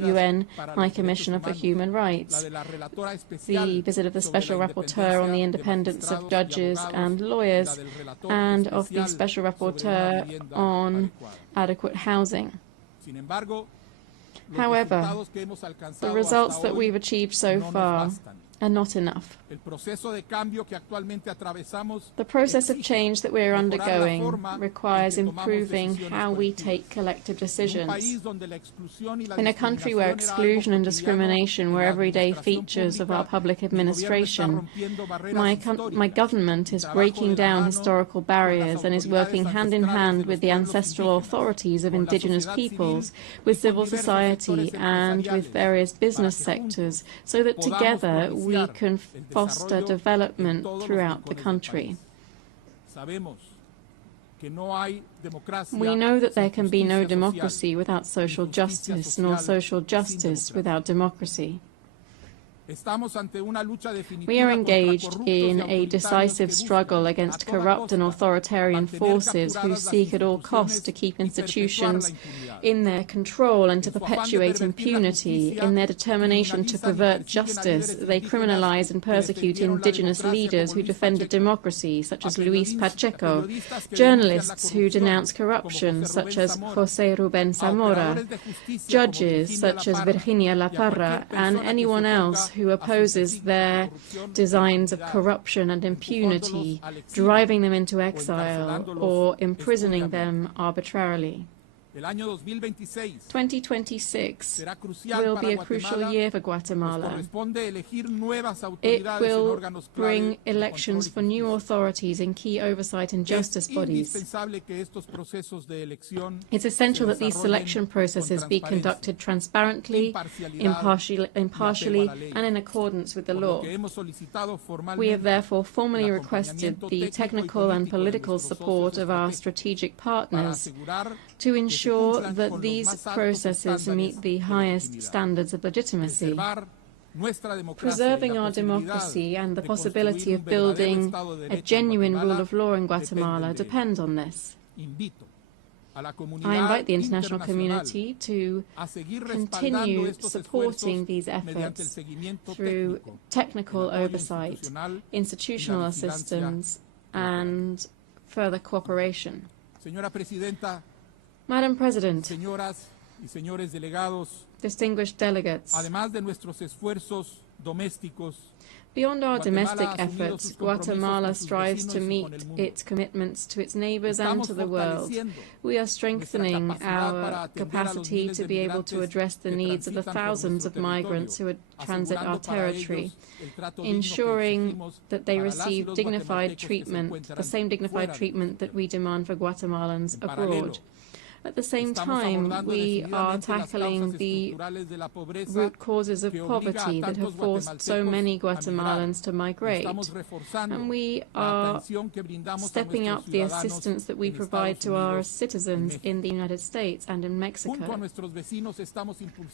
UN High Commissioner for Human Rights, the visit of the Special Rapporteur on the independence of judges and lawyers, and of the Special Rapporteur on adequate housing. However, the results that we've achieved so far are not enough. The process of change that we're undergoing requires improving how we take collective decisions. In a country where exclusion and discrimination were everyday features of our public administration, my government is breaking down historical barriers and is working hand in hand with the ancestral authorities of indigenous peoples, with civil society and with various business sectors, so that together we can foster development throughout the country. We know that there can be no democracy without social justice, nor social justice without democracy. We are engaged in a decisive struggle against corrupt and authoritarian forces who seek at all costs to keep institutions in their control and to perpetuate impunity. In their determination to pervert justice, they criminalize and persecute indigenous leaders who defended democracy, such as Luis Pacheco, journalists who denounce corruption, such as José Rubén Zamora, judges, such as Virginia La Parra, and anyone else who opposes their designs of corruption and impunity, driving them into exile or imprisoning them arbitrarily. 2026 will be a crucial year for Guatemala. It will bring elections for new authorities in key oversight and justice bodies. It's essential that these selection processes be conducted transparently, impartially, and in accordance with the law. We have therefore formally requested the technical and political support of our strategic partners to ensure that these processes meet the highest standards of legitimacy. Preserving our democracy and the possibility of building a genuine rule of law in Guatemala depend on this. I invite the international community to continue supporting these efforts through technical oversight, institutional assistance, and further cooperation. Madam President, distinguished delegates, beyond our domestic efforts, Guatemala strives to meet its commitments to its neighbors and to the world. We are strengthening our capacity to be able to address the needs of the thousands of migrants who transit our territory, ensuring that they receive dignified treatment, the same dignified treatment that we demand for Guatemalans abroad. At the same time, we are tackling the root causes of poverty that have forced so many Guatemalans to migrate, and we are stepping up the assistance that we provide to our citizens in the United States and in Mexico.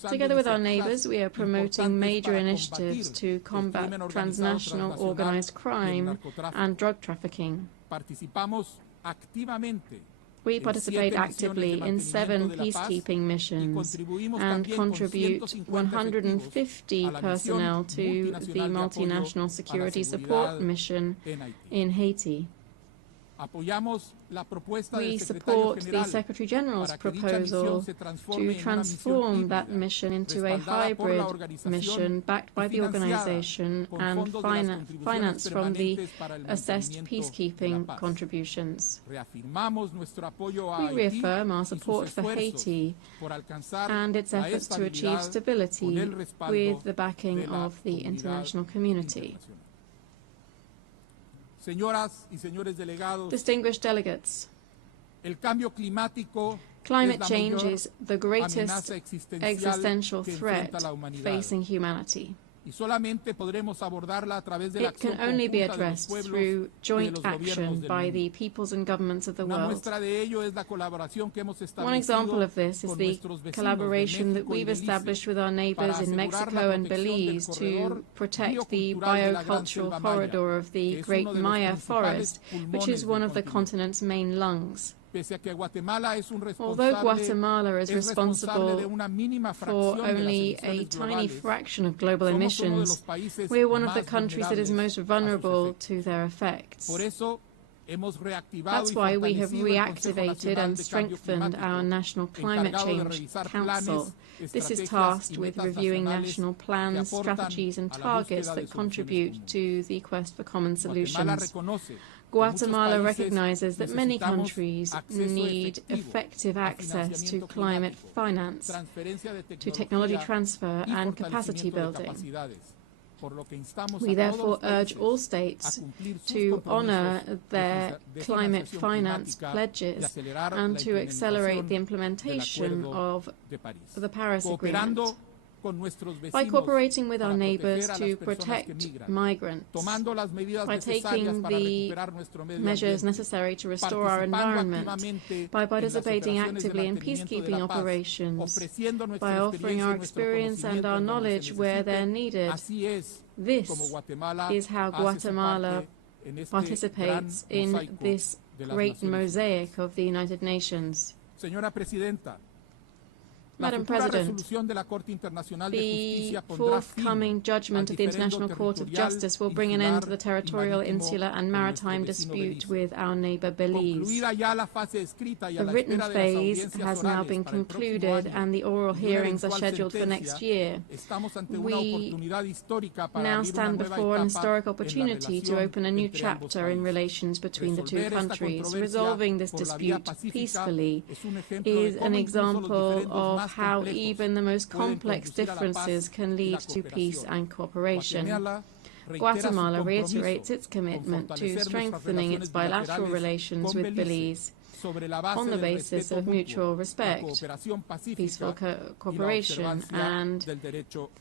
Together with our neighbors, we are promoting major initiatives to combat transnational organized crime and drug trafficking. We participate actively in 7 peacekeeping missions and contribute 150 personnel to the multinational security support mission in Haiti. We support the Secretary General's proposal to transform that mission into a hybrid mission backed by the organization and financed from the assessed peacekeeping contributions. We reaffirm our support for Haiti and its efforts to achieve stability with the backing of the international community. Distinguished delegates, climate change is the greatest existential threat facing humanity. It can only be addressed through joint action by the peoples and governments of the world. One example of this is the collaboration that we've established with our neighbors in Mexico and Belize to protect the biocultural corridor of the Great Maya Forest, which is one of the continent's main lungs. Although Guatemala is responsible for only a tiny fraction of global emissions, we are one of the countries that is most vulnerable to their effects. That's why we have reactivated and strengthened our National Climate Change Council. This is tasked with reviewing national plans, strategies and targets that contribute to the quest for common solutions. Guatemala recognizes that many countries need effective access to climate finance, to technology transfer and capacity building. We therefore urge all states to honor their climate finance pledges and to accelerate the implementation of the Paris Agreement. By cooperating with our neighbors to protect migrants, by taking the measures necessary to restore our environment, by participating actively in peacekeeping operations, by offering our experience and our knowledge where they're needed, this is how Guatemala participates in this great mosaic of the United Nations. Madam President, the forthcoming judgment of the International Court of Justice will bring an end to the territorial, insular and maritime dispute with our neighbor Belize. The written phase has now been concluded and the oral hearings are scheduled for next year. We now stand before an historic opportunity to open a new chapter in relations between the two countries. Resolving this dispute peacefully is an example of how even the most complex differences can lead to peace and cooperation. Guatemala reiterates its commitment to strengthening its bilateral relations with Belize on the basis of mutual respect, peaceful cooperation, and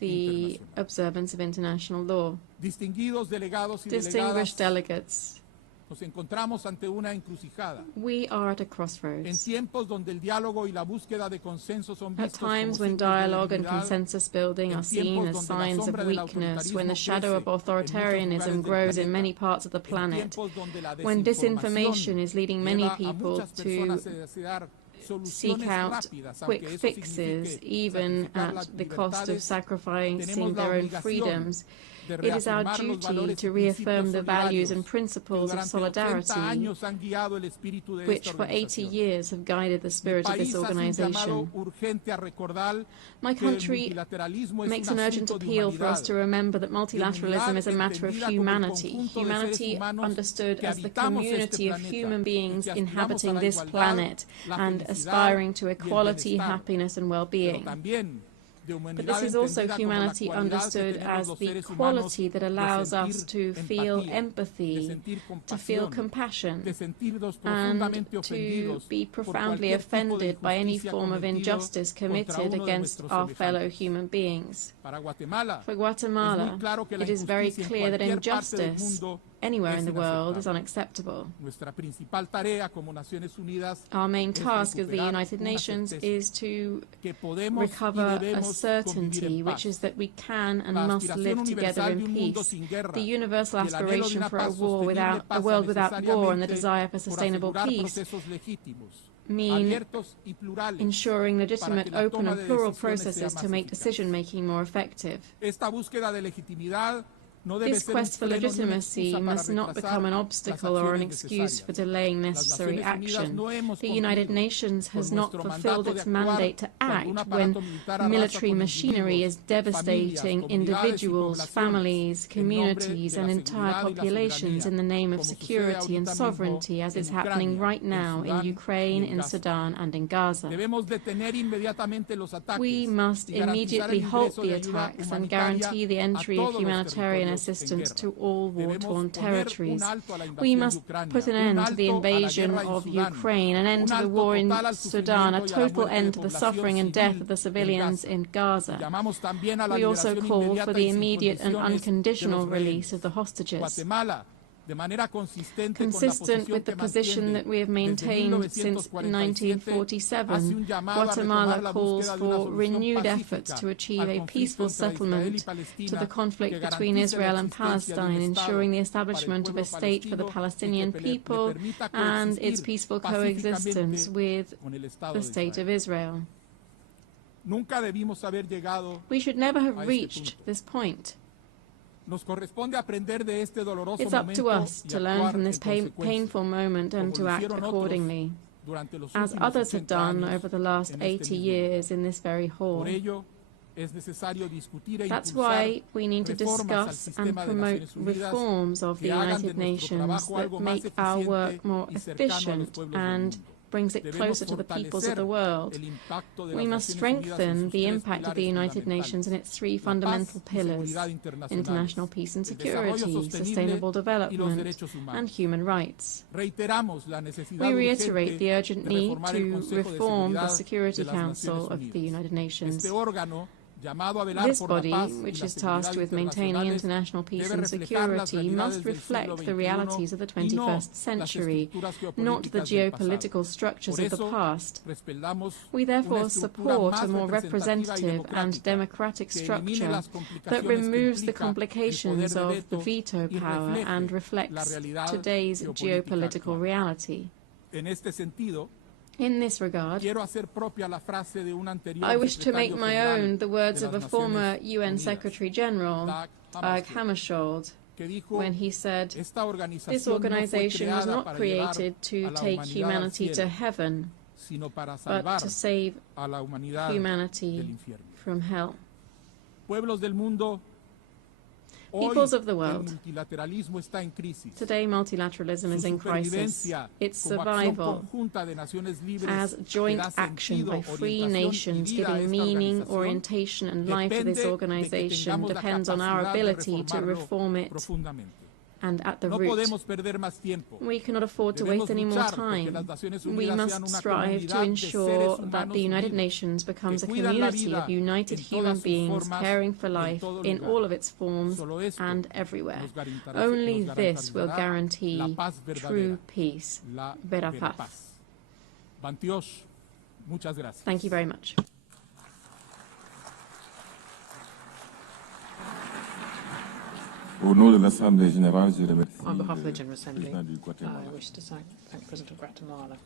the observance of international law. Distinguished delegates, we are at a crossroads. At times when dialogue and consensus building are seen as signs of weakness, when the shadow of authoritarianism grows in many parts of the planet, when disinformation is leading many people to seek out quick fixes, even at the cost of sacrificing their own freedoms, it is our duty to reaffirm the values and principles of solidarity, which for 80 years have guided the spirit of this organization. My country makes an urgent appeal for us to remember that multilateralism is a matter of humanity. Humanity understood as the community of human beings inhabiting this planet and aspiring to equality, happiness and well-being. But this is also humanity understood as the quality that allows us to feel empathy, to feel compassion, and to be profoundly offended by any form of injustice committed against our fellow human beings. For Guatemala, it is very clear that injustice anywhere in the world is unacceptable. Our main task as the United Nations is to recover a certainty, which is that we can and must live together in peace. The universal aspiration for a world without war and the desire for sustainable peace mean ensuring legitimate, open and plural processes to make decision-making more effective. This quest for legitimacy must not become an obstacle or an excuse for delaying necessary action. The United Nations has not fulfilled its mandate to act when military machinery is devastating individuals, families, communities and entire populations in the name of security and sovereignty, as is happening right now in Ukraine, in Sudan and in Gaza. We must immediately halt the attacks and guarantee the entry of humanitarian assistance to all war-torn territories. We must put an end to the invasion of Ukraine, an end to the war in Sudan, a total end to the suffering and death of the civilians in Gaza. We also call for the immediate and unconditional release of the hostages. Consistent with the position that we have maintained since 1947, Guatemala calls for renewed efforts to achieve a peaceful settlement to the conflict between Israel and Palestine, ensuring the establishment of a state for the Palestinian people and its peaceful coexistence with the State of Israel. We should never have reached this point. It's up to us to learn from this painful moment and to act accordingly, as others have done over the last 80 years in this very hall. That's why we need to discuss and promote reforms of the United Nations that make our work more efficient and brings it closer to the peoples of the world. We must strengthen the impact of the United Nations and its three fundamental pillars: international peace and security, sustainable development, and human rights. We reiterate the urgent need to reform the Security Council of the United Nations. This body, which is tasked with maintaining international peace and security, must reflect the realities of the 21st century, not the geopolitical structures of the past. We therefore support a more representative and democratic structure that removes the complications of the veto power and reflects today's geopolitical reality. In this regard, I wish to make my own the words of a former UN Secretary General, Dag Hammarskjöld, when he said, "This organization was not created to take humanity to heaven, but to save humanity from hell." Peoples of the world, today multilateralism is in crisis. Its survival as joint action by free nations giving meaning, orientation and life to this organization depends on our ability to reform it and at the root. We cannot afford to waste any more time. We must strive to ensure that the United Nations becomes a community of united human beings caring for life in all of its forms and everywhere. Only this will guarantee true peace. Vera paz. Thank you very much. On behalf of the General Assembly, I wish to thank the President of Guatemala.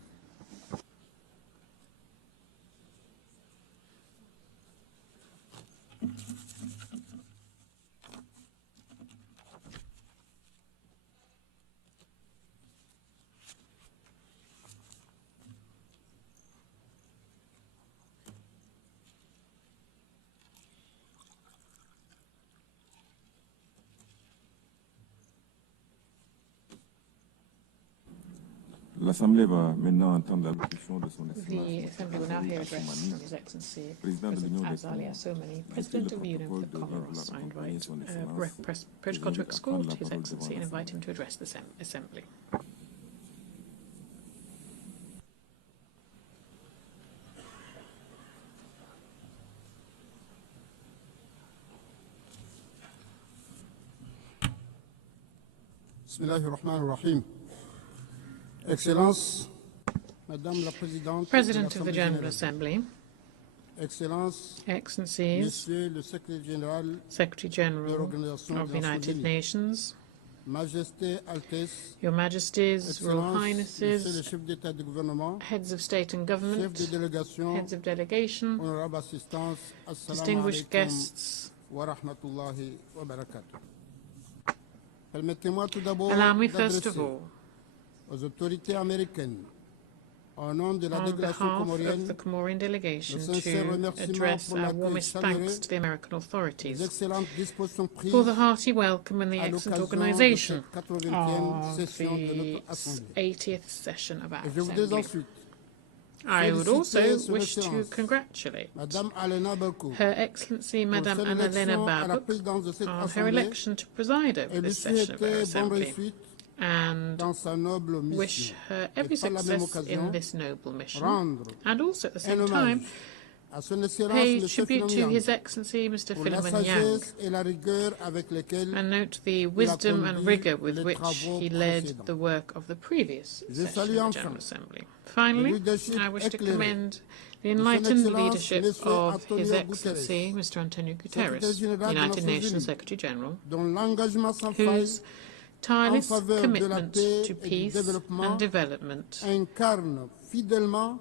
L'Assemblée va maintenant entendre l'allocution de son The Assembly will now hear address from His Excellency President Azali Assoumani, President of the Union of the Comoros. I invite protocol to escort His Excellency and invite him to address the Assembly. Bismillahirrahmanirrahim. Excellence, Madame la Présidente, President of the General Assembly, Excellences, Excellencies, le Secretary General of the United Nations, Majesté, Altesse, Your Majesties, Royal Highnesses, Heads of State and Government, Heads of Delegation, distinguished guests, allow me first of all, aux autorités américaines, au nom de la on délégation behalf comorienne, of the Comorian delegation, to address our warmest thanks to the American authorities for the hearty welcome and the excellent organisation of the 80th session of our Assembly. I would also wish to congratulate Her Excellency Madame Annalena Baerbock on her election to preside over this session of our Assembly, and wish her every success in this noble mission, and also at the same time à son Excellence pay M. tribute to Philomène His Excellency Mr. pour la Philemon Yang sagesse et la rigueur avec lesquelles and note the il a wisdom and conduit rigour with les which travaux he led précédents. the work of the previous Je session salue of the enfin General Assembly. Finally, leadership I wish to éclairé commend the de son enlightened Excellence leadership M. of Antonio His Guterres, Excellency Mr. Antonio Secrétaire Guterres, général des United Nations Nations Unies, Secretary General, dont l'engagement sans faille whose en tireless faveur de la commitment paix to et du peace développement and development incarne fidèlement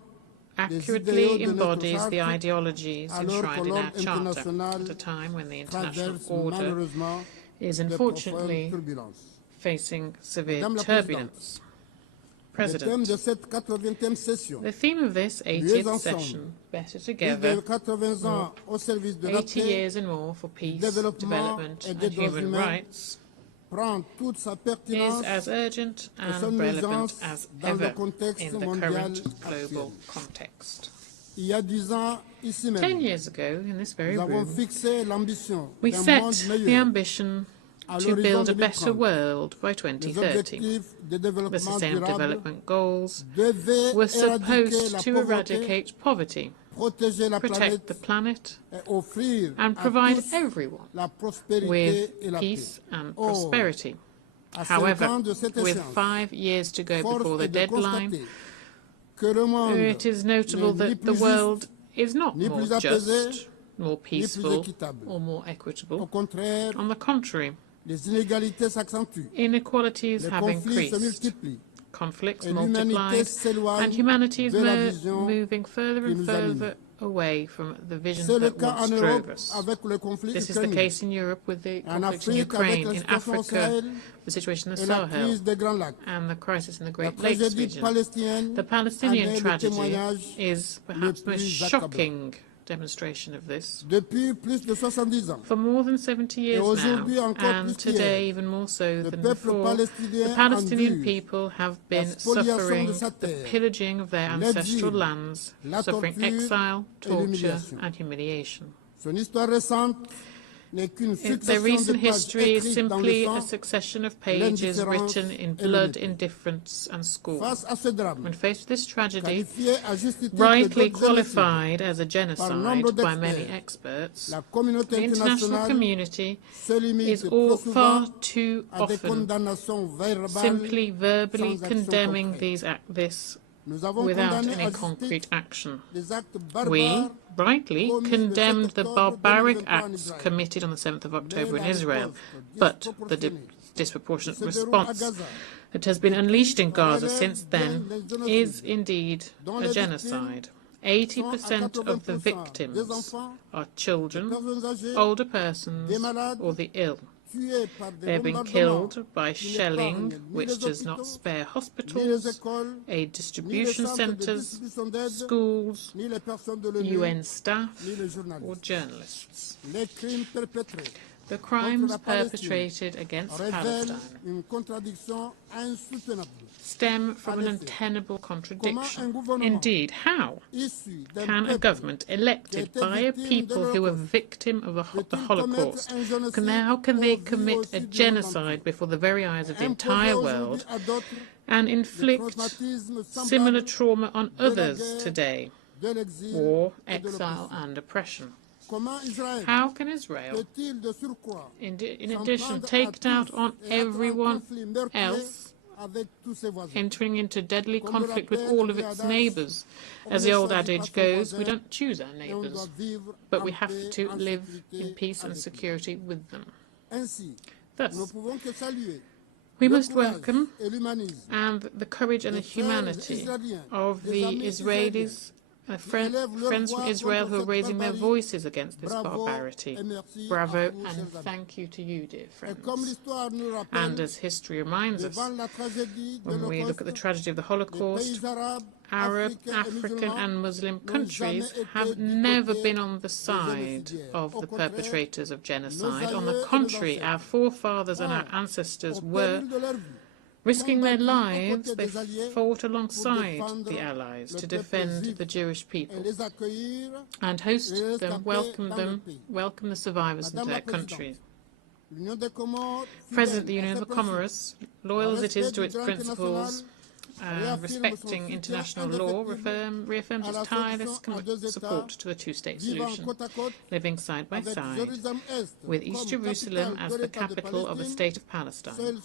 les idéaux accurately de notre embodies the charte ideologies alors que enshrined in our l'ordre Charter international at a time when the international traverse order malheureusement is de profondes unfortunately turbulences. facing severe Madame la turbulence. Le thème de President, cette 80e session, the theme of this Mieux 80th ensemble, session, Better plus de Together, 80 ans au service de la 80 paix, years and more for peace, développement development et des and droits human humains, rights, prend toute sa is pertinence as urgent et son and relevant urgence as dans le ever contexte in the mondial current actuel. global context. Il y a 10 ans, ici 10 même, years ago, in this very nous avons room, fixé l'ambition we d'un set monde the meilleur ambition à to l'horizon build a better 2030. world by Les 2030. objectifs de The développement Sustainable durable Development Goals devaient were éradiquer supposed la to pauvreté, eradicate poverty, protéger la protect the planète planet, et offrir and à provide tous everyone la prospérité with et la peace paix. and Or, prosperity. à 5 However, ans de cette with échéance, 5 years to go force before the est de deadline, constater que le monde it is notable n'est ni that the plus world juste, is not ni more plus apaisé, just, more ni plus peaceful, équitable. or more Au equitable. contraire, On the contrary, les inégalités s'accentuent, inequalities les have conflits se increased, multiplient, conflicts et l'humanité multiplied, s'éloigne and humanity is de la vision moving further qui and nous anime. further away from the vision C'est le that cas en once Europe drove us. avec le conflit This is the ukrainien, case in Europe with the en conflict in Afrique avec Ukraine, la in situation au Africa, Sahel the situation in the et la Sahel, crise des Grands Lacs. and the crisis in the La Great Lakes tragédie region. palestinienne The en Palestinian est le tragedy témoignage is le perhaps the most plus accablant. shocking demonstration of this. Depuis plus de 70 ans, For more than 70 years now, aujourd'hui encore and plus today qu'hier, even more so le than peuple before, palestinien the Palestinian endure people have been spoliation suffering de sa the terre, pillaging of their ancestral l'exil, lands, la suffering torture exile, et torture, l'humiliation. and humiliation. Son histoire récente n'est qu'une Their succession de recent pages history is écrites dans le simply a sang. succession of pages l'indifférence written in et le blood, mépris. indifference, and scorn. Face à ce drame, When faced with this tragedy, qualifié à juste titre rightly d'autres génocides, qualified as a par nombre genocide by many d'experts, experts, la communauté the international internationale community se limite is trop all far souvent too à des often condamnations verbales simply verbally sans action condemning concrète. this Nous avons without condamné à any juste concrete titre action. les actes We barbares rightly commis le 7 condemned the octobre barbaric 2023 en acts Israël. committed on the 7th of October Mais in la Israel, riposte but the disproportionnée disproportionate qui se déroule à response Gaza that has been unleashed in Gaza relève since bien then les génocides, is indeed dont a les genocide. sont à 80% of the 80% des victims enfants, are des children, personnes âgées, older persons, des malades, or the ill. tués par des They have been bombardements killed by qui shelling, n'épargnent ni which les does not hôpitaux, spare ni les hospitals, écoles, aid ni les distribution centres de centres, distribution d'aide, schools, ni les personnes de l'ONU, UN staff, ni les or journalistes. journalists. Les crimes perpétrés The crimes la Palestine perpetrated against révèlent Palestine une contradiction insoutenable. stem from an En effet, untenable Comment un contradiction. gouvernement Indeed, how issu d'un can a peuple government elected qui a été by a victime de people who were l'Holocauste victim of the peut-il Holocaust, commettre un génocide how can they au vu commit aussi a du monde genocide entier? before the very eyes of the Imposer entire aujourd'hui world à d'autres and des inflict traumatismes similar semblables trauma on de la others guerre, today, de l'exil war, et de exile, l'oppression. and oppression? Comment Israël How can Israel, peut-il de surcroît in s'en addition, prendre à take it out tous on et être en everyone conflit meurtrier else, avec tous ses voisins? entering into deadly Comme le conflict with rappelle all of le its adage, neighbours? on As ne the old choisit adage pas son goes, we voisin, don't choose our et on neighbours, doit vivre but en we have paix, to en live sécurité in peace and avec lui. security with them. Ainsi, Thus, nous ne pouvons que saluer we le must courage welcome et l'humanisme and the courage and the des frères humanity israéliens, of des the amis Israelis, friends from Israel who are raising their voices against this Bravo barbarity. et merci Bravo à vous, and chers amis. thank you to you, dear Et comme friends. l'histoire nous And rappelle, as history reminds us, devant la tragédie de when we look at the l'Holocauste, tragedy of the les Holocaust, pays arabes, Arab, africains et African musulmans and Muslim n'ont countries jamais été have du never côté been on the des side génocidaires. of Au the contraire, perpetrators of genocide. nos On aïeux the et nos contrary, ancêtres our forefathers and our ont, ancestors au were, péril de leur vie, risking their combattu aux lives, côtés they des Alliés fought pour alongside défendre the Allies le to peuple defend juif the Jewish et people les accueillir and host et les them, rescaper dans le pays. welcome the survivors into Madame la their countries. L'Union des Comores, President of the fidèle à Union ses of the principes, Comoros, loyal as it is to its respect du droit principles, respecting international law, reaffirms its tireless support to the two-state solution, living side by side, with East Jerusalem as the capital of the State of Palestine,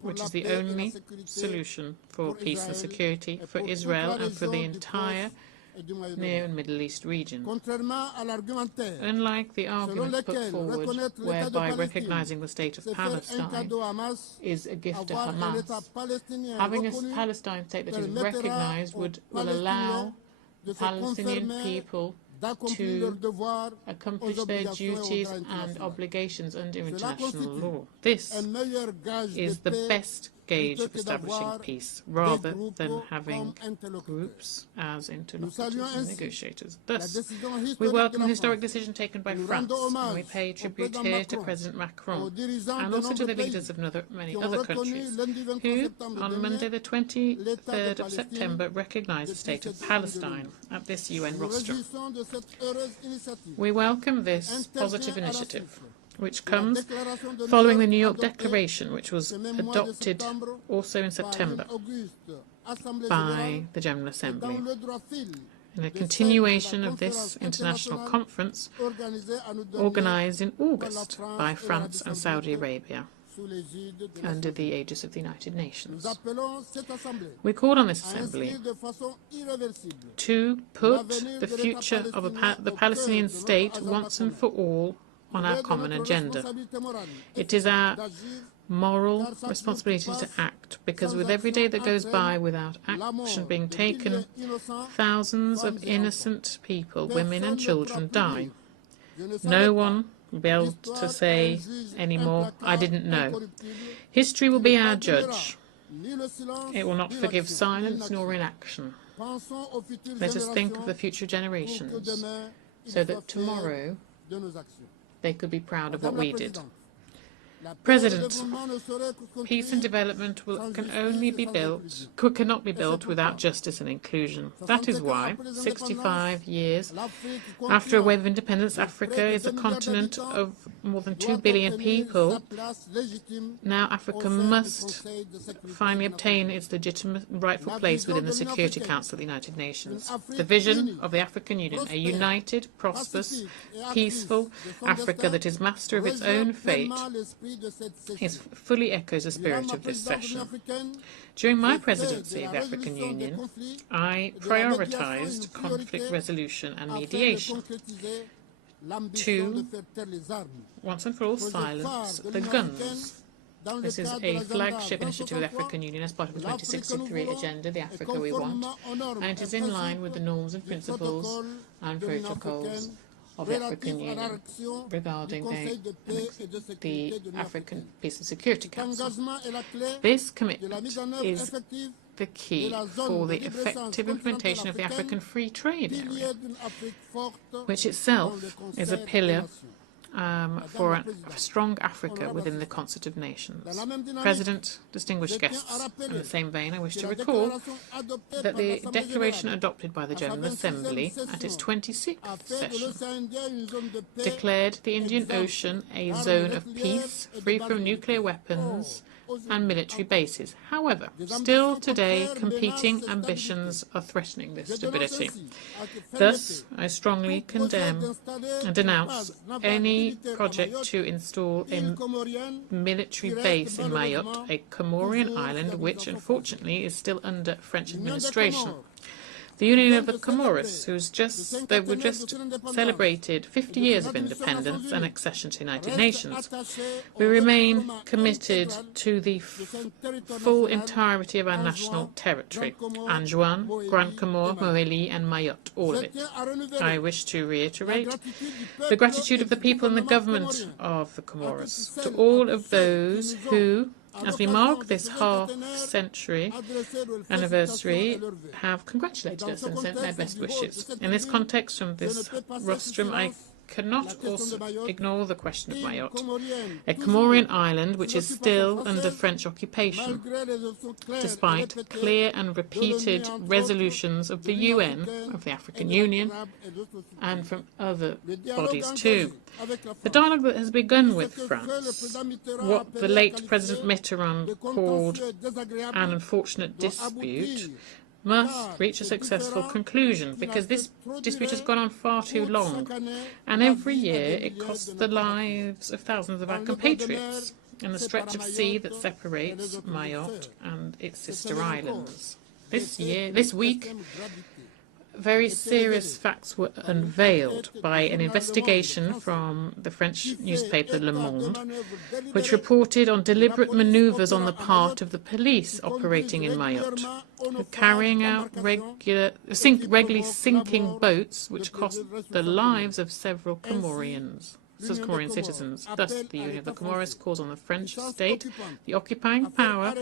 which is the only solution for peace and security for Israel and for the entire Near and Middle East region. Unlike the argument put forward, whereby recognizing the State of Palestine is a gift to Hamas, having a Palestine state that is recognized will allow the Palestinian people to accomplish their duties and obligations under international law. This is the best gauge of establishing peace, rather than having groups as interlocutors and negotiators. Thus, we welcome the historic decision taken by France, and we pay tribute here to President Macron, and also to the leaders of many other countries, who, on Monday the 23rd of September, recognised the State of Palestine at this UN rostrum. We welcome this positive initiative, which comes following the New York Declaration, which was adopted also in September by the General Assembly. In a continuation of this international conference, organised in August by France and Saudi Arabia, under the aegis of the United Nations. We called on this Assembly to put the future of the Palestinian state once and for all on our common agenda. It is our moral responsibility to act, because with every day that goes by without action being taken, thousands of innocent people, women and children, die. No one will be able to say anymore, "I didn't know." History will be our judge. It will not forgive silence nor inaction. Let us think of the future generations, so that tomorrow they could be proud of what we did. President, peace and development cannot be built without justice and inclusion. That is why, 65 years after a wave of independence, Africa is a continent of more than 2 billion people. Now Africa must finally obtain its legitimate rightful place within the Security Council of the United Nations. The vision of the African Union, a united, prosperous, peaceful Africa that is master of its own fate, fully echoes the spirit of this session. During my presidency of the African Union, I prioritised conflict resolution and mediation to, once and for all, silence the guns. This is a flagship initiative of the African Union as part of the 2063 agenda, the Africa we want, and it is in line with the norms and principles and protocols of the African Union regarding the African Peace and Security Council. This commitment is the key for the effective implementation of the African Free Trade Area, which itself is a pillar for a strong Africa within the concert of nations. President, distinguished guests, in the same vein, I wish to recall that the declaration adopted by the General Assembly at its 26th session declared the Indian Ocean a zone of peace, free from nuclear weapons and military bases. However, still today, competing ambitions are threatening this stability. Thus, I strongly condemn and denounce any project to install a military base in Mayotte, a Comorian island which, unfortunately, is still under French administration. The Union of the Comoros, they were just celebrated 50 years of independence and accession to the United Nations. We remain committed to the full entirety of our national territory, Anjouan, Grand Comore, Mohéli and Mayotte, all of it. I wish to reiterate the gratitude of the people and the government of the Comoros to all of those who, as we mark this half-century anniversary, have congratulated us and sent their best wishes. In this context, from this rostrum, I cannot also ignore the question of Mayotte, a Comorian island which is still under French occupation, despite clear and repeated resolutions of the UN, of the African Union, and from other bodies too. The dialogue that has begun with France, what the late President Mitterrand called an unfortunate dispute, must reach a successful conclusion, because this dispute has gone on far too long, and every year it costs the lives of thousands of our compatriots in the stretch of sea that separates Mayotte and its sister islands. This week, very serious facts were unveiled by an investigation from the French newspaper Le Monde, which reported on deliberate manoeuvres on the part of the police operating in Mayotte, carrying out regularly sinking boats which cost the lives of several Comorian citizens. Thus, the Union of the Comoros calls on the French state, the occupying power,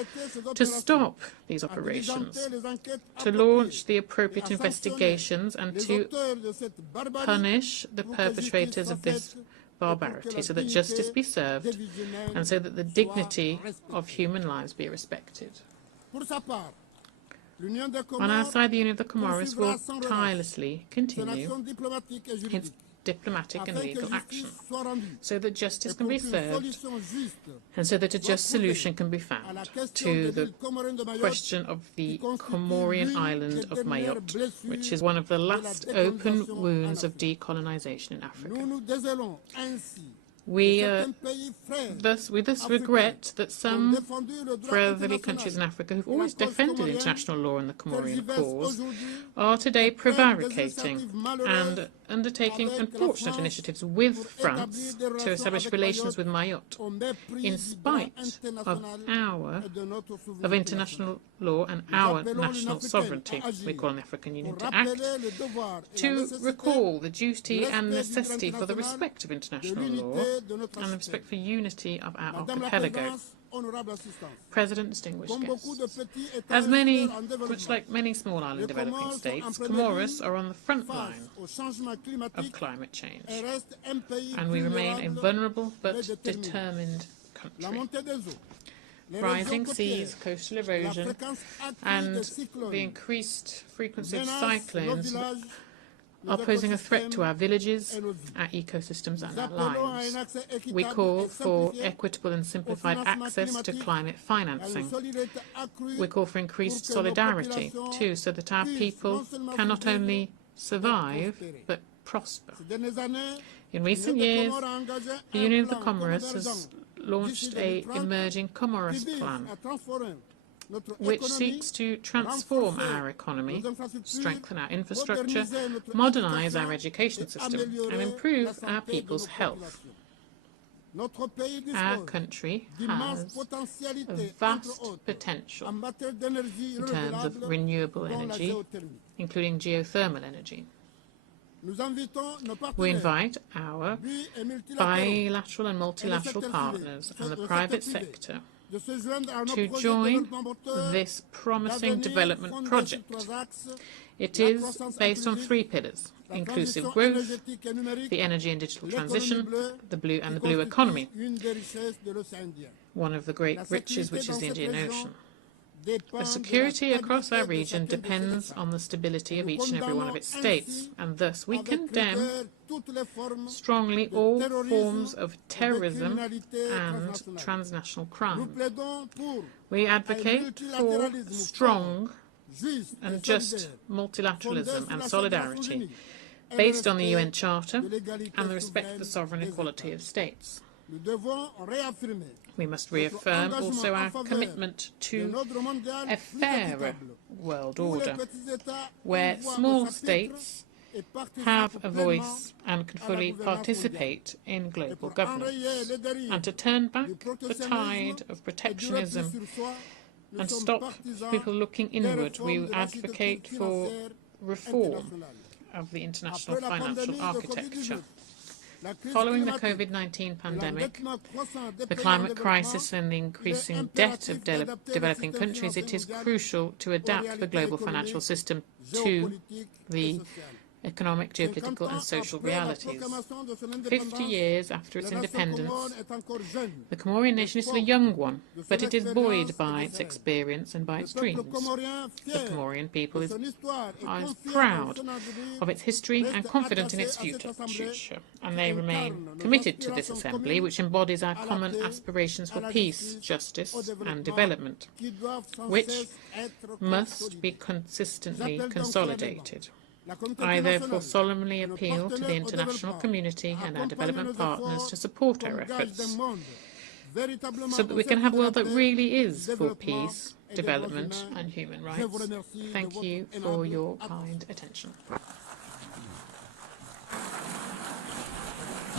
to stop these operations, to launch the appropriate investigations, and to punish the perpetrators of this barbarity, so that justice be served and so that the dignity of human lives be respected. On our side, the Union of the Comoros will tirelessly continue its diplomatic and legal action, so that justice can be served and so that a just solution can be found to the question of the Comorian island of Mayotte, which is one of the last open wounds of decolonization in Africa. We thus regret that some brotherly countries in Africa who've always defended international law and the Comorian cause are today prevaricating and undertaking unfortunate initiatives with France to establish relations with Mayotte, in spite of international law and our national sovereignty. We call on the African Union to act, to recall the duty and necessity for the respect of international law and the respect for unity of our archipelago. President, distinguished guests, much like many small island developing states, Comoros are on the front line of climate change, and we remain a vulnerable but determined country. Rising seas, coastal erosion, and the increased frequency of cyclones are posing a threat to our villages, our ecosystems and our lives. We call for equitable and simplified access to climate financing. We call for increased solidarity, too, so that our people can not only survive, but prosper. In recent years, the Union of the Comoros has launched an emerging Comoros plan, which seeks to transform our economy, strengthen our infrastructure, modernise our education system, and improve our people's health. Our country has a vast potential in terms of renewable energy, including geothermal energy. We invite our bilateral and multilateral partners and the private sector to join this promising development project. It is based on 3 pillars: inclusive growth, the energy and digital transition, the blue economy, one of the great riches which is the Indian Ocean. The security across our region depends on the stability of each and every one of its states, and thus we condemn strongly all forms of terrorism and transnational crime. We advocate for strong and just multilateralism and solidarity based on the UN Charter and the respect for the sovereign equality of states. We must reaffirm also our commitment to a fairer world order, where small states have a voice and can fully participate in global governance, and to turn back the tide of protectionism and stop people looking inward. We advocate for reform of the international financial architecture. Following the COVID-19 pandemic, the climate crisis and the increasing debt of developing countries, it is crucial to adapt the global financial system to the economic, geopolitical and social realities. 50 years after its independence, the Comorian nation is still a young one, but it is buoyed by its experience and by its dreams. The Comorian people is proud of its history and confident in its future, and they remain committed to this assembly, which embodies our common aspirations for peace, justice and development, which must be consistently consolidated. I therefore solemnly appeal to the international community and our development partners to support our efforts so that we can have a world that really is for peace, development and human rights. Thank you for your kind attention.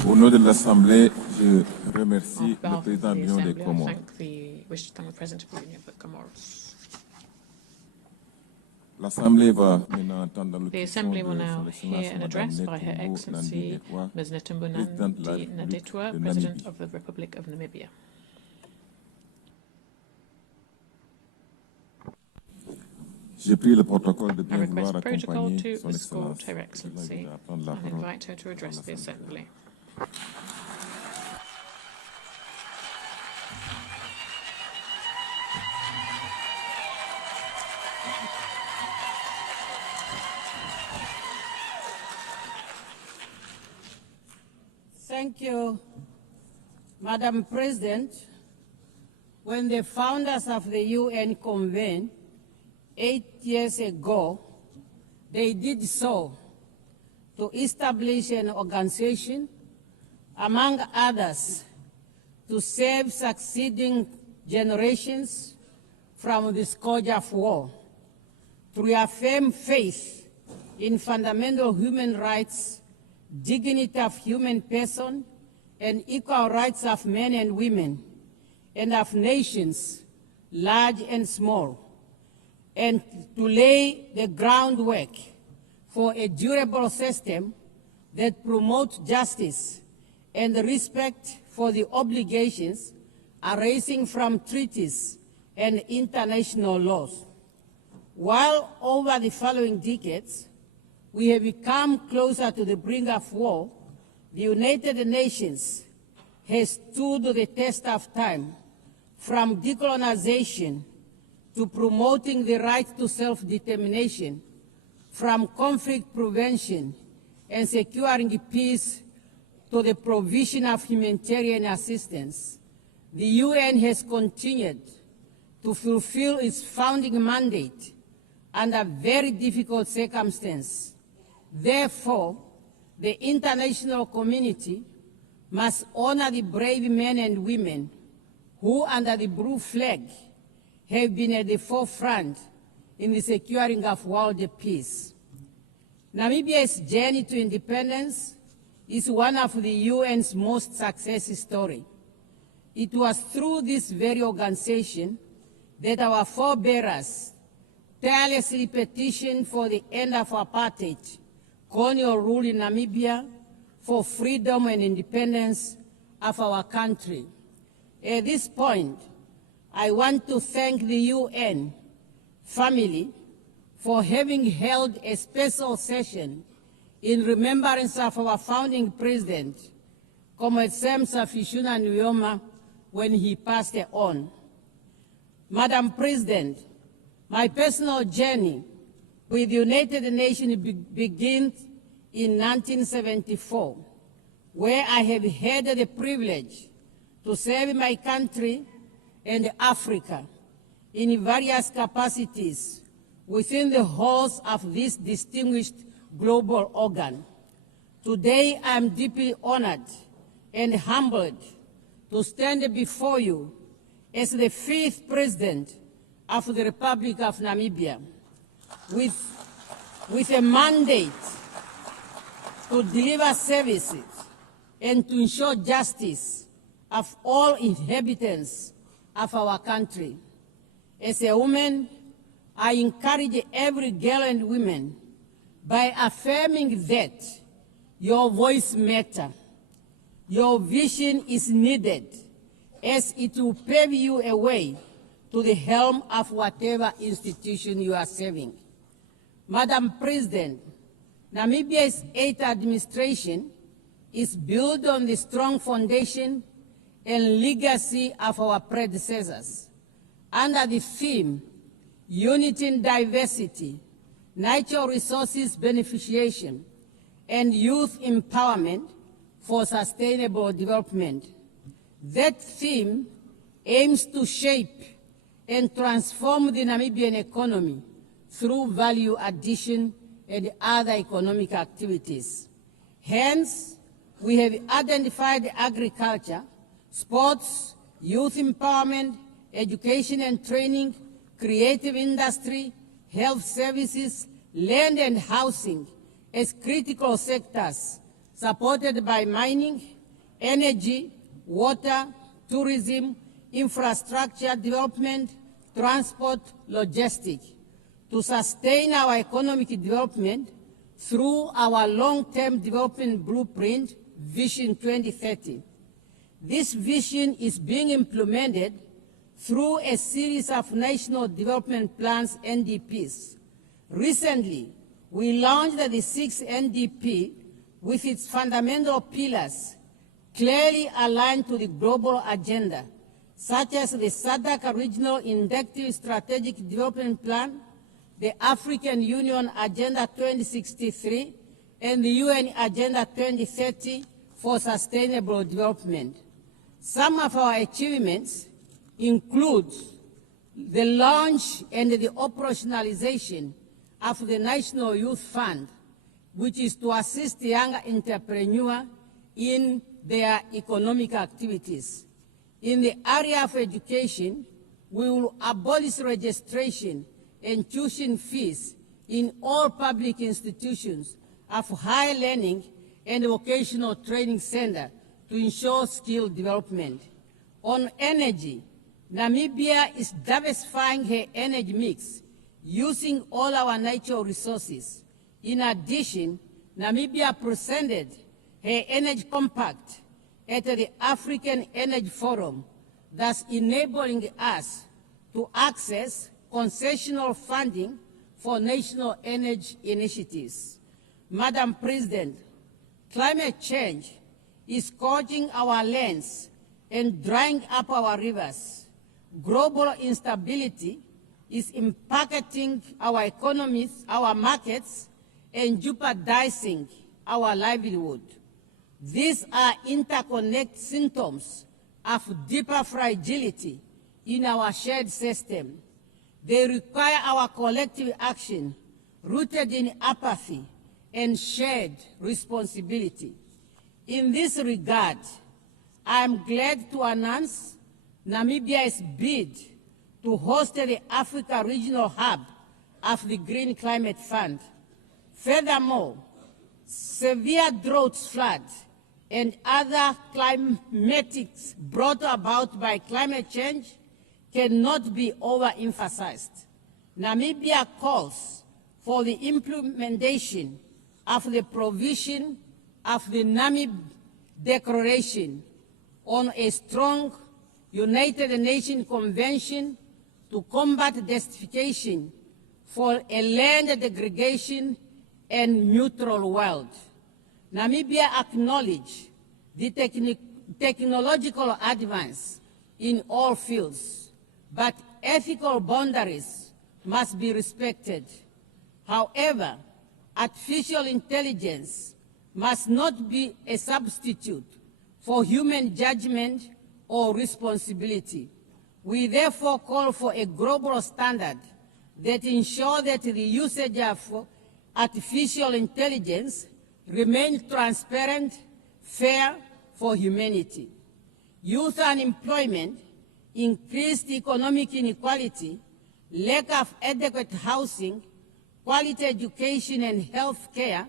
Au nom de l'Assemblée, je remercie le président de l'Union des Comores. I wish to thank the President of the Union of the Comoros. The Assembly will now hear an address by Her Excellency Ms. Netumbo Nandi-Ndaitwah, President of the Republic of Namibia. I request protocol to escort Her Excellency and invite her to address the Assembly. Thank you, Madam President. When the founders of the UN convened 8 years ago, they did so to establish an organization, among others, to save succeeding generations from the scourge of war, to reaffirm faith in fundamental human rights, dignity of human person, and equal rights of men and women, and of nations, large and small, and to lay the groundwork for a durable system that promotes justice and respect for the obligations arising from treaties and international laws. While over the following decades, we have become closer to the brink of war, the United Nations has stood the test of time, from decolonization to promoting the right to self-determination, from conflict prevention and securing peace to the provision of humanitarian assistance. The UN has continued to fulfill its founding mandate under very difficult circumstances. Therefore, the international community must honor the brave men and women who, under the blue flag, have been at the forefront in the securing of world peace. Namibia's journey to independence is one of the UN's most successful stories. It was through this very organization that our forebears tirelessly petitioned for the end of apartheid, colonial rule in Namibia, for freedom and independence of our country. At this point, I want to thank the UN family for having held a special session in remembrance of our founding president, Comrade Sam Safishuna Nujoma, when he passed on. Madam President, my personal journey with the United Nations begins in 1974, where I have had the privilege to serve my country and Africa in various capacities within the halls of this distinguished global organ. Today, I am deeply honored and humbled to stand before you as the 5th President of the Republic of Namibia, with a mandate to deliver services and to ensure justice of all inhabitants of our country. As a woman, I encourage every girl and woman by affirming that your voice matters, your vision is needed, as it will pave you a way to the helm of whatever institution you are serving. Madam President, Namibia's eighth administration is built on the strong foundation and legacy of our predecessors. Under the theme, Unity in Diversity, Natural Resources Beneficiation, and Youth Empowerment for Sustainable Development. That theme aims to shape and transform the Namibian economy through value addition and other economic activities. Hence, we have identified agriculture, sports, youth empowerment, education and training, creative industry, health services, land and housing as critical sectors supported by mining, energy, water, tourism, infrastructure development, transport, logistics, to sustain our economic development through our long-term development blueprint, Vision 2030. This vision is being implemented through a series of national development plans, NDPs. Recently, we launched the 6th NDP with its fundamental pillars clearly aligned to the global agenda, such as the SADC Regional Inductive Strategic Development Plan, the African Union Agenda 2063, and the UN Agenda 2030 for Sustainable Development. Some of our achievements include the launch and the operationalization of the National Youth Fund, which is to assist young entrepreneurs in their economic activities. In the area of education, we will abolish registration and tuition fees in all public institutions of higher learning and vocational training centers to ensure skill development. On energy, Namibia is diversifying her energy mix using all our natural resources. In addition, Namibia presented her energy compact at the African Energy Forum, thus enabling us to access concessional funding for national energy initiatives. Madam President, climate change is scorching our lands and drying up our rivers. Global instability is impacting our economies, our markets, and jeopardizing our livelihood. These are interconnected symptoms of deeper fragility in our shared system. They require our collective action rooted in apathy and shared responsibility. In this regard, I am glad to announce Namibia's bid to host the Africa Regional Hub of the Green Climate Fund. Furthermore, severe droughts, floods, and other climatics brought about by climate change cannot be overemphasized. Namibia calls for the implementation of the provision of the Namib Declaration on a strong United Nations Convention to combat desertification for a land degradation and neutral world. Namibia acknowledges the technological advance in all fields, but ethical boundaries must be respected. However, artificial intelligence must not be a substitute for human judgment or responsibility. We therefore call for a global standard that ensures that the usage of artificial intelligence remains transparent, fair for humanity. Youth unemployment, increased economic inequality, lack of adequate housing, quality education and health care,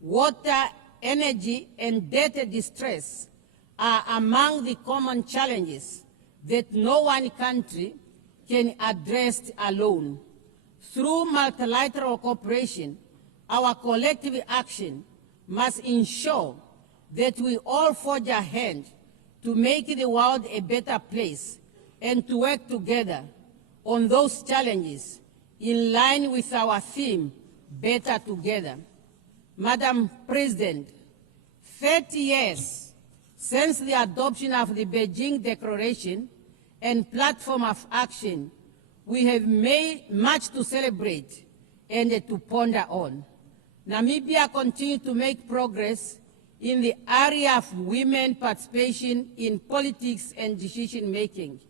water, energy, and debt distress are among the common challenges that no one country can address alone. Through multilateral cooperation, our collective action must ensure that we all forge ahead to make the world a better place and to work together on those challenges in line with our theme, Better Together. Madam President, 30 years since the adoption of the Beijing Declaration and Platform of Action, we have made much to celebrate and to ponder on. Namibia continues to make progress in the area of women participation in politics and decision-making.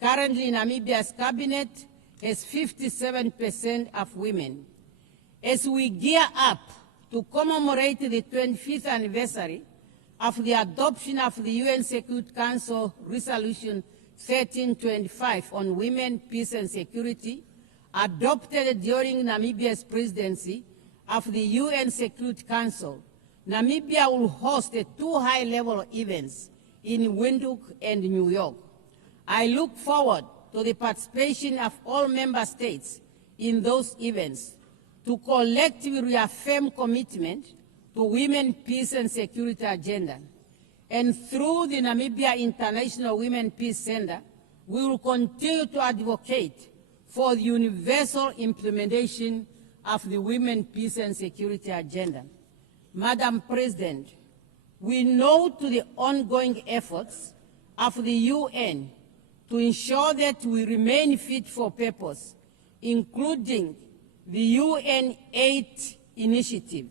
Currently, Namibia's cabinet has 57% of women. As we gear up to commemorate the 25th anniversary of the adoption of the UN Security Council Resolution 1325 on women, peace and security, adopted during Namibia's presidency of the UN Security Council, Namibia will host 2 high-level events in Windhoek and New York. I look forward to the participation of all member states in those events to collectively reaffirm commitment to women, peace and security agenda. And through the Namibia International Women Peace Center, we will continue to advocate for the universal implementation of the Women, Peace and Security Agenda. Madam President, we know to the ongoing efforts of the UN to ensure that we remain fit for purpose, including the UN 8 initiative.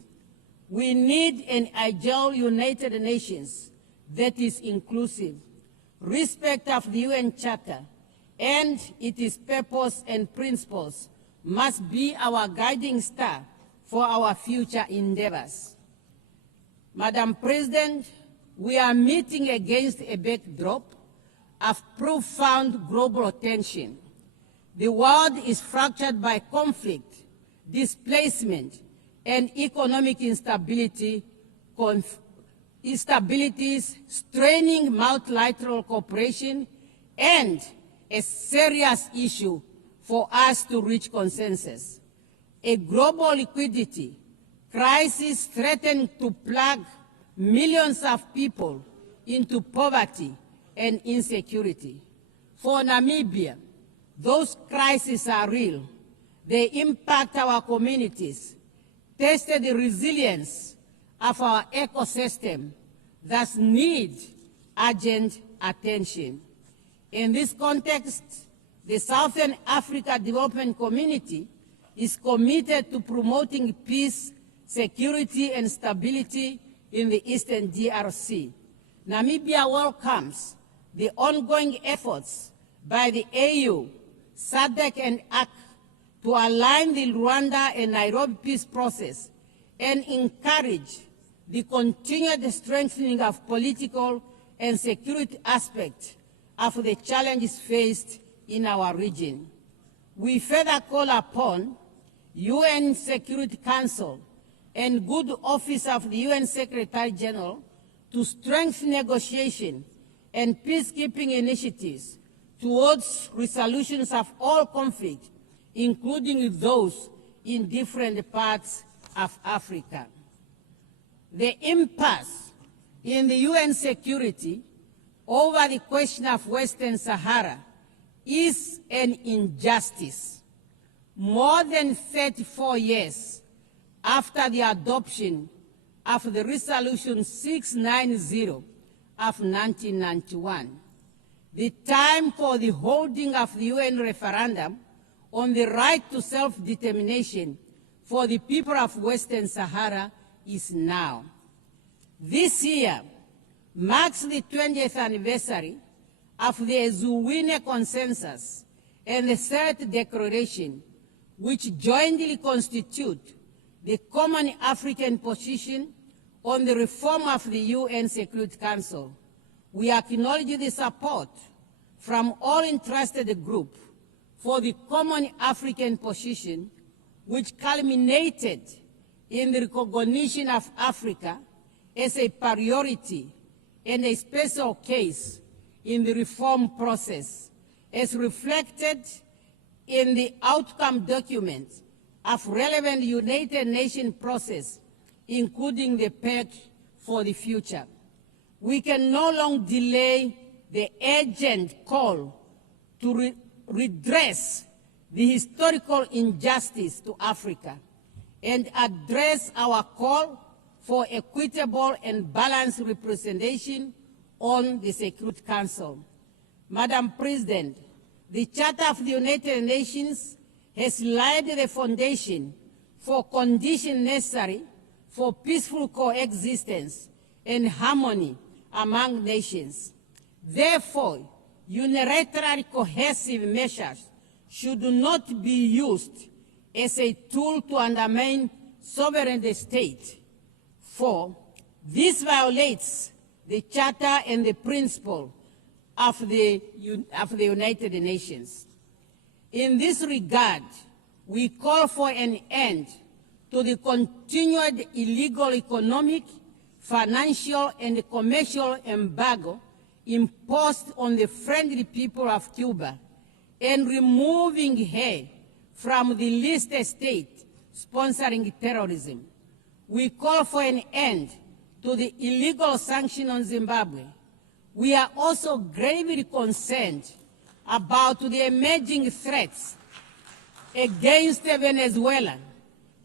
We need an agile United Nations that is inclusive, respect of the UN Charter, and its purpose and principles must be our guiding star for our future endeavors. Madam President, we are meeting against a backdrop of profound global tension. The world is fractured by conflict, displacement, and economic instabilities straining multilateral cooperation and a serious issue for us to reach consensus. A global liquidity crisis threatens to plunge millions of people into poverty and insecurity. For Namibia, those crises are real. They impact our communities, test the resilience of our ecosystem, thus need urgent attention. In this context, the Southern Africa Development Community is committed to promoting peace, security, and stability in the Eastern DRC. Namibia welcomes the ongoing efforts by the AU, SADC, and AC to align the Rwanda and Nairobi peace process and encourage the continued strengthening of political and security aspects of the challenges faced in our region. We further call upon UN Security Council and Good Office of the UN Secretary General to strengthen negotiation and peacekeeping initiatives towards resolutions of all conflicts, including those in different parts of Africa. The impasse in the UN security over the question of Western Sahara is an injustice. More than 34 years after the adoption of the Resolution 690 of 1991, the time for the holding of the UN referendum on the right to self-determination for the people of Western Sahara is now. This year marks the 20th anniversary of the Ezuwine Consensus and the Third Declaration, which jointly constitute the common African position on the reform of the UN Security Council. We acknowledge the support from all interested groups for the common African position, which culminated in the recognition of Africa as a priority and a special case in the reform process, as reflected in the outcome documents of relevant United Nations process, including the Pact for the Future. We can no longer delay the urgent call to redress the historical injustice to Africa and address our call for equitable and balanced representation on the Security Council. Madam President, the Charter of the United Nations has laid the foundation for conditions necessary for peaceful coexistence and harmony among nations. Therefore, unilateral cohesive measures should not be used as a tool to undermine sovereign state, for this violates the Charter and the principle of the United Nations. In this regard, we call for an end to the continued illegal economic, financial, and commercial embargo imposed on the friendly people of Cuba and removing her from the list of states sponsoring terrorism. We call for an end to the illegal sanctions on Zimbabwe. We are also gravely concerned about the emerging threats against Venezuela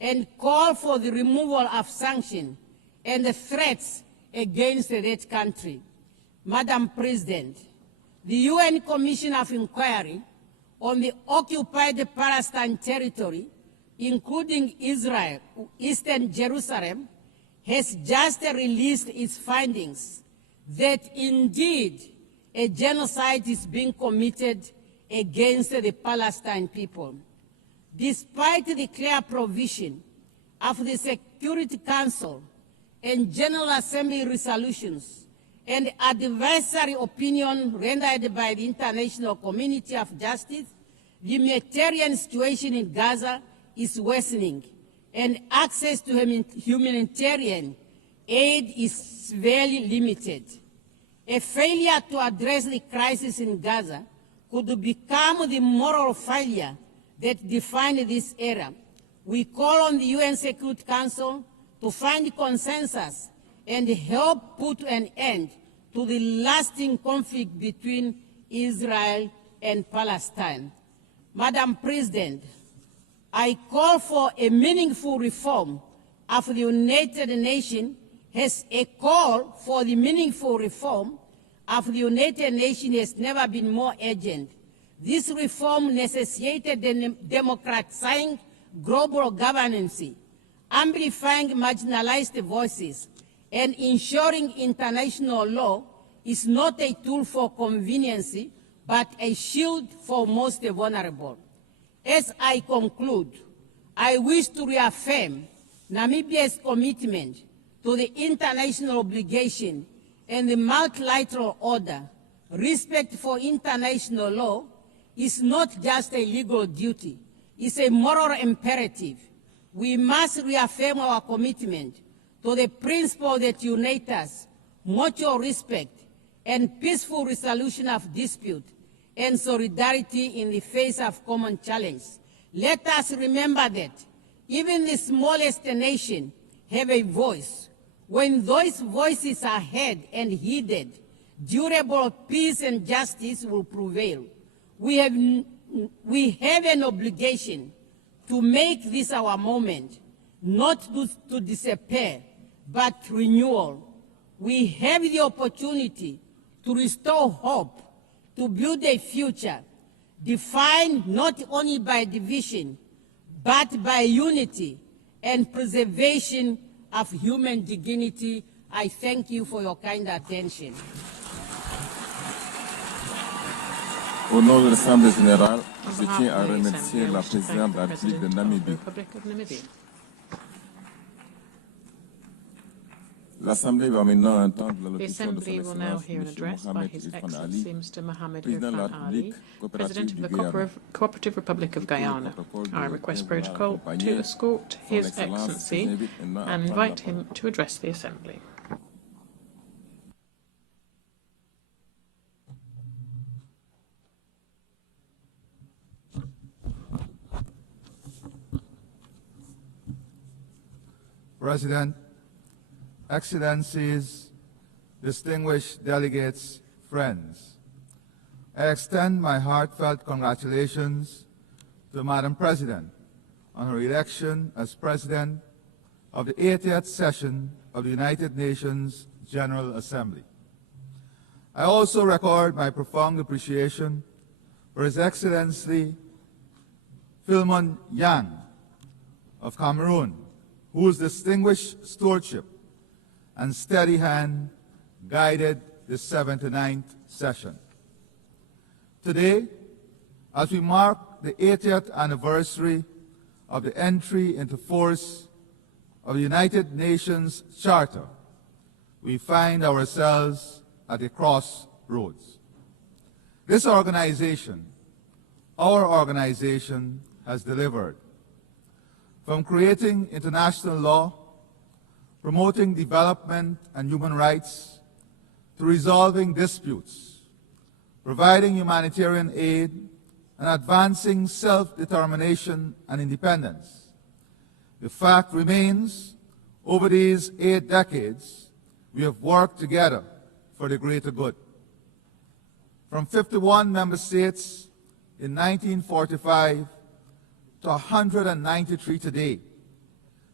and call for the removal of sanctions and the threats against that country. Madam President, the UN Commission of Inquiry on the occupied Palestine territory, including Israel, Eastern Jerusalem, has just released its findings that indeed a genocide is being committed against the Palestinian people. Despite the clear provision of the Security Council and General Assembly resolutions and advisory opinion rendered by the international community of justice, the humanitarian situation in Gaza is worsening, and access to humanitarian aid is very limited. A failure to address the crisis in Gaza could become the moral failure that defined this era. We call on the UN Security Council to find consensus and help put an end to the lasting conflict between Israel and Palestine. Madam President, I call for a meaningful reform of the United Nations as a call for the meaningful reform of the United Nations has never been more urgent. This reform necessitated democratizing global governance, amplifying marginalized voices, and ensuring international law is not a tool for convenience, but a shield for most vulnerable. As I conclude, I wish to reaffirm Namibia's commitment to the international obligation and the multilateral order. Respect for international law is not just a legal duty, it's a moral imperative. We must reaffirm our commitment to the principle that unite us, mutual respect, and peaceful resolution of dispute, and solidarity in the face of common challenge. Let us remember that even the smallest nation have a voice. When those voices are heard and heeded, durable peace and justice will prevail. We have an obligation to make this our moment, not to despair, but renewal. We have the opportunity to restore hope, to build a future defined not only by division, but by unity and preservation of human dignity. I thank you for your kind attention. Au nom de l'Assemblée générale, je tiens à remercier la présidente de la République de Namibie. L'Assemblée va maintenant entendre l'allocution de son Excellence M. Mohamed Irfan Ali, président de la République coopérative du Guyana. Cooperative Republic of Guyana. I request protocol to escort His Excellency and invite him to address the Assembly. President, Excellencies, distinguished delegates, friends, I extend my heartfelt congratulations to Madam President on her election as President of the 80th session of the United Nations General Assembly. I also record my profound appreciation for His Excellency Philemon Yang of Cameroon, whose distinguished stewardship and steady hand guided the 79th session. Today, as we mark the 80th anniversary of the entry into force of the United Nations Charter, we find ourselves at a crossroads. This organization, our organization, has delivered. From creating international law, promoting development and human rights, to resolving disputes, providing humanitarian aid, and advancing self-determination and independence. The fact remains, over these 8 decades, we have worked together for the greater good. From 51 member states in 1945 to 193 today,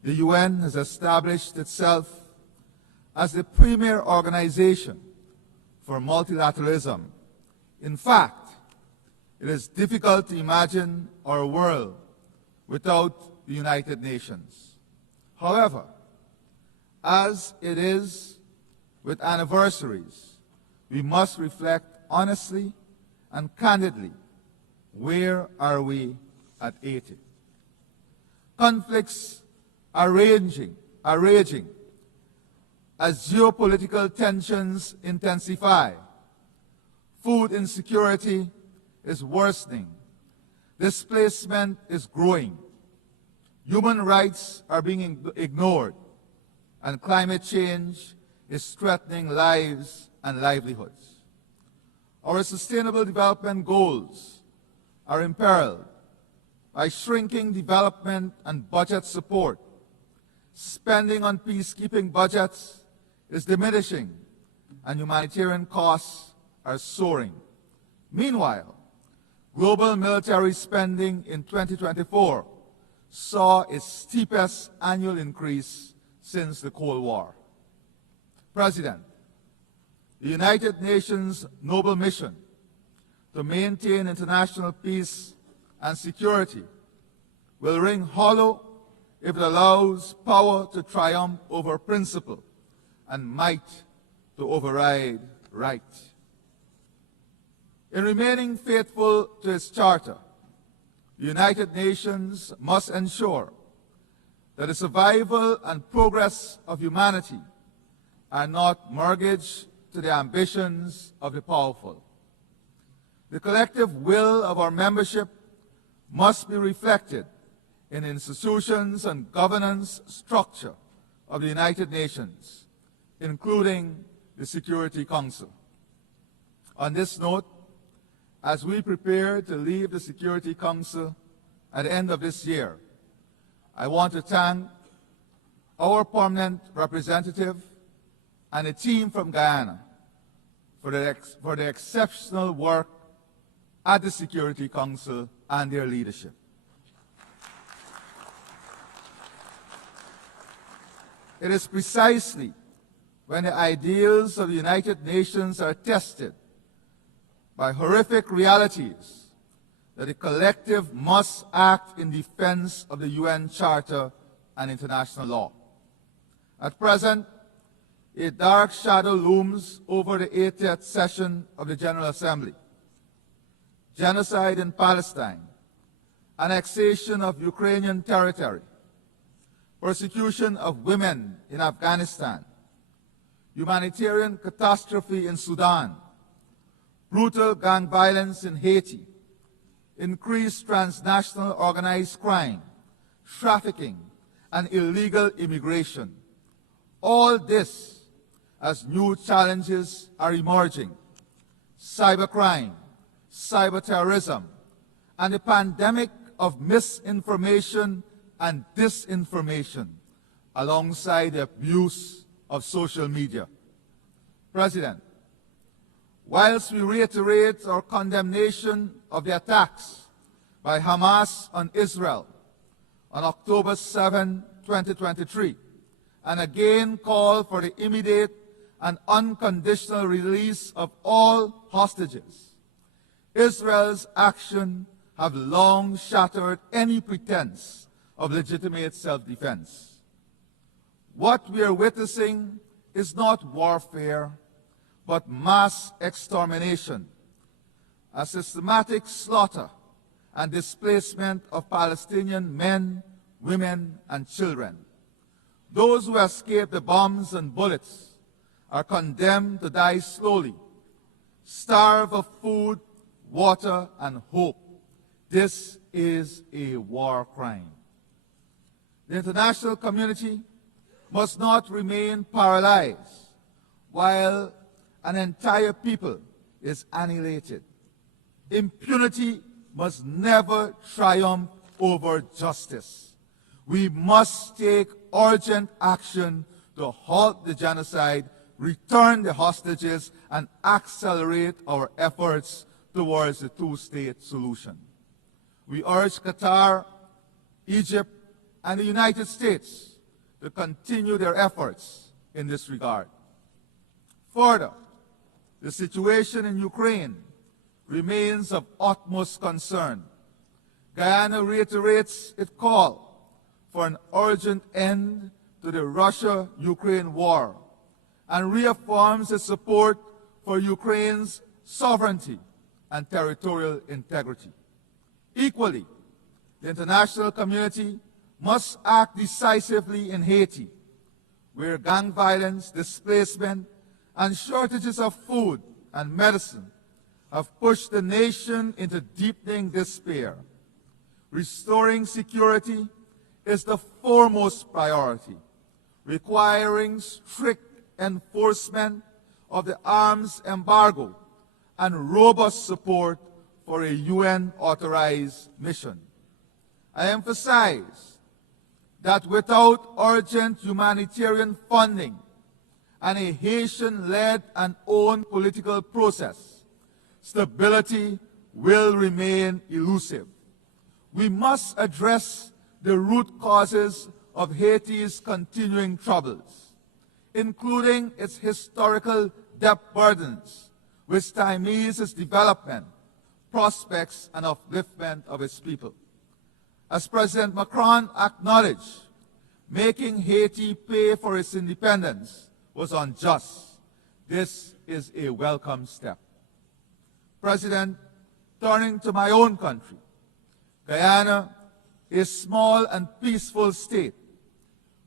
the UN has established itself as the premier organization for multilateralism. In fact, it is difficult to imagine our world without the United Nations. However, as it is with anniversaries, we must reflect honestly and candidly, where are we at 80? Conflicts are raging as geopolitical tensions intensify. Food insecurity is worsening. Displacement is growing. Human rights are being ignored, and climate change is threatening lives and livelihoods. Our Sustainable Development Goals are imperiled by shrinking development and budget support. Spending on peacekeeping budgets is diminishing, and humanitarian costs are soaring. Meanwhile, global military spending in 2024 saw its steepest annual increase since the Cold War. President, the United Nations noble mission to maintain international peace and security will ring hollow if it allows power to triumph over principle and might to override right. In remaining faithful to its charter, the United Nations must ensure that the survival and progress of humanity are not mortgaged to the ambitions of the powerful. The collective will of our membership must be reflected in institutions and governance structure of the United Nations, including the Security Council. On this note, as we prepare to leave the Security Council at the end of this year, I want to thank our permanent representative and a team from Guyana for their exceptional work at the Security Council and their leadership. It is precisely when the ideals of the United Nations are tested by horrific realities that the collective must act in defense of the UN Charter and international law. At present, a dark shadow looms over the 80th session of the General Assembly. Genocide in Palestine, annexation of Ukrainian territory, persecution of women in Afghanistan, humanitarian catastrophe in Sudan, brutal gang violence in Haiti, increased transnational organized crime, trafficking, and illegal immigration. All this as new challenges are emerging. Cybercrime, cyberterrorism, and the pandemic of misinformation and disinformation, alongside the abuse of social media. President, whilst we reiterate our condemnation of the attacks by Hamas on Israel, on October 7, 2023, and again called for the immediate and unconditional release of all hostages. Israel's action have long shattered any pretense of legitimate self-defense. What we are witnessing is not warfare, but mass extermination, a systematic slaughter and displacement of Palestinian men, women, and children. Those who escape the bombs and bullets are condemned to die slowly, starve of food, water, and hope. This is a war crime. The international community must not remain paralyzed while an entire people is annihilated. Impunity must never triumph over justice. We must take urgent action to halt the genocide, return the hostages, and accelerate our efforts towards the two-state solution. We urge Qatar, Egypt, and the United States to continue their efforts in this regard. Further, the situation in Ukraine remains of utmost concern. Guyana reiterates its call for an urgent end to the Russia-Ukraine war and reaffirms its support for Ukraine's sovereignty and territorial integrity. Equally, the international community must act decisively in Haiti, where gang violence, displacement, and shortages of food and medicine have pushed the nation into deepening despair. Restoring security is the foremost priority, requiring strict enforcement of the arms embargo and robust support for a UN-authorized mission. I emphasize that without urgent humanitarian funding and a Haitian-led and owned political process, stability will remain elusive. We must address the root causes of Haiti's continuing troubles, including its historical debt burdens, which stymies its development, prospects, and upliftment of its people. As President Macron acknowledged, making Haiti pay for its independence was unjust. This is a welcome step. President, turning to my own country, Guyana, a small and peaceful state,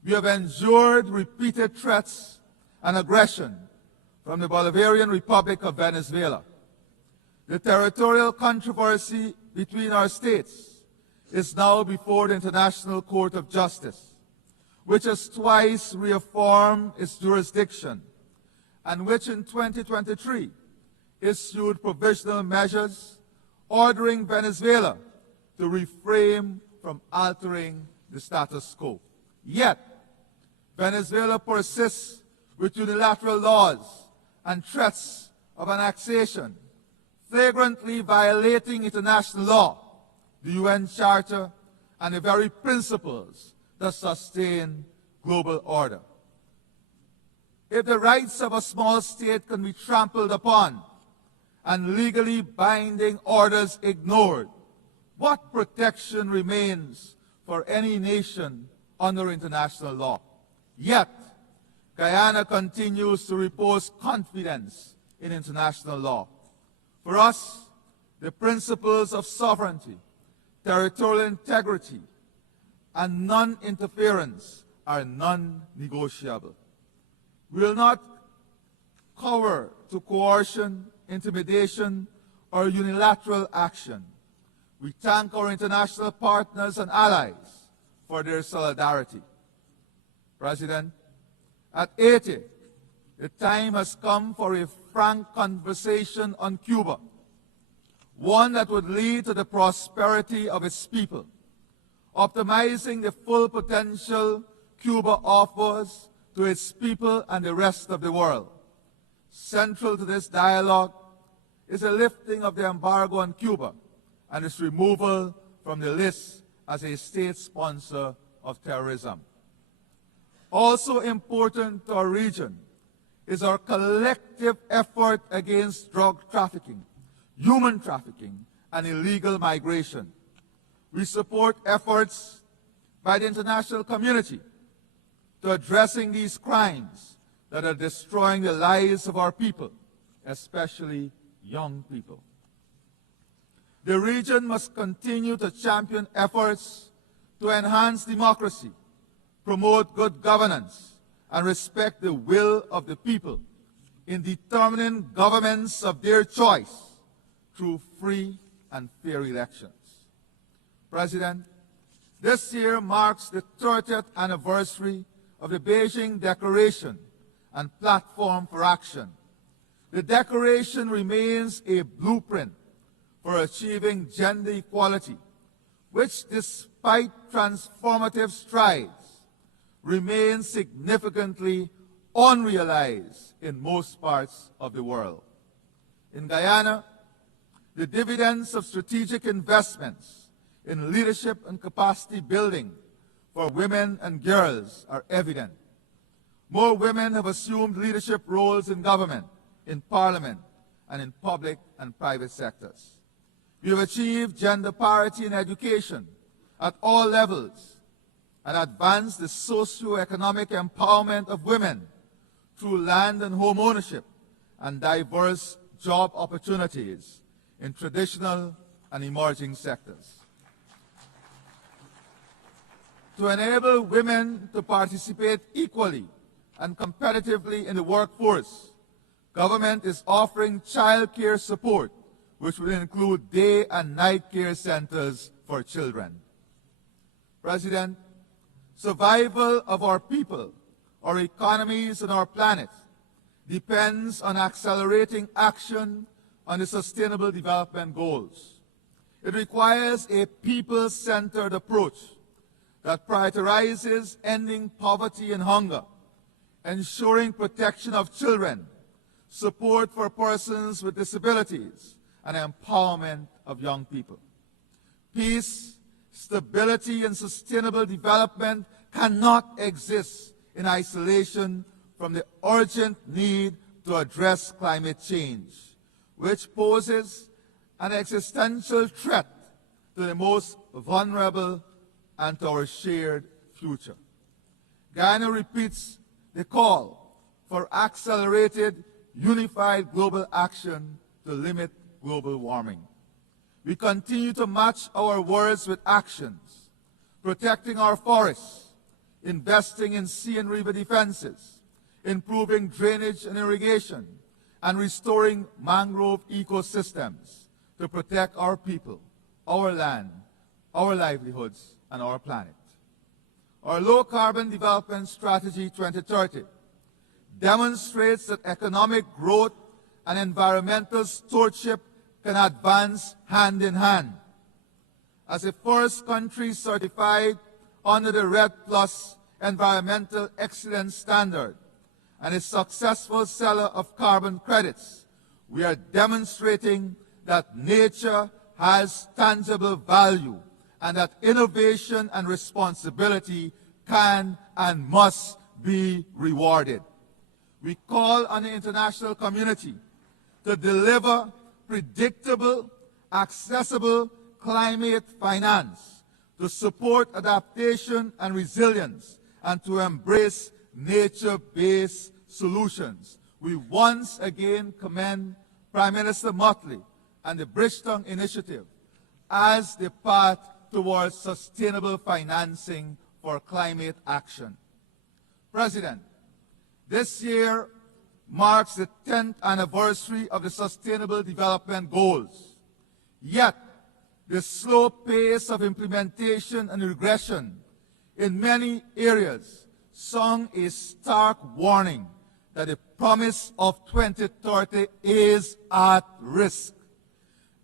we have endured repeated threats and aggression from the Bolivarian Republic of Venezuela. The territorial controversy between our states is now before the International Court of Justice, which has twice reaffirmed its jurisdiction and which in 2023 issued provisional measures ordering Venezuela to refrain from altering the status quo. Yet, Venezuela persists with unilateral laws and threats of annexation, flagrantly violating international law, the UN Charter, and the very principles that sustain global order. If the rights of a small state can be trampled upon and legally binding orders ignored, what protection remains for any nation under international law? Yet, Guyana continues to repose confidence in international law. For us, the principles of sovereignty, territorial integrity, and non-interference are non-negotiable. We will not cower to coercion, intimidation, or unilateral action. We thank our international partners and allies for their solidarity. President, at 80, the time has come for a frank conversation on Cuba, one that would lead to the prosperity of its people, optimizing the full potential Cuba offers to its people and the rest of the world. Central to this dialogue is the lifting of the embargo on Cuba and its removal from the list as a state sponsor of terrorism. Also important to our region is our collective effort against drug trafficking, human trafficking, and illegal migration. We support efforts by the international community to addressing these crimes that are destroying the lives of our people, especially young people. The region must continue to champion efforts to enhance democracy, promote good governance, and respect the will of the people in determining governments of their choice through free and fair elections. President, this year marks the 30th anniversary of the Beijing Declaration and Platform for Action. The Declaration remains a blueprint for achieving gender equality, which, despite transformative strides, remains significantly unrealized in most parts of the world. In Guyana, the dividends of strategic investments in leadership and capacity building for women and girls are evident. More women have assumed leadership roles in government, in parliament, and in public and private sectors. We have achieved gender parity in education at all levels and advanced the socio-economic empowerment of women through land and home ownership and diverse job opportunities in traditional and emerging sectors. To enable women to participate equally and competitively in the workforce, government is offering child care support, which will include day and night care centers for children. President, survival of our people, our economies, and our planet depends on accelerating action on the Sustainable Development Goals. It requires a people-centered approach that prioritizes ending poverty and hunger, ensuring protection of children, support for persons with disabilities, and empowerment of young people. Peace, stability, and sustainable development cannot exist in isolation from the urgent need to address climate change, which poses an existential threat to the most vulnerable and to our shared future. Guyana repeats the call for accelerated, unified global action to limit global warming. We continue to match our words with actions, protecting our forests, investing in sea and river defenses, improving drainage and irrigation, and restoring mangrove ecosystems to protect our people, our land, our livelihoods, and our planet. Our low-carbon development strategy 2030 demonstrates that economic growth and environmental stewardship can advance hand in hand. As the first country certified under the REDD+ Environmental Excellence Standard and a successful seller of carbon credits, we are demonstrating that nature has tangible value and that innovation and responsibility can and must be rewarded. We call on the international community to deliver predictable, accessible climate finance, to support adaptation and resilience, and to embrace nature-based solutions. We once again commend Prime Minister Motley and the Bridgetown Initiative as the path towards sustainable financing for climate action. President, this year marks the 10th anniversary of the Sustainable Development Goals. Yet, the slow pace of implementation and regression in many areas sound a stark warning that the promise of 2030 is at risk.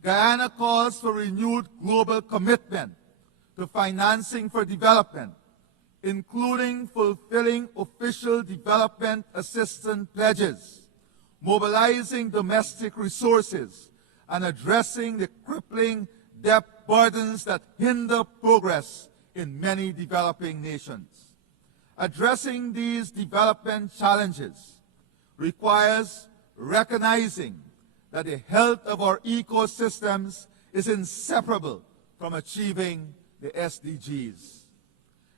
Guyana calls for renewed global commitment to financing for development, including fulfilling official development assistance pledges, mobilizing domestic resources, and addressing the crippling debt burdens that hinder progress in many developing nations. Addressing these development challenges requires recognizing that the health of our ecosystems is inseparable from achieving the SDGs.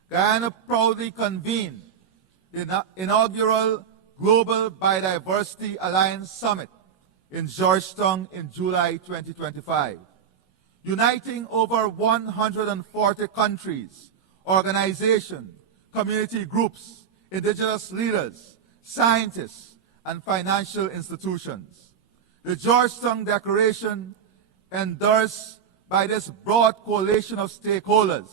Guyana proudly convened the inaugural Global Biodiversity Alliance Summit in Georgetown in July 2025, uniting over 140 countries, organizations, community groups, indigenous leaders, scientists, and financial institutions. The Georgetown Declaration, endorsed by this broad coalition of stakeholders,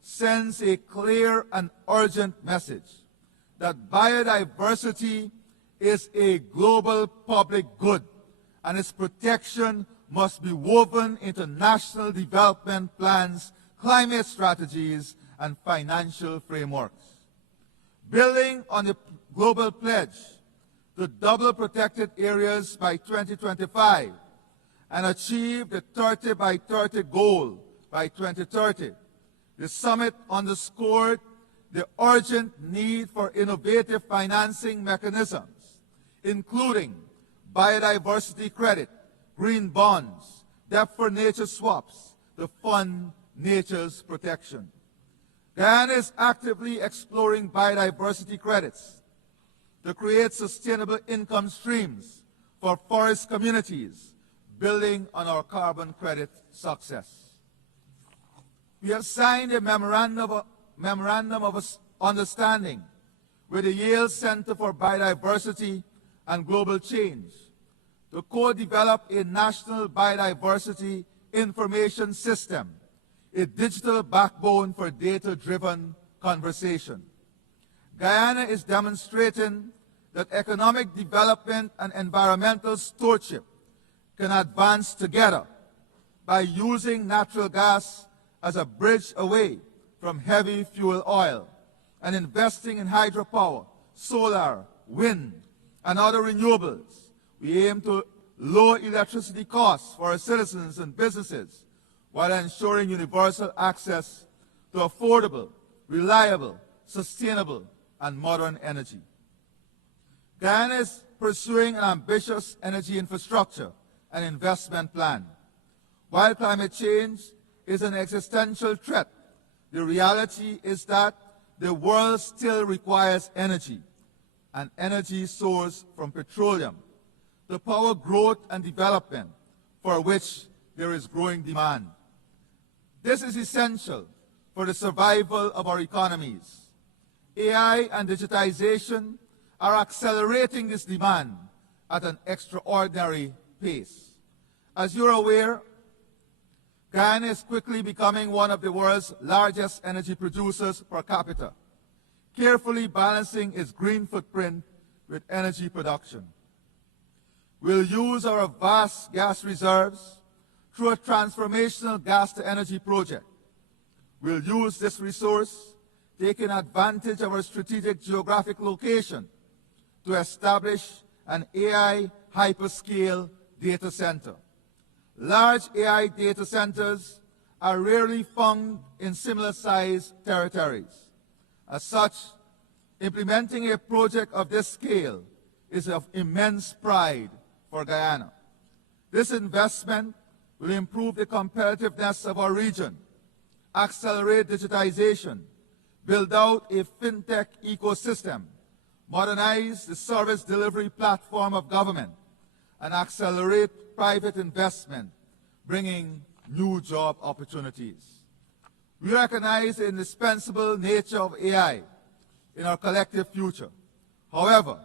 sends a clear and urgent message that biodiversity is a global public good, and its protection must be woven into national development plans, climate strategies, and financial frameworks. Building on the global pledge to double protected areas by 2025 and achieve the 30 by 30 goal by 2030, the summit underscored the urgent need for innovative financing mechanisms, including biodiversity credit, green bonds, debt for nature swaps to fund nature's protection. Guyana is actively exploring biodiversity credits to create sustainable income streams for forest communities, building on our carbon credit success. We have signed a memorandum of understanding with the Yale Center for Biodiversity and Global Change to co-develop a national biodiversity information system, a digital backbone for data-driven conversation. Guyana is demonstrating that economic development and environmental stewardship can advance together by using natural gas as a bridge away from heavy fuel oil and investing in hydropower, solar, wind, and other renewables. We aim to lower electricity costs for our citizens and businesses while ensuring universal access to affordable, reliable, sustainable, and modern energy. Guyana is pursuing an ambitious energy infrastructure and investment plan. While climate change is an existential threat, the reality is that the world still requires energy, an energy source from petroleum, to power growth and development for which there is growing demand. This is essential for the survival of our economies. AI and digitization are accelerating this demand at an extraordinary pace. As you're aware, Guyana is quickly becoming one of the world's largest energy producers per capita, carefully balancing its green footprint with energy production. We'll use our vast gas reserves through a transformational gas-to-energy project. We'll use this resource, taking advantage of our strategic geographic location, to establish an AI hyperscale data center. Large AI data centers are rarely found in similar-sized territories. As such, implementing a project of this scale is of immense pride for Guyana. This investment will improve the competitiveness of our region, accelerate digitization, build out a fintech ecosystem, modernize the service delivery platform of government, and accelerate private investment, bringing new job opportunities. We recognize the indispensable nature of AI in our collective future. However,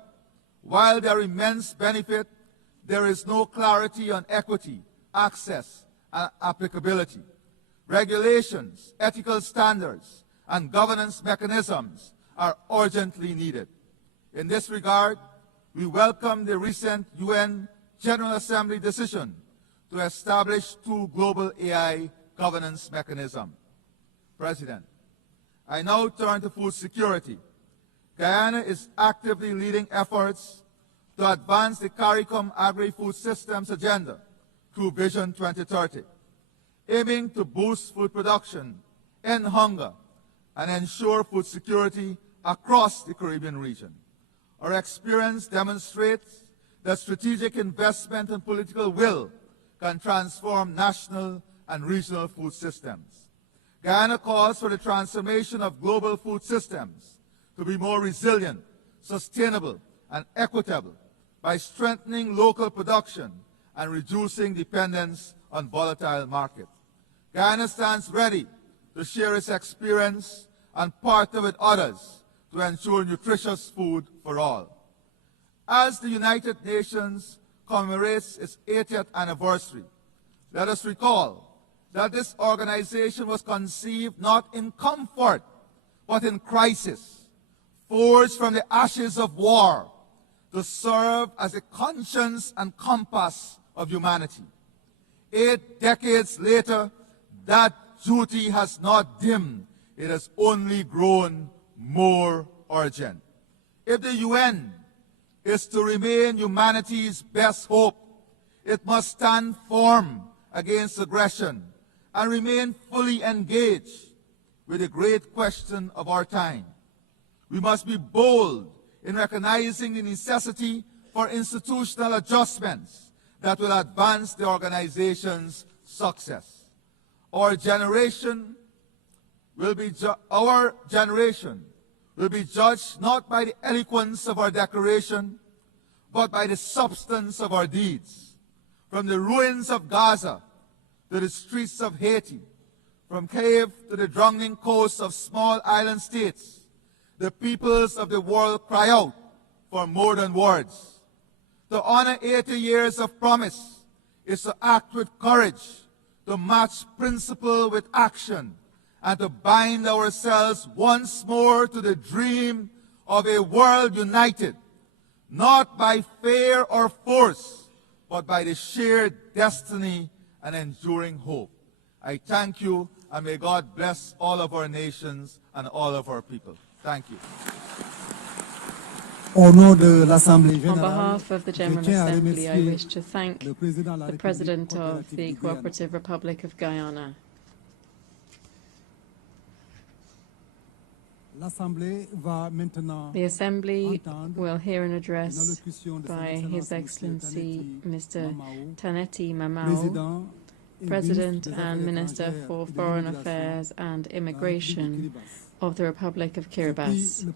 while there are immense benefits, there is no clarity on equity, access, and applicability. Regulations, ethical standards, and governance mechanisms are urgently needed. In this regard, we welcome the recent UN General Assembly decision to establish 2 global AI governance mechanisms. President, I now turn to food security. Guyana is actively leading efforts to advance the CARICOM agri-food systems agenda through Vision 2030. aiming to boost food production, end hunger, and ensure food security across the Caribbean region. Our experience demonstrates that strategic investment and political will can transform national and regional food systems. Guyana calls for the transformation of global food systems to be more resilient, sustainable, and equitable by strengthening local production and reducing dependence on volatile markets. Guyana stands ready to share its experience and partner with others to ensure nutritious food for all. As the United Nations commemorates its 80th anniversary, let us recall that this organization was conceived not in comfort, but in crisis, forged from the ashes of war to serve as a conscience and compass of humanity. 8 decades later, that duty has not dimmed, it has only grown more urgent. If the UN is to remain humanity's best hope, it must stand firm against aggression and remain fully engaged with the great question of our time. We must be bold in recognizing the necessity for institutional adjustments that will advance the organization's success. Our generation will be judged not by the eloquence of our declaration, but by the substance of our deeds. From the ruins of Gaza to the streets of Haiti, from Kiev to the drowning coasts of small island states, the peoples of the world cry out for more than words. To honor 80 years of promise is to act with courage, to match principle with action, and to bind ourselves once more to the dream of a world united, not by fear or force, but by the shared destiny and enduring hope. I thank you, and may God bless all of our nations and all of our people. Thank you. On behalf of the General Assembly, I wish to thank the President of the Cooperative Republic of Guyana. The Assembly will hear an address by His Excellency Mr. Taneti Mamao, President and Minister for Foreign Affairs and Immigration of the Republic of Kiribati.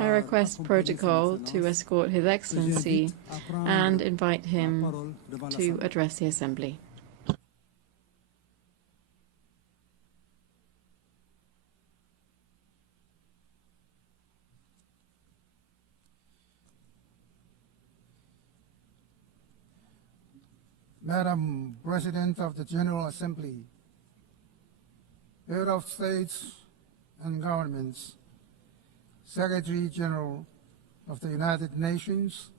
I request protocol to escort His Excellency and invite him to address the Assembly. Madam President of the General Assembly, Head of States and Governments, Secretary General of the United Nations,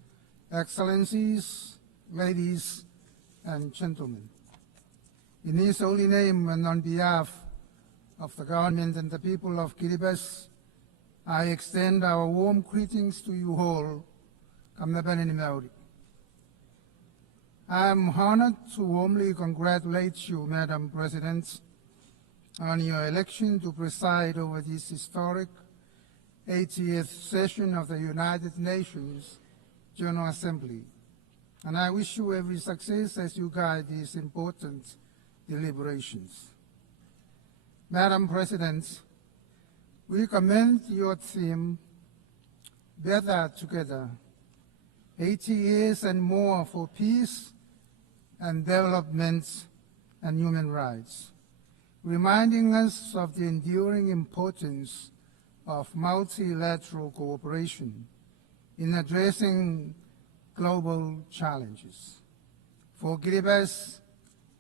Excellencies, ladies and gentlemen. In His holy name and on behalf of the government and the people of Kiribati, I extend our warm greetings to you all. I am honored to warmly congratulate you, Madam President, on your election to preside over this historic 80th session of the United Nations General Assembly, and I wish you every success as you guide these important deliberations. Madam President, we commend your theme, Better Together, 80 years and more for peace and development and human rights, reminding us of the enduring importance of multilateral cooperation in addressing global challenges. For Kiribati,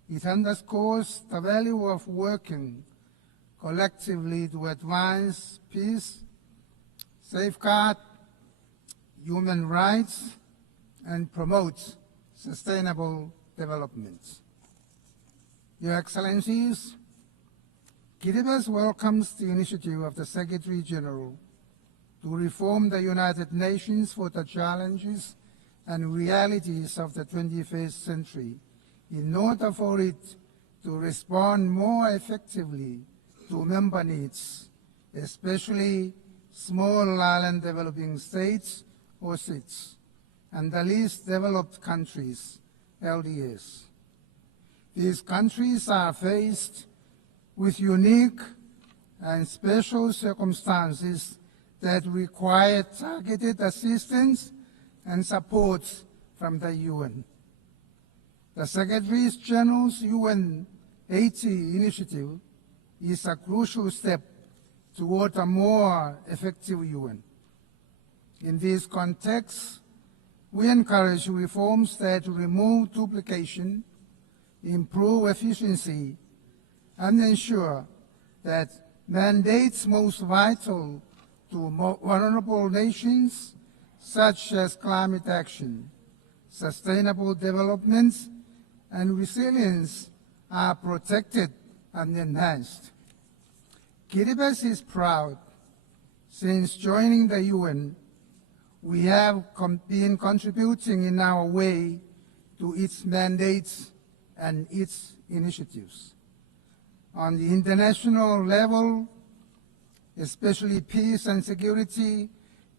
it underscores the value of working collectively to advance peace, safeguard human rights, and promote sustainable development. Your Excellencies, Kiribati welcomes the initiative of the Secretary General to reform the United Nations for the challenges and realities of the 21st century in order for it to respond more effectively to member needs, especially small island developing states or SIDS, and the least developed countries, LDS. These countries are faced with unique and special circumstances that require targeted assistance and support from the UN. The Secretary General's UN80 initiative is a crucial step toward a more effective UN. In this context, we encourage reforms that remove duplication, improve efficiency, and ensure that mandates most vital to vulnerable nations, such as climate action, sustainable development, and resilience, are protected and enhanced. Kiribati is proud. Since joining the UN, we have been contributing in our way to its mandates and its initiatives. On the international level, especially peace and security,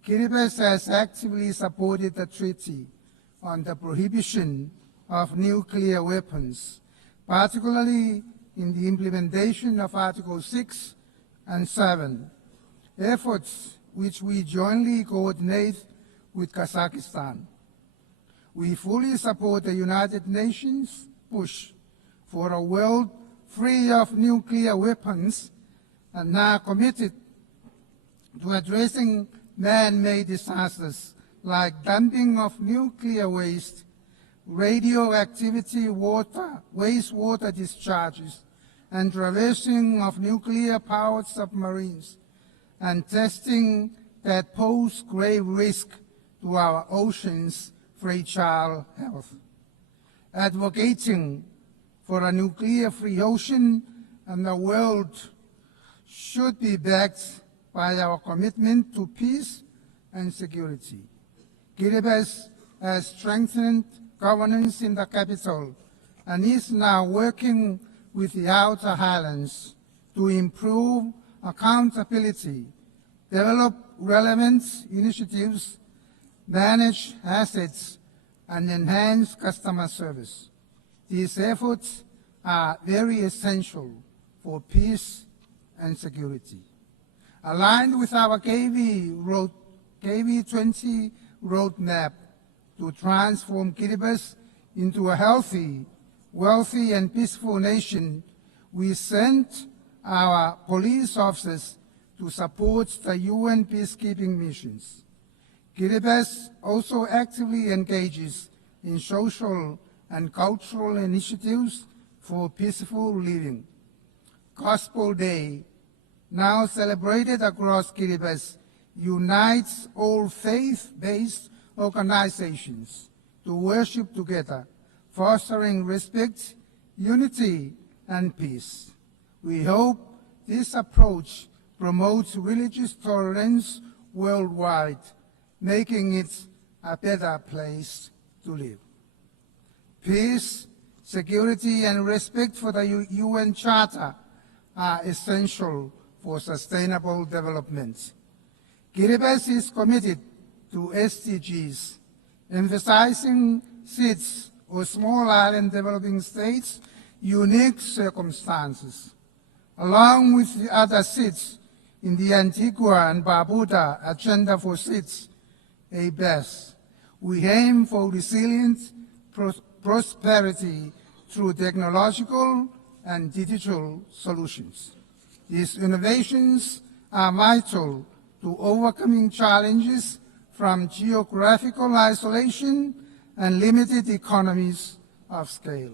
Kiribati has actively supported the Treaty on the Prohibition of Nuclear Weapons, particularly in the implementation of Article 6 and 7, efforts which we jointly coordinate with Kazakhstan. We fully support the United Nations push for a world free of nuclear weapons and are committed to addressing man-made disasters like dumping of nuclear waste, radioactivity wastewater discharges, and traversing of nuclear-powered submarines, and testing that pose grave risk to our oceans' fragile health. Advocating for a nuclear-free ocean and the world should be backed by our commitment to peace and security. Kiribati has strengthened governance in the capital and is now working with the outer highlands to improve accountability, develop relevant initiatives, manage assets, and enhance customer service. These efforts are very essential for peace and security. Aligned with our KV20 roadmap to transform Kiribati into a healthy, wealthy, and peaceful nation, we sent our police officers to support the UN peacekeeping missions. Kiribati also actively engages in social and cultural initiatives for peaceful living. Gospel Day, now celebrated across Kiribati, unites all faith-based organizations to worship together, fostering respect, unity, and peace. We hope this approach promotes religious tolerance worldwide, making it a better place to live. Peace, security, and respect for the UN Charter are essential for sustainable development. Kiribati is committed to SDGs, emphasizing SIDS, or small island developing states, unique circumstances. Along with the other SIDS in the Antigua and Barbuda Agenda for SIDS, ABES, we aim for resilient prosperity through technological and digital solutions. These innovations are vital to overcoming challenges from geographical isolation and limited economies of scale.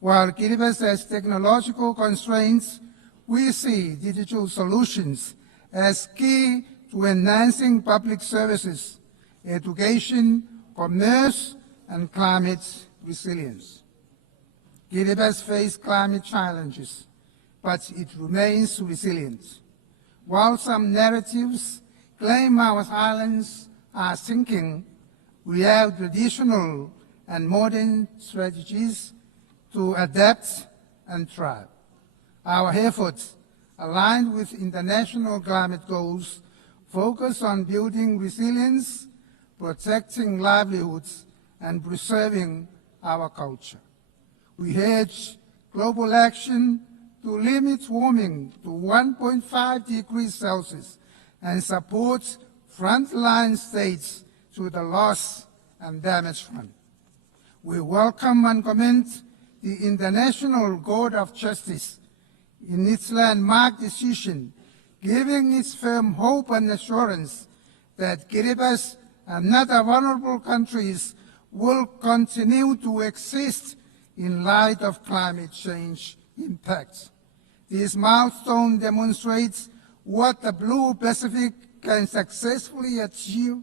While Kiribati has technological constraints, we see digital solutions as key to enhancing public services, education, commerce, and climate resilience. Kiribati faces climate challenges, but it remains resilient. While some narratives claim our islands are sinking, we have traditional and modern strategies to adapt and thrive. Our efforts, aligned with international climate goals, focus on building resilience, protecting livelihoods, and preserving our culture. We urge global action to limit warming to 1.5 degrees Celsius and support frontline states through the loss and damage fund. We welcome and commend the International Court of Justice in its landmark decision, giving its firm hope and assurance that Kiribati and other vulnerable countries will continue to exist in light of climate change impacts. This milestone demonstrates what the Blue Pacific can successfully achieve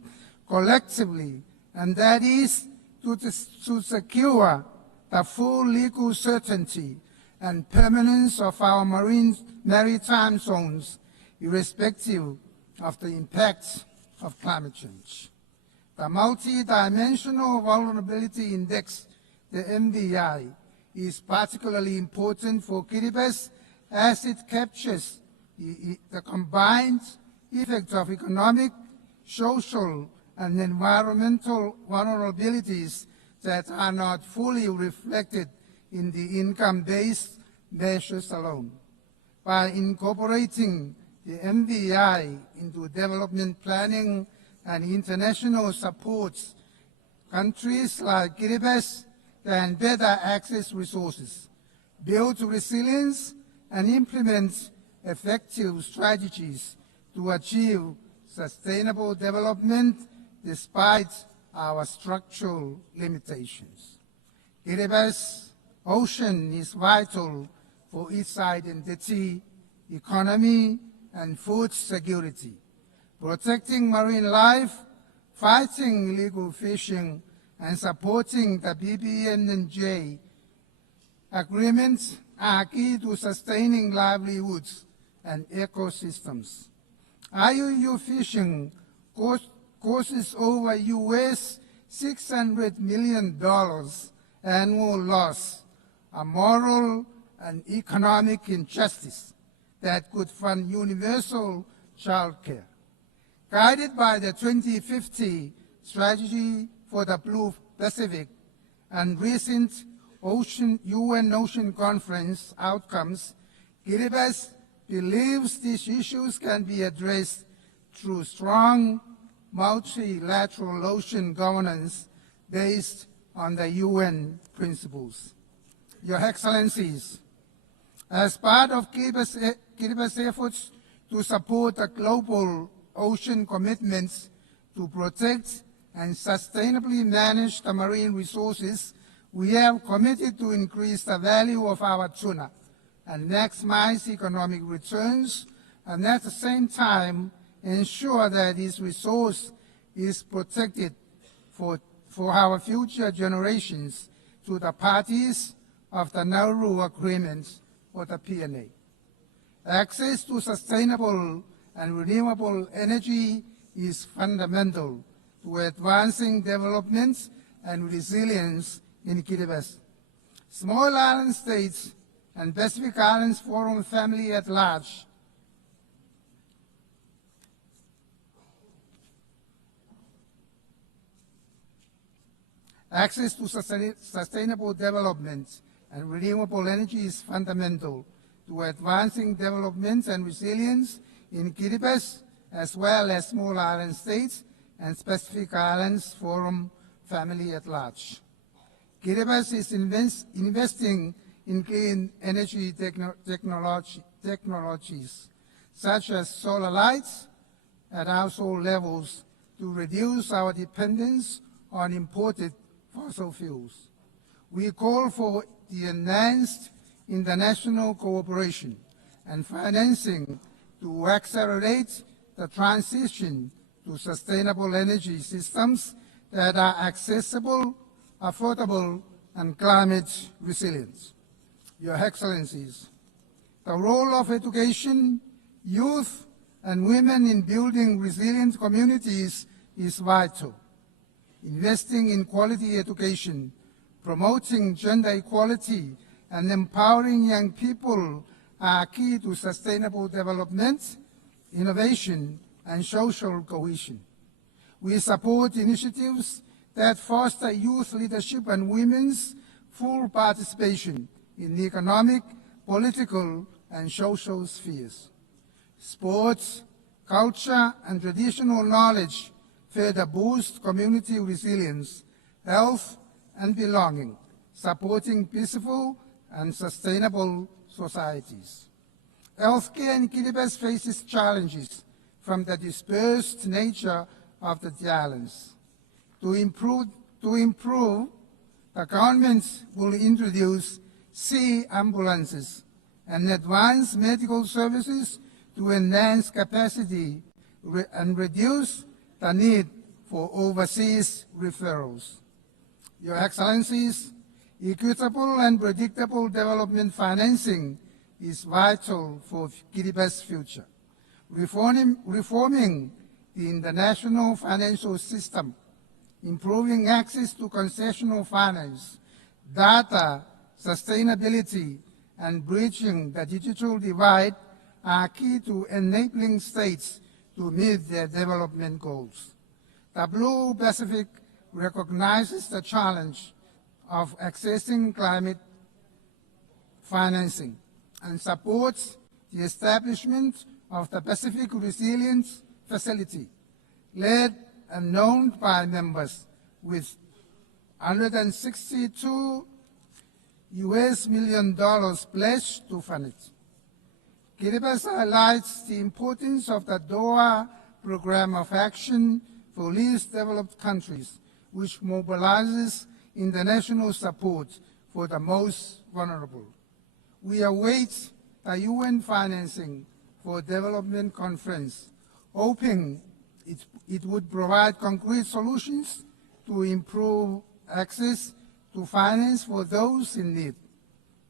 collectively, and that is to secure the full legal certainty and permanence of our maritime zones, irrespective of the impacts of climate change. The Multi-Dimensional Vulnerability Index, the MVI, is particularly important for Kiribati as it captures the combined effects of economic, social, and environmental vulnerabilities that are not fully reflected in the income-based measures alone. By incorporating the MVI into development planning and international supports, countries like Kiribati can better access resources, build resilience, and implement effective strategies to achieve sustainable development despite our structural limitations. Kiribati's ocean is vital for its identity, economy, and food security. Protecting marine life, fighting illegal fishing, and supporting the BBNJ agreements are key to sustaining livelihoods and ecosystems. IUU fishing causes over US $600 million annual loss, a moral and economic injustice that could fund universal child care. Guided by the 2050 Strategy for the Blue Pacific and recent UN Ocean Conference outcomes, Kiribati believes these issues can be addressed through strong multilateral ocean governance based on the UN principles. Your Excellencies, as part of Kiribati's efforts to support the global ocean commitments to protect and sustainably manage the marine resources, we have committed to increase the value of our tuna and maximize economic returns, and at the same time ensure that this resource is protected for our future generations to the parties of the Nauru Agreement or the PNA. Access to sustainable and renewable energy is fundamental to advancing development and resilience in Kiribati. Small island states and Pacific Islands Forum family at large access to sustainable development and renewable energy is fundamental to advancing development and resilience in Kiribati, as well as small island states and Pacific Islands Forum family at large. Kiribati is investing in clean energy technologies, such as solar lights at household levels, to reduce our dependence on imported fossil fuels. We call for the enhanced international cooperation and financing to accelerate the transition to sustainable energy systems that are accessible, affordable, and climate resilient. Your Excellencies, the role of education, youth, and women in building resilient communities is vital. Investing in quality education, promoting gender equality, and empowering young people are key to sustainable development, innovation, and social cohesion. We support initiatives that foster youth leadership and women's full participation in the economic, political, and social spheres. Sports, culture, and traditional knowledge further boost community resilience, health, and belonging, supporting peaceful and sustainable societies. Healthcare in Kiribati faces challenges from the dispersed nature of the islands. To improve, the government will introduce sea ambulances and advance medical services to enhance capacity and reduce the need for overseas referrals. Your Excellencies, equitable and predictable development financing is vital for Kiribati's future. Reforming the international financial system, improving access to concessional finance, data, sustainability, and bridging the digital divide are key to enabling states to meet their development goals. The Blue Pacific recognizes the challenge of accessing climate financing and supports the establishment of the Pacific Resilience Facility, led and known by members, with $162 million pledged to fund it. Kiribati highlights the importance of the Doha Programme of Action for Least Developed Countries, which mobilizes international support for the most vulnerable. We await the UN financing for development conference, hoping it would provide concrete solutions to improve access to finance for those in need.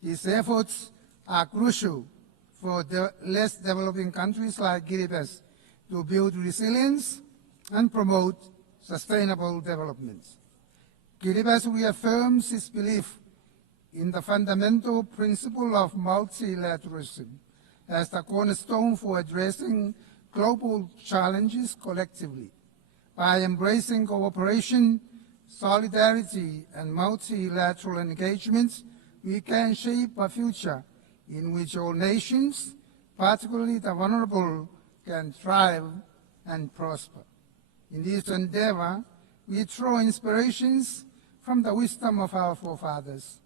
These efforts are crucial for the less developing countries like Kiribati to build resilience and promote sustainable development. Kiribati reaffirms its belief in the fundamental principle of multilateralism as the cornerstone for addressing global challenges collectively. By embracing cooperation, solidarity, and multilateral engagement, we can shape a future in which all nations, particularly the vulnerable, can thrive and prosper. In this endeavor, we draw inspirations from the wisdom of our forefathers,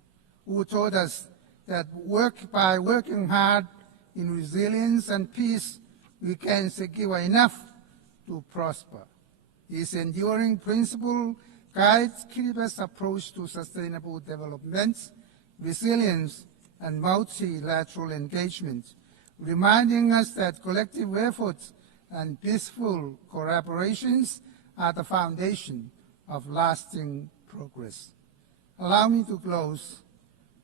who taught us that by working hard in resilience and peace, we can secure enough to prosper. This enduring principle guides Kiribati's approach to sustainable development, resilience, and multilateral engagement, reminding us that collective efforts and peaceful collaborations are the foundation of lasting progress. Allow me to close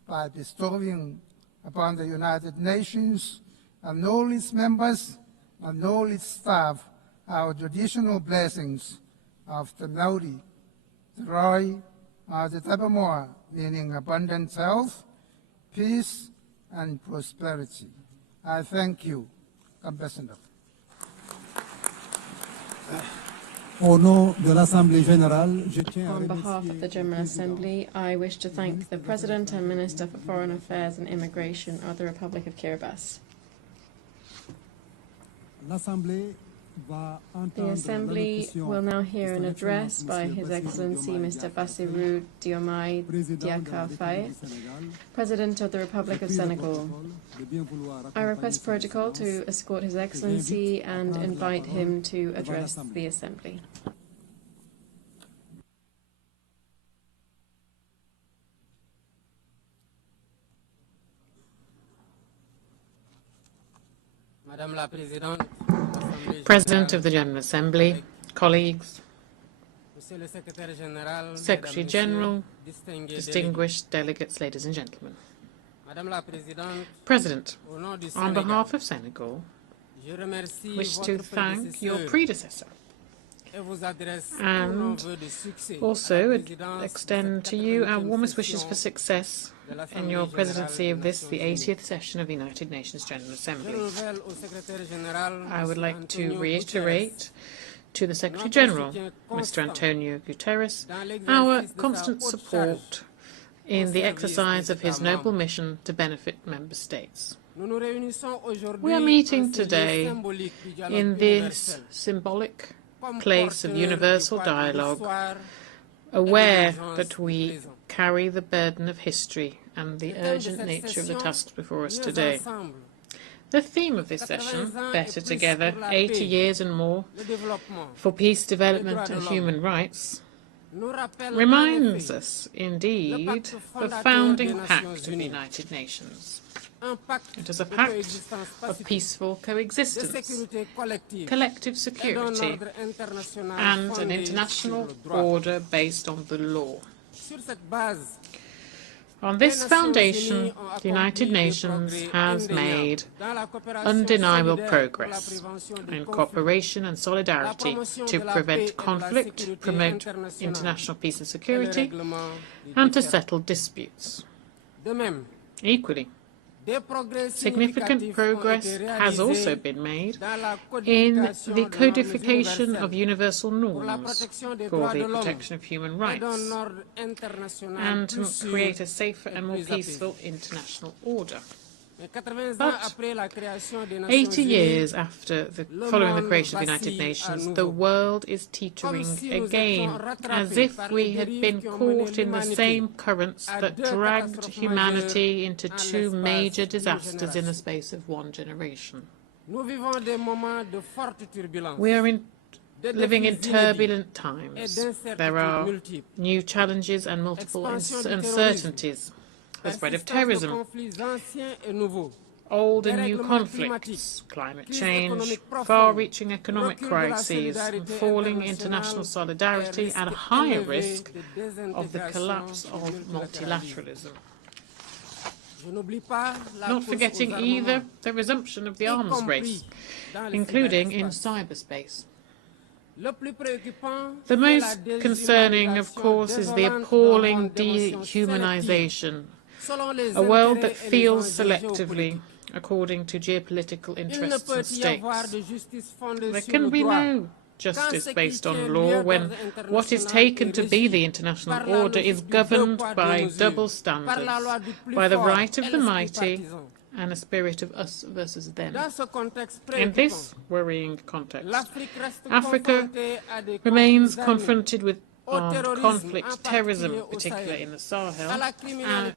by bestowing upon the United Nations and all its members and all its staff our traditional blessings of the Maori, the Roi, the Tabamoa, meaning abundant health, peace, and prosperity. I thank you, Ambassador. On behalf of the General Assembly, I wish to thank the President and Minister for Foreign Affairs and Immigration of the Republic of Kiribati. The Assembly will now hear an address by His Excellency Mr. Bassirou Diomaye Diakhar Faye, President of the Republic of Senegal. I request protocol to escort His Excellency and invite him to address the Assembly. Madame la Présidente, President of the General Assembly, colleagues, Secretary General, distinguished delegates, ladies and gentlemen. President, on behalf of Senegal, I wish to thank your predecessor and also extend to you our warmest wishes for success in your presidency of this, the 80th session of the United Nations General Assembly. I would like to reiterate to the Secretary General, Mr. Antonio Guterres, our constant support in the exercise of his noble mission to benefit member states. We are meeting today in this symbolic place of universal dialogue, aware that we carry the burden of history and the urgent nature of the tasks before us today. The theme of this session, Better Together, 80 years and more for peace, development and human rights, reminds us, indeed, the founding pact of the United Nations. It is a pact of peaceful coexistence, collective security, and an international order based on the law. On this foundation, the United Nations has made undeniable progress in cooperation and solidarity to prevent conflict, promote international peace and security, and to settle disputes. Equally, significant progress has also been made in the codification of universal norms for the protection of human rights and to create a safer and more peaceful international order. But 80 years after following the creation of the United Nations, the world is teetering again, as if we had been caught in the same currents that dragged humanity into two major disasters in the space of one generation. We are living in turbulent times. There are new challenges and multiple uncertainties. The spread of terrorism, old and new conflicts, climate change, far-reaching economic crises, falling international solidarity, and a higher risk of the collapse of multilateralism. Not forgetting either the resumption of the arms race, including in cyberspace. The most concerning, of course, is the appalling dehumanization, a world that feels selectively according to geopolitical interests and stakes. There can be no justice based on law when what is taken to be the international order is governed by double standards, by the right of the mighty and a spirit of us versus them. In this worrying context, Africa remains confronted with armed conflict, terrorism, particularly in the Sahel, and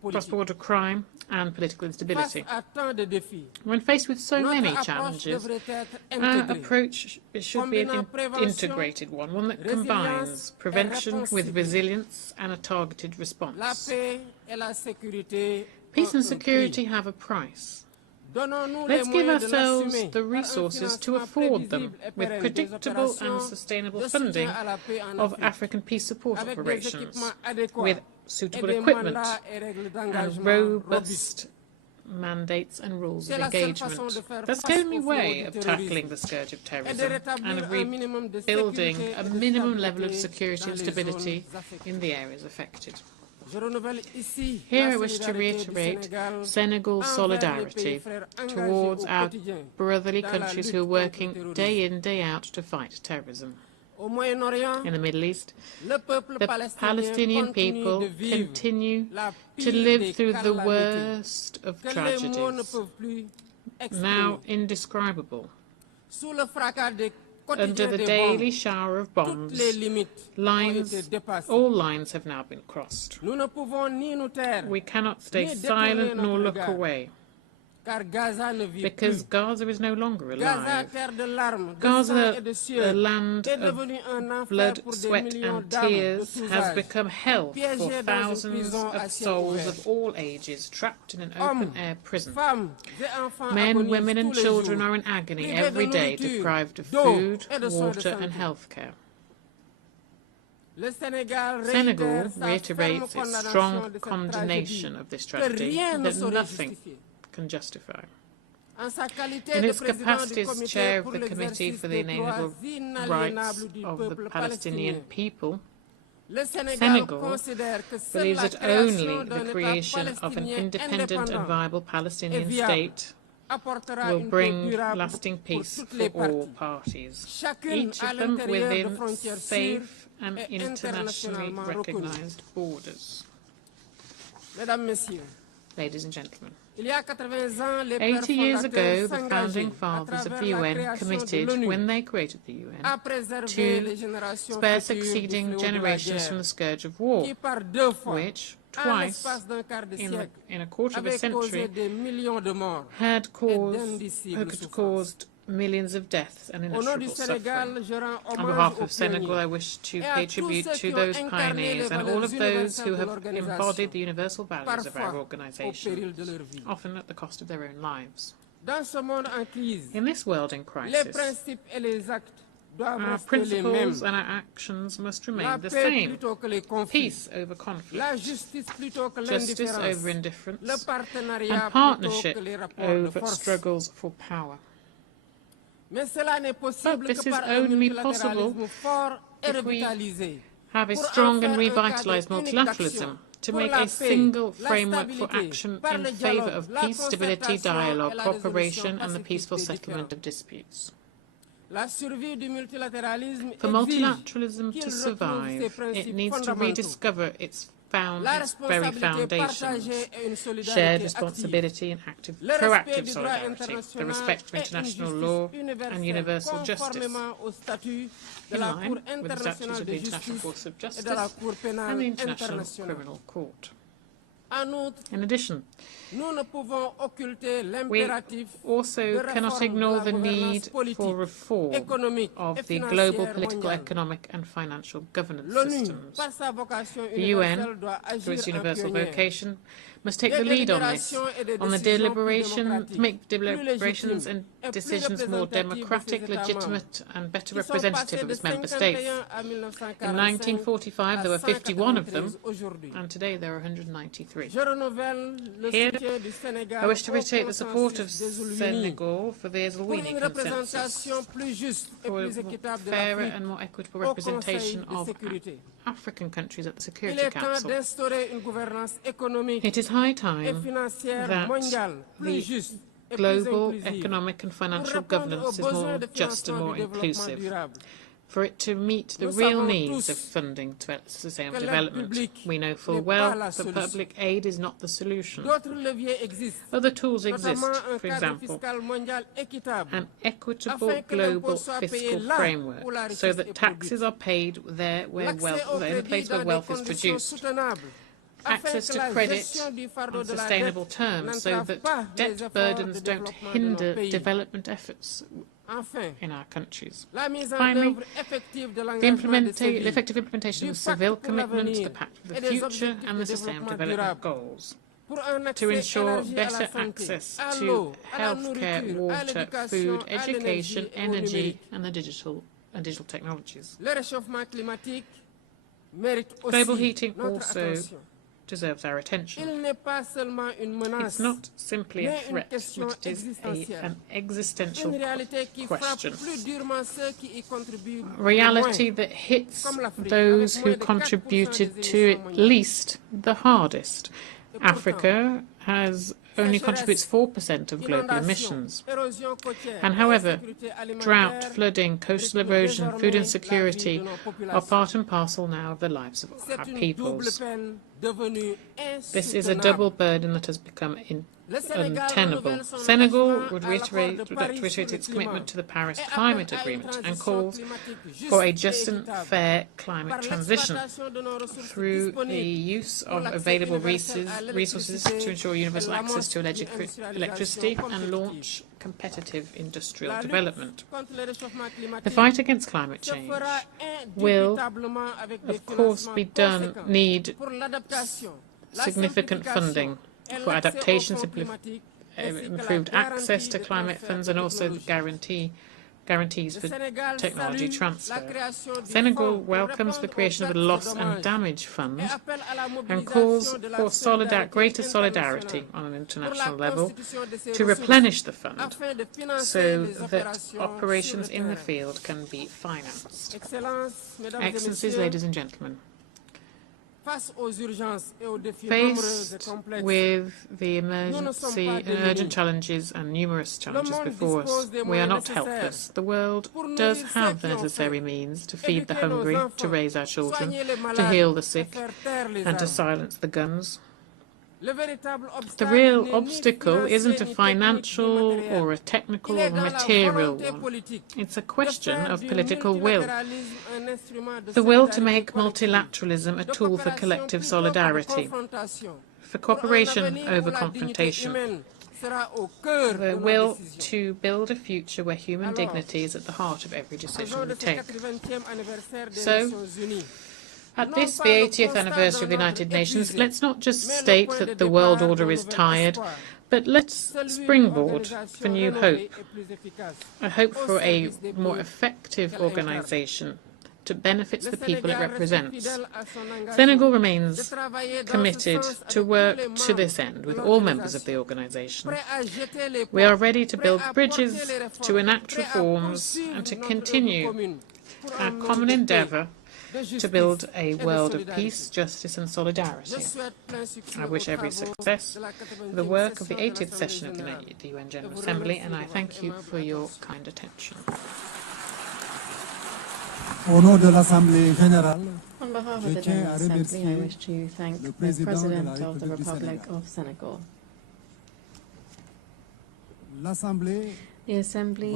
cross-border crime and political instability. When faced with so many challenges, our approach should be an integrated one that combines prevention with resilience and a targeted response. Peace and security have a price. Let's give ourselves the resources to afford them with predictable and sustainable funding of African peace support operations, with suitable equipment and robust mandates and rules of engagement. That's the only way of tackling the scourge of terrorism and of rebuilding a minimum level of security and stability in the areas affected. Here I wish to reiterate Senegal's solidarity towards our brotherly countries who are working day in, day out to fight terrorism. In the Middle East, the Palestinian people continue to live through the worst of tragedies, now indescribable. Under the daily shower of bombs, all lines have now been crossed. We cannot stay silent nor look away, because Gaza is no longer alive. Gaza, the land of blood, sweat and tears, has become hell for thousands of souls of all ages trapped in an open-air prison. Men, women and children are in agony every day, deprived of food, water and health care. Senegal reiterates its strong condemnation of this tragedy that nothing can justify. In its capacity as chair of the Committee for the Inalienable Rights of the Palestinian People, Senegal believes that only the creation of an independent and viable Palestinian state will bring lasting peace for all parties, each of them within safe and internationally recognized borders. Ladies and gentlemen, 80 years ago, the founding fathers of the UN committed, when they created the UN, to spare succeeding generations from the scourge of war, which, twice, in a quarter of a century, had caused millions of deaths and inexorable suffering. On behalf of Senegal, I wish to pay tribute to those pioneers and all of those who have embodied the universal values of our organization, often at the cost of their own lives. In this world in crisis, our principles and our actions must remain the same. Peace over conflict, justice over indifference, and partnership over struggles for power. But this is only possible if we have a strong and revitalized multilateralism, to make a single framework for action in favor of peace, stability, dialogue, cooperation, and the peaceful settlement of disputes. For multilateralism to survive, it needs to rediscover its very foundations: shared responsibility and proactive solidarity, the respect for international law and universal justice, in line with the statutes of the International Court of Justice and the International Criminal Court. In addition, we also cannot ignore the need for reform of the global political, economic and financial governance systems. The UN, through its universal vocation, must take the lead on this, on the make deliberations and decisions more democratic, legitimate and better representative of its member states. In 1945 there were 51 of them, and today there are 193. Here, I wish to reiterate the support of Senegal for the Eswatini Consensus, for a fairer and more equitable representation of African countries at the Security Council. It is high time that the global economic and financial governance is more just and more inclusive, for it to meet the real needs of funding to sustainable development. We know full well that public aid is not the solution. Other tools exist, for example, an equitable global fiscal framework, so that taxes are paid there in the place where wealth is produced. Access to credit on sustainable terms, so that debt burdens don't hinder development efforts in our countries. Finally, the effective implementation of civil commitment, the Pact for the Future and the Sustainable Development Goals, to ensure better access to healthcare, water, food, education, energy and digital technologies. Global heating also deserves our attention. It's not simply a threat, but it is an existential question. Reality that hits those who contributed to it least the hardest. Africa only contributes 4% of global emissions. And however, drought, flooding, coastal erosion, food insecurity are part and parcel now of the lives of our peoples. This is a double burden that has become untenable. Senegal would like to reiterate its commitment to the Paris Climate Agreement and calls for a just and fair climate transition through the use of available resources to ensure universal access to electricity and launch competitive industrial development. The fight against climate change will, of course, need significant funding for adaptation, improved access to climate funds, and also the guarantee guarantees for technology transfer. Senegal welcomes the creation of a loss and damage fund and calls for greater solidarity on an international level to replenish the fund so that operations in the field can be financed. Excellencies, ladies and gentlemen, faced with the emergency and urgent challenges and numerous challenges before us, we are not helpless. The world does have the necessary means to feed the hungry, to raise our children, to heal the sick, and to silence the guns. The real obstacle isn't a financial or a technical or a material one. It's a question of political will. The will to make multilateralism a tool for collective solidarity, for cooperation over confrontation, the will to build a future where human dignity is at the heart of every decision we take. So, at this, the 80th anniversary of the United Nations, let's not just state that the world order is tired, but let's springboard for new hope. A hope for a more effective organisation to benefit the people it represents. Senegal remains committed to work to this end with all members of the organisation. We are ready to build bridges, to enact reforms, and to continue our common endeavour to build a world of peace, justice and solidarity. I wish every success for the work of the 80th session of the UN General Assembly, and I thank you for your kind attention. On behalf of the General Assembly, I wish to thank the President of the Republic of Senegal. The Assembly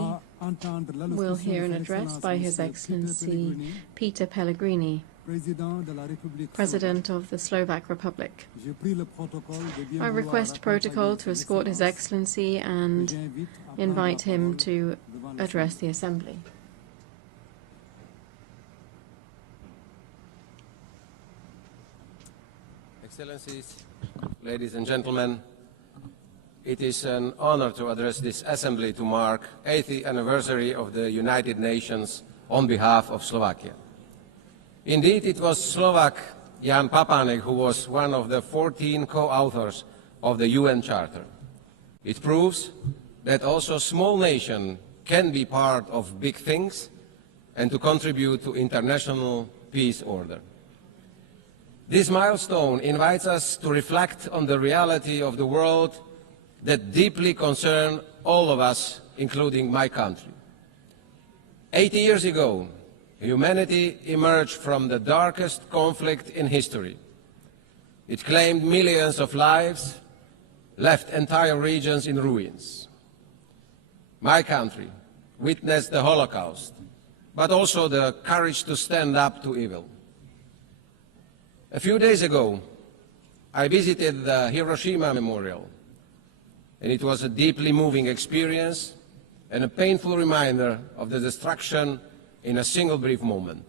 will hear an address by His Excellency Peter Pellegrini, President of the Slovak Republic. I request protocol to escort His Excellency and invite him to address the Assembly. Excellencies, ladies and gentlemen, it is an honor to address this Assembly to mark the 80th anniversary of the United Nations on behalf of Slovakia. Indeed, it was Slovak Jan Papanek who was one of the 14 co-authors of the UN Charter. It proves that also small nations can be part of big things and to contribute to international peace order. This milestone invites us to reflect on the reality of the world that deeply concern all of us, including my country. 80 years ago, humanity emerged from the darkest conflict in history. It claimed millions of lives, left entire regions in ruins. My country witnessed the Holocaust, but also the courage to stand up to evil. A few days ago, I visited the Hiroshima Memorial, and it was a deeply moving experience and a painful reminder of the destruction in a single brief moment.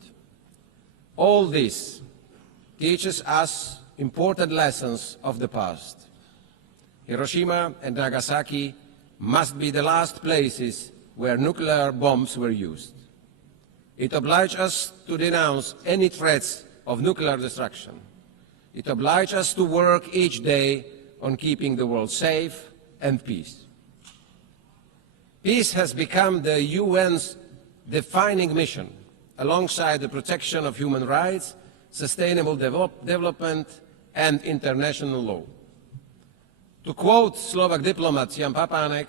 All this teaches us important lessons of the past. Hiroshima and Nagasaki must be the last places where nuclear bombs were used. It obliges us to denounce any threats of nuclear destruction. It obliges us to work each day on keeping the world safe and peace. Peace has become the UN's defining mission, alongside the protection of human rights, sustainable development, and international law. To quote Slovak diplomat Jan Papanek,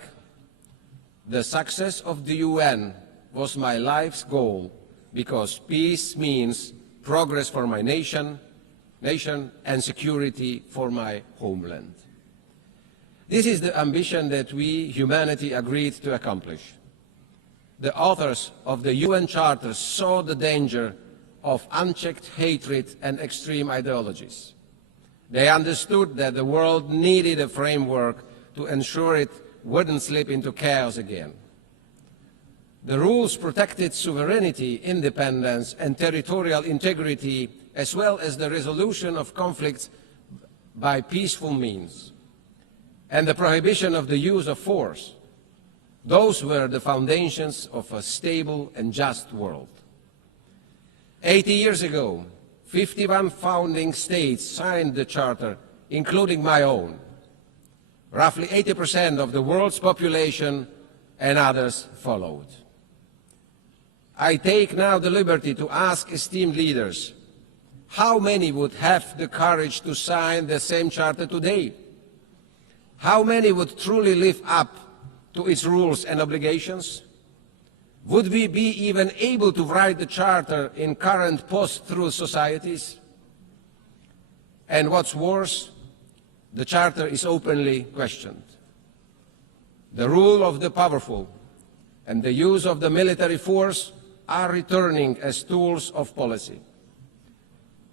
"The success of the UN was my life's goal because peace means progress for my nation and security for my homeland." This is the ambition that we, humanity, agreed to accomplish. The authors of the UN Charter saw the danger of unchecked hatred and extreme ideologies. They understood that the world needed a framework to ensure it wouldn't slip into chaos again. The rules protected sovereignty, independence, and territorial integrity, as well as the resolution of conflicts by peaceful means, and the prohibition of the use of force. Those were the foundations of a stable and just world. 80 years ago, 51 founding states signed the Charter, including my own. Roughly 80% of the world's population and others followed. I take now the liberty to ask esteemed leaders, how many would have the courage to sign the same Charter today? How many would truly live up to its rules and obligations? Would we be even able to write the Charter in current post-truth societies? And what's worse, the Charter is openly questioned. The rule of the powerful and the use of the military force are returning as tools of policy.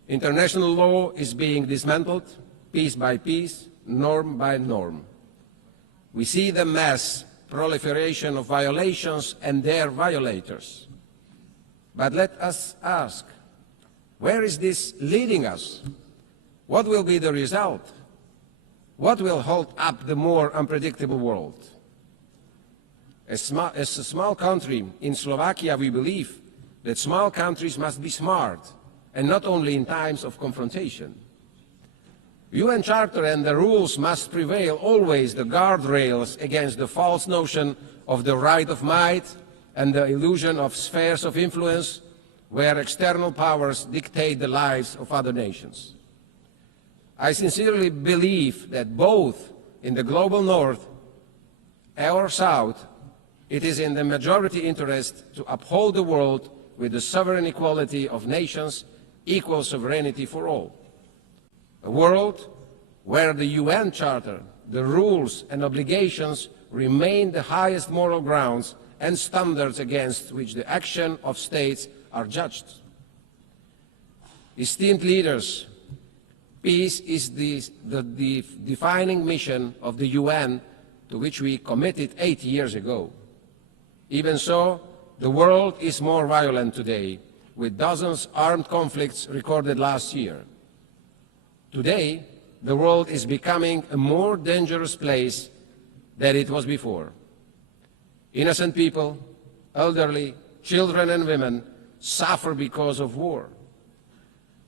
International law is being dismantled, piece by piece, norm by norm. We see the mass proliferation of violations and their violators. But let us ask, where is this leading us? What will be the result? What will hold up the more unpredictable world? As a small country in Slovakia, we believe that small countries must be smart, and not only in times of confrontation. UN Charter and the rules must prevail always, the guardrails against the false notion of the right of might and the illusion of spheres of influence where external powers dictate the lives of other nations. I sincerely believe that both in the global north or south, it is in the majority interest to uphold the world with the sovereign equality of nations, equal sovereignty for all. A world where the UN Charter, the rules and obligations remain the highest moral grounds and standards against which the action of states are judged. Esteemed leaders, peace is the defining mission of the UN, to which we committed 8 years ago. Even so, the world is more violent today, with dozens of armed conflicts recorded last year. Today, the world is becoming a more dangerous place than it was before. Innocent people, elderly, children and women suffer because of war.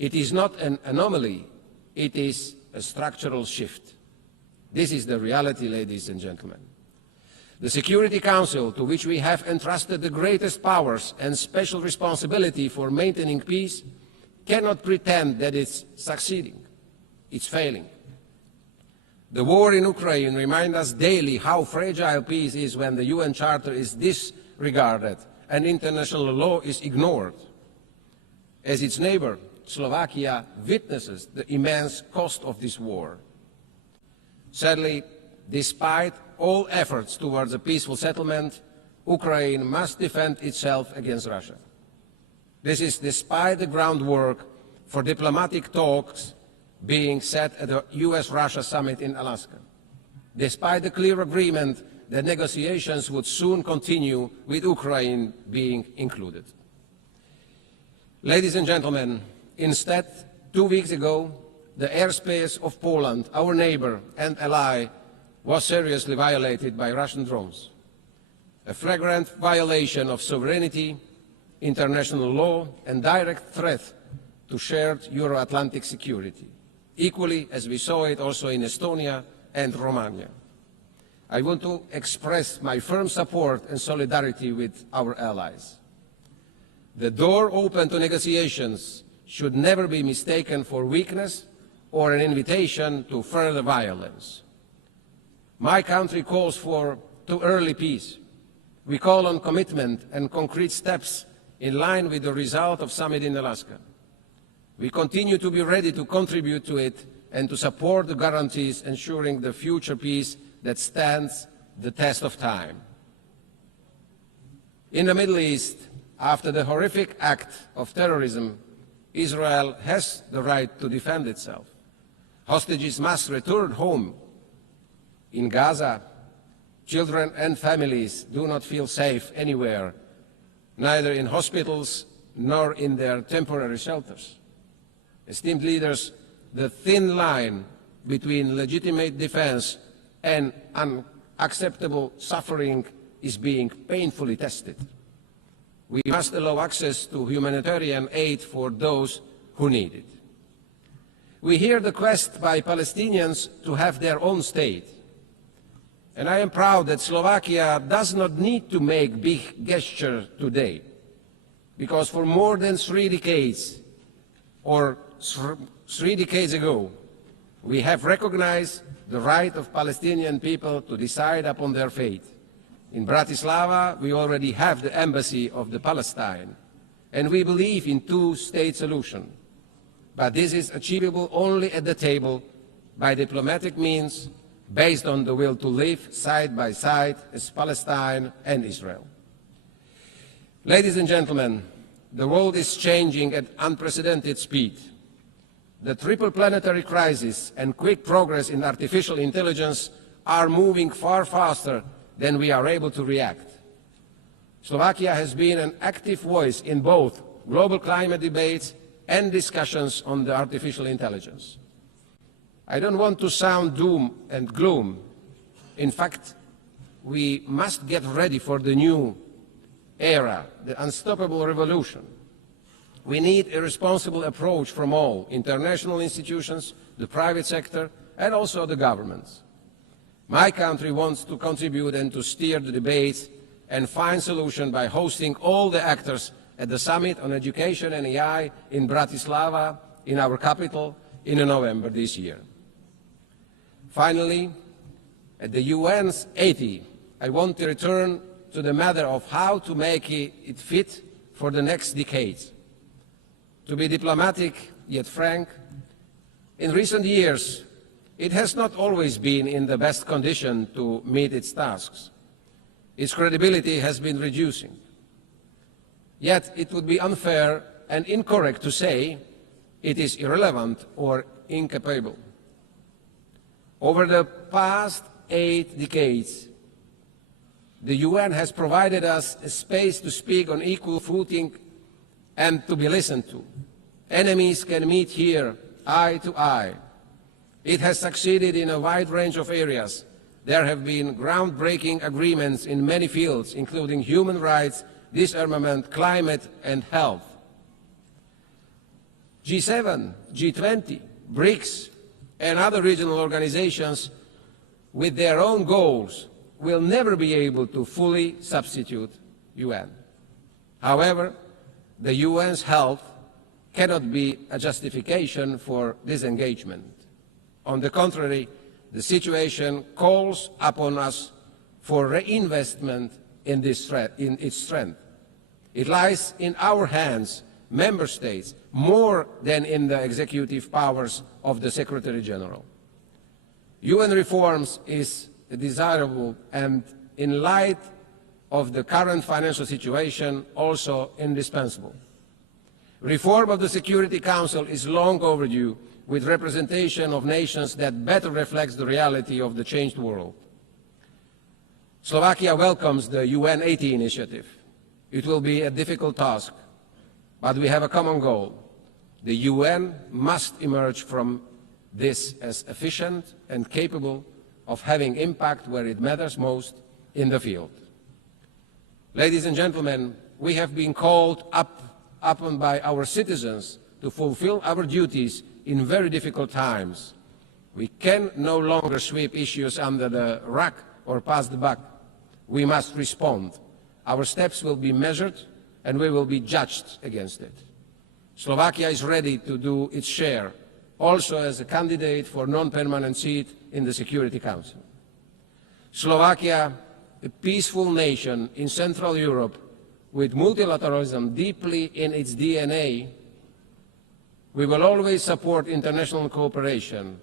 It is not an anomaly, it is a structural shift. This is the reality, ladies and gentlemen. The Security Council, to which we have entrusted the greatest powers and special responsibility for maintaining peace, cannot pretend that it's succeeding. It's failing. The war in Ukraine reminds us daily how fragile peace is when the UN Charter is disregarded and international law is ignored. As its neighbor, Slovakia witnesses the immense cost of this war. Sadly, despite all efforts towards a peaceful settlement, Ukraine must defend itself against Russia. This is despite the groundwork for diplomatic talks being set at the US-Russia summit in Alaska, despite the clear agreement that negotiations would soon continue with Ukraine being included. Ladies and gentlemen, instead, 2 weeks ago, the airspace of Poland, our neighbor and ally, was seriously violated by Russian drones. A flagrant violation of sovereignty, international law, and direct threat to shared Euro-Atlantic security, equally as we saw it also in Estonia and Romania. I want to express my firm support and solidarity with our allies. The door open to negotiations should never be mistaken for weakness or an invitation to further violence. My country calls for too early peace. We call on commitment and concrete steps in line with the result of summit in Alaska. We continue to be ready to contribute to it and to support the guarantees ensuring the future peace that stands the test of time. In the Middle East, after the horrific act of terrorism, Israel has the right to defend itself. Hostages must return home. In Gaza, children and families do not feel safe anywhere, neither in hospitals nor in their temporary shelters. Esteemed leaders, the thin line between legitimate defense and unacceptable suffering is being painfully tested. We must allow access to humanitarian aid for those who need it. We hear the quest by Palestinians to have their own state. And I am proud that Slovakia does not need to make big gestures today, because for more than 3 decades, or 3 decades ago, we have recognized the right of Palestinian people to decide upon their fate. In Bratislava, we already have the embassy of the Palestine, and we believe in two-state solution. But this is achievable only at the table by diplomatic means, based on the will to live side by side as Palestine and Israel. Ladies and gentlemen, the world is changing at unprecedented speed. The triple planetary crisis and quick progress in artificial intelligence are moving far faster than we are able to react. Slovakia has been an active voice in both global climate debates and discussions on the artificial intelligence. I don't want to sound doom and gloom. In fact, we must get ready for the new era, the unstoppable revolution. We need a responsible approach from all international institutions, the private sector, and also the governments. My country wants to contribute and to steer the debates and find solutions by hosting all the actors at the Summit on Education and AI in Bratislava, in our capital, in November this year. Finally, at the UN's 80, I want to return to the matter of how to make it fit for the next decades. To be diplomatic yet frank, in recent years, it has not always been in the best condition to meet its tasks. Its credibility has been reducing. Yet it would be unfair and incorrect to say it is irrelevant or incapable. Over the past 8 decades, the UN has provided us a space to speak on equal footing and to be listened to. Enemies can meet here, eye to eye. It has succeeded in a wide range of areas. There have been groundbreaking agreements in many fields, including human rights, disarmament, climate, and health. G7, G20, BRICS, and other regional organizations with their own goals will never be able to fully substitute UN. However, the UN's health cannot be a justification for disengagement. On the contrary, the situation calls upon us for reinvestment in its strength. It lies in our hands, member states, more than in the executive powers of the Secretary General. UN reforms is desirable and, in light of the current financial situation, also indispensable. Reform of the Security Council is long overdue, with representation of nations that better reflects the reality of the changed world. Slovakia welcomes the UN 80 initiative. It will be a difficult task, but we have a common goal. The UN must emerge from this as efficient and capable of having impact where it matters most, in the field. Ladies and gentlemen, we have been called upon by our citizens to fulfill our duties in very difficult times. We can no longer sweep issues under the rug or pass the buck. We must respond. Our steps will be measured and we will be judged against it. Slovakia is ready to do its share, also as a candidate for non-permanent seat in the Security Council. Slovakia, a peaceful nation in Central Europe with multilateralism deeply in its DNA, we will always support international cooperation,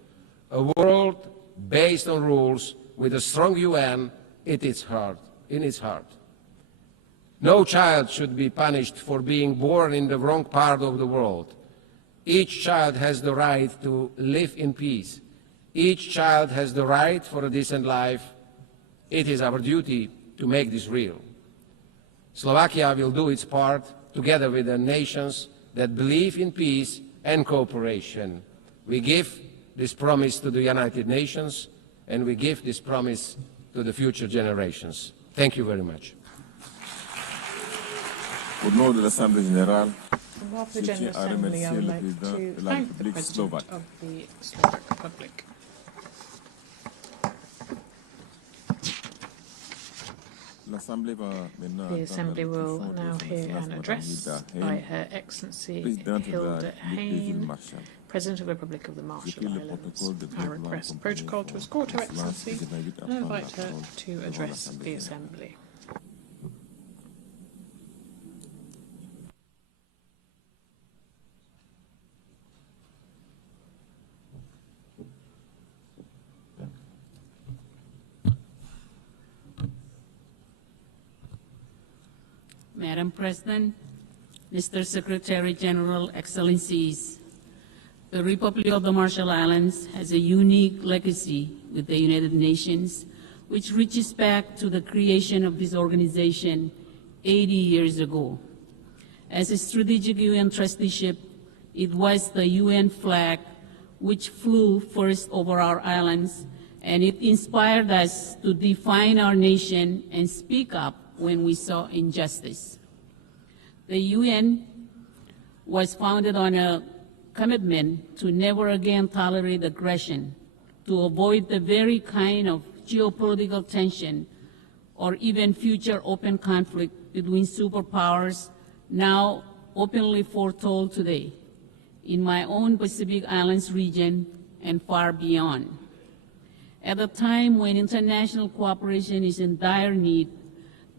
a world based on rules with a strong UN in its heart. No child should be punished for being born in the wrong part of the world. Each child has the right to live in peace. Each child has the right for a decent life. It is our duty to make this real. Slovakia will do its part together with the nations that believe in peace and cooperation. We give this promise to the United Nations, and we give this promise to the future generations. Thank you very much. Au nom de l'Assemblée générale, On behalf of the je tiens General à Assembly, I remercier would le like président to de la thank the République President slovaque. of the Slovak Republic. L'Assemblée va maintenant The entendre Assembly le will discours de now Son hear Excellence an Madame address Hilda by Heine, Her Excellency présidente de la Hilda République des îles Heine, Marshall. President of the Republic of the Marshall Depuis le Islands. protocole de I développement request the accompagné protocol to pour escort Her Excellence, Excellency je l'invite à and prendre la invite her parole to devant address l'Assemblée the générale. Assembly. Madam President, Mr. Secretary General, Excellencies, the Republic of the Marshall Islands has a unique legacy with the United Nations, which reaches back to the creation of this organization 80 years ago. As a strategic UN trusteeship, it was the UN flag which flew first over our islands, and it inspired us to define our nation and speak up when we saw injustice. The UN was founded on a commitment to never again tolerate aggression, to avoid the very kind of geopolitical tension or even future open conflict between superpowers now openly foretold today in my own Pacific Islands region and far beyond. At a time when international cooperation is in dire need,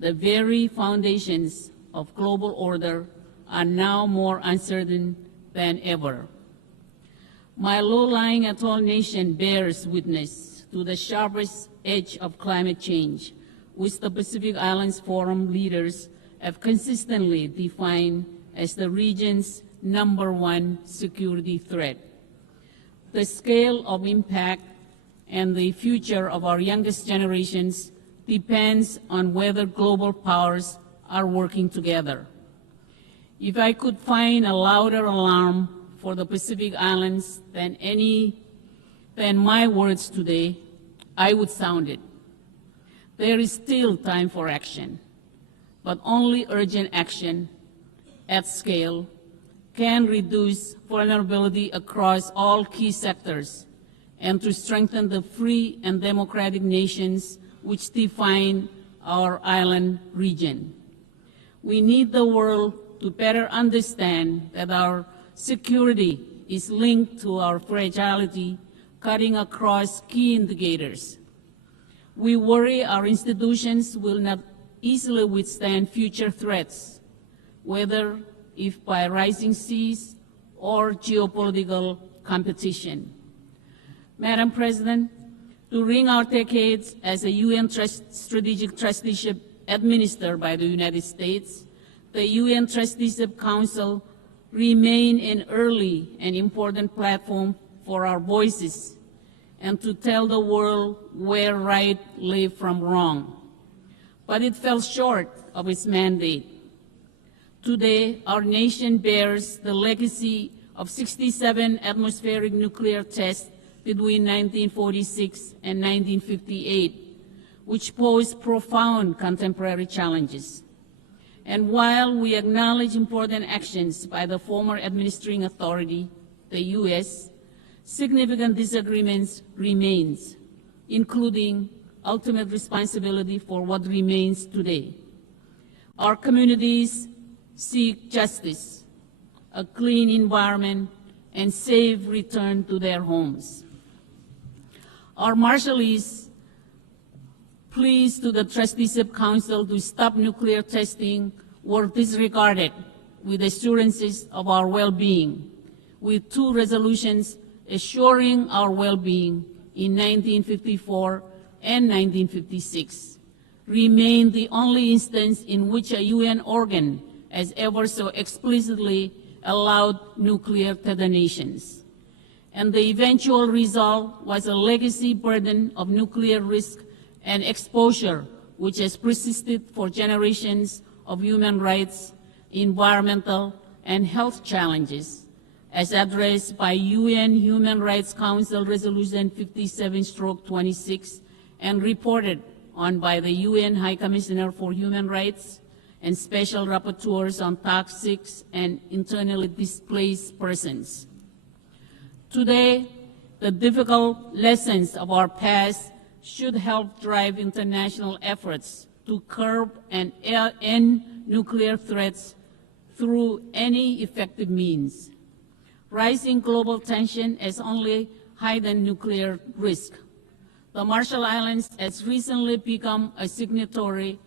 the very foundations of global order are now more uncertain than ever. My low-lying atoll nation bears witness to the sharpest edge of climate change, which the Pacific Islands Forum leaders have consistently defined as the region's #1 security threat. The scale of impact and the future of our youngest generations depends on whether global powers are working together. If I could find a louder alarm for the Pacific Islands than my words today, I would sound it. There is still time for action, but only urgent action at scale can reduce vulnerability across all key sectors and to strengthen the free and democratic nations which define our island region. We need the world to better understand that our security is linked to our fragility, cutting across key indicators. We worry our institutions will not easily withstand future threats, whether if by rising seas or geopolitical competition. Madam President, during our decades as a UN strategic trusteeship administered by the United States, the UN Trusteeship Council remained an early and important platform for our voices and to tell the world where right lay from wrong. But it fell short of its mandate. Today, our nation bears the legacy of 67 atmospheric nuclear tests between 1946 and 1958, which posed profound contemporary challenges. And while we acknowledge important actions by the former administering authority, the U.S., significant disagreements remain, including ultimate responsibility for what remains today. Our communities seek justice, a clean environment, and safe return to their homes. Our Marshallese pleas to the Trusteeship Council to stop nuclear testing were disregarded with assurances of our well-being, with 2 resolutions assuring our well-being in 1954 and 1956, remain the only instance in which a UN organ has ever so explicitly allowed nuclear detonations. And the eventual result was a legacy burden of nuclear risk and exposure, which has persisted for generations of human rights, environmental, and health challenges, as addressed by UN Human Rights Council Resolution 57/26 and reported on by the UN High Commissioner for Human Rights and Special Rapporteurs on Toxic and Internally Displaced Persons. Today, the difficult lessons of our past should help drive international efforts to curb and end nuclear threats through any effective means. Rising global tension has only heightened nuclear risk. The Marshall Islands has recently become a signatory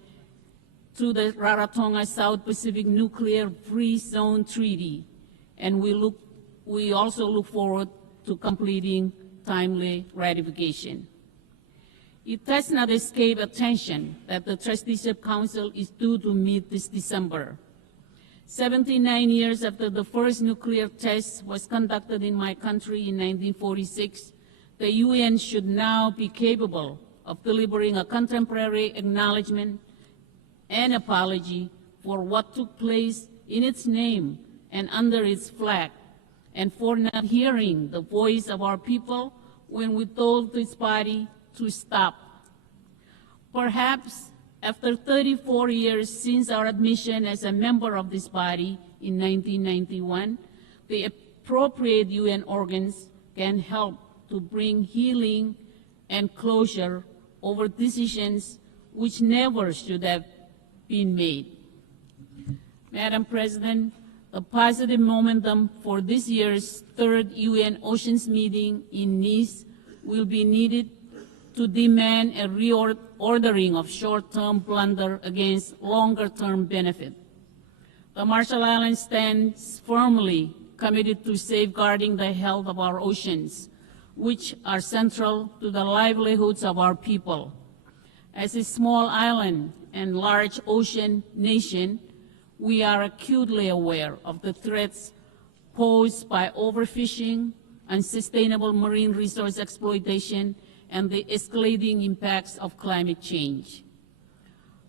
to the Rarotonga South Pacific Nuclear Free Zone Treaty, and we also look forward to completing timely ratification. It does not escape attention that the Trusteeship Council is due to meet this December. 79 years after the first nuclear test was conducted in my country in 1946, the UN should now be capable of delivering a contemporary acknowledgement and apology for what took place in its name and under its flag, and for not hearing the voice of our people when we told this body to stop. Perhaps after 34 years since our admission as a member of this body in 1991, the appropriate UN organs can help to bring healing and closure over decisions which never should have been made. Madam President, the positive momentum for this year's third UN Oceans meeting in Nice will be needed to demand a reordering of short-term blunder against longer-term benefit. The Marshall Islands stands firmly committed to safeguarding the health of our oceans, which are central to the livelihoods of our people. As a small island and large ocean nation, we are acutely aware of the threats posed by overfishing, unsustainable marine resource exploitation, and the escalating impacts of climate change.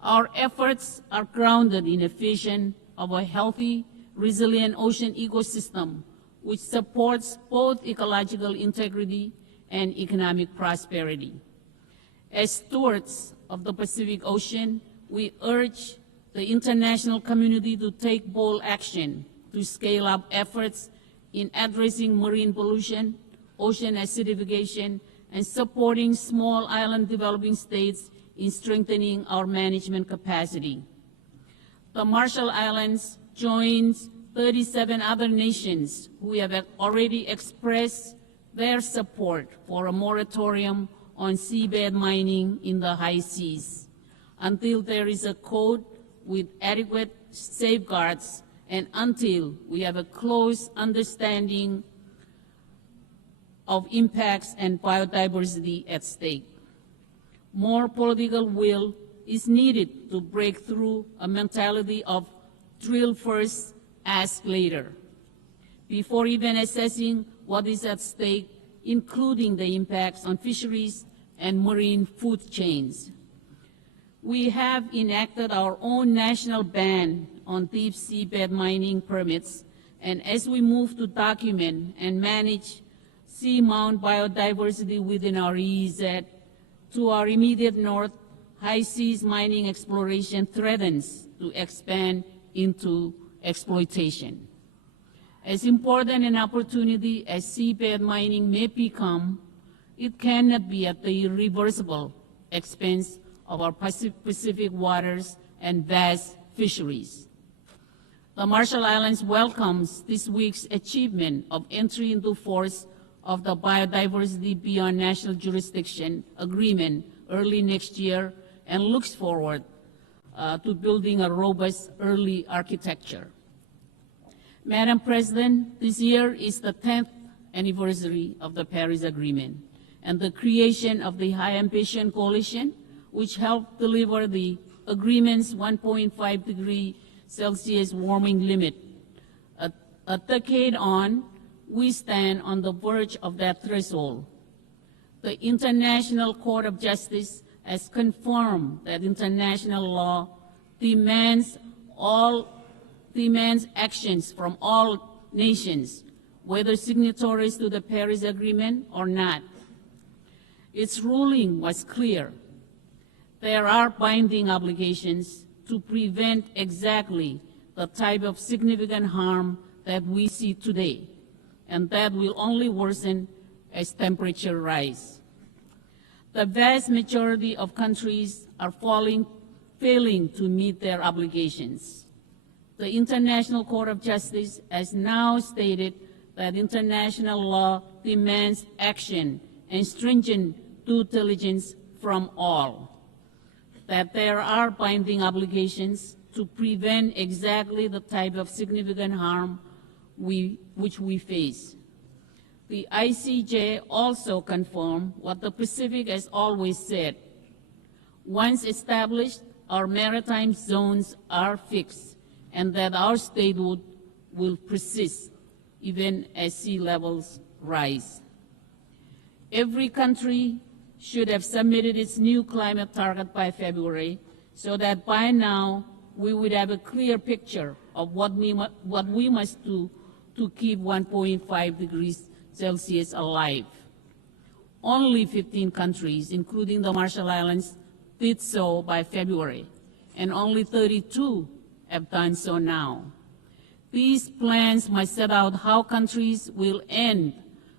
Our efforts are grounded in a vision of a healthy, resilient ocean ecosystem which supports both ecological integrity and economic prosperity. As stewards of the Pacific Ocean, we urge the international community to take bold action to scale up efforts in addressing marine pollution, ocean acidification, and supporting small island developing states in strengthening our management capacity. The Marshall Islands joins 37 other nations who have already expressed their support for a moratorium on seabed mining in the high seas until there is a code with adequate safeguards and until we have a close understanding of impacts and biodiversity at stake. More political will is needed to break through a mentality of drill first, ask later, before even assessing what is at stake, including the impacts on fisheries and marine food chains. We have enacted our own national ban on deep seabed mining permits, and as we move to document and manage seamount biodiversity within our EEZ, to our immediate north, high seas mining exploration threatens to expand into exploitation. As important an opportunity as seabed mining may become, it cannot be at the irreversible expense of our Pacific waters and vast fisheries. The Marshall Islands welcomes this week's achievement of entry into force of the Biodiversity Beyond National Jurisdiction Agreement early next year and looks forward to building a robust early architecture. Madam President, this year is the 10th anniversary of the Paris Agreement and the creation of the High Ambition Coalition, which helped deliver the agreement's 1.5 degree Celsius warming limit. A decade on, we stand on the verge of that threshold. The International Court of Justice has confirmed that international law demands actions from all nations, whether signatories to the Paris Agreement or not. Its ruling was clear. there are binding obligations to prevent exactly the type of significant harm that we see today, and that will only worsen as temperature rise. The vast majority of countries are failing to meet their obligations. The International Court of Justice has now stated that international law demands action and stringent due diligence from all, that there are binding obligations to prevent exactly the type of significant harm which we face. The ICJ also confirmed what the Pacific has always said. Once established, our maritime zones are fixed, and that our statehood will persist even as sea levels rise. Every country should have submitted its new climate target by February, so that by now we would have a clear picture of what we must do to keep 1.5 degrees Celsius alive. Only 15 countries, including the Marshall Islands, did so by February, and only 32 have done so now. These plans must set out how countries will end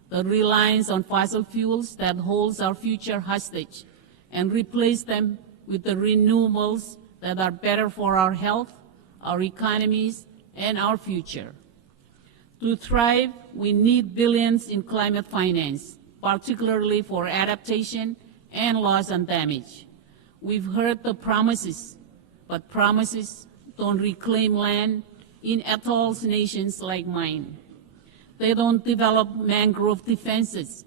the reliance on fossil fuels that holds our future hostage and replace them with the renewables that are better for our health, our economies, and our future. To thrive, we need billions in climate finance, particularly for adaptation and loss and damage. We've heard the promises, but promises don't reclaim land in atolls nations like mine. They don't develop mangrove defenses,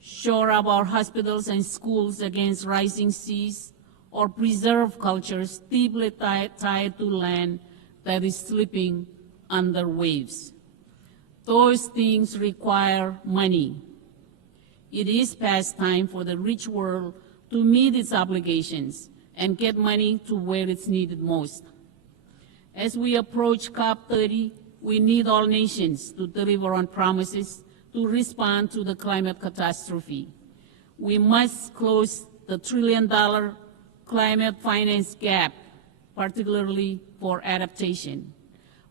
shore up our hospitals and schools against rising seas, or preserve cultures deeply tied to land that is slipping under waves. Those things require money. It is past time for the rich world to meet its obligations and get money to where it's needed most. As we approach COP30, we need all nations to deliver on promises to respond to the climate catastrophe. We must close the $1 trillion climate finance gap, particularly for adaptation.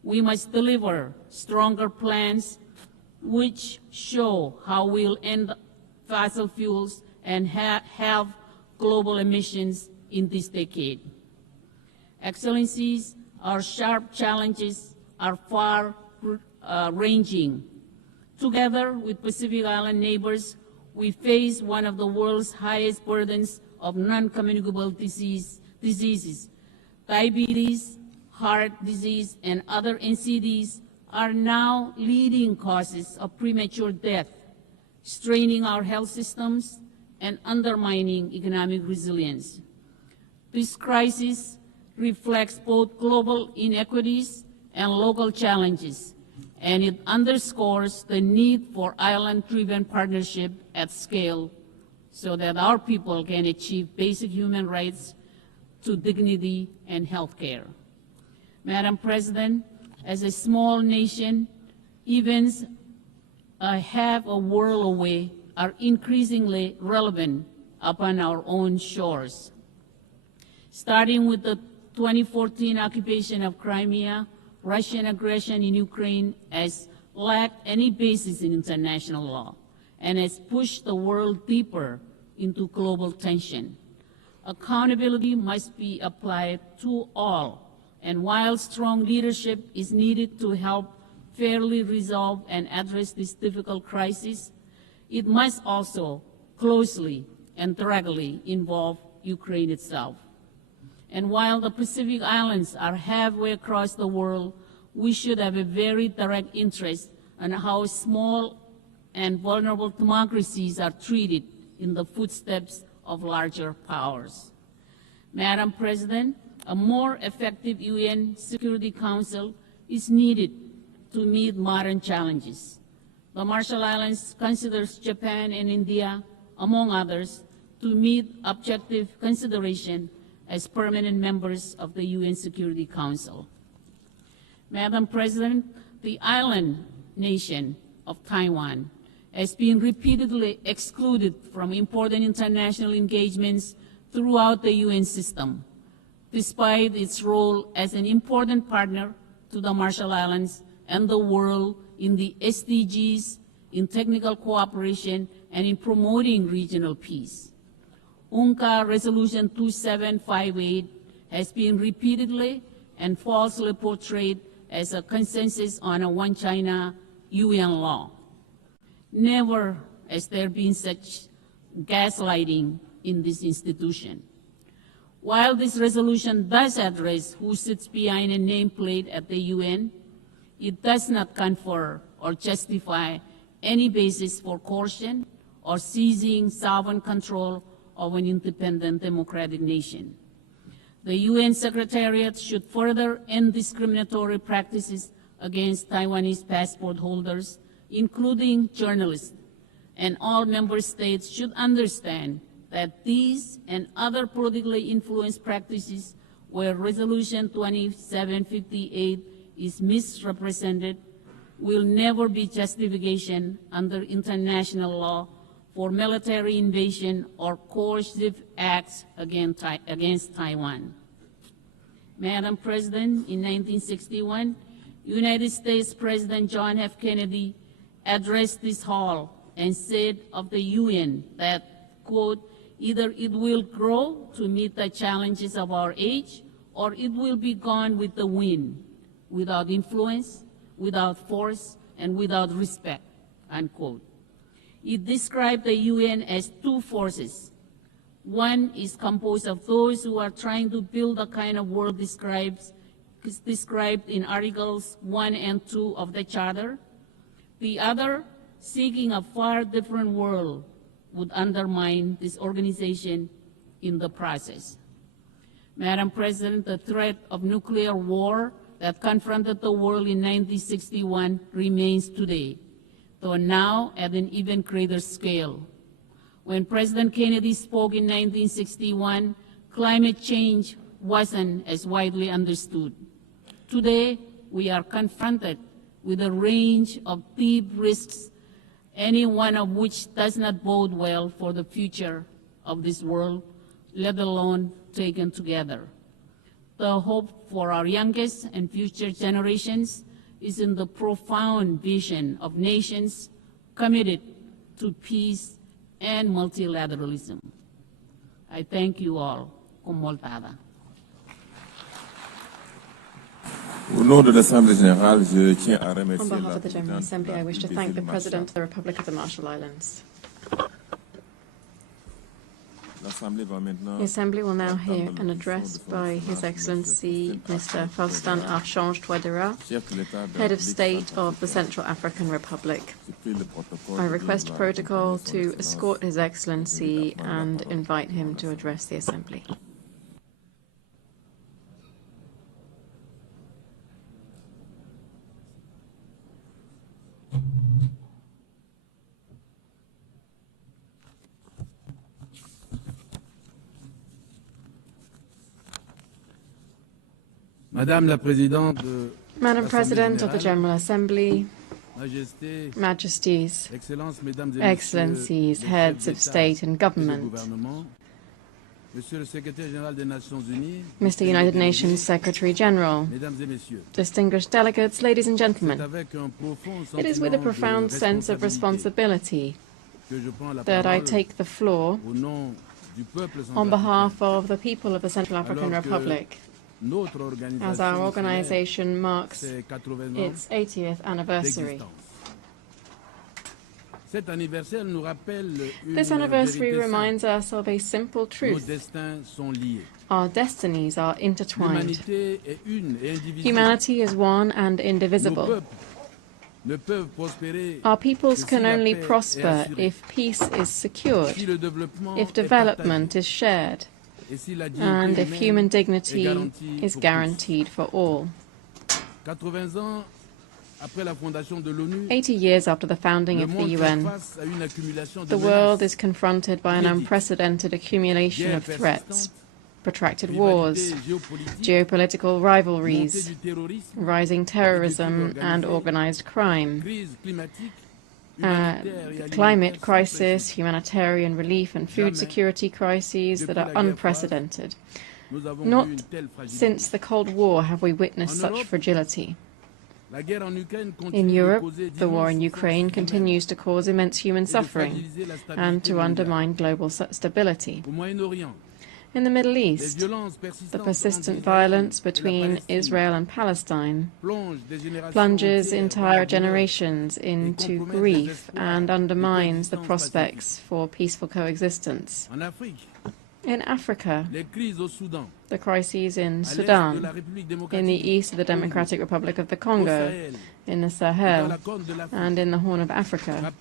We must deliver stronger plans which show how we'll end fossil fuels and have global emissions in this decade. Excellencies, our sharp challenges are far-ranging. Together with Pacific Island neighbors, we face one of the world's highest burdens of non-communicable diseases. Diabetes, heart disease, and other NCDs are now leading causes of premature death, straining our health systems and undermining economic resilience. This crisis reflects both global inequities and local challenges, and it underscores the need for island-driven partnership at scale so that our people can achieve basic human rights to dignity and health care. Madam President, as a small nation, events half a world away are increasingly relevant upon our own shores. Starting with the 2014 occupation of Crimea, Russian aggression in Ukraine has lacked any basis in international law and has pushed the world deeper into global tension. Accountability must be applied to all, and while strong leadership is needed to help fairly resolve and address this difficult crisis, it must also closely and directly involve Ukraine itself. And while the Pacific Islands are halfway across the world, we should have a very direct interest in how small and vulnerable democracies are treated in the footsteps of larger powers. Madam President, a more effective UN Security Council is needed to meet modern challenges. The Marshall Islands considers Japan and India, among others, to meet objective consideration as permanent members of the UN Security Council. Madam President, the island nation of Taiwan has been repeatedly excluded from important international engagements throughout the UN system, despite its role as an important partner to the Marshall Islands and the world in the SDGs, in technical cooperation, and in promoting regional peace. UNCA Resolution 2758 has been repeatedly and falsely portrayed as a consensus on a One China UN law. Never has there been such gaslighting in this institution. While this resolution does address who sits behind a nameplate at the UN, it does not confer or justify any basis for coercion or seizing sovereign control of an independent democratic nation. The UN Secretariat should further end discriminatory practices against Taiwanese passport holders, including journalists, and all member states should understand that these and other politically influenced practices where Resolution 2758 is misrepresented will never be justification under international law for military invasion or coercive acts against Taiwan. Madam President, in 1961, United States President John F. Kennedy addressed this hall and said of the UN that, quote, either it will grow to meet the challenges of our age, or it will be gone with the wind, without influence, without force, and without respect, unquote. It described the UN as two forces. One is composed of those who are trying to build the kind of world described in Articles 1 and 2 of the Charter. The other, seeking a far different world, would undermine this organization in the process. Madam President, the threat of nuclear war that confronted the world in 1961 remains today, though now at an even greater scale. When President Kennedy spoke in 1961, climate change wasn't as widely understood. Today, we are confronted with a range of deep risks, any one of which does not bode well for the future of this world, let alone taken together. The hope for our youngest and future generations is in the profound vision of nations committed to peace and multilateralism. I thank you all. Cum multada. On behalf of the General Assembly, I wish to thank the President of the Republic of the Marshall Islands. The Assembly will now hear an address by His Excellency Mr. Faustin Archange Touadéra, Head of State of the Central African Republic. I request protocol to escort His Excellency and invite him to address the Assembly. Madam President of the General Assembly, Majesties, Excellencies, Heads of State and Government, Mr. United Nations Secretary General, distinguished delegates, ladies and gentlemen, it is with a profound sense of responsibility that I take the floor on behalf of the people of the Central African Republic, as our organization marks its 80th anniversary. This anniversary reminds us of a simple truth. Our destinies are intertwined. Humanity is one and indivisible. Our peoples can only prosper if peace is secured, if development is shared, and if human dignity is guaranteed for all. 80 years after the founding of the UN, the world is confronted by an unprecedented accumulation of threats: protracted wars, geopolitical rivalries, rising terrorism and organized crime, climate crisis, humanitarian relief and food security crises that are unprecedented. Not since the Cold War have we witnessed such fragility. In Europe, the war in Ukraine continues to cause immense human suffering and to undermine global stability. In the Middle East, the persistent violence between Israel and Palestine plunges entire generations into grief and undermines the prospects for peaceful coexistence. In Africa, the crises in Sudan, in the east of the Democratic Republic of the Congo, in the Sahel, and in the Horn of Africa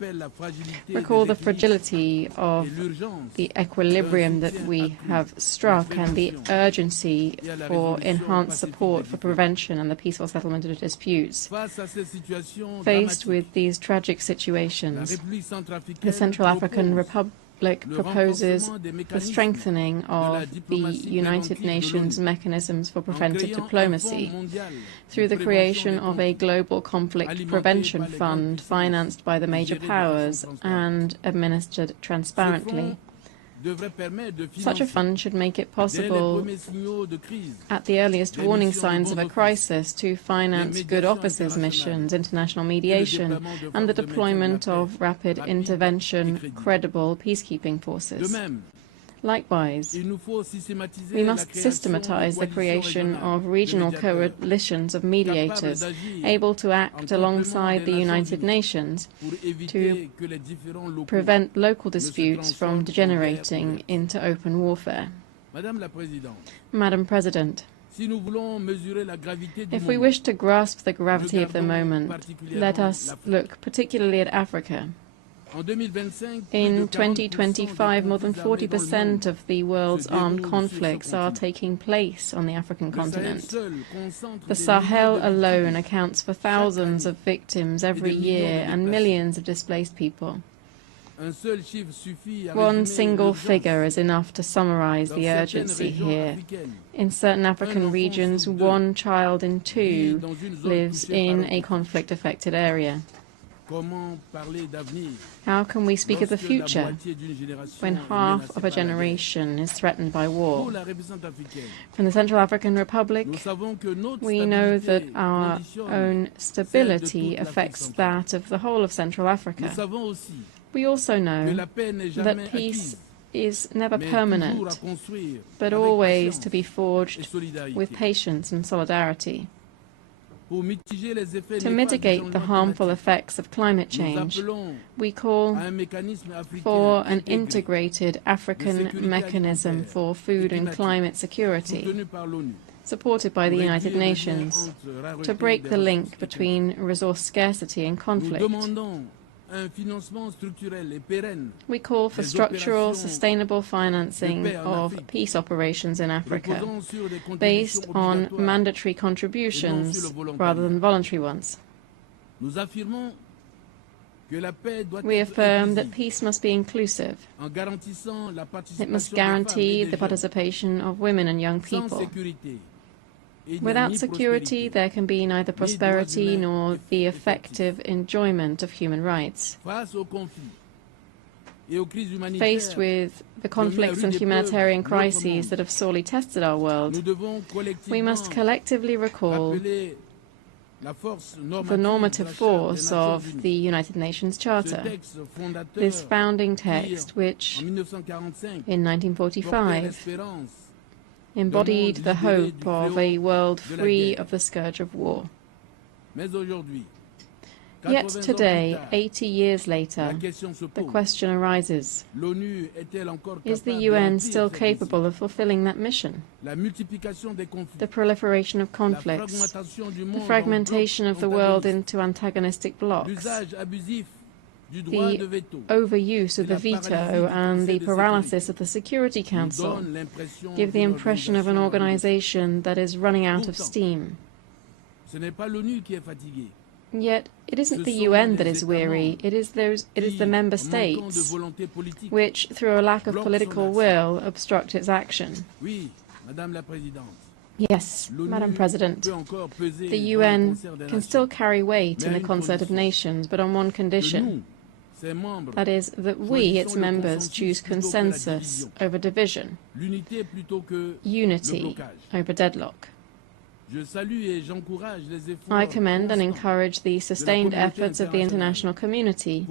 recall the fragility of the equilibrium that we have struck and the urgency for enhanced support for prevention and the peaceful settlement of disputes. Faced with these tragic situations, the Central African Republic proposes the strengthening of the United Nations mechanisms for preventive diplomacy through the creation of a global conflict prevention fund financed by the major powers and administered transparently. Such a fund should make it possible, at the earliest warning signs of a crisis, to finance good officers' missions, international mediation, and the deployment of rapid intervention, credible peacekeeping forces. Likewise, we must systematize the creation of regional coalitions of mediators able to act alongside the United Nations to prevent local disputes from degenerating into open warfare. Madam President, if we wish to grasp the gravity of the moment, let us look particularly at Africa. In 2025, more than 40% of the world's armed conflicts are taking place on the African continent. The Sahel alone accounts for thousands of victims every year and millions of displaced people. One single figure is enough to summarize the urgency here. In certain African regions, 1 child in 2 lives in a conflict-affected area. How can we speak of the future when half of a generation is threatened by war? From the Central African Republic, we know that our own stability affects that of the whole of Central Africa. We also know that peace is never permanent, but always to be forged with patience and solidarity. To mitigate the harmful effects of climate change, we call for an integrated African mechanism for food and climate security, supported by the United Nations, to break the link between resource scarcity and conflict. We call for structural, sustainable financing of peace operations in Africa, based on mandatory contributions rather than voluntary ones. We affirm that peace must be inclusive. It must guarantee the participation of women and young people. Without security, there can be neither prosperity nor the effective enjoyment of human rights. Faced with the conflicts and humanitarian crises that have sorely tested our world, we must collectively recall the normative force of the United Nations Charter, this founding text which, in 1945, embodied the hope of a world free of the scourge of war. Yet today, 80 years later, the question arises, is the UN still capable of fulfilling that mission? The proliferation of conflicts, the fragmentation of the world into antagonistic blocs, the overuse of the veto and the paralysis of the Security Council give the impression of an organization that is running out of steam. Yet it isn't the UN that is weary, it is the member states which, through a lack of political will, obstruct its action. Yes, Madam President, the UN can still carry weight in the concert of nations, but on one condition: That is, that we, its members, choose consensus over division, unity over deadlock. I commend and encourage the sustained efforts of the international community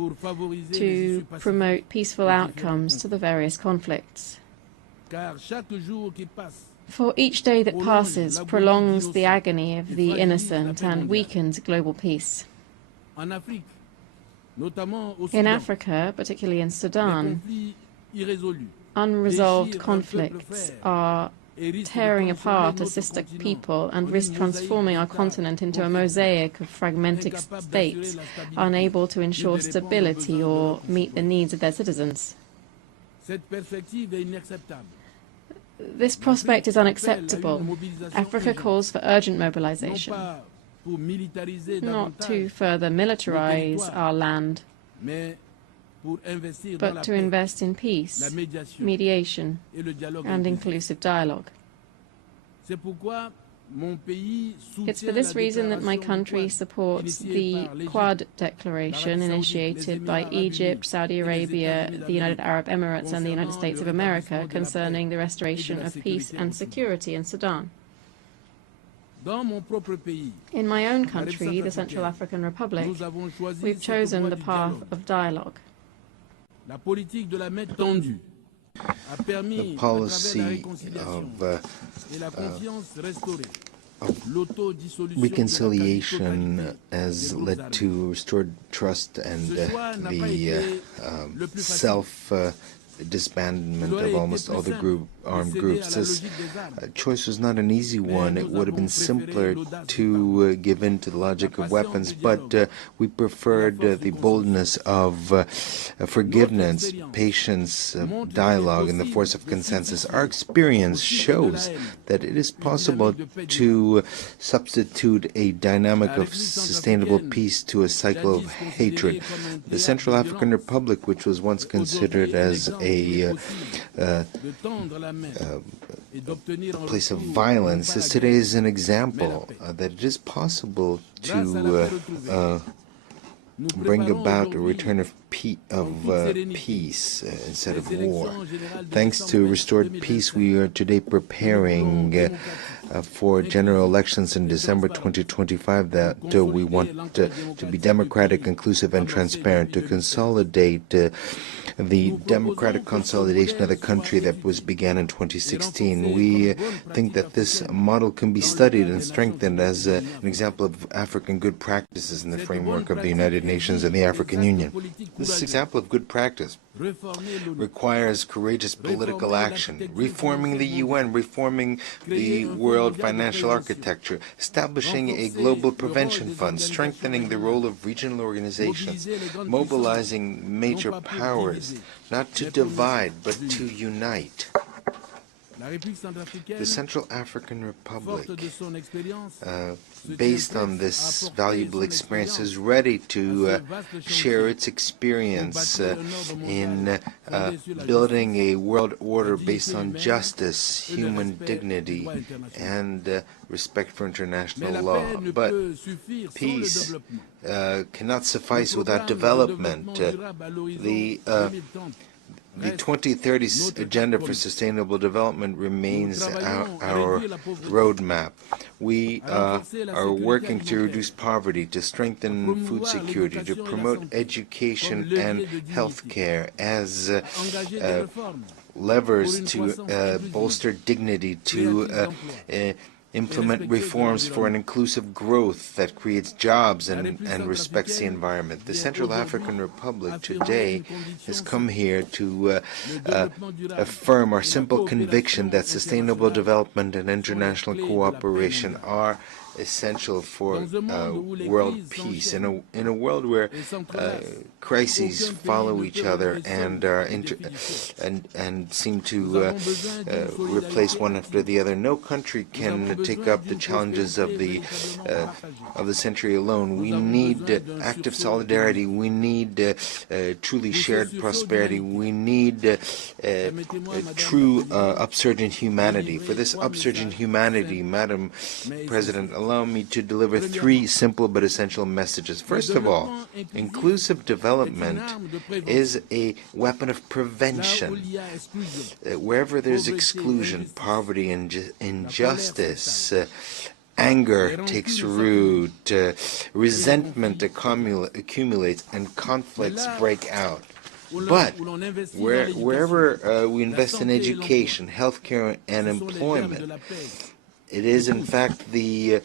to promote peaceful outcomes to the various conflicts. For each day that passes prolongs the agony of the innocent and weakens global peace. In Africa, particularly in Sudan, unresolved conflicts are tearing apart a sister people and risk transforming our continent into a mosaic of fragmented states, unable to ensure stability or meet the needs of their citizens. This prospect is unacceptable. Africa calls for urgent mobilization, not to further militarize our land, but to invest in peace, mediation, and inclusive dialogue. It's for this reason that my country supports the Quad Declaration initiated by Egypt, Saudi Arabia, the United Arab Emirates, and the United States of America concerning the restoration of peace and security in Sudan. In my own country, the Central African Republic, we've chosen the path of dialogue. The policy of reconciliation has led to restored trust and the self-disbandment of almost all the armed groups. This choice was not an easy one. It would have been simpler to give in to the logic of weapons, but we preferred the boldness of forgiveness, patience, dialogue, and the force of consensus. Our experience shows that it is possible to substitute a dynamic of sustainable peace to a cycle of hatred. The Central African Republic, which was once considered as a place of violence, is today is an example that it is possible to bring about a return of peace instead of war. Thanks to restored peace, we are today preparing for general elections in December 2025 that we want to be democratic, inclusive, and transparent, to consolidate the democratic consolidation of the country that was began in 2016. We think that this model can be studied and strengthened as an example of African good practices in the framework of the United Nations and the African Union. This example of good practice requires courageous political action, reforming the UN, reforming the world financial architecture, establishing a global prevention fund, strengthening the role of regional organizations, mobilizing major powers, not to divide, but to unite. The Central African Republic, based on this valuable experience, is ready to share its experience in building a world order based on justice, human dignity, and respect for international law. But peace cannot suffice without development. The 2030 Agenda for Sustainable Development remains our roadmap. We are working to reduce poverty, to strengthen food security, to promote education and health care as levers to bolster dignity, to implement reforms for an inclusive growth that creates jobs and respects the environment. The Central African Republic today has come here to affirm our simple conviction that sustainable development and international cooperation are essential for world peace. In a world where crises follow each other and are and seem to replace one after the other, no country can take up the challenges of the century alone. We need active solidarity. We need truly shared prosperity. We need a true upsurge in humanity. For this upsurge in humanity, Madam President, allow me to deliver three simple but essential messages. First of all, inclusive development is a weapon of prevention. Wherever there's exclusion, poverty, and injustice, anger takes root, resentment accumulates, and conflicts break out. But wherever we invest in education, healthcare, and employment, it is in fact the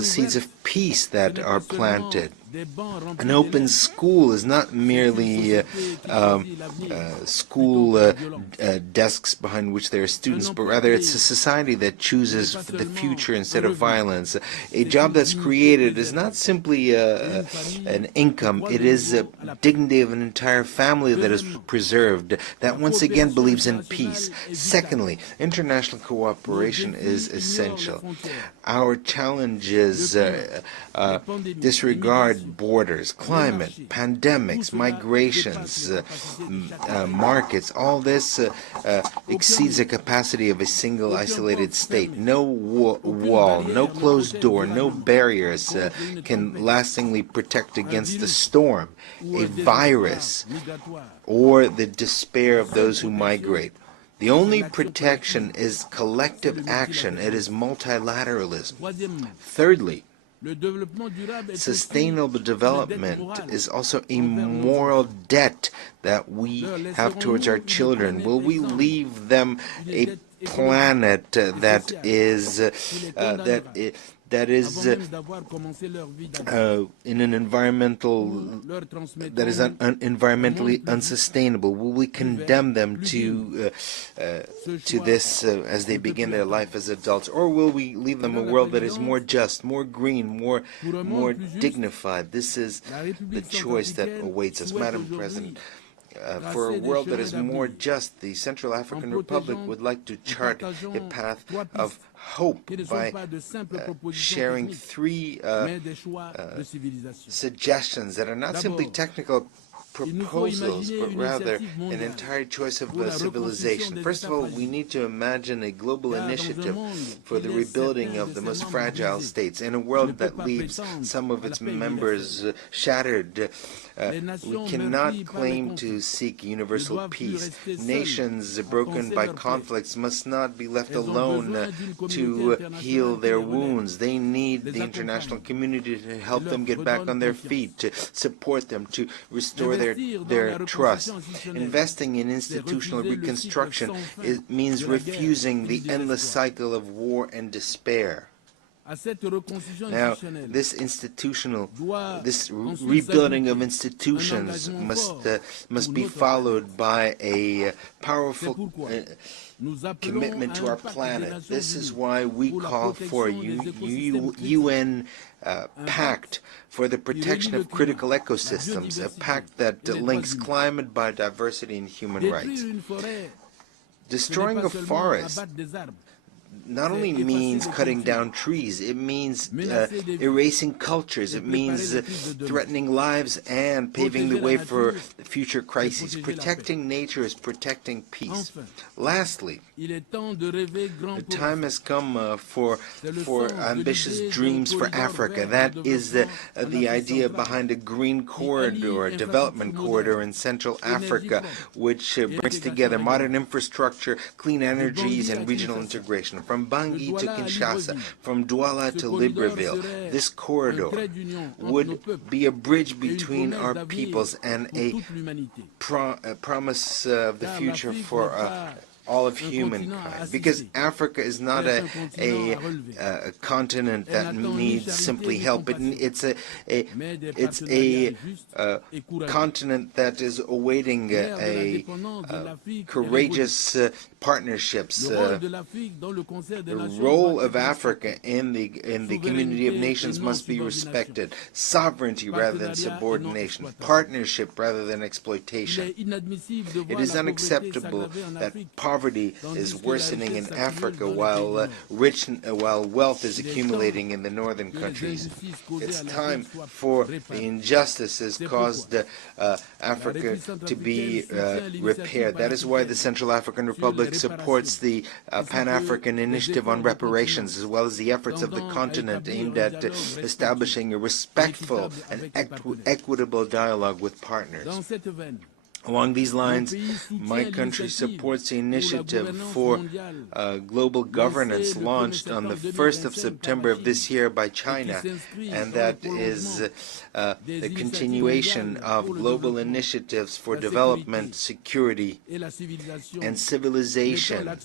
seeds of peace that are planted. An open school is not merely school desks behind which there are students, but rather it's a society that chooses the future instead of violence. A job that's created is not simply an income, it is a dignity of an entire family that is preserved, that once again believes in peace. Secondly, international cooperation is essential. Our challenges disregard borders, climate, pandemics, migrations, markets. All this exceeds the capacity of a single isolated state. No wall, no closed door, no barriers can lastingly protect against the storm, a virus, or the despair of those who migrate. The only protection is collective action. It is multilateralism. Thirdly, sustainable development is also a moral debt that we have towards our children. Will we leave them a planet that is in an environmentally unsustainable? Will we condemn them to this as they begin their life as adults, or will we leave them a world that is more just, more green, more dignified? This is the choice that awaits us, Madam President. For a world that is more just, the Central African Republic would like to chart a path of hope by sharing three suggestions that are not simply technical proposals, but rather an entire choice of civilization. First of all, we need to imagine a global initiative for the rebuilding of the most fragile states in a world that leaves some of its members shattered. We cannot claim to seek universal peace. Nations broken by conflicts must not be left alone to heal their wounds. They need the international community to help them get back on their feet, to support them, to restore their trust. Investing in institutional reconstruction means refusing the endless cycle of war and despair. Now, this rebuilding of institutions must be followed by a powerful commitment to our planet. This is why we call for a UN pact for the protection of critical ecosystems, a pact that links climate, biodiversity, and human rights. Destroying a forest not only means cutting down trees, it means erasing cultures, it means threatening lives and paving the way for future crises. Protecting nature is protecting peace. Lastly, the time has come for ambitious dreams for Africa. That is the idea behind a green corridor, a development corridor in Central Africa, which brings together modern infrastructure, clean energies, and regional integration. From Bangui to Kinshasa, from Douala to Libreville, this corridor would be a bridge between our peoples and a promise of the future for all of humankind, because Africa is not a continent that needs simply help. It's a continent that is awaiting courageous partnerships. The role of Africa in the community of nations must be respected. Sovereignty rather than subordination. Partnership rather than exploitation. It is unacceptable that poverty is worsening in Africa while wealth is accumulating in the northern countries. It's time for the injustices caused Africa to be repaired. That is why the Central African Republic Republic supports the Pan-African Initiative on Reparations, as well as the efforts of the continent aimed at establishing a respectful and equitable dialogue with partners. Along these lines, my country supports the initiative for global governance launched on the 1st of September of this year by China, and that is the continuation of global initiatives for development, security, and civilization,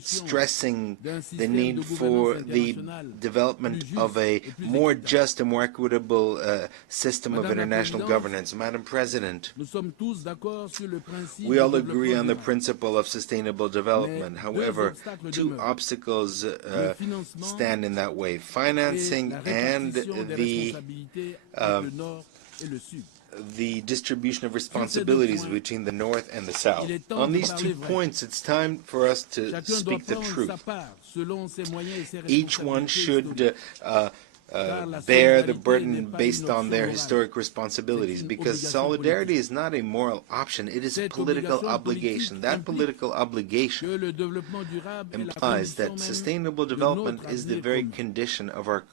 stressing the need for the development of a more just and more equitable system of international governance. Madam President, we all agree on the principle of sustainable development. However, two obstacles stand in that way: financing and the distribution of responsibilities between the North and the South. On these 2 points, it's time for us to speak the truth. Each one should bear the burden based on their historic responsibilities, because solidarity is not a moral option, it is a political obligation. That political obligation implies that sustainable development is the very condition of our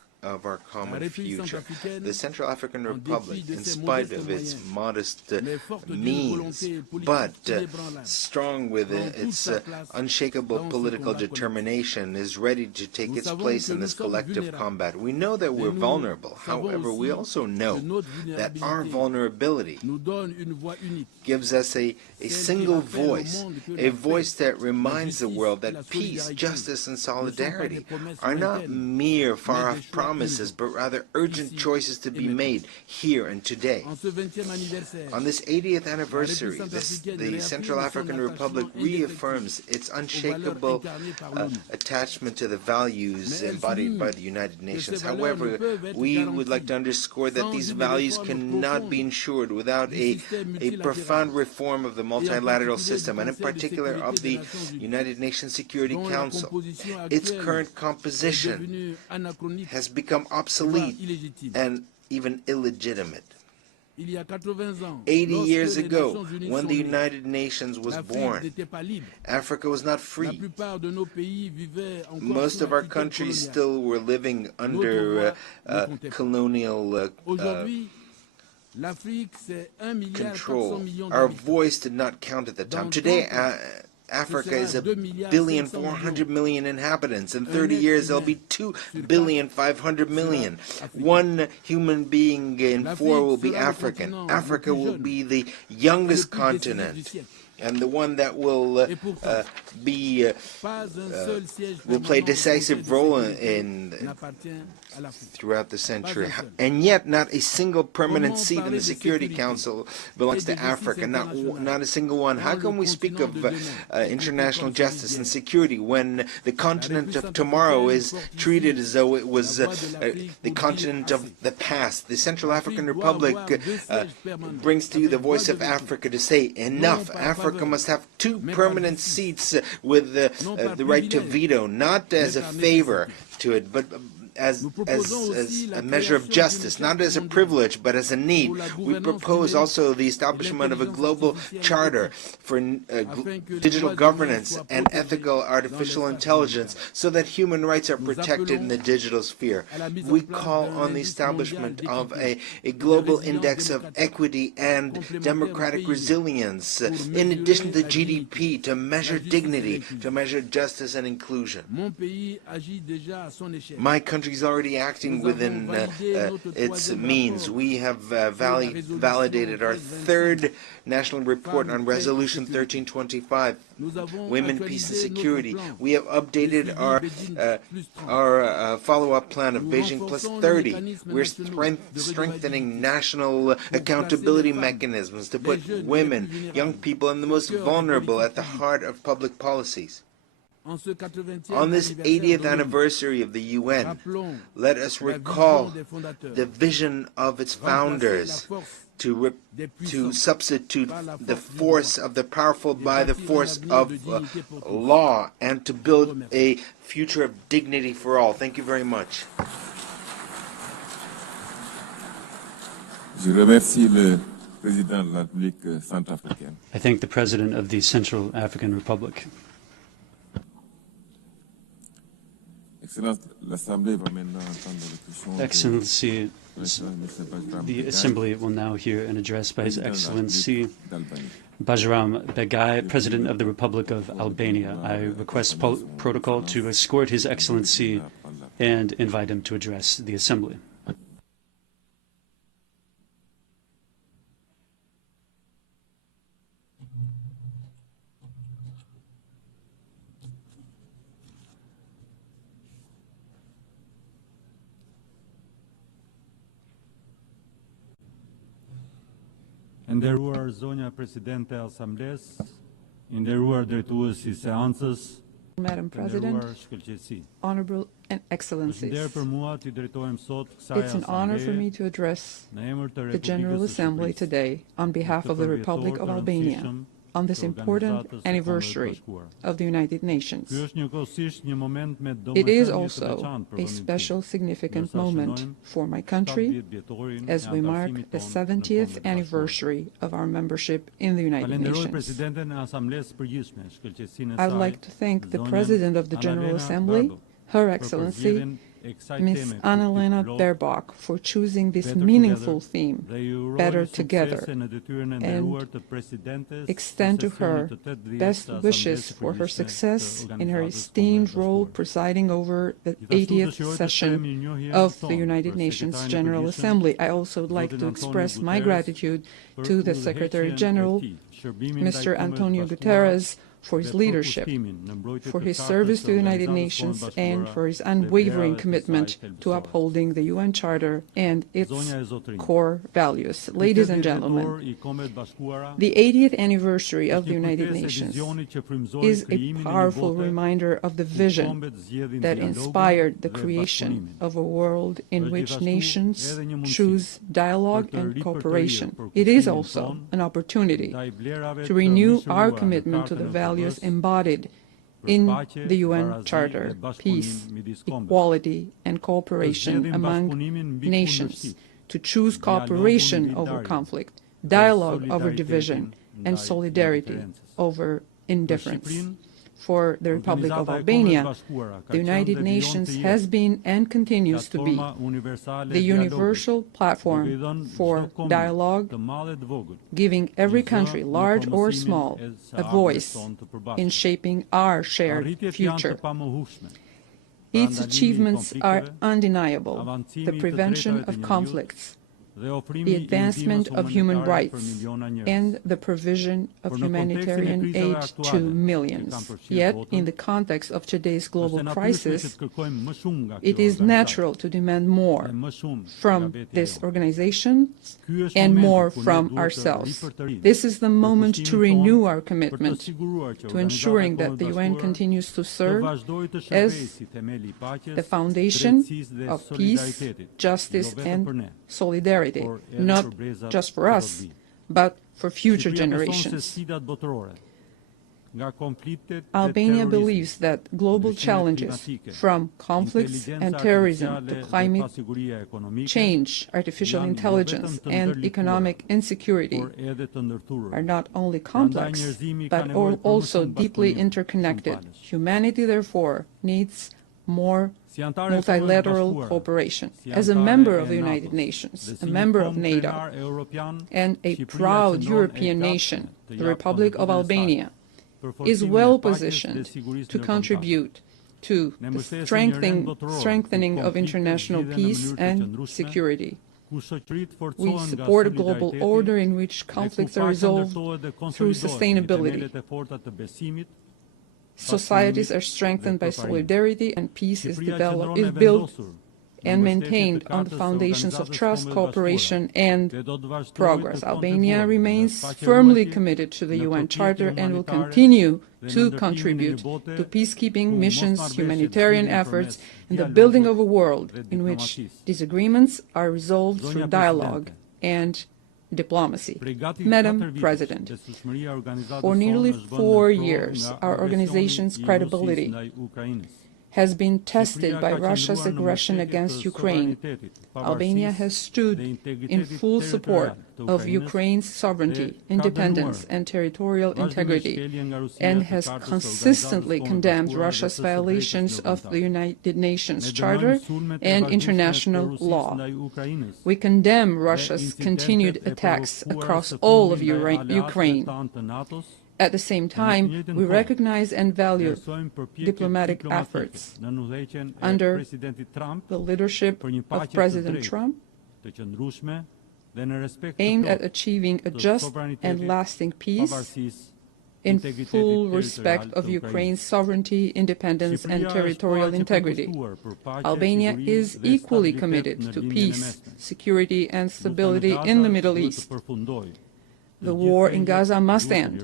common future. The Central African Republic, in spite of its modest means, but strong with its unshakable political determination, is ready to take its place in this collective combat. We know that we're vulnerable. However, we also know that our vulnerability gives us a single voice, a voice that reminds the world that peace, justice, and solidarity are not mere far-off promises, but rather urgent choices to be made here and today. On this 80th anniversary, the Central African Republic reaffirms its unshakable attachment to the values embodied by the United Nations. However, we would like to underscore that these values cannot be ensured without a profound reform of the multilateral system, and in particular of the United Nations Security Council. Its current composition has become obsolete and even illegitimate. 80 years ago, when the United Nations was born, Africa was not free. Most of our countries still were living under colonial control. Our voice did not count at the time. Today, Africa is 1,400,000,000 inhabitants. In 30 years, there'll be 2,500,000,000. One human being in 4 will be African. Africa will be the youngest continent, and the one that will play a decisive role throughout the century. And yet, not a single permanent seat in the Security Council belongs to Africa. Not a single one. How can we speak of international justice and security when the continent of tomorrow is treated as though it was the continent of the past? The Central African Republic brings to you the voice of Africa to say, enough. Africa must have 2 permanent seats with the right to veto, not as a favor to it, but as a measure of justice, not as a privilege, but as a need. We propose also the establishment of a global charter for digital governance and ethical artificial intelligence so that human rights are protected in the digital sphere. We call on the establishment of a global index of equity and democratic resilience, in addition to GDP, to measure dignity, to measure justice and inclusion. My country is already acting within its means. We have validated our 3rd national report on Resolution 1325, Women, Peace and Security. We have updated our follow-up plan of Beijing Plus 30. We're strengthening national accountability mechanisms to put women, young people, and the most vulnerable at the heart of public policies. On this 80th anniversary of the UN, let us recall the vision of its founders to substitute the force of the powerful by the force of law, and to build a future of dignity for all. Thank you very much. Je remercie le I thank the President of the Central African Republic. Excellency, the Assembly will now hear an address by His Excellency Bajram Begay, President of the Republic of Albania. I request protocol to escort His Excellency and invite him to address the Assembly. Nderuar zonja Presidente e Assemblesë, nderuar drejtuesi i seancës, Madam President, Honorable and Excellencies, it's an honor for me to address the General Assembly today on behalf of the Republic of Albania on this important anniversary of the United Nations. It is also a special, significant moment for my country as we mark the 70th anniversary of our membership in the United Nations. I would like to thank the President of the General Assembly, Her Excellency Ms. Annalena Baerbock, for choosing this meaningful theme, Better Together, and extend to her best wishes for her success in her esteemed role presiding over the 80th session of the United Nations General Assembly. I also would like to express my gratitude to the Secretary General, Mr. Antonio Guterres, for his leadership, for his service to the United Nations, and for his unwavering commitment to upholding the UN Charter and its core values. Ladies and gentlemen, the 80th anniversary of the United Nations is a powerful reminder of the vision that inspired the creation of a world in which nations choose dialogue and cooperation. It is also an opportunity to renew our commitment to the values embodied in the UN Charter: peace, equality, and cooperation among nations, to choose cooperation over conflict, dialogue over division, and solidarity over indifference. For the Republic of Albania, the United Nations has been and continues to be the universal platform for dialogue, giving every country, large or small, a voice in shaping our shared future. Its achievements are undeniable: the prevention of conflicts, the advancement of human rights, and the provision of humanitarian aid to millions. Yet, in the context of today's global crisis, it is natural to demand more from this organization and more from ourselves. This is the moment to renew our commitment to ensuring that the UN continues to serve as the foundation of peace, justice, and solidarity, not just for us, but for future generations. Albania believes that global challenges, from conflicts and terrorism to climate change, artificial intelligence, and economic insecurity, are not only complex, but are also deeply interconnected. Humanity, therefore, needs more multilateral cooperation. As a member of the United Nations, a member of NATO, and a proud European nation, the Republic of Albania is well positioned to contribute to the strengthening of international peace and security. We support a global order in which conflicts are resolved through sustainability. Societies are strengthened by solidarity, and peace is built and maintained on the foundations of trust, cooperation, and progress. Albania remains firmly committed to the UN Charter and will continue to contribute to peacekeeping missions, humanitarian efforts, and the building of a world in which disagreements are resolved through dialogue and diplomacy. Madam President, for nearly 4 years, our organization's credibility has been tested by Russia's aggression against Ukraine. Albania has stood in full support of Ukraine's sovereignty, independence, and territorial integrity, and has consistently condemned Russia's violations of the United Nations Charter and international law. We condemn Russia's continued attacks across all of Ukraine. At the same time, we recognize and value diplomatic efforts under the leadership of President Trump aimed at achieving a just and lasting peace in full respect of Ukraine's sovereignty, independence, and territorial integrity. Albania is equally committed to peace, security, and stability in the Middle East. The war in Gaza must end.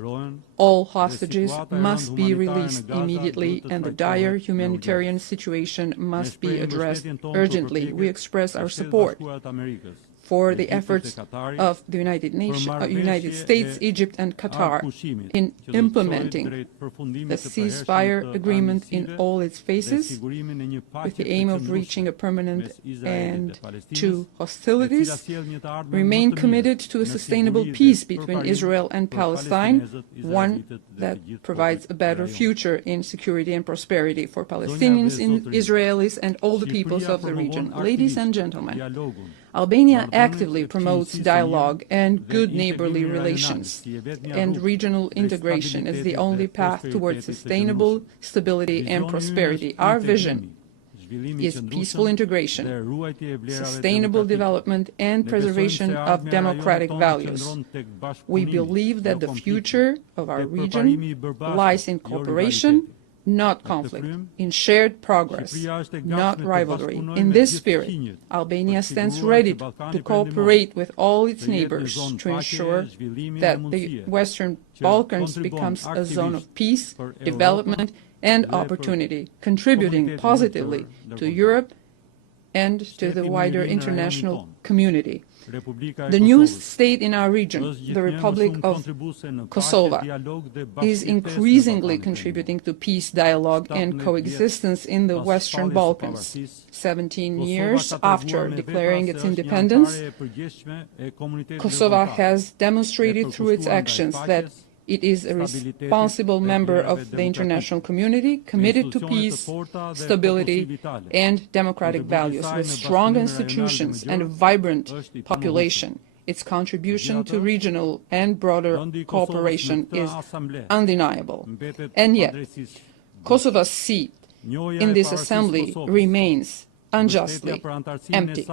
All hostages must be released immediately, and the dire humanitarian situation must be addressed urgently. We express our support for the efforts of the United States, Egypt, and Qatar in implementing the ceasefire agreement in all its phases, with the aim of reaching a permanent end to hostilities, remain committed to a sustainable peace between Israel and Palestine, one that provides a better future in security and prosperity for Palestinians, Israelis, and all the peoples of the region. Ladies and gentlemen, Albania actively promotes dialogue and good neighborly relations, and regional integration is the only path towards sustainable stability and prosperity. Our vision is peaceful integration, sustainable development, and preservation of democratic values. We believe that the future of our region lies in cooperation, not conflict, in shared progress, not rivalry. In this spirit, Albania stands ready to cooperate with all its neighbors to ensure that the Western Balkans becomes a zone of peace, development, and opportunity, contributing positively to Europe and to the wider international community. The newest state in our region, the Republic of Kosovo, is increasingly contributing to peace, dialogue, and coexistence in the Western Balkans. 17 years after declaring its independence, Kosovo has demonstrated through its actions that it is a responsible member of the international community, committed to peace, stability, and democratic values, with strong institutions and a vibrant population. Its contribution to regional and broader cooperation is undeniable. And yet, Kosovo's seat in this assembly remains unjustly empty.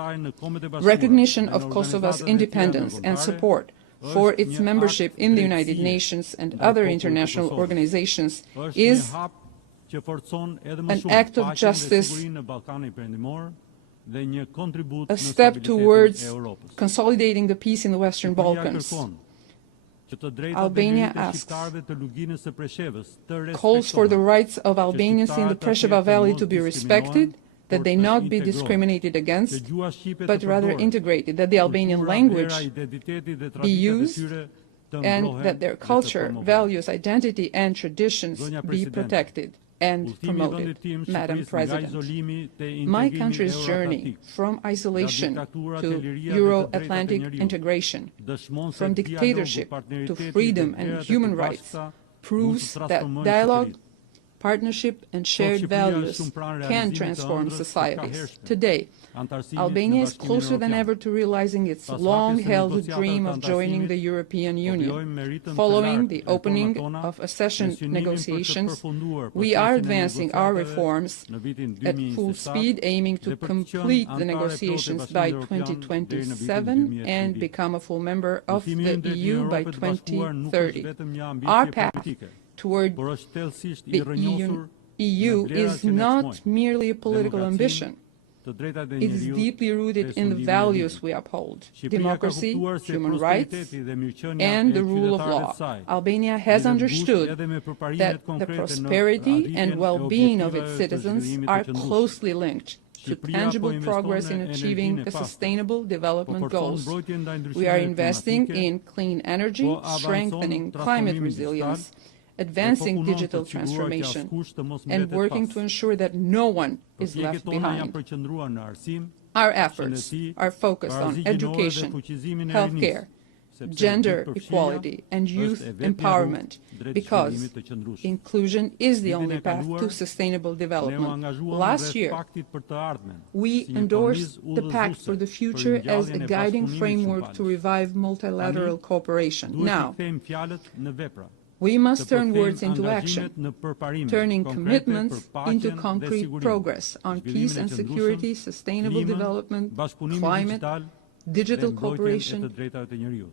Recognition of Kosovo's independence and support for its membership in the United Nations and other international organizations is an act of justice, a step towards consolidating the peace in the Western Balkans. Albania calls for the rights of Albanians in the Preševa Valley to be respected, that they not be discriminated against, but rather integrated, that the Albanian language be used, and that their culture, values, identity, and traditions be protected and promoted. Madam President, my country's journey from isolation to Euro-Atlantic integration, from dictatorship to freedom and human rights, proves that dialogue, partnership, and shared values can transform societies. Today, Albania is closer than ever to realizing its long-held dream of joining the European Union. Following the opening of accession negotiations, we are advancing our reforms at full speed, aiming to complete the negotiations by 2027 and become a full member of the EU by 2030. Our path toward the EU is not merely a political ambition. It is deeply rooted in the values we uphold: democracy, human rights, and the rule of law. Albania has understood that the prosperity and well-being of its citizens are closely linked to tangible progress in achieving the sustainable development goals. We are investing in clean energy, strengthening climate resilience, advancing digital transformation, and working to ensure that no one is left behind. Our efforts are focused on education, healthcare, gender equality, and youth empowerment, because inclusion is the only path to sustainable development. Last year, we endorsed the Pact for the Future as a guiding framework to revive multilateral cooperation. Now, we must turn words into action, turning commitments into concrete progress on peace and security, sustainable development, climate, digital cooperation,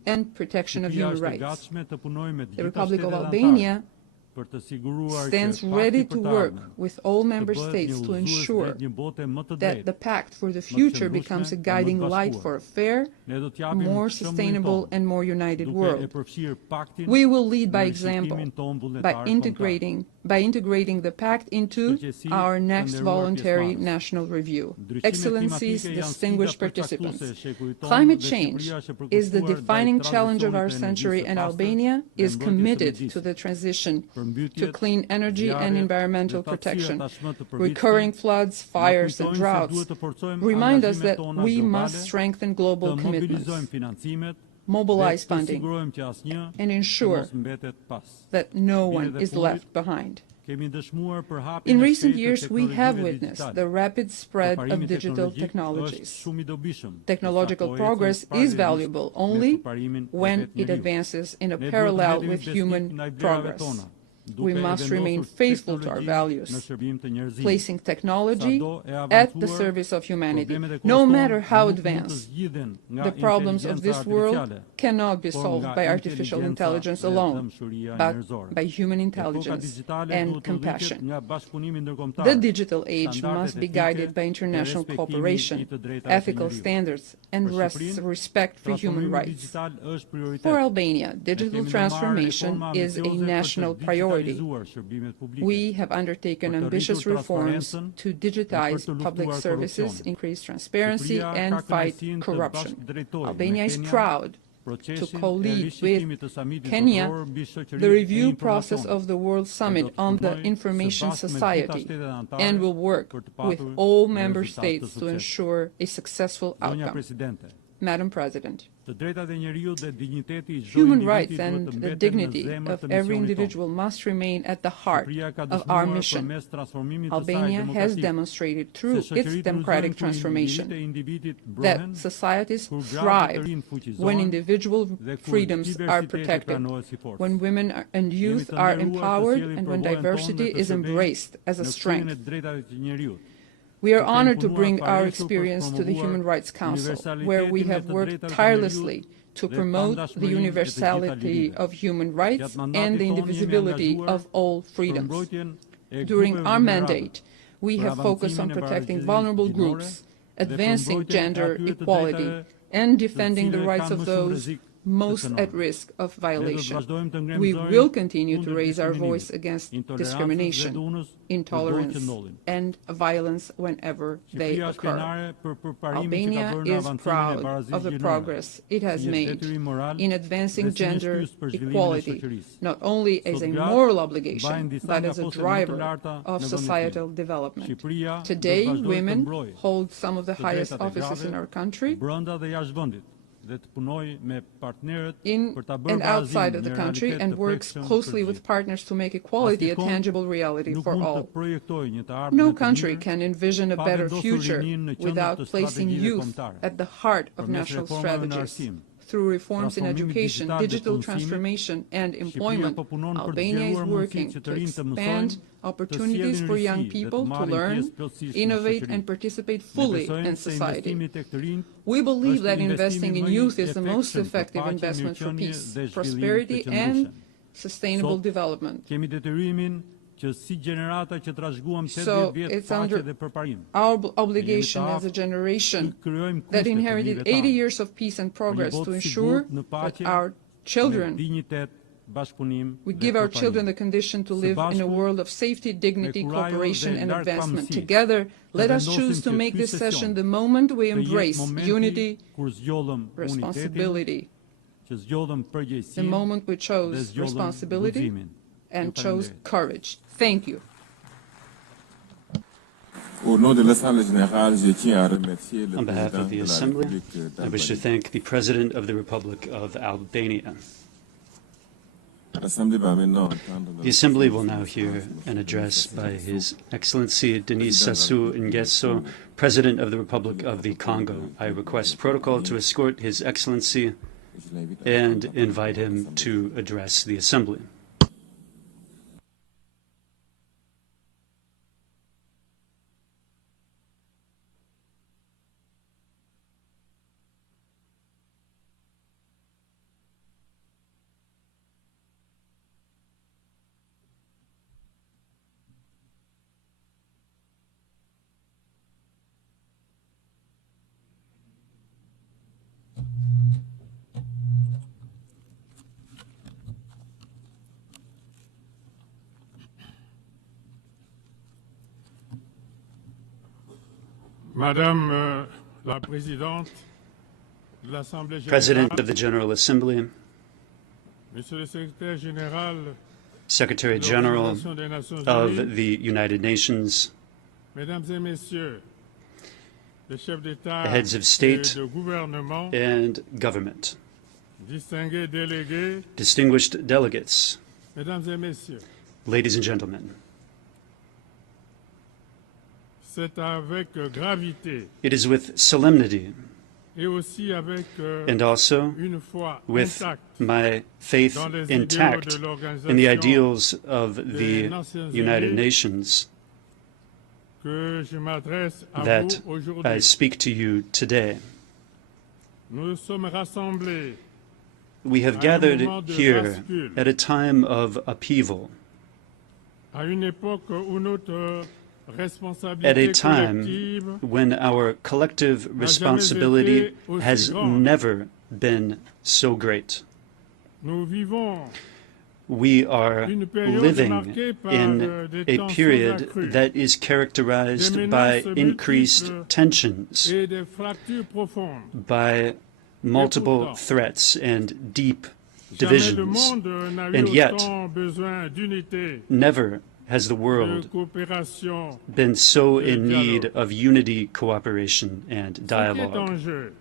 and protection of human rights. The Republic of Albania stands ready to work with all member states to ensure that the Pact for the Future becomes a guiding light for a fair, more sustainable, and more united world. We will lead by example by integrating the Pact into our next voluntary national review. Excellencies, distinguished participants, climate change is the defining challenge of our century, and Albania is committed to the transition to clean energy and environmental protection. Recurring floods, fires, and droughts remind us that we must strengthen global commitments, mobilize funding, and ensure that no one is left behind. In recent years, we have witnessed the rapid spread of digital technologies. Technological progress is valuable only when it advances in a parallel with human progress. We must remain faithful to our values, placing technology at the service of humanity. No matter how advanced, the problems of this world cannot be solved by artificial intelligence alone, but by human intelligence and compassion. The digital age must be guided by international cooperation, ethical standards, and respect for human rights. For Albania, digital transformation is a national priority. We have undertaken ambitious reforms to digitize public services, increase transparency, and fight corruption. Albania is proud to co-lead with Kenya the review process of the World Summit on the Information Society, and will work with all member states to ensure a successful outcome. Madam President, human rights and the dignity of every individual must remain at the heart of our mission. Albania has demonstrated through its democratic transformation that societies thrive when individual freedoms are protected, when women and youth are empowered, and when diversity is embraced as a strength. We are honored to bring our experience to the Human Rights Council, where we have worked tirelessly to promote the universality of human rights and the indivisibility of all freedoms. During our mandate, we have focused on protecting vulnerable groups, advancing gender equality, and defending the rights of those most at risk of violation. We will continue to raise our voice against discrimination, intolerance, and violence whenever they occur. Albania is proud of the progress it has made in advancing gender equality, not only as a moral obligation, but as a driver of societal development. Today, women hold some of the highest offices in our country, in and outside of the country, and works closely with partners to make equality a tangible reality for all. No country can envision a better future without placing youth at the heart of national strategies. Through reforms in education, digital transformation, and employment, Albania is working to expand opportunities for young people to learn, innovate, and participate fully in society. We believe that investing in youth is the most effective investment for peace, prosperity, and sustainable development. So it's under our obligation as a generation that inherited 80 years of peace and progress to ensure that our children, we give our children the condition to live in a world of safety, dignity, cooperation, and advancement. Together, let us choose to make this session the moment we embrace unity, responsibility, the moment we chose responsibility and chose courage. Thank you. On behalf of the Assembly, I wish to thank the President of the Republic of Albania. The Assembly will now hear an address by His Excellency Denis Sassou Nguesso, President of the Republic of the Congo. I request protocol to escort His Excellency and invite him to address the Assembly. Madame la Présidente de l'Assemblée Générale, President of the General Assembly, Monsieur le Secrétaire Général, Secretary General of the United Nations, Mesdames et Messieurs, les chefs d'État heads of et state de gouvernement, and government, distingués délégués, distinguished delegates, Mesdames et Messieurs, ladies and gentlemen, c'est avec gravité it is with solemnity et aussi avec and also une foi with intacte my faith dans les intact idéaux de l'Organisation in the ideals of the des Nations United Unies Nations que je m'adresse à that vous I aujourd'hui. speak to you today. Nous sommes rassemblés We have à un gathered moment de here bascule, at a time of upheaval, à une époque où notre at a responsabilité time collective when our collective responsibility has never been so great. nous vivons We are une période living marquée par in des a tensions period accrues, that is characterized des by menaces increased multiples tensions, et des fractures profondes. by multiple pourtant, threats and deep Jamais le divisions. monde n'a eu And yet, autant besoin d'unité, never has the de world coopération. been so de in need dialogue. of unity, cooperation, and Ce qui est dialogue. en jeu,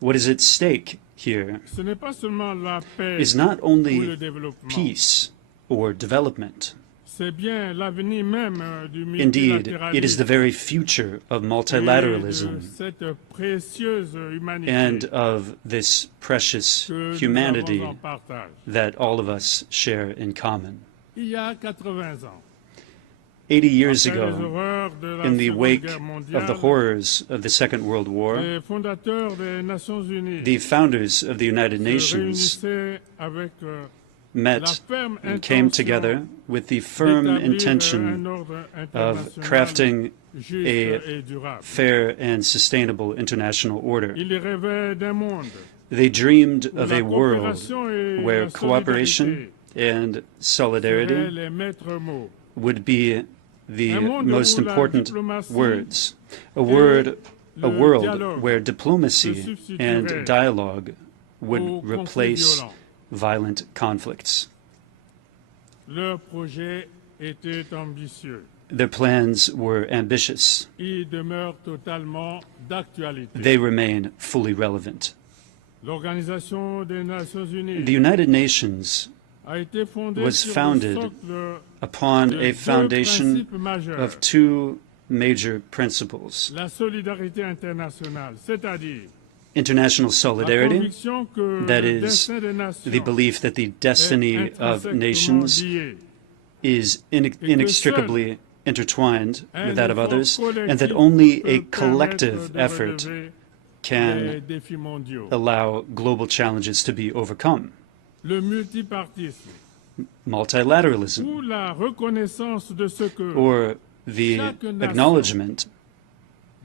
What is at stake here ce n'est pas seulement la paix is not ou le only développement. peace or development. C'est bien l'avenir même du Indeed, it is the multilatéralisme very future of et de multilateralism cette précieuse humanité and of this precious que nous humanity avons en partage. that all of us share in common. Il y a 80 ans, 80 years après les ago, horreurs de la in the Seconde wake Guerre of the mondiale, horrors of the Second World War, les fondateurs des Nations Unies the founders of the United se Nations réunissaient avec la met ferme and came intention together with the firm d'établir intention un ordre of international crafting juste a et durable. fair and sustainable international order. Ils rêvaient d'un monde They dreamed où of la a world coopération et where la cooperation solidarité and seraient solidarity les maîtres mots. would be the Un monde most où la important diplomatie words. A le world dialogue where se diplomacy substituerait and dialogue would aux conflits replace violents. violent conflicts. Leur projet était ambitieux. Their plans were ambitious. Il demeure totalement d'actualité. They remain fully relevant. L'Organisation des Nations Unies The United Nations a été fondée was sur founded le socle upon de a deux foundation principes majeurs. of two major principles: La solidarité internationale, c'est-à-dire international la solidarity, conviction que that le is, destin des nations the belief that the destiny est of intrinsèquement nations lié, is inextricably intertwined with that of un others, effort and that collectif only a peut collective permettre de effort relever les can défis mondiaux. allow global challenges to be overcome. Le multipartisme Multilateralism, ou la reconnaissance de ce que or the chaque nation, acknowledgement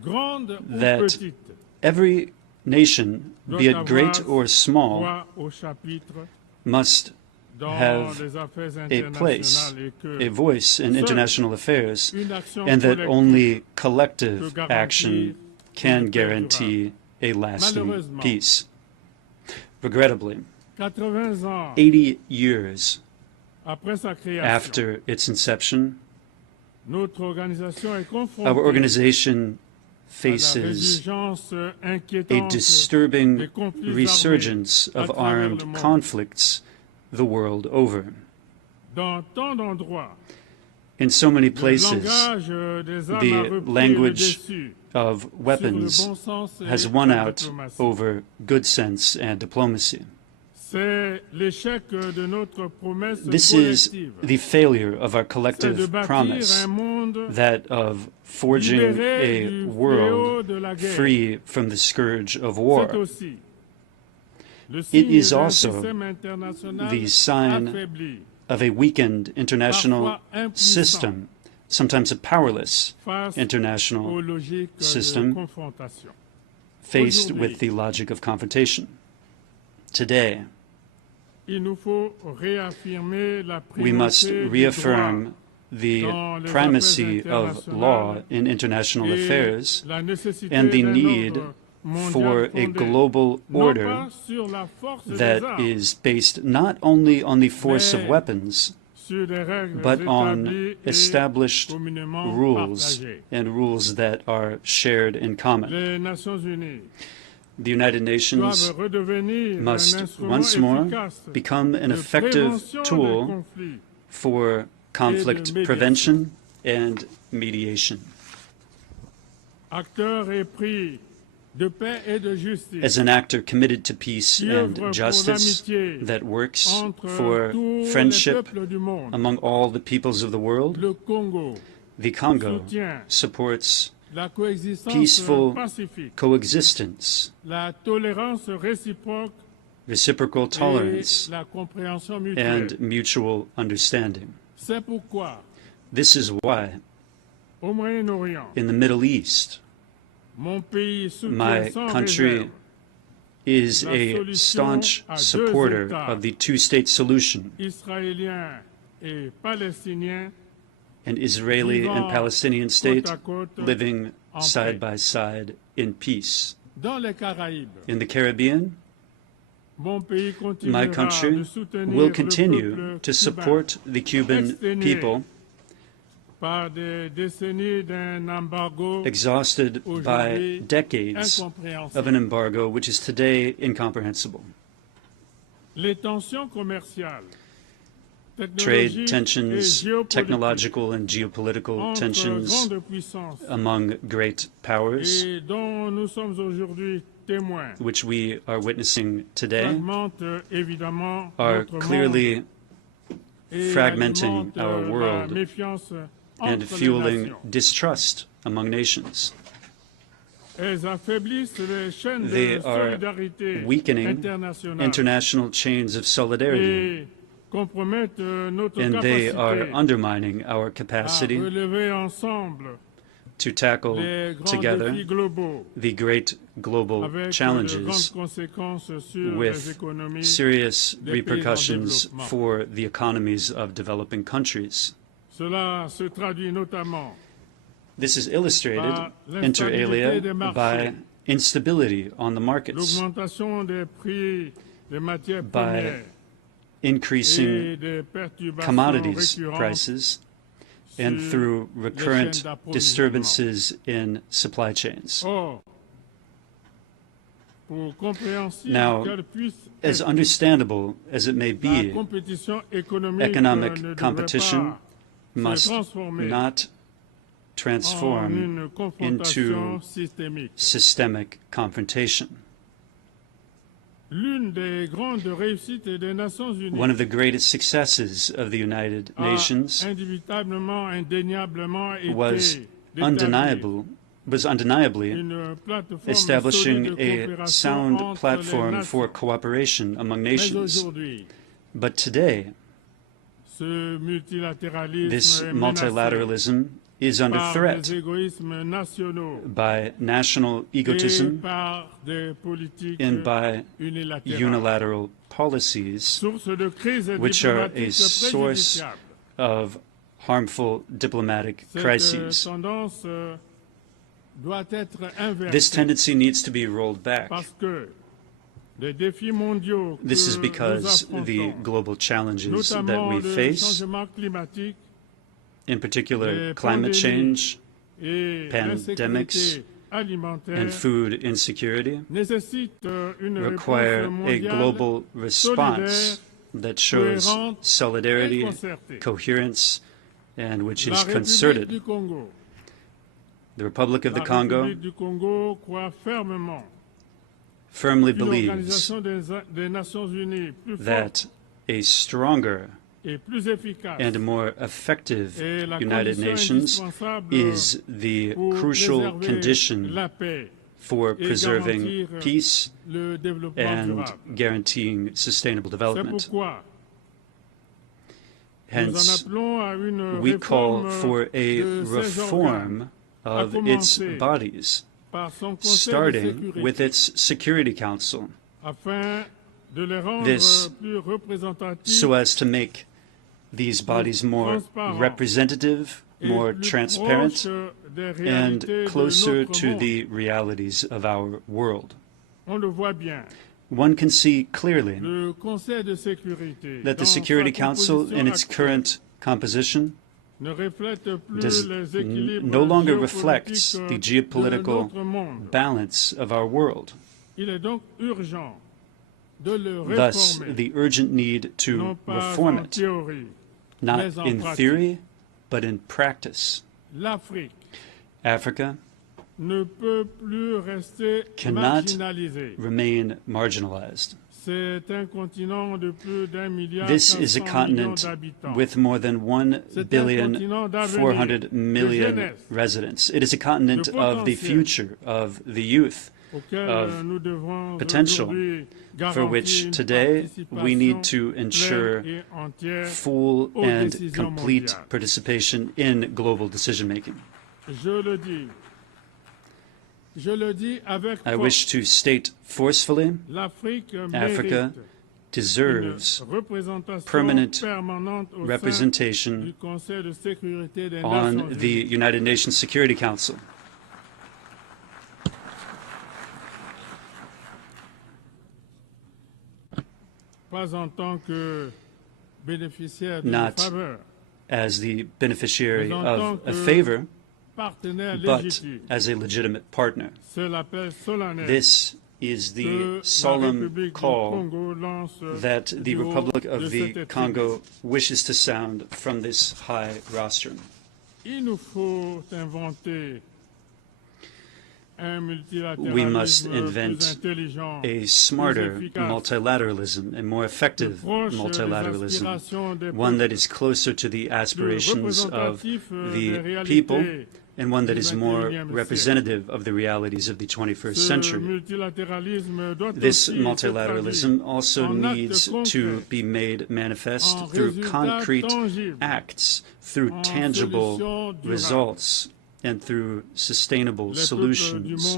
grande ou that petite, every nation, doit be it great avoir or small, voix au chapitre must dans have les affaires a place, internationales et que a voice in seule international affairs, une action and that collective only peut collective garantir action une can paix guarantee a lasting Malheureusement, peace. Regrettably, 80 ans 80 years After its inception, notre organisation est confrontée our organization faces a disturbing resurgence of armed conflicts the world over. In so many places, the language of weapons has won out over good sense and diplomacy. This is the failure of our collective promise, that of forging a world free from the scourge of war. It is also the sign of a weakened international system, sometimes a powerless international system faced with the logic of confrontation. Today, we must reaffirm the primacy of law in international affairs and the need for a global order that is based not only on the force of weapons, but on established rules and rules that are shared in common. The United Nations must once more become an effective tool for conflict prevention and mediation. As an actor committed to peace and justice that works for friendship among all the peoples of the world, the Congo supports peaceful coexistence, reciprocal tolerance, and mutual understanding. This is why, in the Middle East, my country is a staunch supporter of the two-state solution, an Israeli and Palestinian state living side by side in peace. In the Caribbean, my country will continue to support the Cuban people, exhausted by decades of an embargo which is today incomprehensible. Trade tensions, technological and geopolitical tensions among great powers, which we are witnessing today, are clearly fragmenting our world and fueling distrust among nations. They are weakening international chains of solidarity, and they are undermining our capacity to tackle together the great global challenges with serious repercussions for the economies of developing countries. This is illustrated, inter alia, by instability on the markets, by increasing commodities prices, and through recurrent disturbances in supply chains. Now, as understandable as it may be, economic competition must not transform into systemic confrontation. One of the greatest successes of the United Nations was undeniably establishing a sound platform for cooperation among nations. But today, this multilateralism is under threat by national egotism and by unilateral policies, which are a source of harmful diplomatic crises. This tendency needs to be rolled back This is because the global challenges that we face, in particular climate change, pandemics, and food insecurity, require a global response that shows solidarity, coherence, and which is concerted. The Republic of the Congo firmly believes that a stronger and more effective United Nations is the crucial condition for preserving peace and guaranteeing sustainable development. Hence, we call for a reform of its bodies, starting with its Security Council, this so as to make these bodies more representative, more transparent, and closer to the realities of our world. One can see clearly that the Security Council in its current composition no longer reflects the geopolitical balance of our world. Thus, the urgent need to reform it, not in theory, but in practice. Africa cannot remain marginalized. This is a continent with more than 1,400,000,000 residents. It is a continent of the future, of the youth, of potential, for which today we need to ensure full and complete participation in global decision-making. I wish to state forcefully, Africa deserves permanent representation on the United Nations Security Council. Not as the beneficiary of a favor, but as a legitimate partner. This is the solemn call that the Republic of the Congo wishes to sound from this high rostrum. We must invent a smarter multilateralism, a more effective multilateralism, one that is closer to the aspirations of the people and one that is more representative of the realities of the 21st century. This multilateralism also needs to be made manifest through concrete acts, through tangible results, and through sustainable solutions.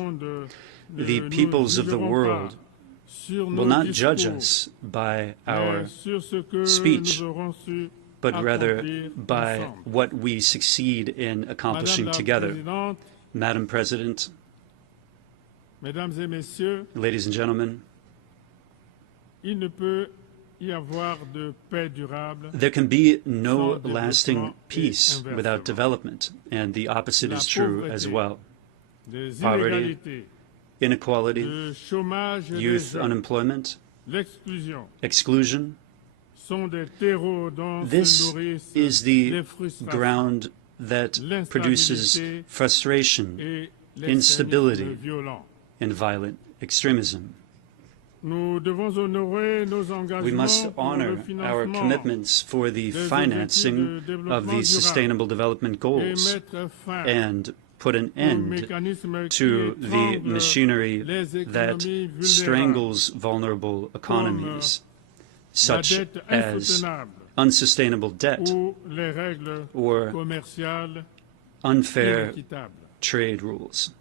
The peoples of the world will not judge us by our speech, but rather by what we succeed in accomplishing together. Madam President, ladies and gentlemen, there can be no lasting peace without development, and the opposite is true as well. Poverty, inequality, youth unemployment, exclusion. This is the ground that produces frustration, instability, and violent extremism. We must honor our commitments for the financing of the Sustainable Development Goals and put an end to the machinery that strangles vulnerable economies, such as unsustainable debt or unfair trade rules.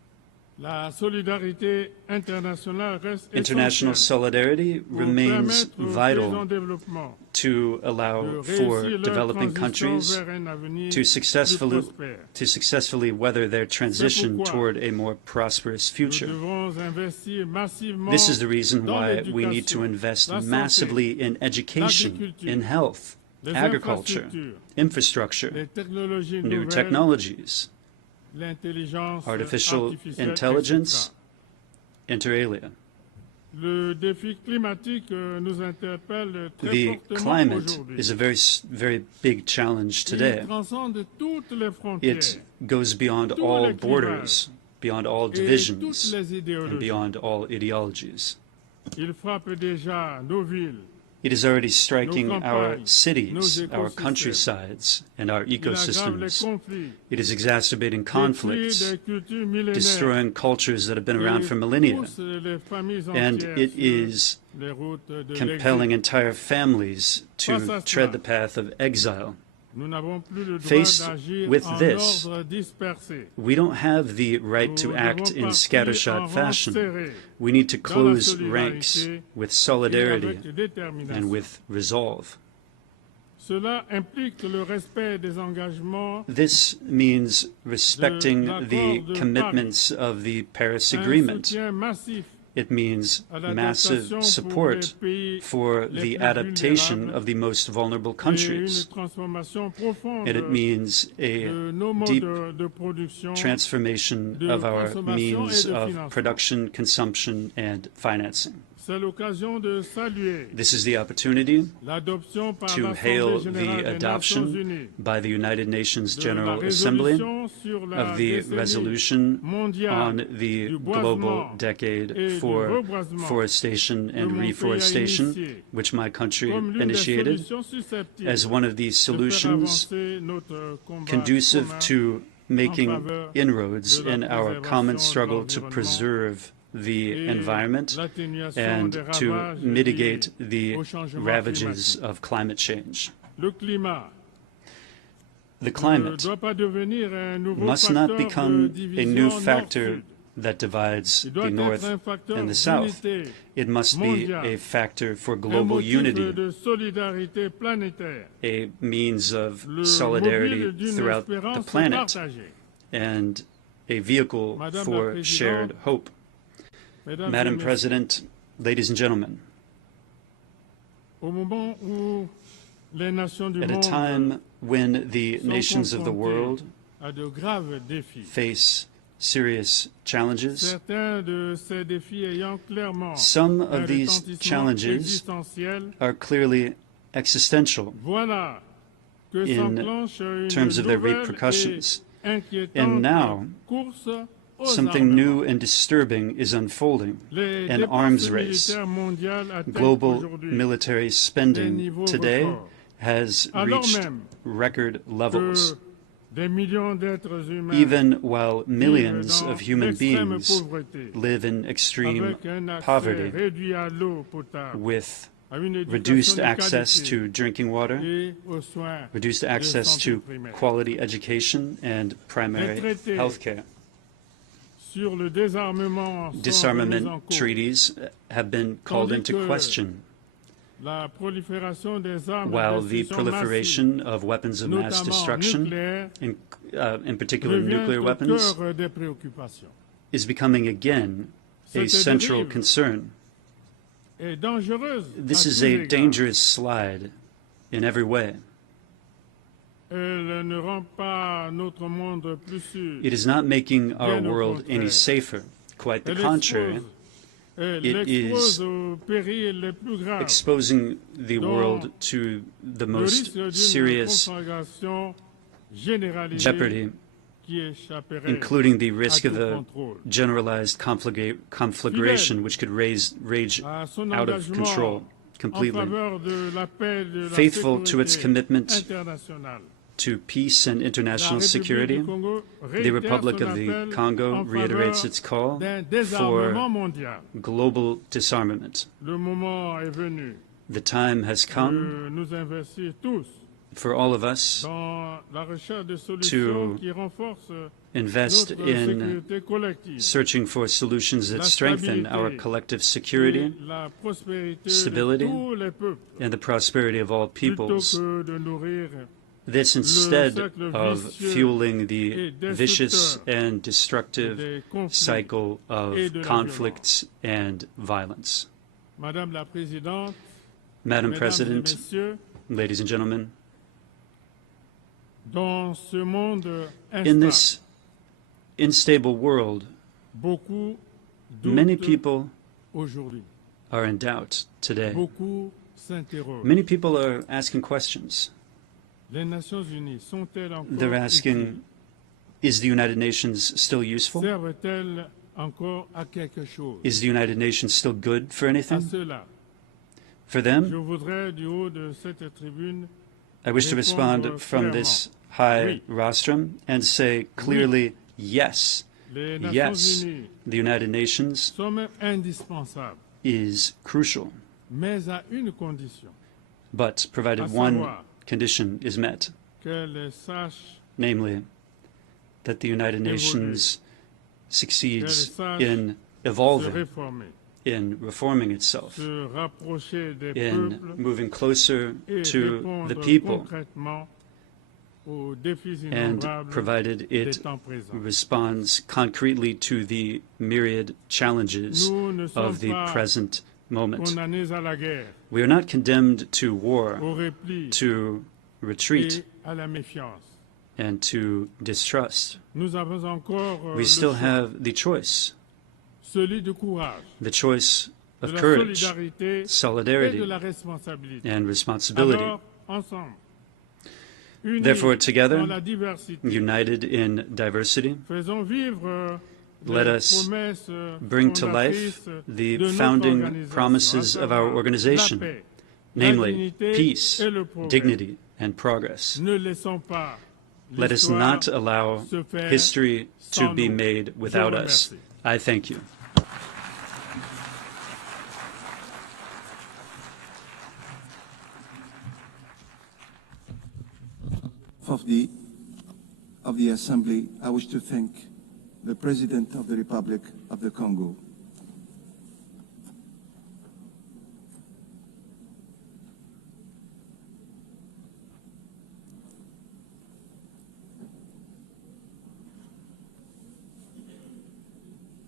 International solidarity remains vital to allow for developing countries to successfully weather their transition toward a more prosperous future. This is the reason why we need to invest massively in education, in health, agriculture, infrastructure, new technologies, artificial intelligence, inter alia. The climate is a very big challenge today. It goes beyond all borders, beyond all divisions, and beyond all ideologies. It is already striking our cities, our countrysides, and our ecosystems. It is exacerbating conflicts, destroying cultures that have been around for millennia, and it is compelling entire families to tread the path of exile. Faced with this, we don't have the right to act in scattershot fashion. We need to close ranks with solidarity and with resolve. This means respecting the commitments of the Paris Agreement. It means massive support for the adaptation of the most vulnerable countries. And it means a deep transformation of our means of production, consumption, and financing. This is the opportunity to hail the adoption by the United Nations General Assembly of the resolution on the global decade for forestation and reforestation, which my country initiated, as one of the solutions conducive to making inroads in our common struggle to preserve the environment and to mitigate the ravages of climate change. The climate must not become a new factor that divides the North and the South. It must be a factor for global unity, a means of solidarity throughout the planet, and a vehicle for shared hope. Madam President, ladies and gentlemen, at a time when the nations of the world face serious challenges, some of these challenges are clearly existential in terms of their repercussions. And now, something new and disturbing is unfolding, an arms race. Global military spending today has reached record levels. Even while millions of human beings live in extreme poverty, with reduced access to drinking water, reduced access to quality education and primary health care. Disarmament treaties have been called into question, while the proliferation of weapons of mass destruction, in particular nuclear weapons, is becoming again a central concern. This is a dangerous slide in every way. It is not making our world any safer. Quite the contrary. It is exposing the world to the most serious jeopardy, including the risk of a generalized conflagration which could rage out of control completely. Faithful to its commitment to peace and international security, the Republic of the Congo reiterates its call for global disarmament. The time has come for all of us to invest in searching for solutions that strengthen our collective security, stability, and the prosperity of all peoples. This instead of fueling the vicious and destructive cycle of conflicts and violence. Madam President, ladies and gentlemen, in this unstable world, many people are in doubt today. Many people are asking questions. They're asking, is the United Nations still useful? Is the United Nations still good for anything? For them, I wish to respond from this high rostrum and say clearly, yes, yes, the United Nations is crucial, but provided one condition is met, namely that the United Nations succeeds in evolving, in reforming itself, in moving closer to the people, and provided it responds concretely to the myriad challenges of the present moment. We are not condemned to war, to retreat, and to distrust. We still have the choice of courage, solidarity, and responsibility. Therefore, together, united in diversity, let us bring to life the founding promises of our organization, namely peace, dignity, and progress. Let us not allow history to be made without us. I thank you. Of the Assembly, I wish to thank the President of the Republic of the Congo,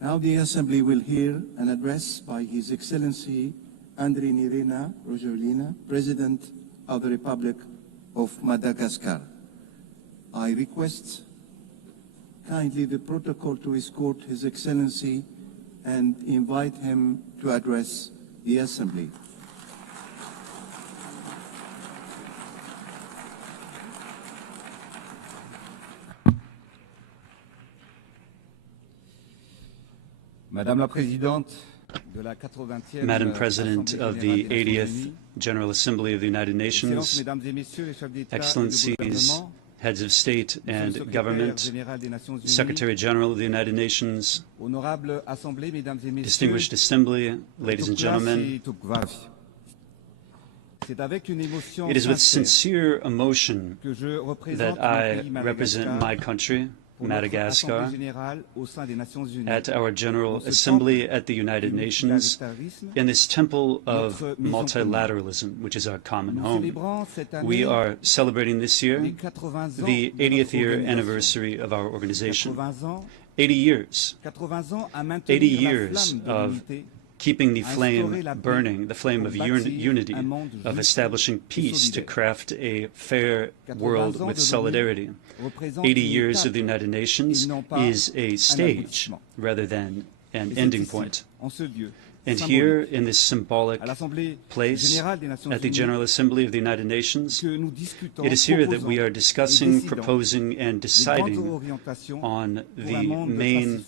Now the Assembly will hear an address by His Excellency Andry Nirina Rojolina, President of the Republic of Madagascar. I request kindly the protocol to escort His Excellency and invite him to address the Assembly. Madam President of the 80th General Assembly of the United Nations, Excellencies, Heads of State and Government, Secretary General of the United Nations, Distinguished Assembly, ladies and gentlemen, it is with sincere emotion that I represent my country, Madagascar, at our General Assembly at the United Nations in this temple of multilateralism, which is our common home. We are celebrating this year the 80th year anniversary of our organization. 80 years. 80 years of keeping the flame burning, the flame of unity, of establishing peace to craft a fair world with solidarity. 80 years of the United Nations is a stage rather than an ending point. And here, in this symbolic place at the General Assembly of the United Nations, it is here that we are discussing, proposing, and deciding on the main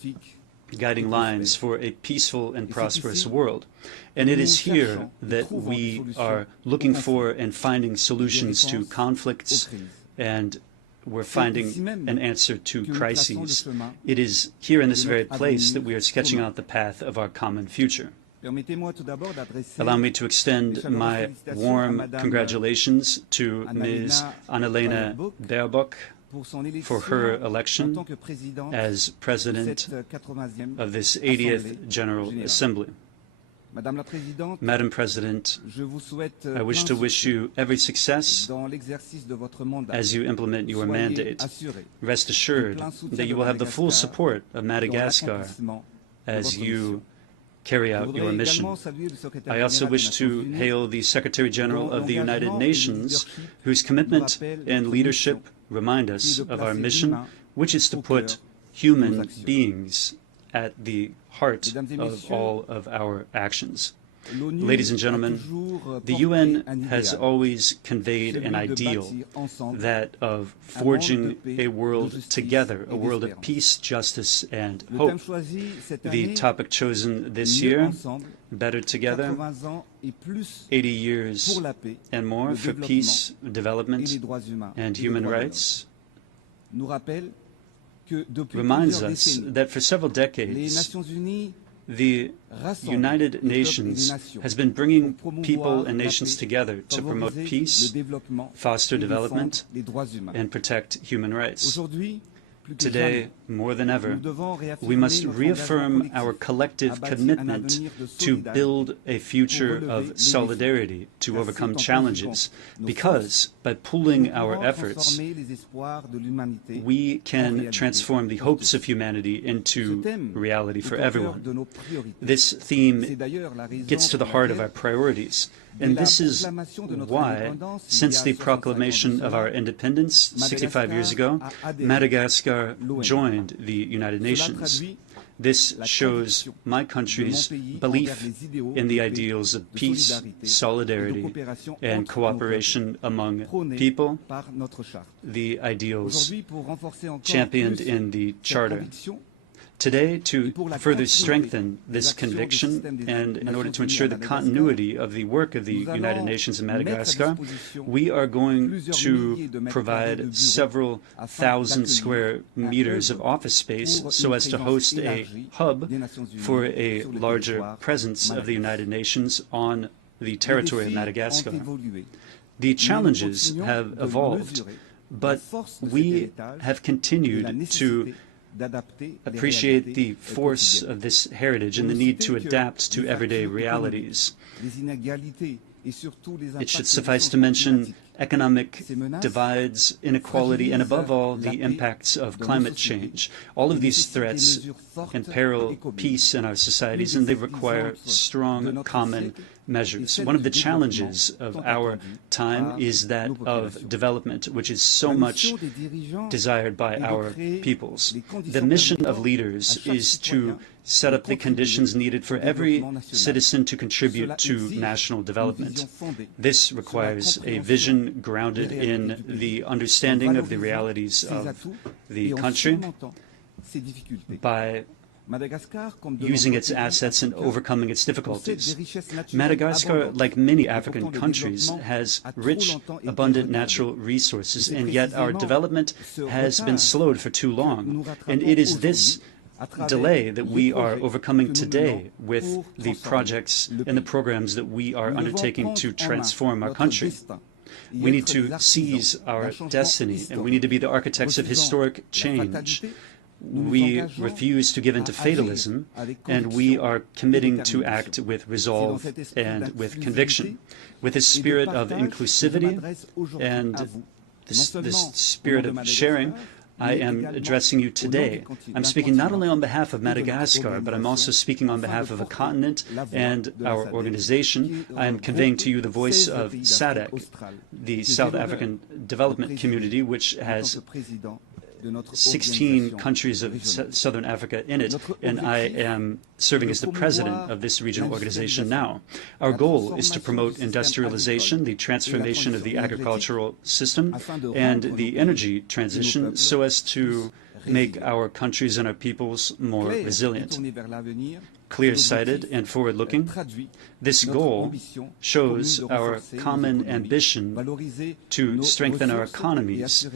guiding lines for a peaceful and prosperous world. And it is here that we are looking for and finding solutions to conflicts, and we're finding an answer to crises. It is here in this very place that we are sketching out the path of our common future. Allow me to extend my warm congratulations to Ms. Annalena Baerbock for her election as President of this 80th General Assembly. Madam President, I wish to wish you every success as you implement your mandate. Rest assured that you will have the full support of Madagascar as you carry out your mission. I also wish to hail the Secretary General of the United Nations, whose commitment and leadership remind us of our mission, which is to put human beings at the heart of all of our actions. Ladies and gentlemen, the UN has always conveyed an ideal, that of forging a world together, a world of peace, justice, and hope. The topic chosen this year, Better Together, 80 years and more for peace, development, and human rights, reminds us that for several decades, the United Nations has been bringing people and nations together to promote peace, foster development, and protect human rights. Today, more than ever, we must reaffirm our collective commitment to build a future of solidarity to overcome challenges, because by pooling our efforts, we can transform the hopes of humanity into reality for everyone. This theme gets to the heart of our priorities. And this is why, since the proclamation of our independence 65 years ago, Madagascar joined the United Nations. This shows my country's belief in the ideals of peace, solidarity, and cooperation among people, the ideals championed in the Charter. Today, to further strengthen this conviction and in order to ensure the continuity of the work of the United Nations in Madagascar, we are going to provide several thousand square meters of office space so as to host a hub for a larger presence of the United Nations on the territory of Madagascar. The challenges have evolved, but we have continued to appreciate the force of this heritage and the need to adapt to everyday realities. It should suffice to mention economic divides, inequality, and above all, the impacts of climate change. All of these threats imperil peace in our societies, and they require strong common measures. One of the challenges of our time is that of development, which is so much desired by our peoples. The mission of leaders is to set up the conditions needed for every citizen to contribute to national development. This requires a vision grounded in the understanding of the realities of the country by using its assets and overcoming its difficulties. Madagascar, like many African countries, has rich, abundant natural resources, and yet our development has been slowed for too long. And it is this delay that we are overcoming today with the projects and the programs that we are undertaking to transform our country. We need to seize our destiny, and we need to be the architects of historic change. We refuse to give in to fatalism, and we are committing to act with resolve and with conviction. With a spirit of inclusivity and this spirit of sharing, I am addressing you today. I'm speaking not only on behalf of Madagascar, but I'm also speaking on behalf of a continent and our organization. I am conveying to you the voice of SADC, the South African Development Community, which has 16 countries of Southern Africa in it, and I am serving as the president of this regional organization now. Our goal is to promote industrialization, the transformation of the agricultural system, and the energy transition so as to make our countries and our peoples more resilient. Clear-sighted and forward-looking, this goal shows our common ambition to strengthen our economies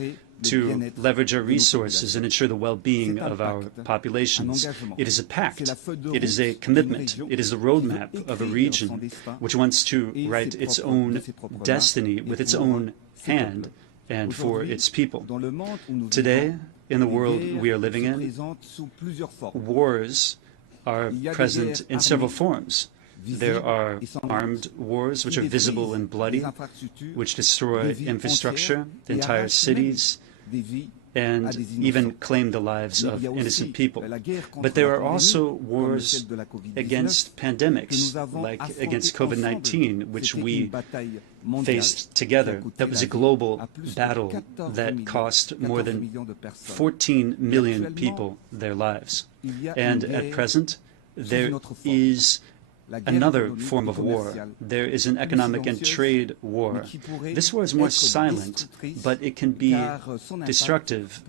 to leverage our resources and ensure the well-being of our populations. It is a pact. It is a commitment. It is a roadmap of a region which wants to write its own destiny with its own hand and for its people. Today, in the world we are living in, wars are present in several forms. There are armed wars, which are visible and bloody, which destroy infrastructure, entire cities, and even claim the lives of innocent people. But there are also wars against pandemics, like against COVID-19, which we faced together. That was a global battle that cost more than 14 million people their lives. And at present, there is another form of war. There is an economic and trade war. This war is more silent, but it can be destructive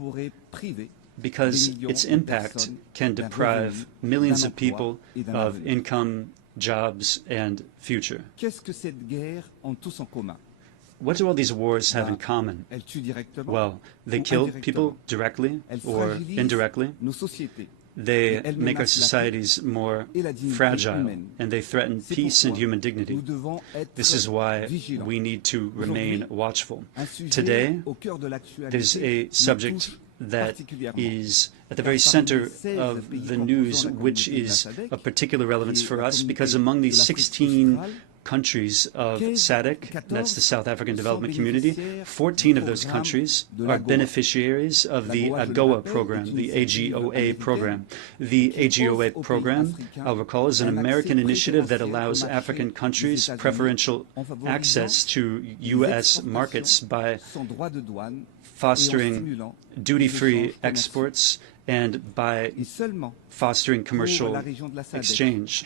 because its impact can deprive millions of people of income, jobs, and future. What do all these wars have in common? Well, they kill people directly or indirectly. They make our societies more fragile, and they threaten peace and human dignity. This is why we need to remain watchful. Today, there's a subject that is at the very center of the news, which is of particular relevance for us, because among these 16 countries of SADC, that's the South African Development Community, 14 of those countries are beneficiaries of the AGOA program, the AGOA program. The AGOA program, I'll recall, is an American initiative that allows African countries preferential access to U.S. markets by fostering duty-free exports and by fostering commercial exchange.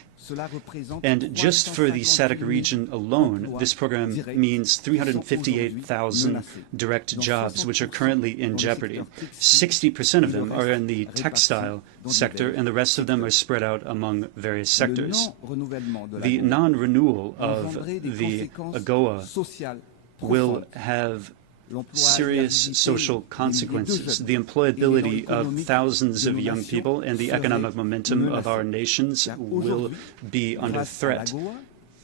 And just for the SADC region alone, this program means 358,000 direct jobs, which are currently in jeopardy. 60% of them are in the textile sector, and the rest of them are spread out among various sectors. The non-renewal of the AGOA will have serious social consequences. The employability of thousands of young people and the economic momentum of our nations will be under threat.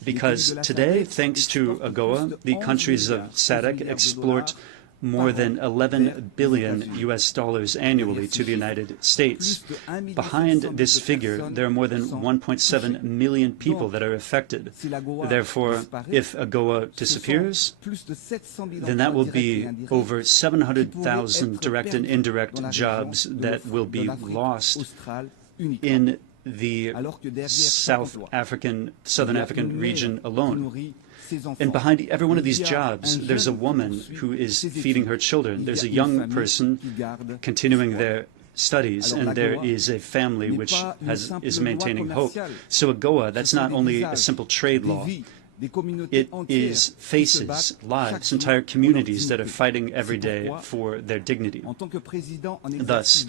Because today, thanks to AGOA, the countries of SADC export more than $11 billion US annually to the United States. Behind this figure, there are more than 1.7 million people that are affected. Therefore, if AGOA disappears, then that will be over 700,000 direct and indirect jobs that will be lost in the Southern African region alone. And behind every one of these jobs, there's a woman who is feeding her children. There's a young person continuing their studies, and there is a family which is maintaining hope. So AGOA, that's not only a simple trade law. It is faces, lives, entire communities that are fighting every day for their dignity. Thus,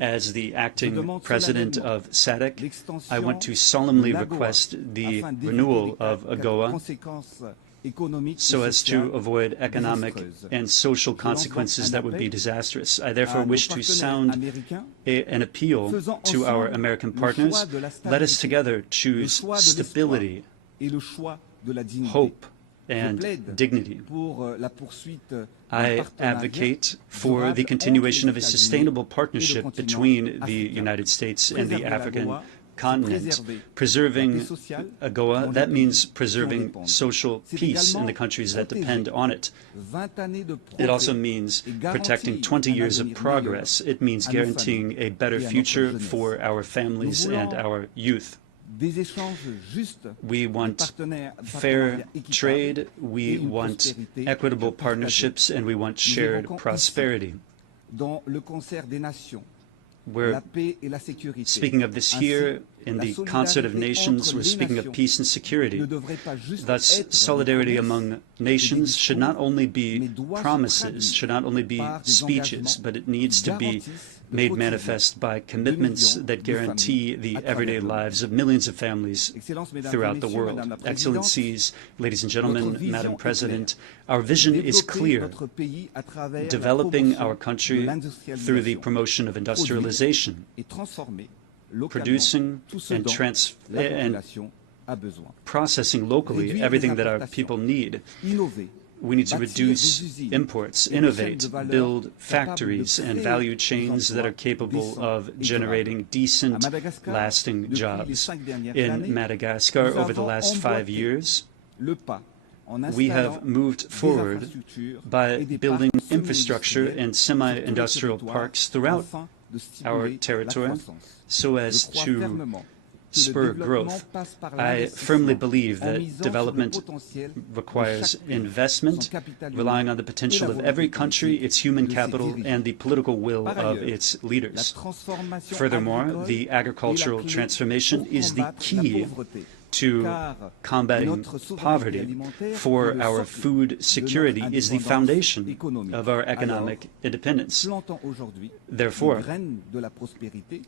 as the acting president of SADC, I want to solemnly request the renewal of AGOA so as to avoid economic and social consequences that would be disastrous. I therefore wish to sound an appeal to our American partners. Let us together choose stability, hope, and dignity. I advocate for the continuation of a sustainable partnership between the United States and the African continent. Preserving AGOA, that means preserving social peace in the countries that depend on it. It also means protecting 20 years of progress. It means guaranteeing a better future for our families and our youth. We want fair trade, we want equitable partnerships, and we want shared prosperity. We're speaking of this here In the concert of nations, we're speaking of peace and security. Thus, solidarity among nations should not only be promises, should not only be speeches, but it needs to be made manifest by commitments that guarantee the everyday lives of millions of families throughout the world. Excellencies, ladies and gentlemen, Madam President, our vision is clear: developing our country through the promotion of industrialization, producing and processing locally everything that our people need. We need to reduce imports, innovate, build factories and value chains that are capable of generating decent, lasting jobs. In Madagascar, over the last 5 years, we have moved forward by building infrastructure and semi-industrial parks throughout our territory so as to spur growth. I firmly believe that development requires investment, relying on the potential of every country, its human capital, and the political will of its leaders. Furthermore, the agricultural transformation is the key to combating poverty, for our food security is the foundation of our economic independence. Therefore,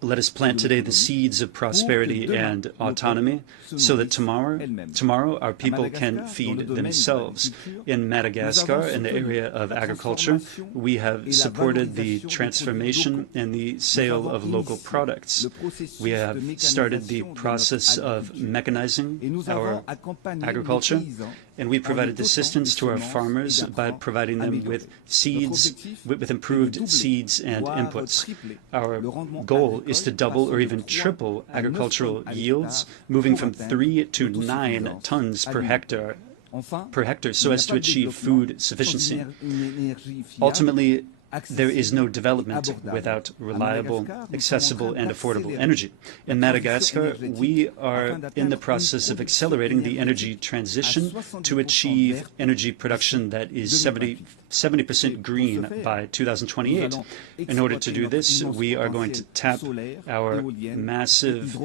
let us plant today the seeds of prosperity and autonomy so that tomorrow our people can feed themselves. In Madagascar, in the area of agriculture, we have supported the transformation and the sale of local products. We have started the process of mechanizing our agriculture, and we provided assistance to our farmers by providing them with seeds, with improved seeds and inputs. Our goal is to double or even triple agricultural yields, moving from 3 to 9 tons per hectare, so as to achieve food sufficiency. Ultimately, there is no development without reliable, accessible, and affordable energy. In Madagascar, we are in the process of accelerating the energy transition to achieve energy production that is 70% green by 2028. In order to do this, we are going to tap our massive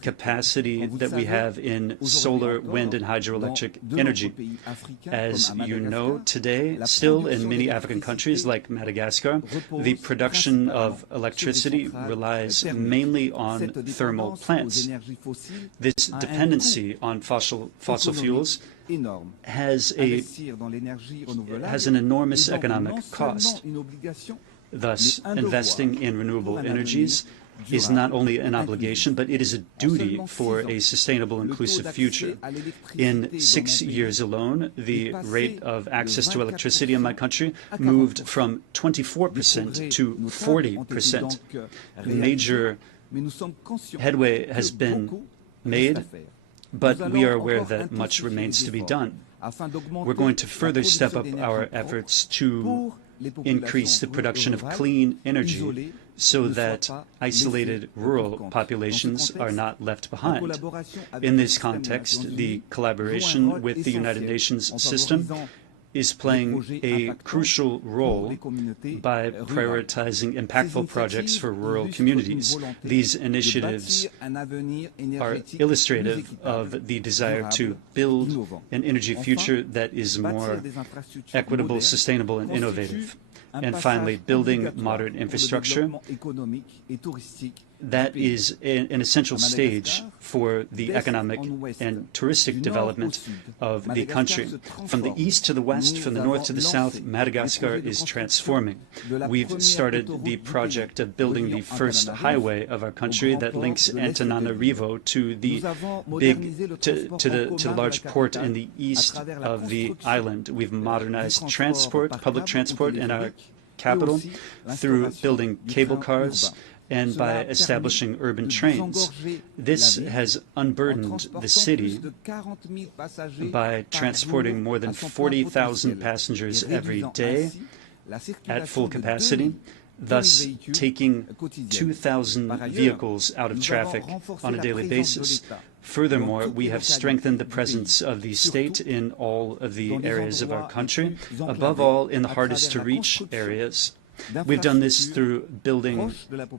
capacity that we have in solar, wind, and hydroelectric energy. As you know, today, still in many African countries like Madagascar, the production of electricity relies mainly on thermal plants. This dependency on fossil fuels has an enormous economic cost. Thus, investing in renewable energies is not only an obligation, but it is a duty for a sustainable, inclusive future. In 6 years alone, the rate of access to electricity in my country moved from 24% to 40%. Major headway has been made, but we are aware that much remains to be done. We're going to further step up our efforts to increase the production of clean energy so that isolated rural populations are not left behind. In this context, the collaboration with the United Nations system is playing a crucial role by prioritizing impactful projects for rural communities. These initiatives are illustrative of the desire to build an energy future that is more equitable, sustainable, and innovative. And finally, building modern infrastructure that is an essential stage for the economic and touristic development of the country. From the east to the west, from the north to the south, Madagascar is transforming. We've started the project of building the first highway of our country that links Antananarivo to the large port in the east of the island. We've modernized public transport in our capital through building cable cars and by establishing urban trains. This has unburdened the city by transporting more than 40,000 passengers every day at full capacity, thus taking 2,000 vehicles out of traffic on a daily basis. Furthermore, we have strengthened the presence of the state in all of the areas of our country, above all in the hardest to reach areas. We've done this through building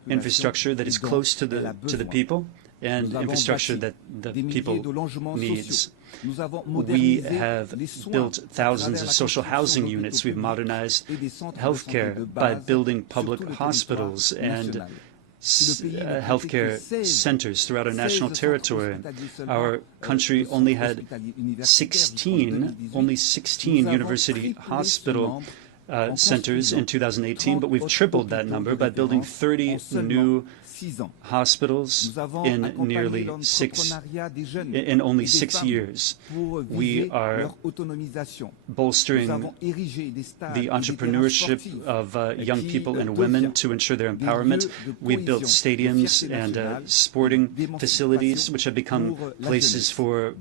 infrastructure that is close to the people and infrastructure that the people needs. We have built thousands of social housing units. We've modernized healthcare by building public hospitals and healthcare centers throughout our national territory. Our country only had 16 university hospital centers in 2018, but we've tripled that number by building 30 new hospitals in only 6 years. We are bolstering the entrepreneurship of young people and women to ensure their empowerment. We built stadiums and sporting facilities, which have become places for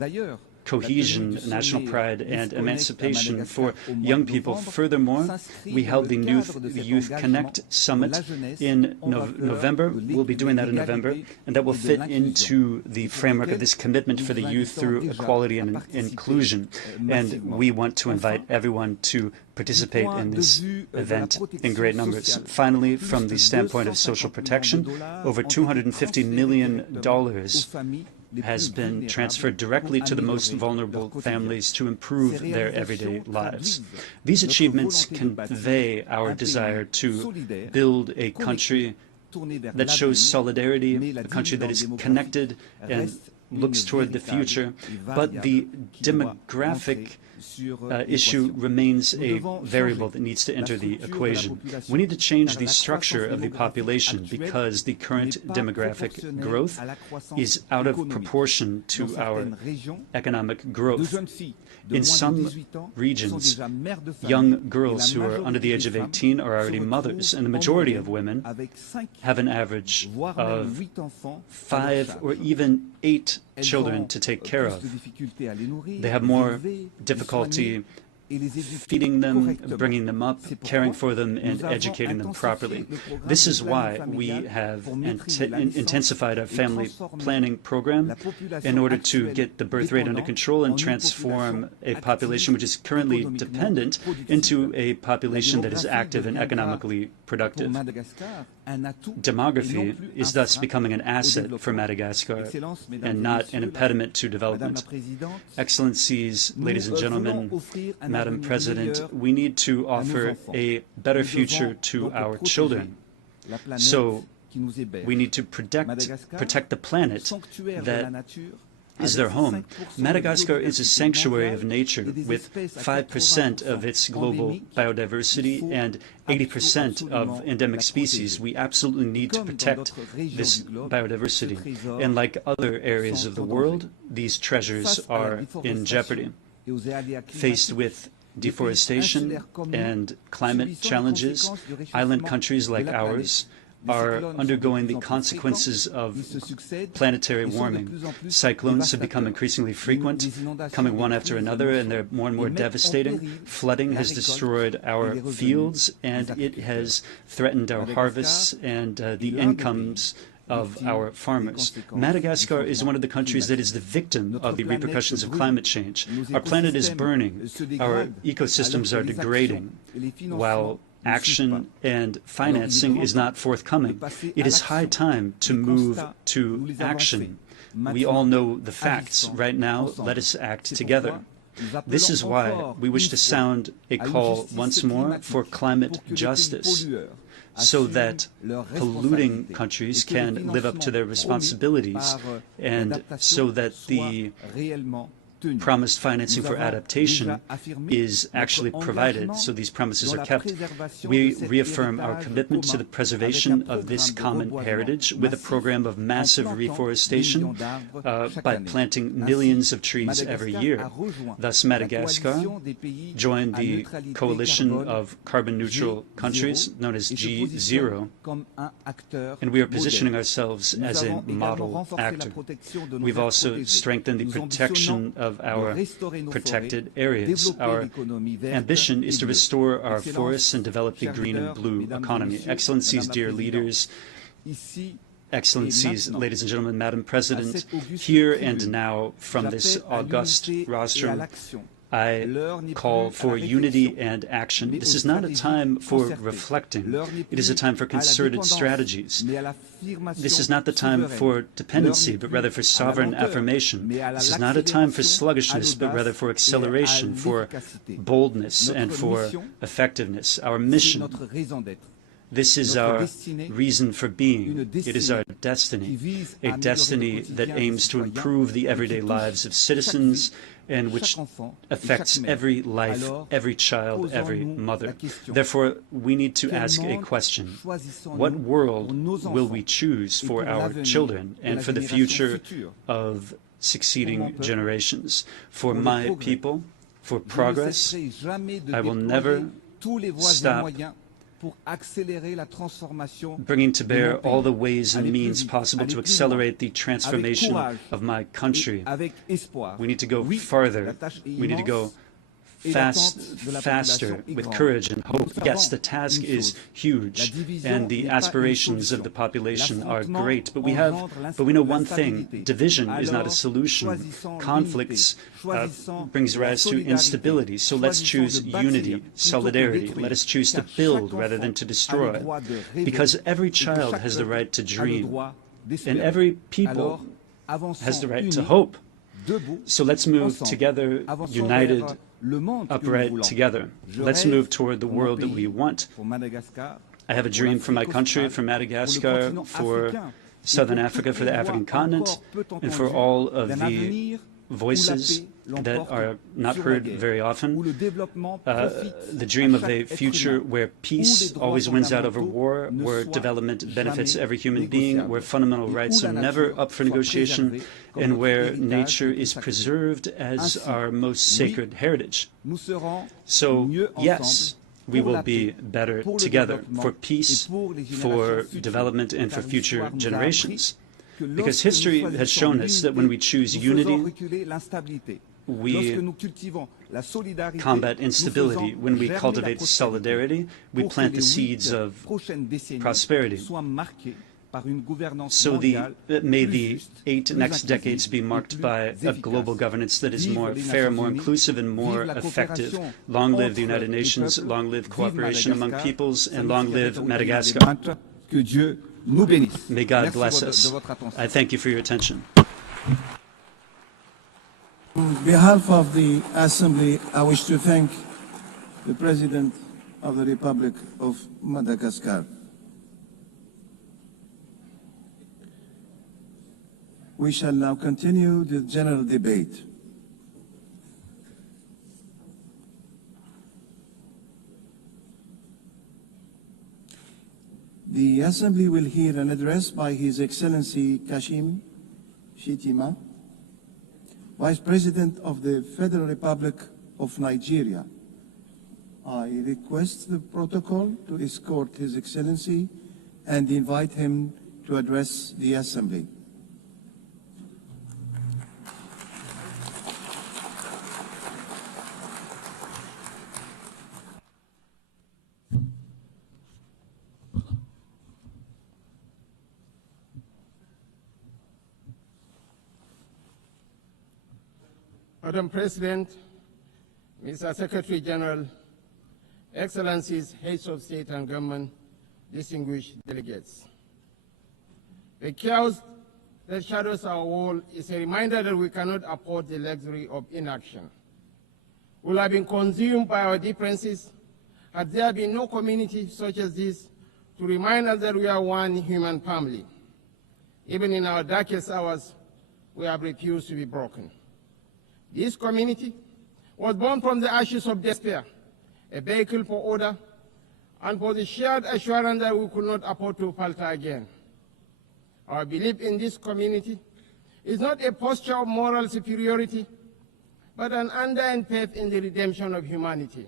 cohesion, national pride, and emancipation for young people. Furthermore, we held the Youth Connect Summit in November. We'll be doing that in November, and that will fit into the framework of this commitment for the youth through equality and inclusion. And we want to invite everyone to participate in this event in great numbers. Finally, from the standpoint of social protection, over $250 million has been transferred directly to the most vulnerable families to improve their everyday lives. These achievements convey our desire to build a country that shows solidarity, a country that is connected and looks toward the future, but the demographic issue remains a variable that needs to enter the equation. We need to change the structure of the population because the current demographic growth is out of proportion to our economic growth. In some regions, young girls who are under the age of 18 are already mothers, and the majority of women have an average of 5 or even 8 children to take care of. They have more difficulty feeding them, bringing them up, caring for them, and educating them properly. This is why we have intensified our family planning program in order to get the birth rate under control and transform a population which is currently dependent into a population that is active and economically productive. Demography is thus becoming an asset for Madagascar and not an impediment to development. Excellencies, ladies and gentlemen, Madam President, we need to offer a better future to our children. So we need to protect the planet that is their home. Madagascar is a sanctuary of nature with 5% of its global biodiversity and 80% of endemic species. We absolutely need to protect this biodiversity. And like other areas of the world, these treasures are in jeopardy. Faced with deforestation and climate challenges, island countries like ours are undergoing the consequences of planetary warming. Cyclones have become increasingly frequent, coming one after another, and they're more and more devastating. Flooding has destroyed our fields, and it has threatened our harvests and the incomes of our farmers. Madagascar is one of the countries that is the victim of the repercussions of climate change. Our planet is burning, our ecosystems are degrading, while action and financing is not forthcoming. It is high time to move to action. We all know the facts. Right now, let us act together. This is why we wish to sound a call once more for climate justice, so that polluting countries can live up to their responsibilities, and so that the promised financing for adaptation is actually provided, so these promises are kept. We reaffirm our commitment to the preservation of this common heritage with a program of massive reforestation by planting millions of trees every year. Thus, Madagascar joined the coalition of carbon-neutral countries known as G0, and we are positioning ourselves as a model actor. We've also strengthened the protection of our protected areas. Our ambition is to restore our forests and develop the green and blue economy. Excellencies, dear leaders, Excellencies, ladies and gentlemen, Madam President, here and now from this august rostrum, I call for unity and action. This is not a time for reflecting. It is a time for concerted strategies. This is not the time for dependency, but rather for sovereign affirmation. This is not a time for sluggishness, but rather for acceleration, for boldness, and for effectiveness. Our mission, this is our reason for being. It is our destiny, a destiny that aims to improve the everyday lives of citizens and which affects every life, every child, every mother. Therefore, we need to ask a question. What world will we choose for our children and for the future of succeeding generations? For my people, for progress, I will never stop bringing to bear all the ways and means possible to accelerate the transformation of my country. We need to go farther. We need to go faster with courage and hope. Yes, the task is huge and the aspirations of the population are great, but we know one thing: division is not a solution. Conflicts brings rise to instability. So let's choose unity, solidarity. Let us choose to build rather than to destroy, because every child has the right to dream and every people has the right to hope. So let's move together, united, upright together. Let's move toward the world that we want. I have a dream for my country, for Madagascar, for Southern Africa, for the African continent, and for all of the voices that are not heard very often. The dream of a future where peace always wins out over war, where development benefits every human being, where fundamental rights are never up for negotiation, and where nature is preserved as our most sacred heritage. So, yes, we will be better together for peace, for development, and for future generations. Because history has shown us that when we choose unity, we combat instability. When we cultivate solidarity, we plant the seeds of prosperity. So may the 8 next decades be marked by a global governance that is more fair, more inclusive, and more effective. Long live the United Nations, long live cooperation among peoples, and long live Madagascar. May God bless us. I thank you for your attention. On behalf of the Assembly, I wish to thank the President of the Republic of Madagascar. We shall now continue the general debate. The Assembly will hear an address by His Excellency Kashim Shettima, Vice President of the Federal Republic of Nigeria. I request the protocol to escort His Excellency and invite him to address the Assembly. Madam President, Mr. Secretary General, Excellencies, Heads of State and Government, distinguished delegates. The chaos that shadows our world is a reminder that we cannot afford the luxury of inaction. We have been consumed by our differences had there been no community such as this to remind us that we are one human family. Even in our darkest hours, we have refused to be broken. This community was born from the ashes of despair, a vehicle for order, and for the shared assurance that we could not afford to falter again. Our belief in this community is not a posture of moral superiority, but an undying faith in the redemption of humanity.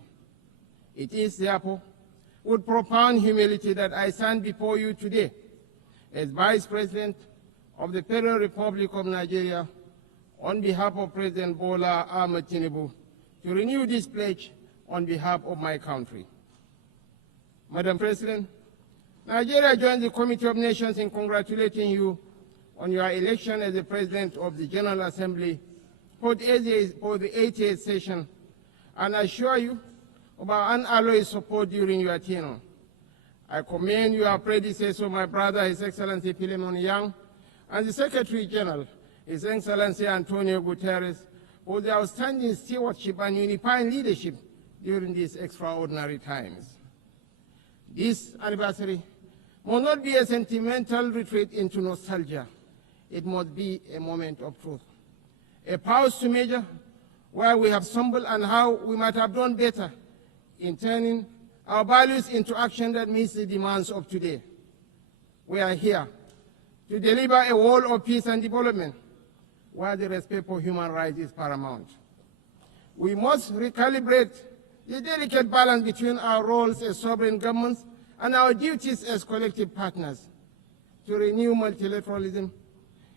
It is, therefore, with profound humility that I stand before you today as Vice President of the Federal Republic of Nigeria on behalf of President Bola Ahmed Tinubu to renew this pledge on behalf of my country. Madam President, Nigeria joins the Committee of Nations in congratulating you on your election as the President of the General Assembly for the 88th session and assure you of our unalloyed support during your tenure. I commend your predecessor, my brother, His Excellency Philemon Yang, and the Secretary General, His Excellency Antonio Guterres, for their outstanding stewardship and unifying leadership during these extraordinary times. This anniversary must not be a sentimental retreat into nostalgia. It must be a moment of truth, a pause to measure where we have stumbled and how we might have done better in turning our values into action that meets the demands of today. We are here to deliver a world of peace and development where the respect for human rights is paramount. We must recalibrate the delicate balance between our roles as sovereign governments and our duties as collective partners to renew multilateralism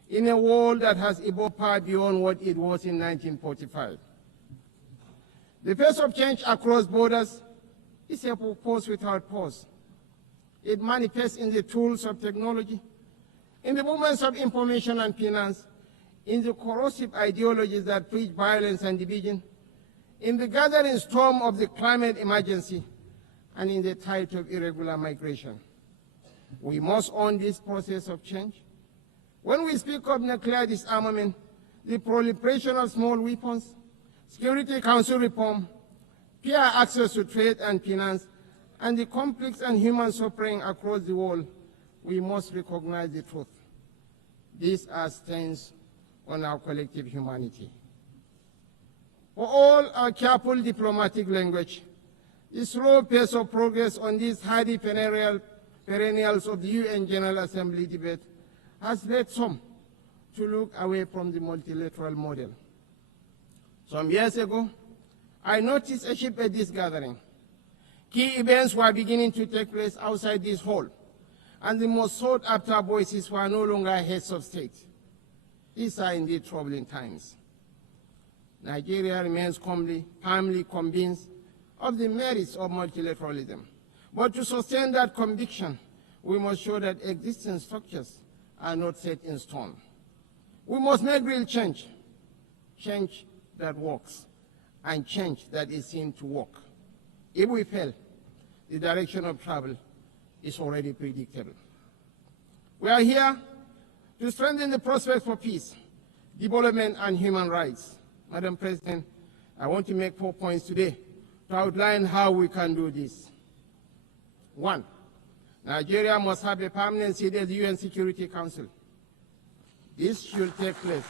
in a world that has evolved far beyond what it was in 1945. The pace of change across borders is a force without pause. It manifests in the tools of technology, in the movements of information and finance, in the corrosive ideologies that preach violence and division, in the gathering storm of the climate emergency, and in the tide of irregular migration. We must own this process of change. When we speak of nuclear disarmament, the proliferation of small weapons, Security Council reform, fair access to trade and finance, and the conflicts and human suffering across the world, we must recognize the truth. These are stains on our collective humanity. For all our careful diplomatic language, the slow pace of progress on these hardy perennials of the UN General Assembly debate has led some to look away from the multilateral model. Some years ago, I noticed a shift at this gathering. Key events were beginning to take place outside this hall, and the most sought-after voices were no longer heads of state. These are indeed troubling times. Nigeria remains firmly convinced of the merits of multilateralism. But to sustain that conviction, we must show that existing structures are not set in stone. We must make real change, change that works, and change that is seen to work. If we fail, the direction of travel is already predictable. We are here to strengthen the prospects for peace, development, and human rights. Madam President, I want to make 4 points today to outline how we can do this. 1, Nigeria must have a permanent seat at the UN Security Council. This should take place.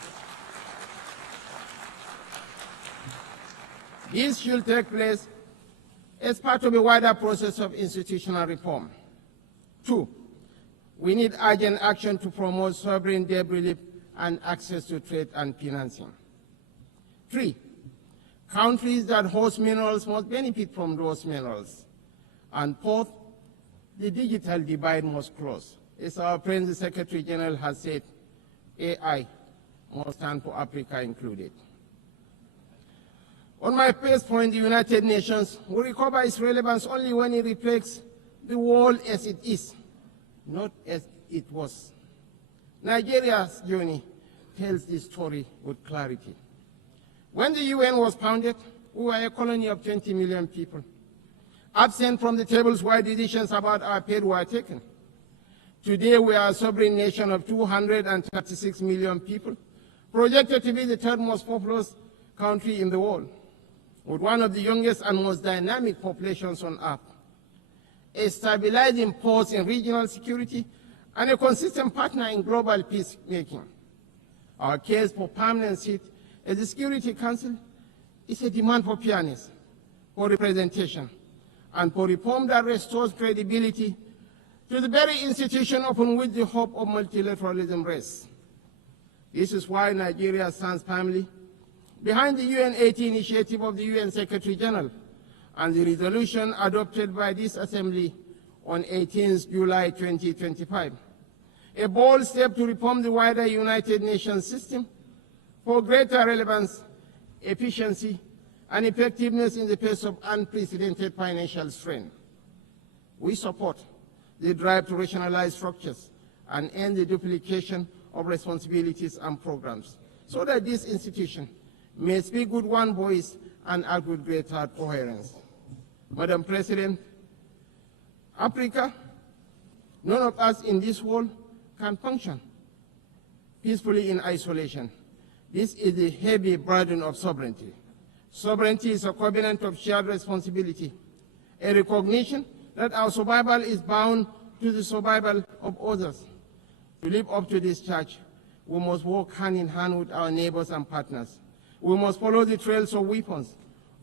This should take place as part of a wider process of institutional reform. 2, we need urgent action to promote sovereign debt relief and access to trade and financing. 3, countries that host minerals must benefit from those minerals. And 4th, the digital divide must close. As our friend the Secretary General has said, AI must stand for Africa included. On my first point, the United Nations will recover its relevance only when it reflects the world as it is, not as it was. Nigeria's journey tells this story with clarity. When the UN was founded, we were a colony of 20 million people, absent from the tables where decisions about our fate were taken. Today, we are a sovereign nation of 236 million people, projected to be the third most populous country in the world, with one of the youngest and most dynamic populations on earth, a stabilizing force in regional security, and a consistent partner in global peacemaking. Our case for permanent seat at the Security Council is a demand for fairness, for representation, and for reform that restores credibility to the very institution upon which the hope of multilateralism rests. This is why Nigeria stands firmly behind the UN-80 initiative of the UN Secretary General and the resolution adopted by this Assembly on 18 July 2025, a bold step to reform the wider United Nations system for greater relevance, efficiency, and effectiveness in the face of unprecedented financial strain. We support the drive to rationalize structures and end the duplication of responsibilities and programs so that this institution may speak with one voice and act with greater coherence. Madam President, Africa, none of us in this world can function peacefully in isolation. This is the heavy burden of sovereignty. Sovereignty is a covenant of shared responsibility, a recognition that our survival is bound to the survival of others. To live up to this charge, we must work hand in hand with our neighbors and partners. We must follow the trails of weapons,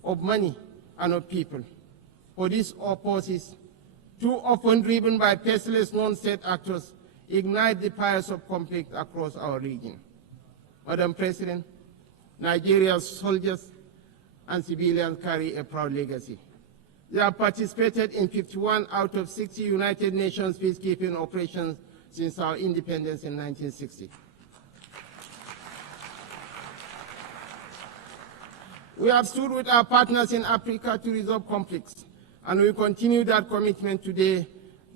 of money, and of people. For these forces, too often driven by faceless non-state actors, ignite the fires of conflict across our region. Madam President, Nigeria's soldiers and civilians carry a proud legacy. They have participated in 51 out of 60 United Nations peacekeeping operations since our independence in 1960. We have stood with our partners in Africa to resolve conflicts, and we continue that commitment today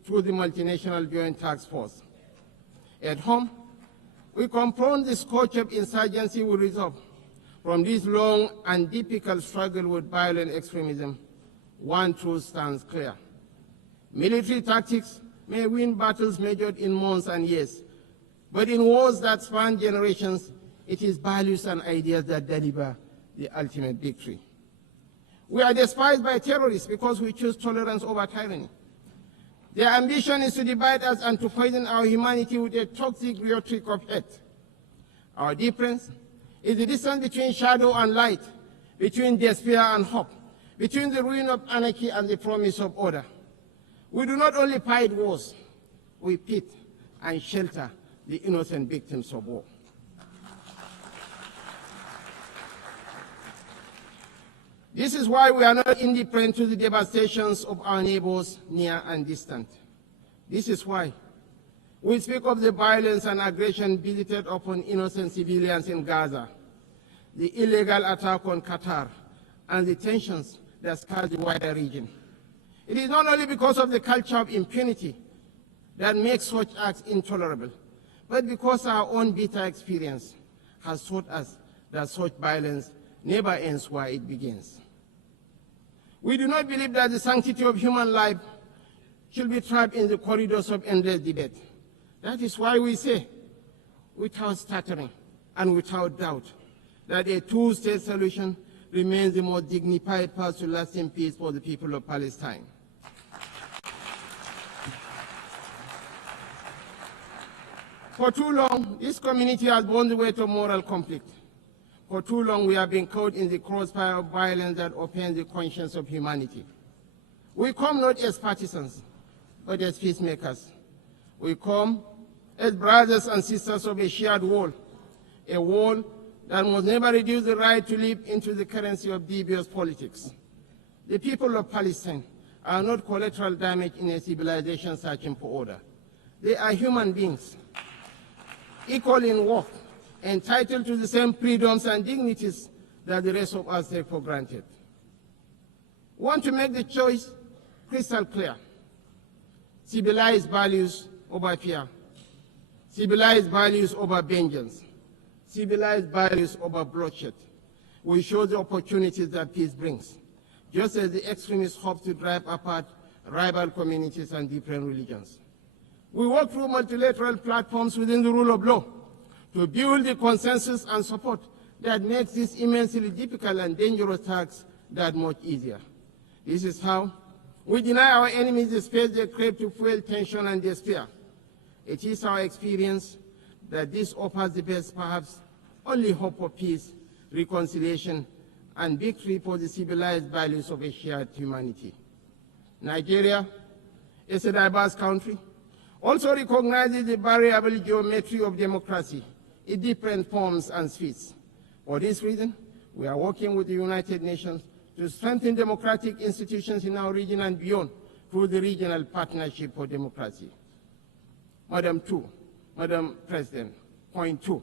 through the Multinational Joint Task Force. At home, we confront the scourge of insurgency we resolve. From this long and difficult struggle with violent extremism, one truth stands clear. Military tactics may win battles measured in months and years, but in wars that span generations, it is values and ideas that deliver the ultimate victory. We are despised by terrorists because we choose tolerance over tyranny. Their ambition is to divide us and to poison our humanity with a toxic rhetoric of hate. Our difference is the distance between shadow and light, between despair and hope, between the ruin of anarchy and the promise of order. We do not only fight wars, we pit and shelter the innocent victims of war. This is why we are not indifferent to the devastations of our neighbors near and distant. This is why we speak of the violence and aggression visited upon innocent civilians in Gaza, the illegal attack on Qatar, and the tensions that scar the wider region. It is not only because of the culture of impunity that makes such acts intolerable, but because our own bitter experience has taught us that such violence never ends where it begins. We do not believe that the sanctity of human life should be trapped in the corridors of endless debate. That is why we say, without stuttering and without doubt, that a two-state solution remains the most dignified path to lasting peace for the people of Palestine. For too long, this community has borne the weight of moral conflict. For too long, we have been caught in the crossfire of violence that offends the conscience of humanity. We come not as partisans, but as peacemakers. We come as brothers and sisters of a shared wall, a wall that must never reduce the right to live into the currency of devious politics. The people of Palestine are not collateral damage in a civilization searching for order. They are human beings, equal in worth, entitled to the same freedoms and dignities that the rest of us take for granted. We want to make the choice crystal clear. Civilized values over fear. Civilized values over vengeance. Civilized values over bloodshed. We show the opportunities that peace brings, just as the extremists hope to drive apart rival communities and different religions. We work through multilateral platforms within the rule of law to build the consensus and support that makes this immensely difficult and dangerous task that much easier. This is how we deny our enemies the space they crave to fuel tension and despair. It is our experience that this offers the best, perhaps only hope for peace, reconciliation, and victory for the civilized values of a shared humanity. Nigeria is a diverse country, also recognizes the variable geometry of democracy in different forms and speeds. For this reason, we are working with the United Nations to strengthen democratic institutions in our region and beyond through the Regional Partnership for Democracy. Madam President, point 2.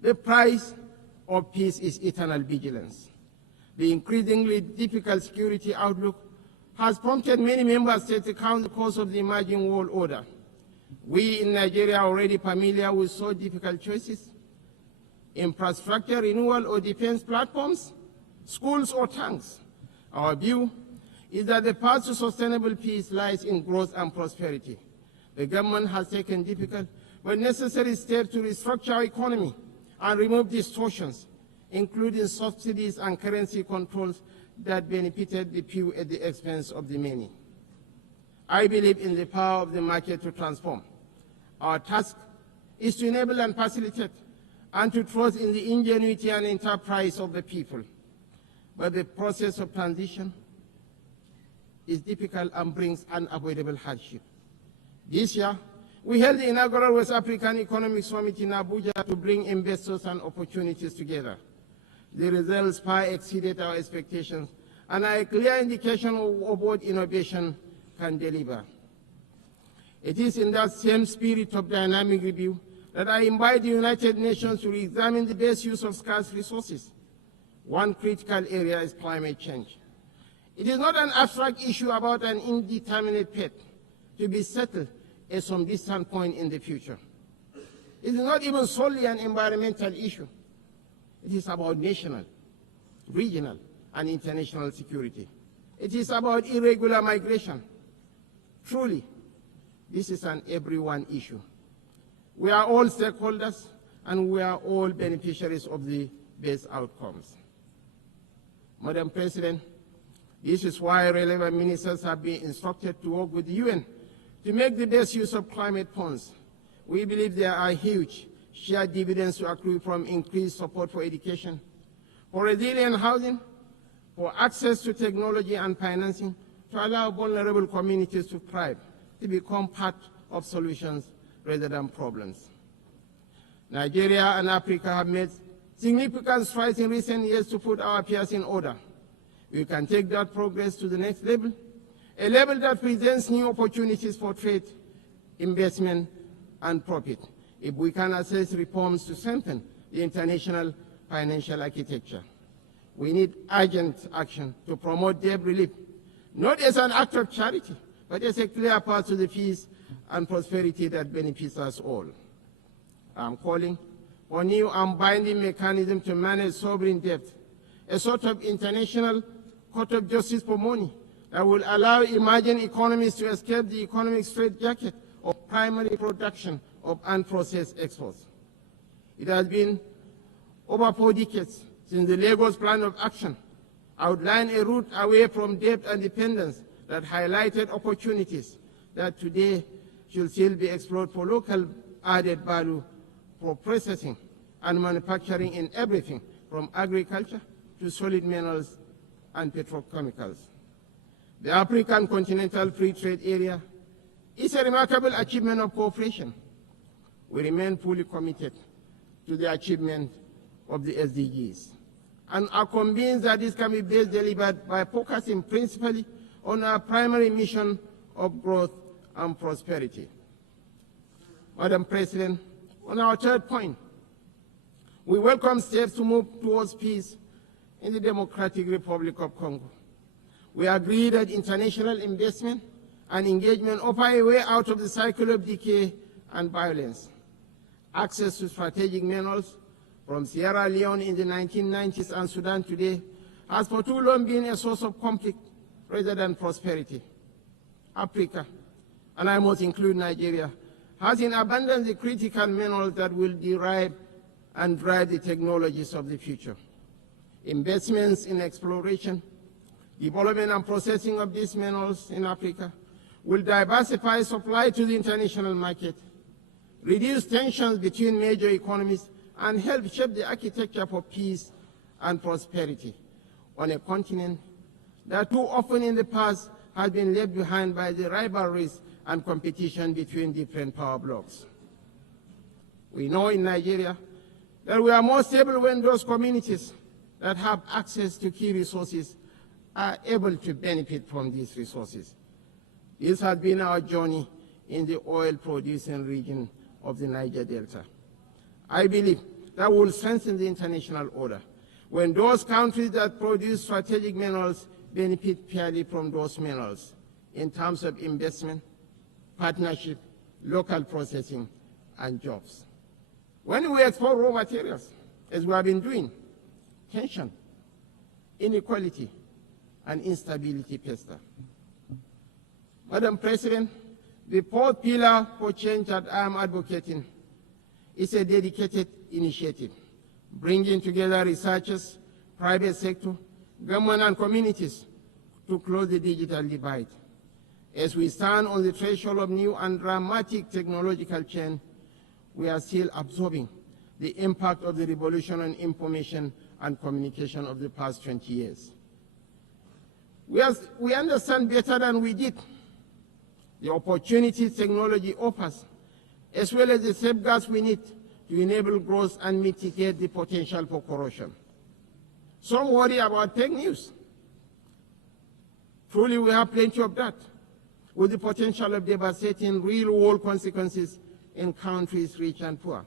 The price of peace is eternal vigilance. The increasingly difficult security outlook has prompted many member states to count the cost of the emerging world order. We in Nigeria are already familiar with so difficult choices: infrastructure renewal or defense platforms, schools, or tanks. Our view is that the path to sustainable peace lies in growth and prosperity. The government has taken difficult but necessary steps to restructure our economy and remove distortions, including subsidies and currency controls that benefited the few at the expense of the many. I believe in the power of the market to transform. Our task is to enable and facilitate and to trust in the ingenuity and enterprise of the people. But the process of transition is difficult and brings unavoidable hardship. This year, we held the inaugural West African Economic Summit in Abuja to bring investors and opportunities together. The results far exceeded our expectations and are a clear indication of what innovation can deliver. It is in that same spirit of dynamic review that I invite the United Nations to examine the best use of scarce resources. One critical area is climate change. It is not an abstract issue about an indeterminate fate to be settled at some distant point in the future. It is not even solely an environmental issue. It is about national, regional, and international security. It is about irregular migration. Truly, this is an everyone issue. We are all stakeholders, and we are all beneficiaries of the best outcomes. Madam President, this is why relevant ministers have been instructed to work with the UN to make the best use of climate funds. We believe there are huge shared dividends to accrue from increased support for education, for resilient housing, for access to technology and financing to allow vulnerable communities to thrive, to become part of solutions rather than problems. Nigeria and Africa have made significant strides in recent years to put our affairs in order. We can take that progress to the next level, a level that presents new opportunities for trade, investment, and profit, if we can assess reforms to strengthen the international financial architecture. We need urgent action to promote debt relief, not as an act of charity, but as a clear path to the peace and prosperity that benefits us all. I'm calling for a new and binding mechanism to manage sovereign debt, a sort of international court of justice for money that will allow emerging economies to escape the economic straitjacket of primary production of unprocessed exports. It has been over 4 decades since the Lagos Plan of Action outlined a route away from debt and dependence that highlighted opportunities that today should still be explored for local added value for processing and manufacturing in everything from agriculture to solid minerals and petrochemicals. The African Continental Free Trade Area is a remarkable achievement of cooperation. We remain fully committed to the achievement of the SDGs and are convinced that this can be best delivered by focusing principally on our primary mission of growth and prosperity. Madam President, on our third point, we welcome steps to move towards peace in the Democratic Republic of Congo. We agree that international investment and engagement offer a way out of the cycle of decay and violence. Access to strategic minerals from Sierra Leone in the 1990s and Sudan today has for too long been a source of conflict rather than prosperity. Africa, and I must include Nigeria, has in abundance the critical minerals that will derive and drive the technologies of the future. Investments in exploration, development and processing of these minerals in Africa will diversify supply to the international market, reduce tensions between major economies, and help shape the architecture for peace and prosperity on a continent that too often in the past has been left behind by the rivalries and competition between different power blocs. We know in Nigeria that we are more stable when those communities that have access to key resources are able to benefit from these resources. This has been our journey in the oil-producing region of the Niger Delta. I believe that will strengthen the international order when those countries that produce strategic minerals benefit fairly from those minerals in terms of investment, partnership, local processing, and jobs. When we export raw materials, as we have been doing, tension, inequality, and instability pester. Madam President, the fourth pillar for change that I am advocating is a dedicated initiative, bringing together researchers, private sector, government and communities to close the digital divide. As we stand on the threshold of new and dramatic technological change, we are still absorbing the impact of the revolution on information and communication of the past 20 years. We understand better than we did the opportunities technology offers, as well as the safeguards we need to enable growth and mitigate the potential for corruption. Some worry about fake news. Truly, we have plenty of that, with the potential of devastating real-world consequences in countries rich and poor.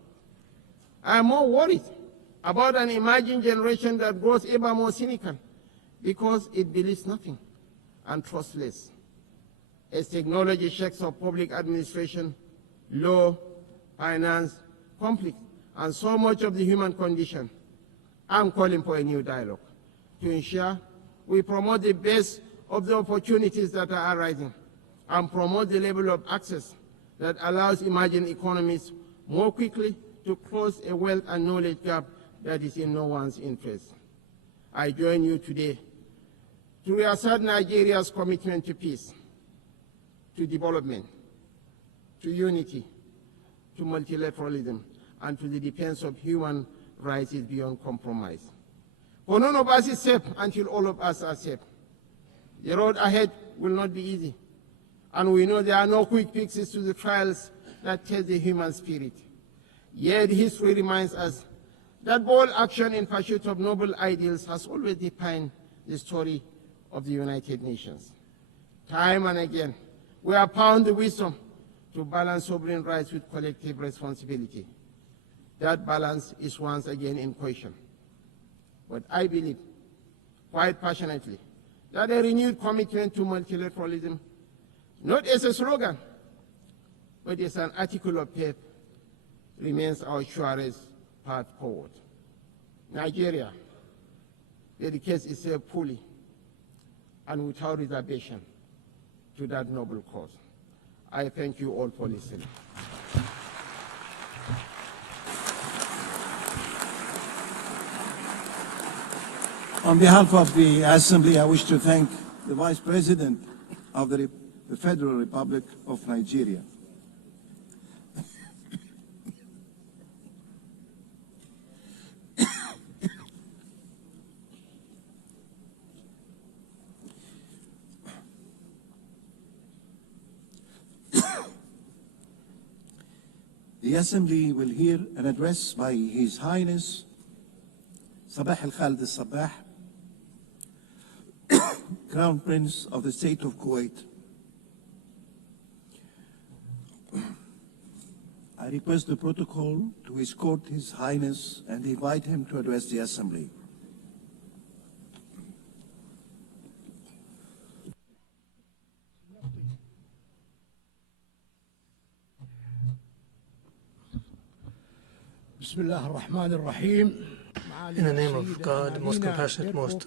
I am more worried about an emerging generation that grows ever more cynical because it believes nothing and trusts less. As technology shakes up public administration, law, finance, conflict, and so much of the human condition, I'm calling for a new dialogue to ensure we promote the best of the opportunities that are arising and promote the level of access that allows emerging economies more quickly to close a wealth and knowledge gap that is in no one's interest. I join you today to reassert Nigeria's commitment to peace, to development, to unity, to multilateralism, and to the defense of human rights is beyond compromise. For none of us is safe until all of us are safe. The road ahead will not be easy, and we know there are no quick fixes to the trials that test the human spirit. Yet history reminds us that bold action in pursuit of noble ideals has always defined the story of the United Nations. Time and again, we have found the wisdom to balance sovereign rights with collective responsibility. That balance is once again in question. But I believe, quite passionately, that a renewed commitment to multilateralism, not as a slogan, but as an article of faith, remains our surest path forward. Nigeria dedicates itself fully and without reservation to that noble cause. I thank you all for listening. On behalf of the Assembly, I wish to thank the Vice President of the Federal Republic of Nigeria. The Assembly will hear an address by His Highness Sabah al-Khalid al-Sabah, Crown Prince of the State of Kuwait. I request the protocol to escort His Highness and invite him to address the Assembly. In the name of God, most compassionate, most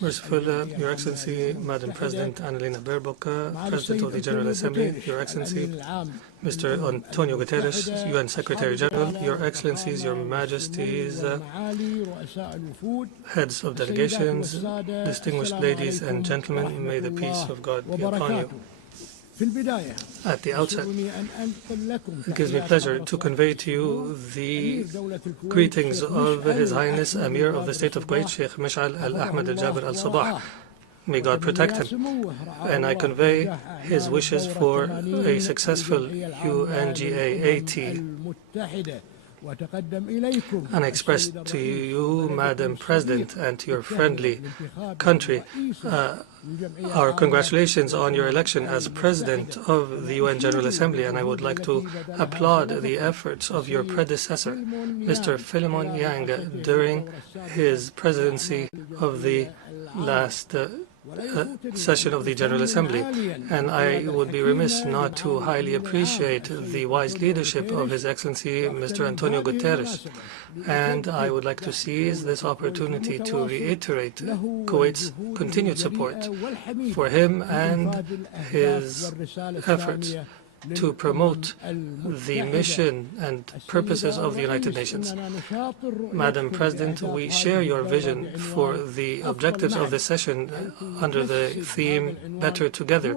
merciful, Your Excellency, Madam President Annalena Baerbock, President of the General Assembly, Your Excellency, Mr. Antonio Guterres, UN Secretary General, Your Excellencies, Your Majesties, heads of delegations, distinguished ladies and gentlemen, may the peace of God be upon you. At the outset, it gives me pleasure to convey to you the greetings of His Highness Amir of the State of Kuwait, Sheikh Mish'al Al-Ahmed Al-Jabir Al-Sabah. May God protect him. And I convey his wishes for a successful UNGA-80. And I express to you, Madam President, and to your friendly country, our congratulations on your election as President of the UN General Assembly, and I would like to applaud the efforts of your predecessor, Mr. Philemon Yang, during his presidency of the last session of the General Assembly, and I would be remiss not to highly appreciate the wise leadership of His Excellency Mr. Antonio Guterres. And I would like to seize this opportunity to reiterate Kuwait's continued support for him and his efforts to promote the mission and purposes of the United Nations. Madam President, we share your vision for the objectives of this session under the theme Better Together.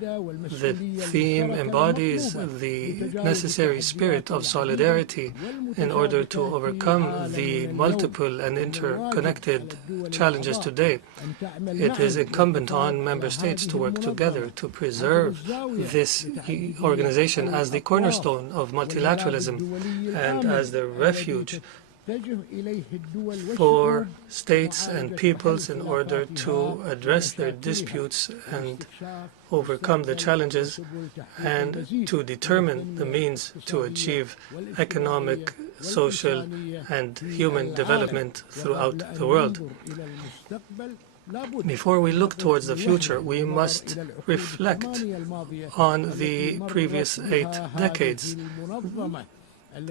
The theme embodies the necessary spirit of solidarity in order to overcome the multiple and interconnected challenges today. It is incumbent on member states to work together to preserve this organization as the cornerstone of multilateralism and as the refuge for states and peoples in order to address their disputes and overcome the challenges and to determine the means to achieve economic, social, and human development throughout the world. Before we look towards the future, we must reflect on the previous 8 decades.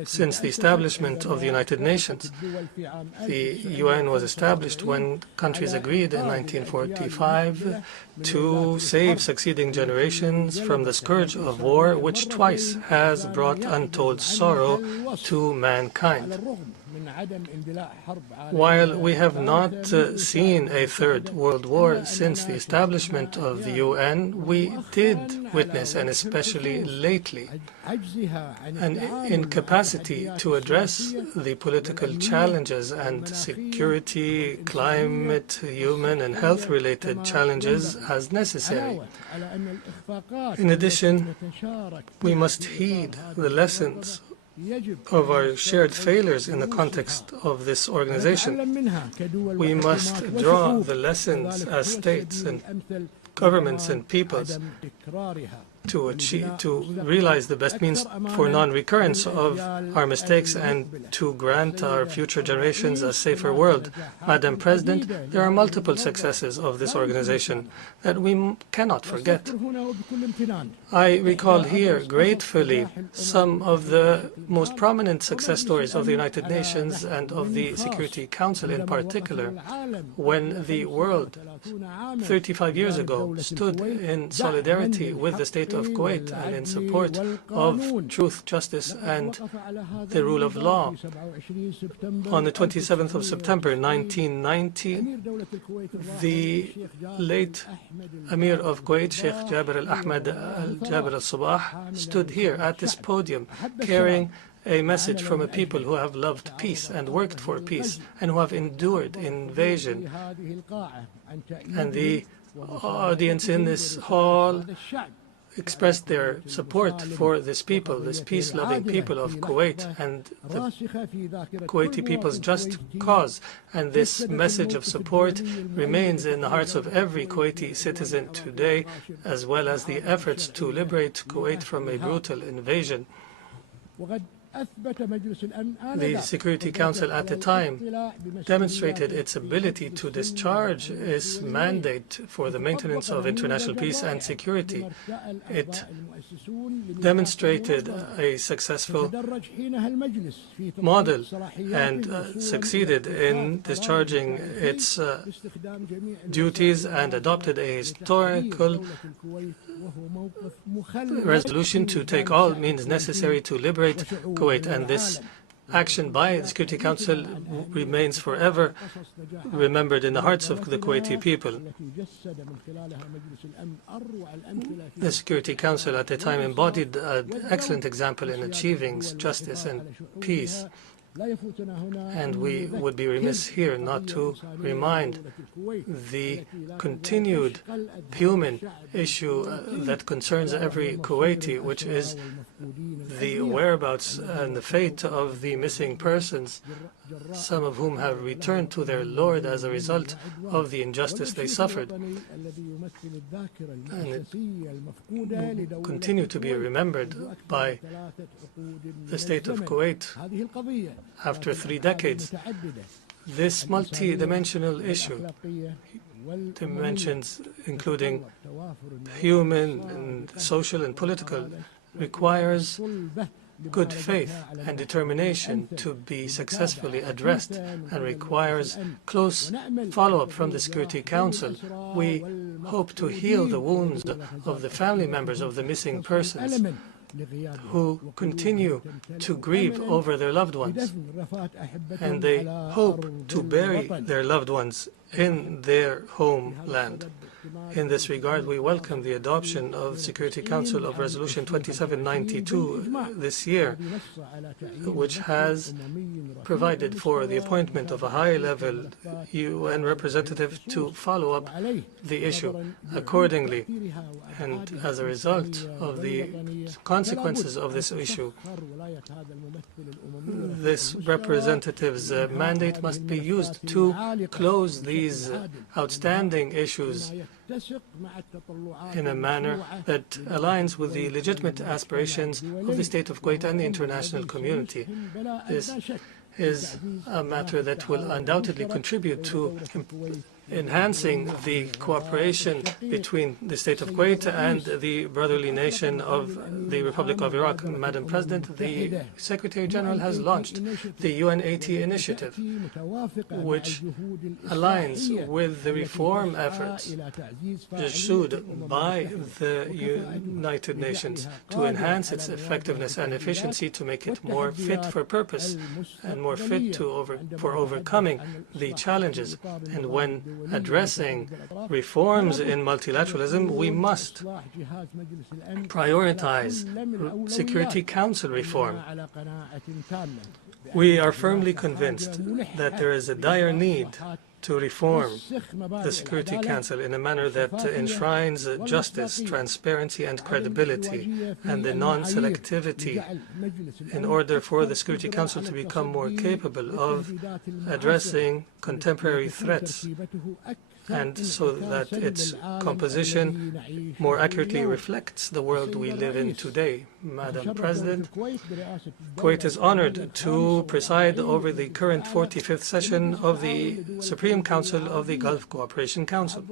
Since the establishment of the United Nations, the UN was established when countries agreed in 1945 to save succeeding generations from the scourge of war, which twice has brought untold sorrow to mankind. While we have not seen a third world war since the establishment of the UN, we did witness, and especially lately, an incapacity to address the political challenges and security, climate, human, and health-related challenges as necessary. In addition, we must heed the lessons of our shared failures in the context of this organization. We must draw the lessons as states and governments and peoples to realize the best means for non-recurrence of our mistakes and to grant our future generations a safer world. Madam President, there are multiple successes of this organization that we cannot forget. I recall here gratefully some of the most prominent success stories of the United Nations and of the Security Council in particular, when the world 35 years ago stood in solidarity with the state of Kuwait and in support of truth, justice, and the rule of law. On the 27th of September 1990, the late Emir of Kuwait, Sheikh Jabir al-Ahmad al-Jabir al-Sabah, stood here at this podium carrying a message from a people who have loved peace and worked for peace and who have endured invasion. And the audience in this hall expressed their support for this people, this peace-loving people of Kuwait and the Kuwaiti people's just cause. And this message of support remains in the hearts of every Kuwaiti citizen today, as well as the efforts to liberate Kuwait from a brutal invasion. The Security Council at the time demonstrated its ability to discharge its mandate for the maintenance of international peace and security. It demonstrated a successful model and succeeded in discharging its duties and adopted a historical resolution to take all means necessary to liberate Kuwait, and this action by the Security Council remains forever remembered in the hearts of the Kuwaiti people. The Security Council at the time embodied an excellent example in achieving justice and peace. And we would be remiss here not to remind the continued human issue that concerns every Kuwaiti, which is the whereabouts and the fate of the missing persons, some of whom have returned to their Lord as a result of the injustice they suffered. And it will continue to be remembered by the state of Kuwait after 3 decades. This multi-dimensional issue dimensions, including human and social and political, requires good faith and determination to be successfully addressed and requires close follow-up from the Security Council. We hope to heal the wounds of the family members of the missing persons who continue to grieve over their loved ones, and they hope to bury their loved ones in their homeland. In this regard, we welcome the adoption of the Security Council of Resolution 2792 this year, which has provided for the appointment of a high-level UN representative to follow up the issue accordingly. And as a result of the consequences of this issue, this representative's mandate must be used to close these outstanding issues in a manner that aligns with the legitimate aspirations of the state of Kuwait and the international community. This is a matter that will undoubtedly contribute to enhancing the cooperation between the state of Kuwait and the brotherly nation of the Republic of Iraq. Madam President, the Secretary General has launched the UNAT initiative, which aligns with the reform efforts pursued by the United Nations to enhance its effectiveness and efficiency, to make it more fit for purpose and more fit for overcoming the challenges. And when addressing reforms in multilateralism, we must prioritize Security Council reform. We are firmly convinced that there is a dire need to reform the Security Council in a manner that enshrines justice, transparency, and credibility, and the non-selectivity, in order for the Security Council to become more capable of addressing contemporary threats, and so that its composition more accurately reflects the world we live in today. Madam President, Kuwait is honored to preside over the current 45th session of the Supreme Council of the Gulf Cooperation Council.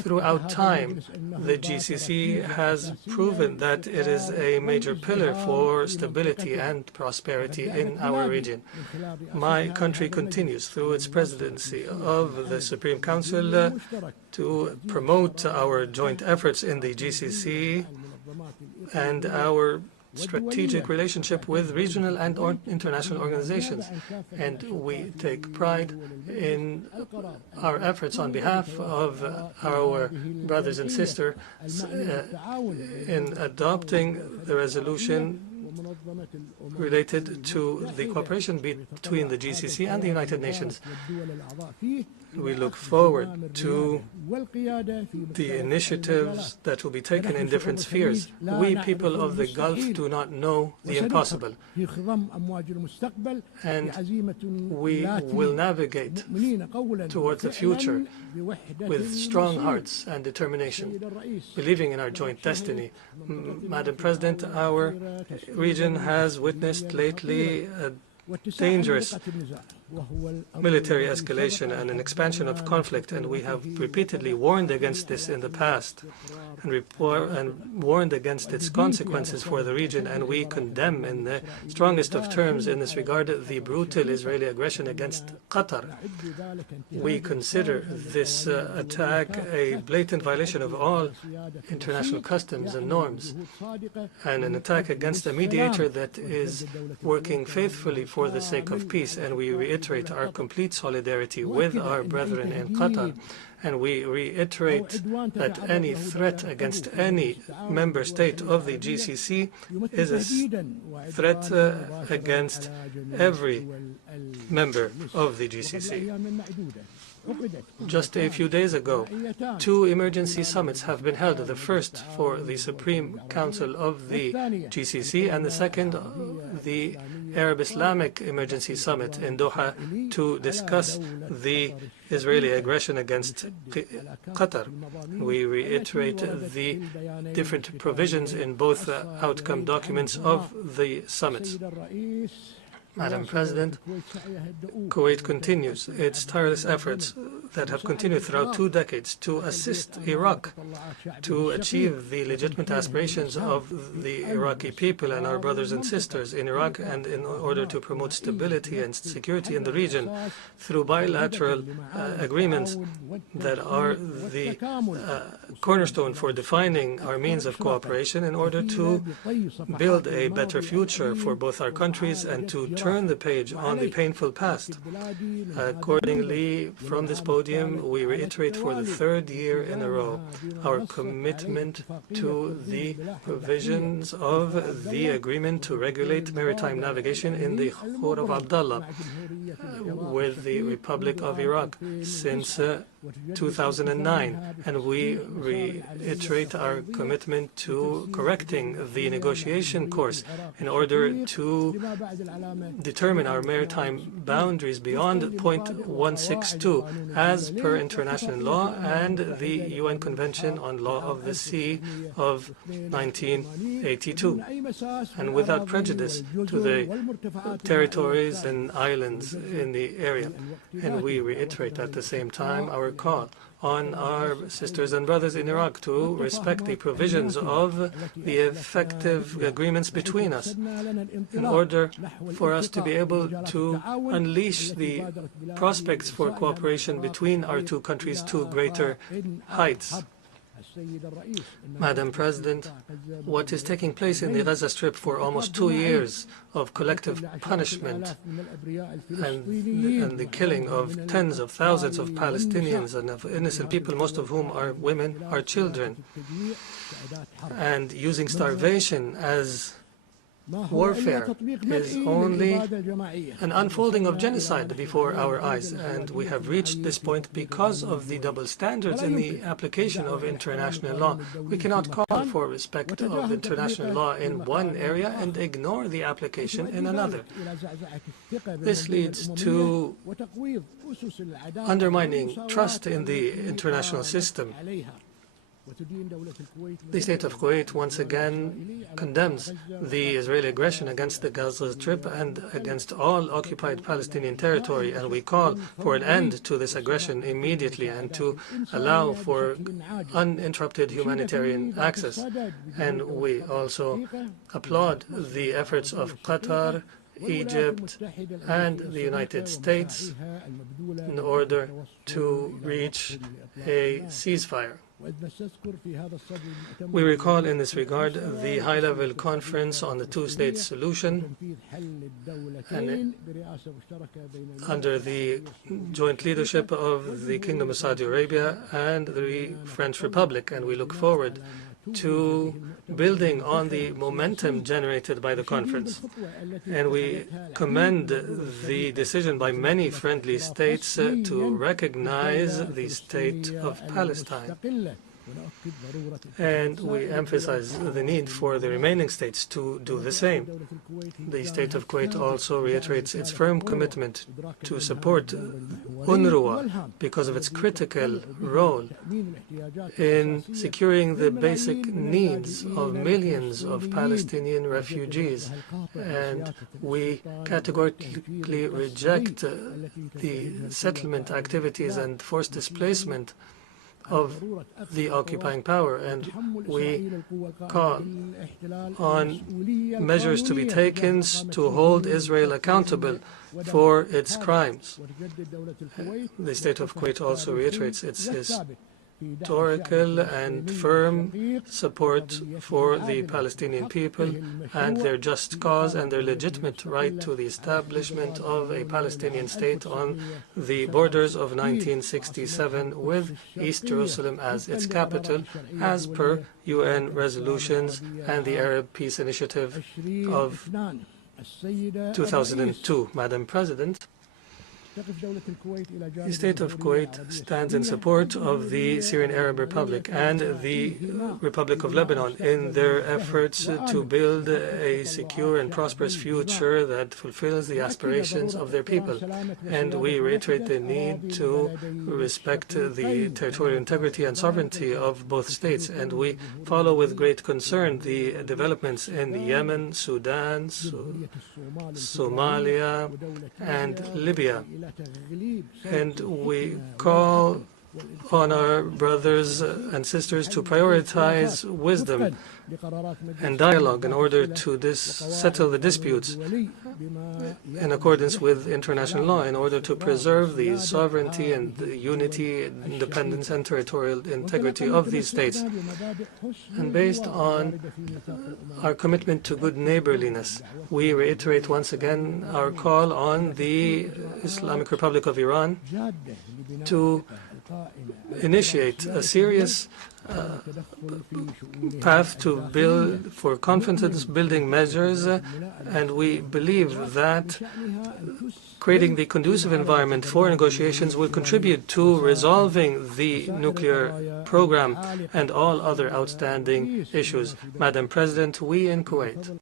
Throughout time, the GCC has proven that it is a major pillar for stability and prosperity in our region. My country continues through its presidency of the Supreme Council to promote our joint efforts in the GCC and our strategic relationship with regional and international organizations. And we take pride in our efforts on behalf of our brothers and sisters in adopting the resolution related to the cooperation between the GCC and the United Nations. We look forward to the initiatives that will be taken in different spheres. We people of the Gulf do not know the impossible, and we will navigate towards the future with strong hearts and determination, believing in our joint destiny. Madam President, our region has witnessed lately a dangerous military escalation and an expansion of conflict, and we have repeatedly warned against this in the past and warned against its consequences for the region, and we condemn in the strongest of terms in this regard the brutal Israeli aggression against Qatar. We consider this attack a blatant violation of all international customs and norms, and an attack against a mediator that is working faithfully for the sake of peace, and we reiterate our complete solidarity with our brethren in Qatar, and we reiterate that any threat against any member state of the GCC is a threat against every member of the GCC. Just a few days ago, 2 emergency summits have been held, the first for the Supreme Council of the GCC and the second the Arab Islamic Emergency Summit in Doha to discuss the Israeli aggression against Qatar. We reiterate the different provisions in both outcome documents of the summits. Madam President, Kuwait continues its tireless efforts that have continued throughout 2 decades to assist Iraq to achieve the legitimate aspirations of the Iraqi people and our brothers and sisters in Iraq, and in order to promote stability and security in the region through bilateral agreements that are the cornerstone for defining our means of cooperation in order to build a better future for both our countries and to turn the page on the painful past. Accordingly, from this podium, we reiterate for the 3rd year in a row our commitment to the provisions of the agreement to regulate maritime navigation in the Khor of Abdullah with the Republic of Iraq since 2009, and we reiterate our commitment to correcting the negotiation course in order to determine our maritime boundaries beyond point 162 as per international law and the UN Convention on Law of the Sea of 1982, and without prejudice to the territories and islands in the area. And we reiterate at the same time our call on our sisters and brothers in Iraq to respect the provisions of the effective agreements between us in order for us to be able to unleash the prospects for cooperation between our 2 countries to greater heights. Madam President, what is taking place in the Gaza Strip for almost 2 years of collective punishment and the killing of tens of thousands of Palestinians and of innocent people, most of whom are women, are children, and using starvation as warfare is only an unfolding of genocide before our eyes, and we have reached this point because of the double standards in the application of international law. We cannot call for respect of international law in one area and ignore the application in another. This leads to undermining trust in the international system. The state of Kuwait once again condemns the Israeli aggression against the Gaza Strip and against all occupied Palestinian territory, and we call for an end to this aggression immediately and to allow for uninterrupted humanitarian access. And we also applaud the efforts of Qatar, Egypt, and the United States in order to reach a ceasefire. We recall in this regard the high-level conference on the two-state solution and under the joint leadership of the Kingdom of Saudi Arabia and the French Republic, and we look forward to building on the momentum generated by the conference. And we commend the decision by many friendly states to recognize the state of Palestine. And we emphasize the need for the remaining states to do the same. The state of Kuwait also reiterates its firm commitment to support UNRWA because of its critical role in securing the basic needs of millions of Palestinian refugees. And we categorically reject the settlement activities and forced displacement of the occupying power, and we call on measures to be taken to hold Israel accountable for its crimes. The state of Kuwait also reiterates its historical and firm support for the Palestinian people and their just cause and their legitimate right to the establishment of a Palestinian state on the borders of 1967 with East Jerusalem as its capital, as per UN resolutions and the Arab Peace Initiative of 2002. Madam President, The state of Kuwait stands in support of the Syrian Arab Republic and the Republic of Lebanon in their efforts to build a secure and prosperous future that fulfills the aspirations of their people. And we reiterate the need to respect the territorial integrity and sovereignty of both states. And we follow with great concern the developments in Yemen, Sudan, Somalia, and Libya. And we call on our brothers and sisters to prioritize wisdom and dialogue in order to settle the disputes in accordance with international law, in order to preserve the sovereignty and the unity, independence, and territorial integrity of these states. And based on our commitment to good neighborliness, we reiterate once again our call on the Islamic Republic of Iran to initiate a serious path to build for confidence-building measures, and we believe that creating the conducive environment for negotiations will contribute to resolving the nuclear program and all other outstanding issues. Madam President, we in Kuwait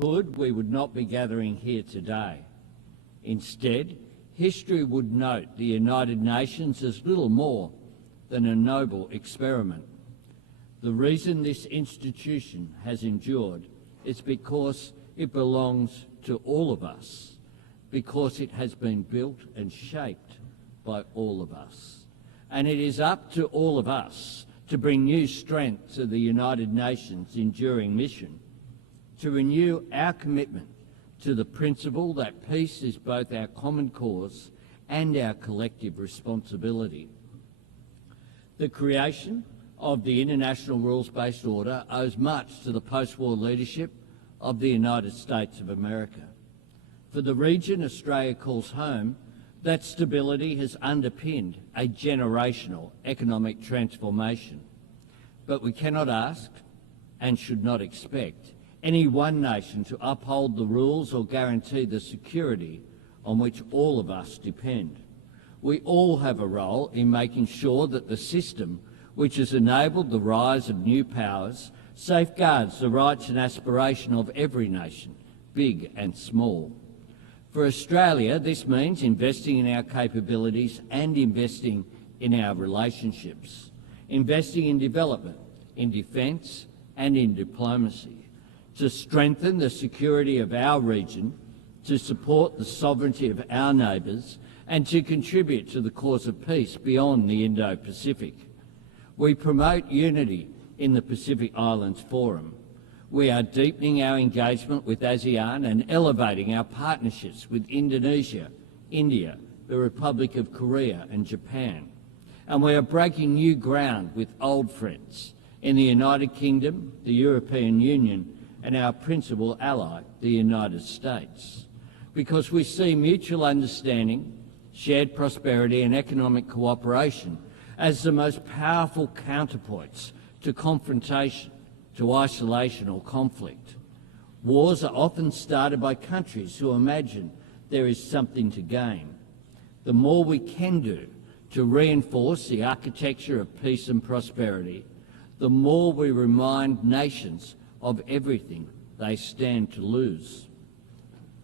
we would not be gathering here today. Instead, history would note the United Nations as little more than a noble experiment. The reason this institution has endured is because it belongs to all of us, because it has been built and shaped by all of us. And it is up to all of us to bring new strength to the United Nations' enduring mission, to renew our commitment to the principle that peace is both our common cause and our collective responsibility. The creation of the International Rules-Based Order owes much to the post-war leadership of the United States of America. For the region Australia calls home, that stability has underpinned a generational economic transformation. But we cannot ask, and should not expect, any one nation to uphold the rules or guarantee the security on which all of us depend. We all have a role in making sure that the system which has enabled the rise of new powers safeguards the rights and aspiration of every nation, big and small. For Australia, this means investing in our capabilities and investing in our relationships, investing in development, in defence and in diplomacy, to strengthen the security of our region, to support the sovereignty of our neighbours and to contribute to the cause of peace beyond the Indo-Pacific. We promote unity in the Pacific Islands Forum. We are deepening our engagement with ASEAN and elevating our partnerships with Indonesia, India, the Republic of Korea and Japan. And we are breaking new ground with old friends in the United Kingdom, the European Union and our principal ally, the United States, because we see mutual understanding, shared prosperity and economic cooperation as the most powerful counterpoints to confrontation, to isolation or conflict. Wars are often started by countries who imagine there is something to gain. The more we can do to reinforce the architecture of peace and prosperity, the more we remind nations of everything they stand to lose.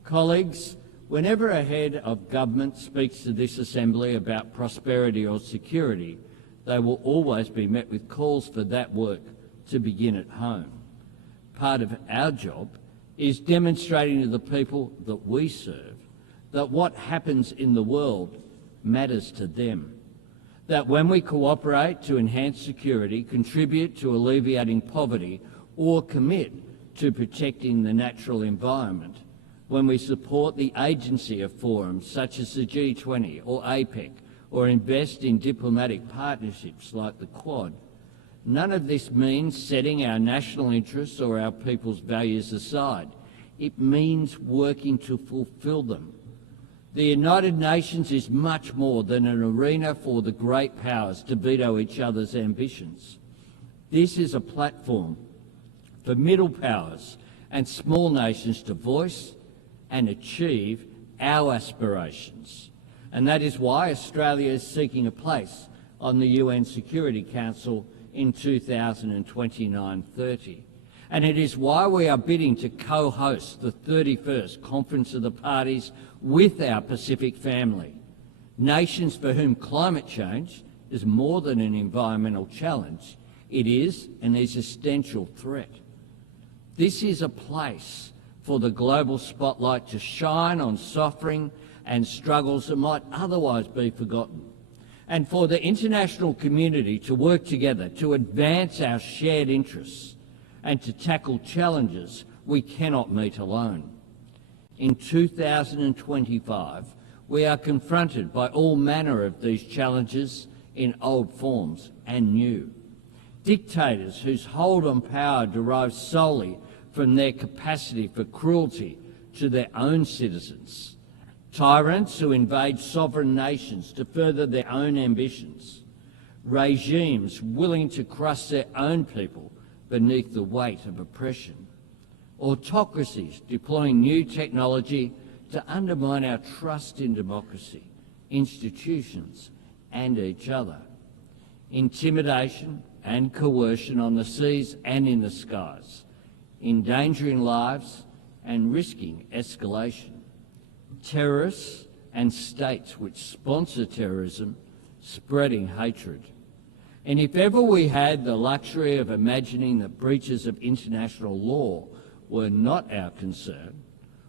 Colleagues, whenever a head of government speaks to this Assembly about prosperity or security, they will always be met with calls for that work to begin at home. Part of our job is demonstrating to the people that we serve that what happens in the world matters to them, that when we cooperate to enhance security, contribute to alleviating poverty, or commit to protecting the natural environment, when we support the agency of forums such as the G20 or APEC, or invest in diplomatic partnerships like the Quad, none of this means setting our national interests or our people's values aside. It means working to fulfil them. The United Nations is much more than an arena for the great powers to veto each other's ambitions. This is a platform for middle powers and small nations to voice and achieve our aspirations. And that is why Australia is seeking a place on the UN Security Council in 2029-30. And it is why we are bidding to co-host the 31st Conference of the Parties with our Pacific family, nations for whom climate change is more than an environmental challenge. It is an existential threat. This is a place for the global spotlight to shine on suffering and struggles that might otherwise be forgotten, and for the international community to work together to advance our shared interests and to tackle challenges we cannot meet alone. In 2025, we are confronted by all manner of these challenges in old forms and new. Dictators whose hold on power derives solely from their capacity for cruelty to their own citizens. Tyrants who invade sovereign nations to further their own ambitions. Regimes willing to crush their own people beneath the weight of oppression. Autocracies deploying new technology to undermine our trust in democracy, institutions and each other. Intimidation and coercion on the seas and in the skies, endangering lives and risking escalation. Terrorists and states which sponsor terrorism spreading hatred. And if ever we had the luxury of imagining that breaches of international law were not our concern,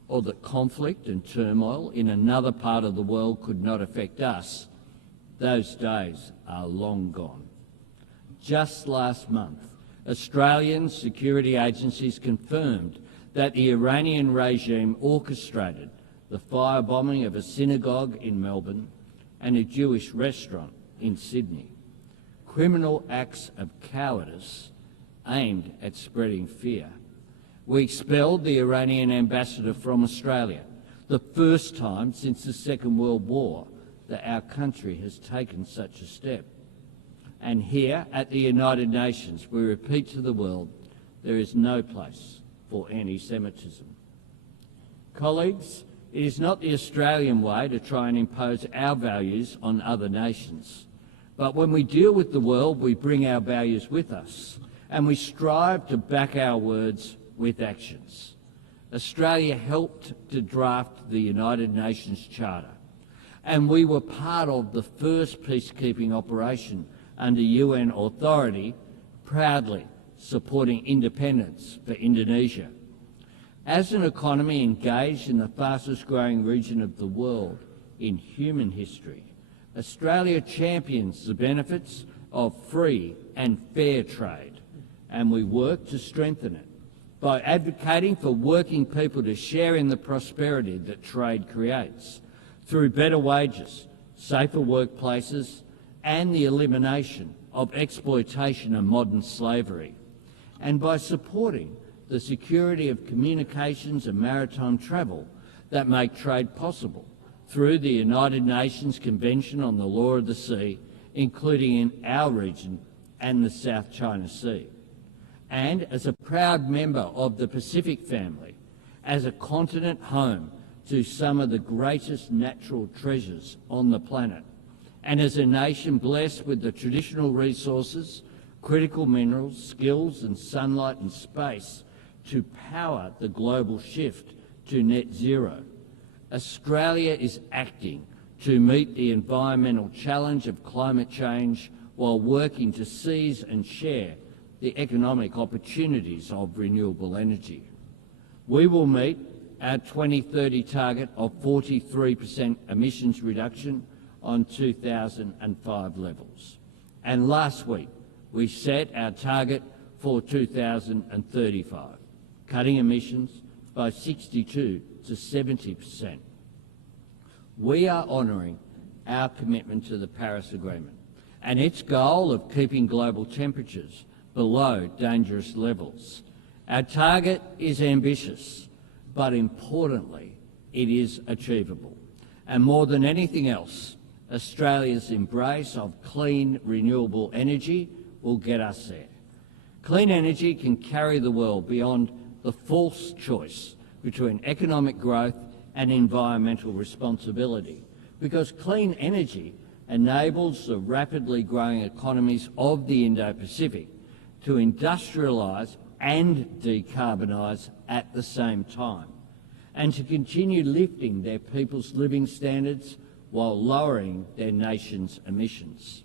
or that conflict and turmoil in another part of the world could not affect us, those days are long gone. Just last month, Australian security agencies confirmed that the Iranian regime orchestrated the firebombing of a synagogue in Melbourne and a Jewish restaurant in Sydney. Criminal acts of cowardice aimed at spreading fear. We expelled the Iranian ambassador from Australia, the first time since the Second World War that our country has taken such a step. And here at the United Nations, we repeat to the world, there is no place for anti-Semitism. Colleagues, it is not the Australian way to try and impose our values on other nations. But when we deal with the world, we bring our values with us, and we strive to back our words with actions. Australia helped to draft the United Nations Charter, and we were part of the first peacekeeping operation under UN authority, proudly supporting independence for Indonesia. As an economy engaged in the fastest growing region of the world in human history, Australia champions the benefits of free and fair trade, and we work to strengthen it by advocating for working people to share in the prosperity that trade creates through better wages, safer workplaces, and the elimination of exploitation and modern slavery, and by supporting the security of communications and maritime travel that make trade possible through the United Nations Convention on the Law of the Sea, including in our region and the South China Sea. And as a proud member of the Pacific family, as a continent home to some of the greatest natural treasures on the planet, and as a nation blessed with the traditional resources, critical minerals, skills and sunlight and space to power the global shift to net zero, Australia is acting to meet the environmental challenge of climate change while working to seize and share the economic opportunities of renewable energy. We will meet our 2030 target of 43% emissions reduction on 2005 levels. And last week, we set our target for 2035, cutting emissions by 62 to 70%. We are honouring our commitment to the Paris Agreement and its goal of keeping global temperatures below dangerous levels. Our target is ambitious, but importantly, it is achievable. And more than anything else, Australia's embrace of clean, renewable energy will get us there. Clean energy can carry the world beyond the false choice between economic growth and environmental responsibility, because clean energy enables the rapidly growing economies of the Indo-Pacific to industrialise and decarbonise at the same time, and to continue lifting their people's living standards while lowering their nation's emissions.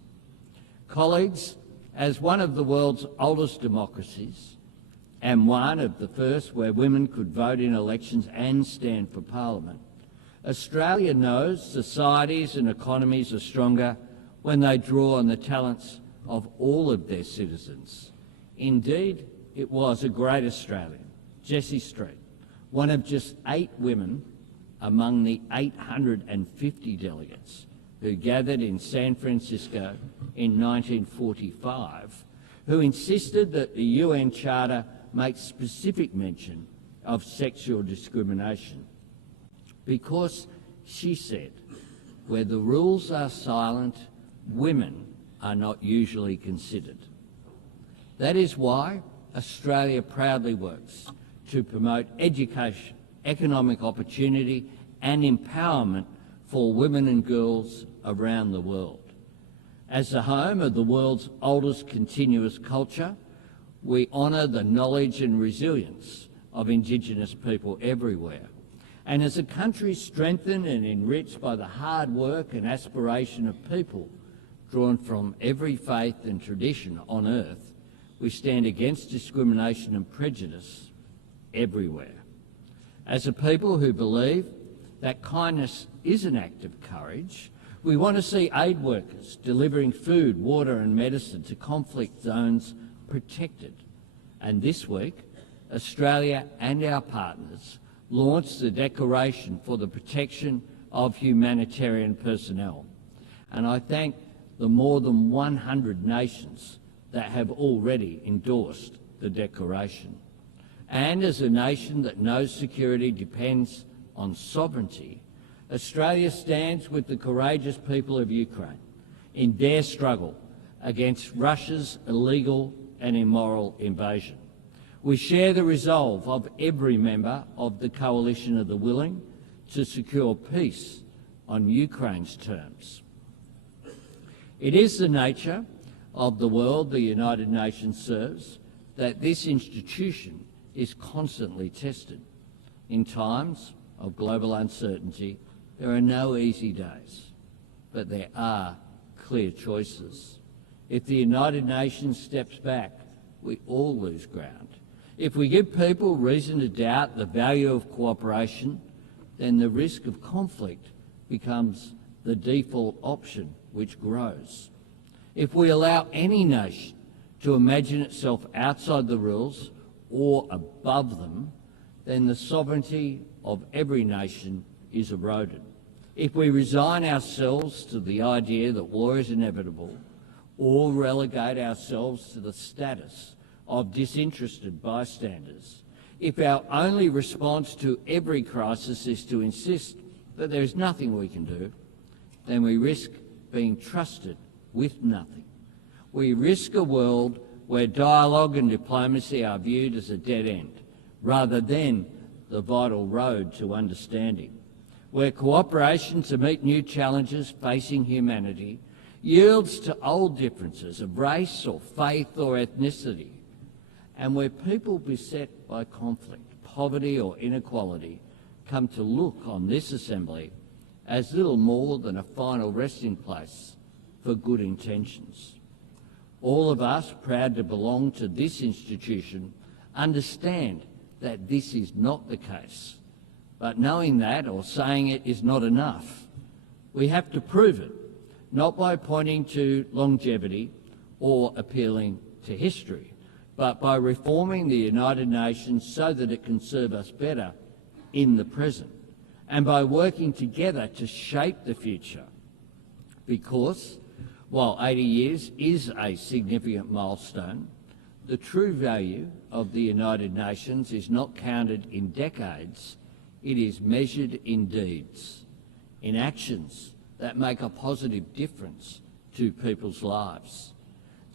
Colleagues, as one of the world's oldest democracies, and one of the first where women could vote in elections and stand for Parliament, Australia knows societies and economies are stronger when they draw on the talents of all of their citizens. Indeed, it was a great Australian, Jessie Street, one of just 8 women among the 850 delegates who gathered in San Francisco in 1945, who insisted that the UN Charter make specific mention of sexual discrimination. Because, she said, where the rules are silent, women are not usually considered. That is why Australia proudly works to promote education, economic opportunity and empowerment for women and girls around the world. As the home of the world's oldest continuous culture, we honour the knowledge and resilience of Indigenous people everywhere. And as a country strengthened and enriched by the hard work and aspiration of people drawn from every faith and tradition on earth, we stand against discrimination and prejudice everywhere. As a people who believe that kindness is an act of courage, we want to see aid workers delivering food, water and medicine to conflict zones protected. And this week, Australia and our partners launched the Declaration for the Protection of Humanitarian Personnel. And I thank the more than 100 nations that have already endorsed the Declaration. And as a nation that knows security depends on sovereignty, Australia stands with the courageous people of Ukraine in their struggle against Russia's illegal and immoral invasion. We share the resolve of every member of the Coalition of the Willing to secure peace on Ukraine's terms. It is the nature of the world the United Nations serves that this institution is constantly tested. In times of global uncertainty, there are no easy days, but there are clear choices. If the United Nations steps back, we all lose ground. If we give people reason to doubt the value of cooperation, then the risk of conflict becomes the default option, which grows. If we allow any nation to imagine itself outside the rules or above them, then the sovereignty of every nation is eroded. If we resign ourselves to the idea that war is inevitable, or relegate ourselves to the status of disinterested bystanders, if our only response to every crisis is to insist that there is nothing we can do, then we risk being trusted with nothing. We risk a world where dialogue and diplomacy are viewed as a dead end, rather than the vital road to understanding, where cooperation to meet new challenges facing humanity yields to old differences of race or faith or ethnicity, and where people beset by conflict, poverty or inequality come to look on this assembly as little more than a final resting place for good intentions. All of us proud to belong to this institution understand that this is not the case, but knowing that or saying it is not enough. We have to prove it, not by pointing to longevity or appealing to history, but by reforming the United Nations so that it can serve us better in the present, and by working together to shape the future. Because while 80 years is a significant milestone, the true value of the United Nations is not counted in decades, it is measured in deeds, in actions that make a positive difference to people's lives.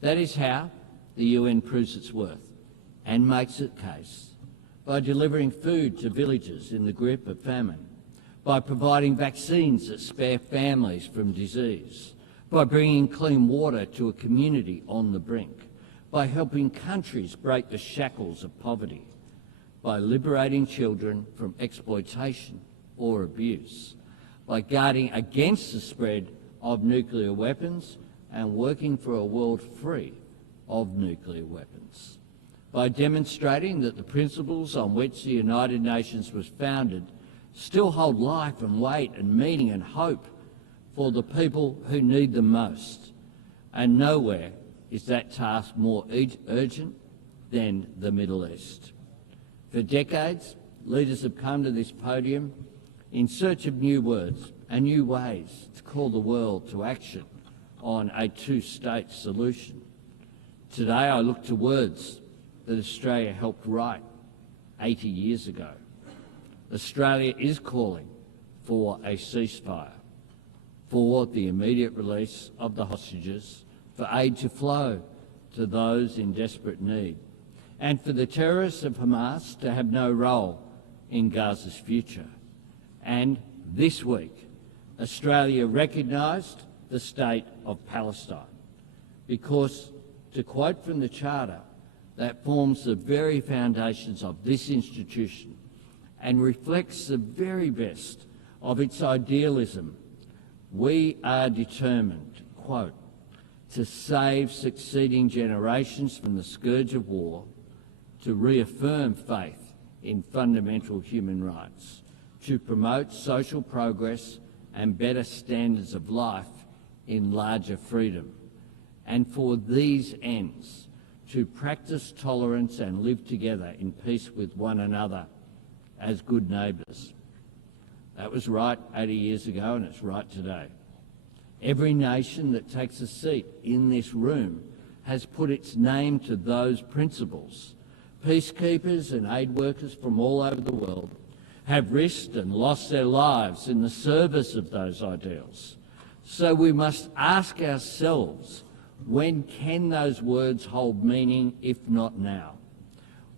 That is how the UN proves its worth and makes its case, by delivering food to villages in the grip of famine, by providing vaccines that spare families from disease, by bringing clean water to a community on the brink, by helping countries break the shackles of poverty, by liberating children from exploitation or abuse, by guarding against the spread of nuclear weapons and working for a world free of nuclear weapons, by demonstrating that the principles on which the United Nations was founded still hold life and weight and meaning and hope for the people who need them most. And nowhere is that task more urgent than the Middle East. For decades, leaders have come to this podium in search of new words and new ways to call the world to action on a two-state solution. Today I look to words that Australia helped write 80 years ago. Australia is calling for a ceasefire, for the immediate release of the hostages, for aid to flow to those in desperate need, and for the terrorists of Hamas to have no role in Gaza's future. And this week, Australia recognised the state of Palestine because, to quote from the Charter, that forms the very foundations of this institution and reflects the very best of its idealism. We are determined, quote, to save succeeding generations from the scourge of war, to reaffirm faith in fundamental human rights, to promote social progress and better standards of life in larger freedom, and for these ends, to practice tolerance and live together in peace with one another as good neighbours. That was right 80 years ago and it's right today. Every nation that takes a seat in this room has put its name to those principles. Peacekeepers and aid workers from all over the world have risked and lost their lives in the service of those ideals. So we must ask ourselves, when can those words hold meaning if not now?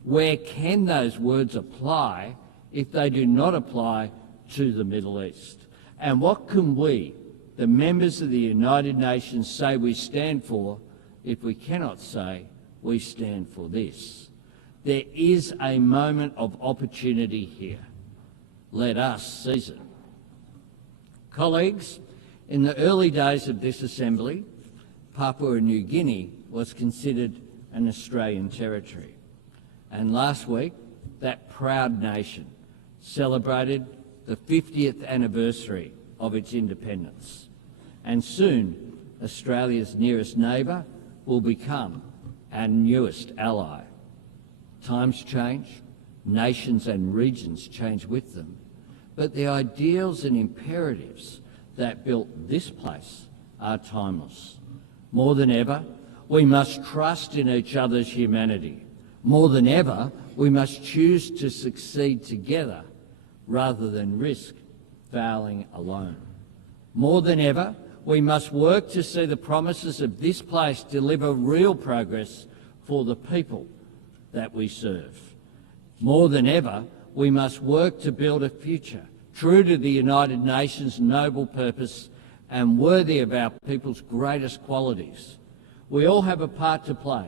Where can those words apply if they do not apply to the Middle East? And what can we, the members of the United Nations, say we stand for if we cannot say we stand for this? There is a moment of opportunity here. Let us seize it. Colleagues, in the early days of this Assembly, Papua New Guinea was considered an Australian territory. And last week, that proud nation celebrated the 50th anniversary of its independence. And soon, Australia's nearest neighbour will become our newest ally. Times change, nations and regions change with them, but the ideals and imperatives that built this place are timeless. More than ever, we must trust in each other's humanity. More than ever, we must choose to succeed together rather than risk failing alone. More than ever, we must work to see the promises of this place deliver real progress for the people that we serve. More than ever, we must work to build a future true to the United Nations' noble purpose and worthy of our people's greatest qualities. We all have a part to play,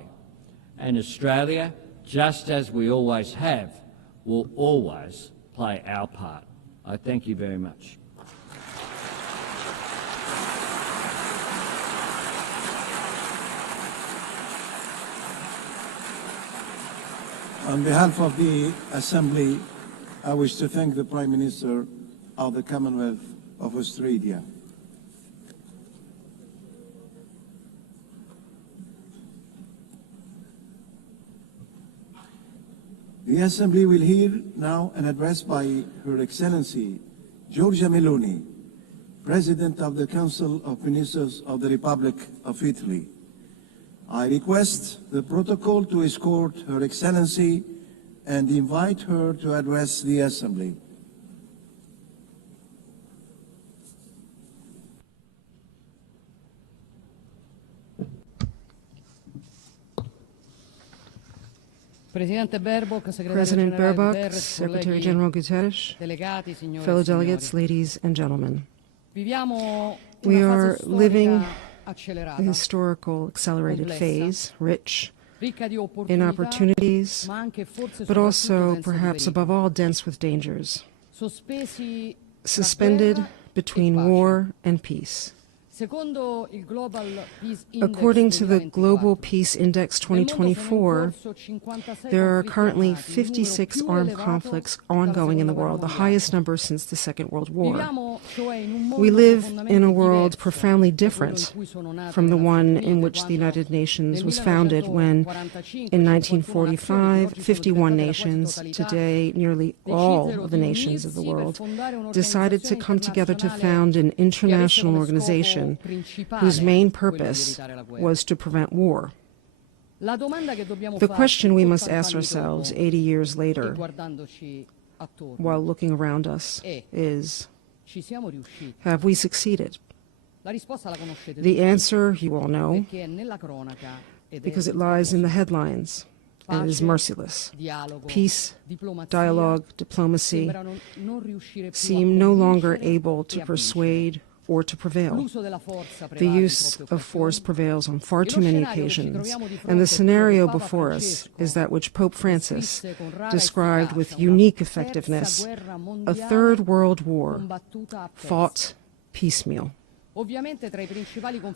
and Australia, just as we always have, will always play our part. I thank you very much. On behalf of the Assembly, I wish to thank the Prime Minister of the Commonwealth of Australia. The Assembly will hear now an address by Her Excellency Giorgia Meloni, President of the Council of Ministers of the Republic of Italy. I request the protocol to escort Her Excellency and invite her to address the Assembly. President Baerbock, Secretary General Guterres, fellow delegates, ladies and gentlemen. We are living a historical accelerated phase, rich in opportunities, but also, perhaps above all, dense with dangers, suspended between war and peace. According to the Global Peace Index 2024, there are currently 56 armed conflicts ongoing in the world, the highest number since the Second World War. We live in a world profoundly different from the one in which the United Nations was founded when, in 1945, 51 nations, today nearly all of the nations of the world, decided to come together to found an international organization whose main purpose was to prevent war. The question we must ask ourselves 80 years later, while looking around us, is, have we succeeded? The answer you all know, because it lies in the headlines, and it is merciless. Peace, dialogue, diplomacy seem no longer able to persuade or to prevail. The use of force prevails on far too many occasions, and the scenario before us is that which Pope Francis described with unique effectiveness: a third world war fought piecemeal.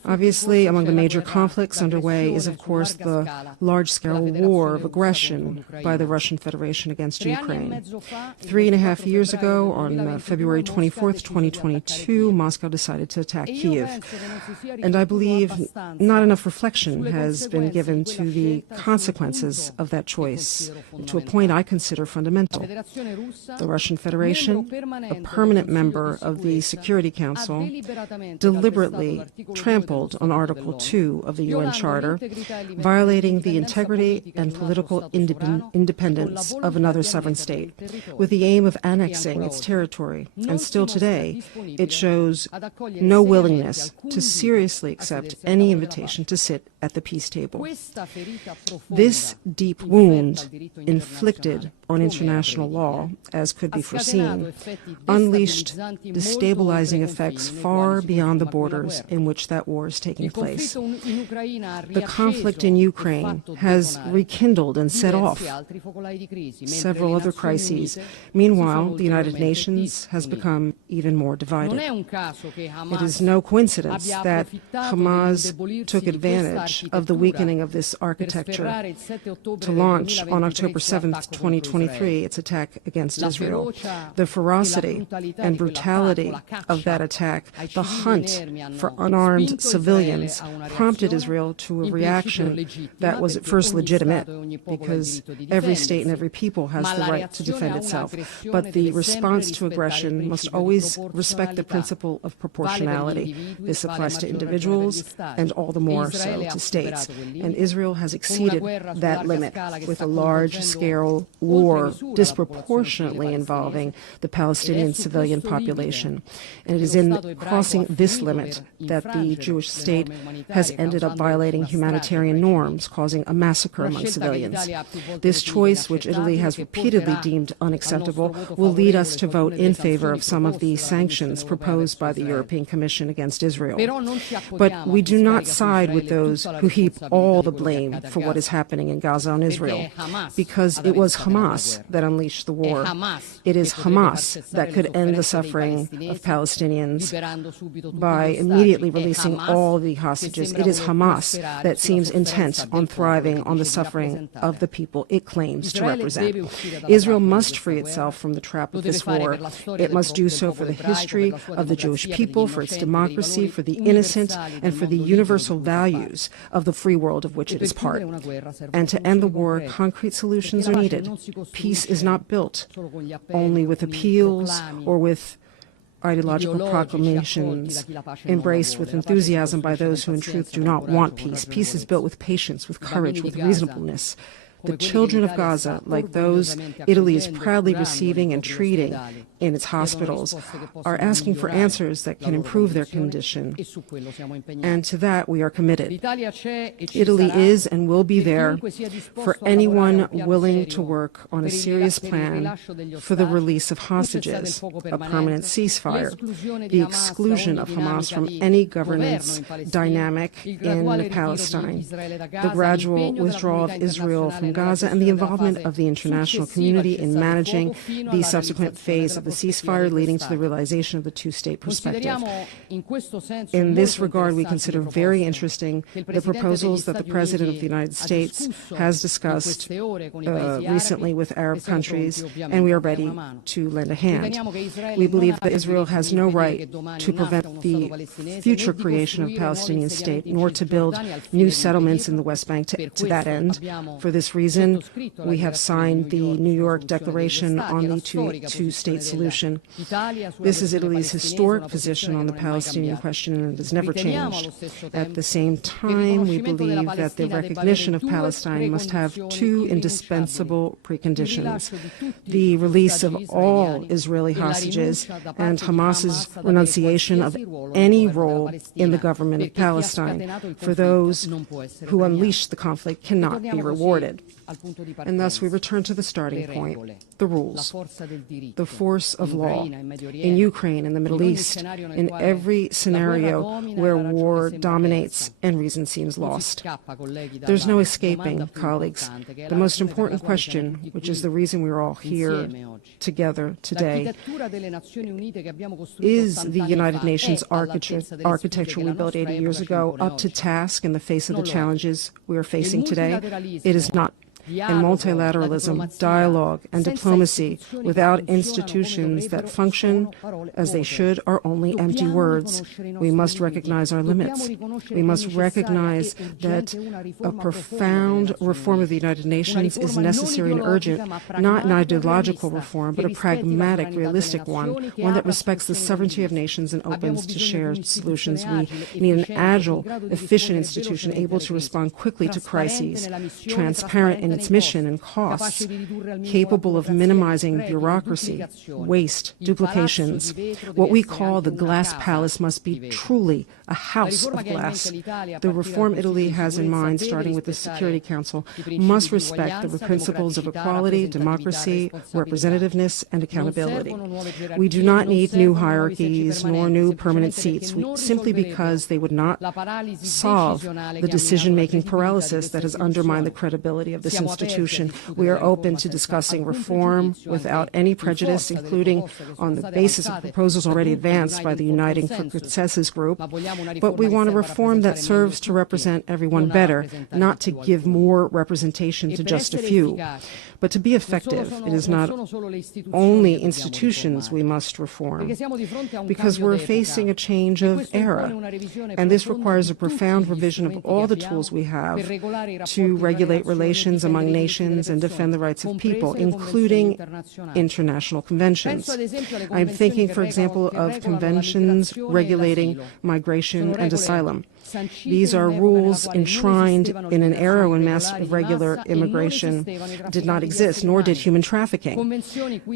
Obviously, among the major conflicts underway is, of course, the large-scale war of aggression by the Russian Federation against Ukraine. 3.5 years ago, on February 24th, 2022, Moscow decided to attack Kiev. And I believe not enough reflection has been given to the consequences of that choice, to a point I consider fundamental. The Russian Federation, a permanent member of the Security Council, deliberately trampled on Article 2 of the UN Charter, violating the integrity and political independence of another sovereign state, with the aim of annexing its territory. And still today, it shows no willingness to seriously accept any invitation to sit at the peace table. This deep wound inflicted on international law, as could be foreseen, unleashed destabilizing effects far beyond the borders in which that war is taking place. The conflict in Ukraine has rekindled and set off several other crises. Meanwhile, the United Nations has become even more divided. It is no coincidence that Hamas took advantage of the weakening of this architecture to launch on October 7th, 2023, its attack against Israel. The ferocity and brutality of that attack, the hunt for unarmed civilians, prompted Israel to a reaction that was at first legitimate, because every state and every people has the right to defend itself. But the response to aggression must always respect the principle of proportionality. This applies to individuals and all the more so to states. And Israel has exceeded that limit with a large-scale war disproportionately involving the Palestinian civilian population. And it is in crossing this limit that the Jewish state has ended up violating humanitarian norms, causing a massacre among civilians. This choice, which Italy has repeatedly deemed unacceptable, will lead us to vote in favor of some of the sanctions proposed by the European Commission against Israel. But we do not side with those who heap all the blame for what is happening in Gaza on Israel, because it was Hamas that unleashed the war. It is Hamas that could end the suffering of Palestinians by immediately releasing all the hostages. It is Hamas that seems intent on thriving on the suffering of the people it claims to represent. Israel must free itself from the trap of this war. It must do so for the history of the Jewish people, for its democracy, for the innocent, and for the universal values of the free world of which it is part. And to end the war, concrete solutions are needed. Peace is not built only with appeals or with ideological proclamations embraced with enthusiasm by those who in truth do not want peace. Peace is built with patience, with courage, with reasonableness. The children of Gaza, like those Italy is proudly receiving and treating in its hospitals, are asking for answers that can improve their condition. And to that we are committed. Italy is and will be there for anyone willing to work on a serious plan for the release of hostages, a permanent ceasefire, the exclusion of Hamas from any governance dynamic in Palestine, the gradual withdrawal of Israel from Gaza, and the involvement of the international community in managing the subsequent phase of the ceasefire leading to the realization of the two-state perspective. In this regard, we consider very interesting the proposals that the President of the United States has discussed recently with Arab countries, and we are ready to lend a hand. We believe that Israel has no right to prevent the future creation of a Palestinian state, nor to build new settlements in the West Bank to that end. For this reason, we have signed the New York Declaration on the two-state solution. This is Italy's historic position on the Palestinian question, and it has never changed. At the same time, we believe that the recognition of Palestine must have two indispensable preconditions: the release of all Israeli hostages and Hamas's renunciation of any role in the government of Palestine. For those who unleash the conflict cannot be rewarded. And thus we return to the starting point, the rules, the force of law. In Ukraine, in the Middle East, in every scenario where war dominates and reason seems lost. There's no escaping, colleagues, the most important question, which is the reason we're all here together today, is the United Nations architecture we built 80 years ago up to task in the face of the challenges we are facing today? It is not. And multilateralism, dialogue, and diplomacy without institutions that function as they should are only empty words. We must recognize our limits. We must recognize that a profound reform of the United Nations is necessary and urgent, not an ideological reform, but a pragmatic, realistic one that respects the sovereignty of nations and opens to shared solutions. We need an agile, efficient institution able to respond quickly to crises, transparent in its mission and costs, capable of minimizing bureaucracy, waste, duplications. What we call the glass palace must be truly a house of glass. The reform Italy has in mind, starting with the Security Council, must respect the principles of equality, democracy, representativeness, and accountability. We do not need new hierarchies nor new permanent seats, simply because they would not solve the decision-making paralysis that has undermined the credibility of this institution. We are open to discussing reform without any prejudice, including on the basis of proposals already advanced by the Uniting for Consensus group. But we want a reform that serves to represent everyone better, not to give more representation to just a few. But to be effective, it is not only institutions we must reform, because we're facing a change of era, and this requires a profound revision of all the tools we have to regulate relations among nations and defend the rights of people, including international conventions. I'm thinking, for example, of conventions regulating migration and asylum. These are rules enshrined in an era when mass irregular immigration did not exist, nor did human trafficking.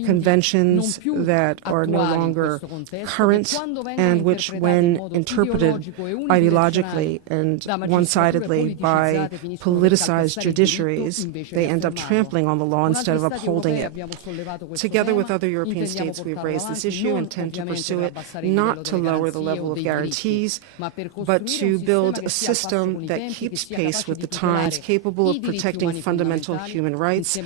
Conventions that are no longer current and which, when interpreted ideologically and one-sidedly by politicized judiciaries, they end up trampling on the law instead of upholding it. Together with other European states, we've raised this issue and intend to pursue it, not to lower the level of guarantees, but to build a system that keeps pace with the times, capable of protecting fundamental human rights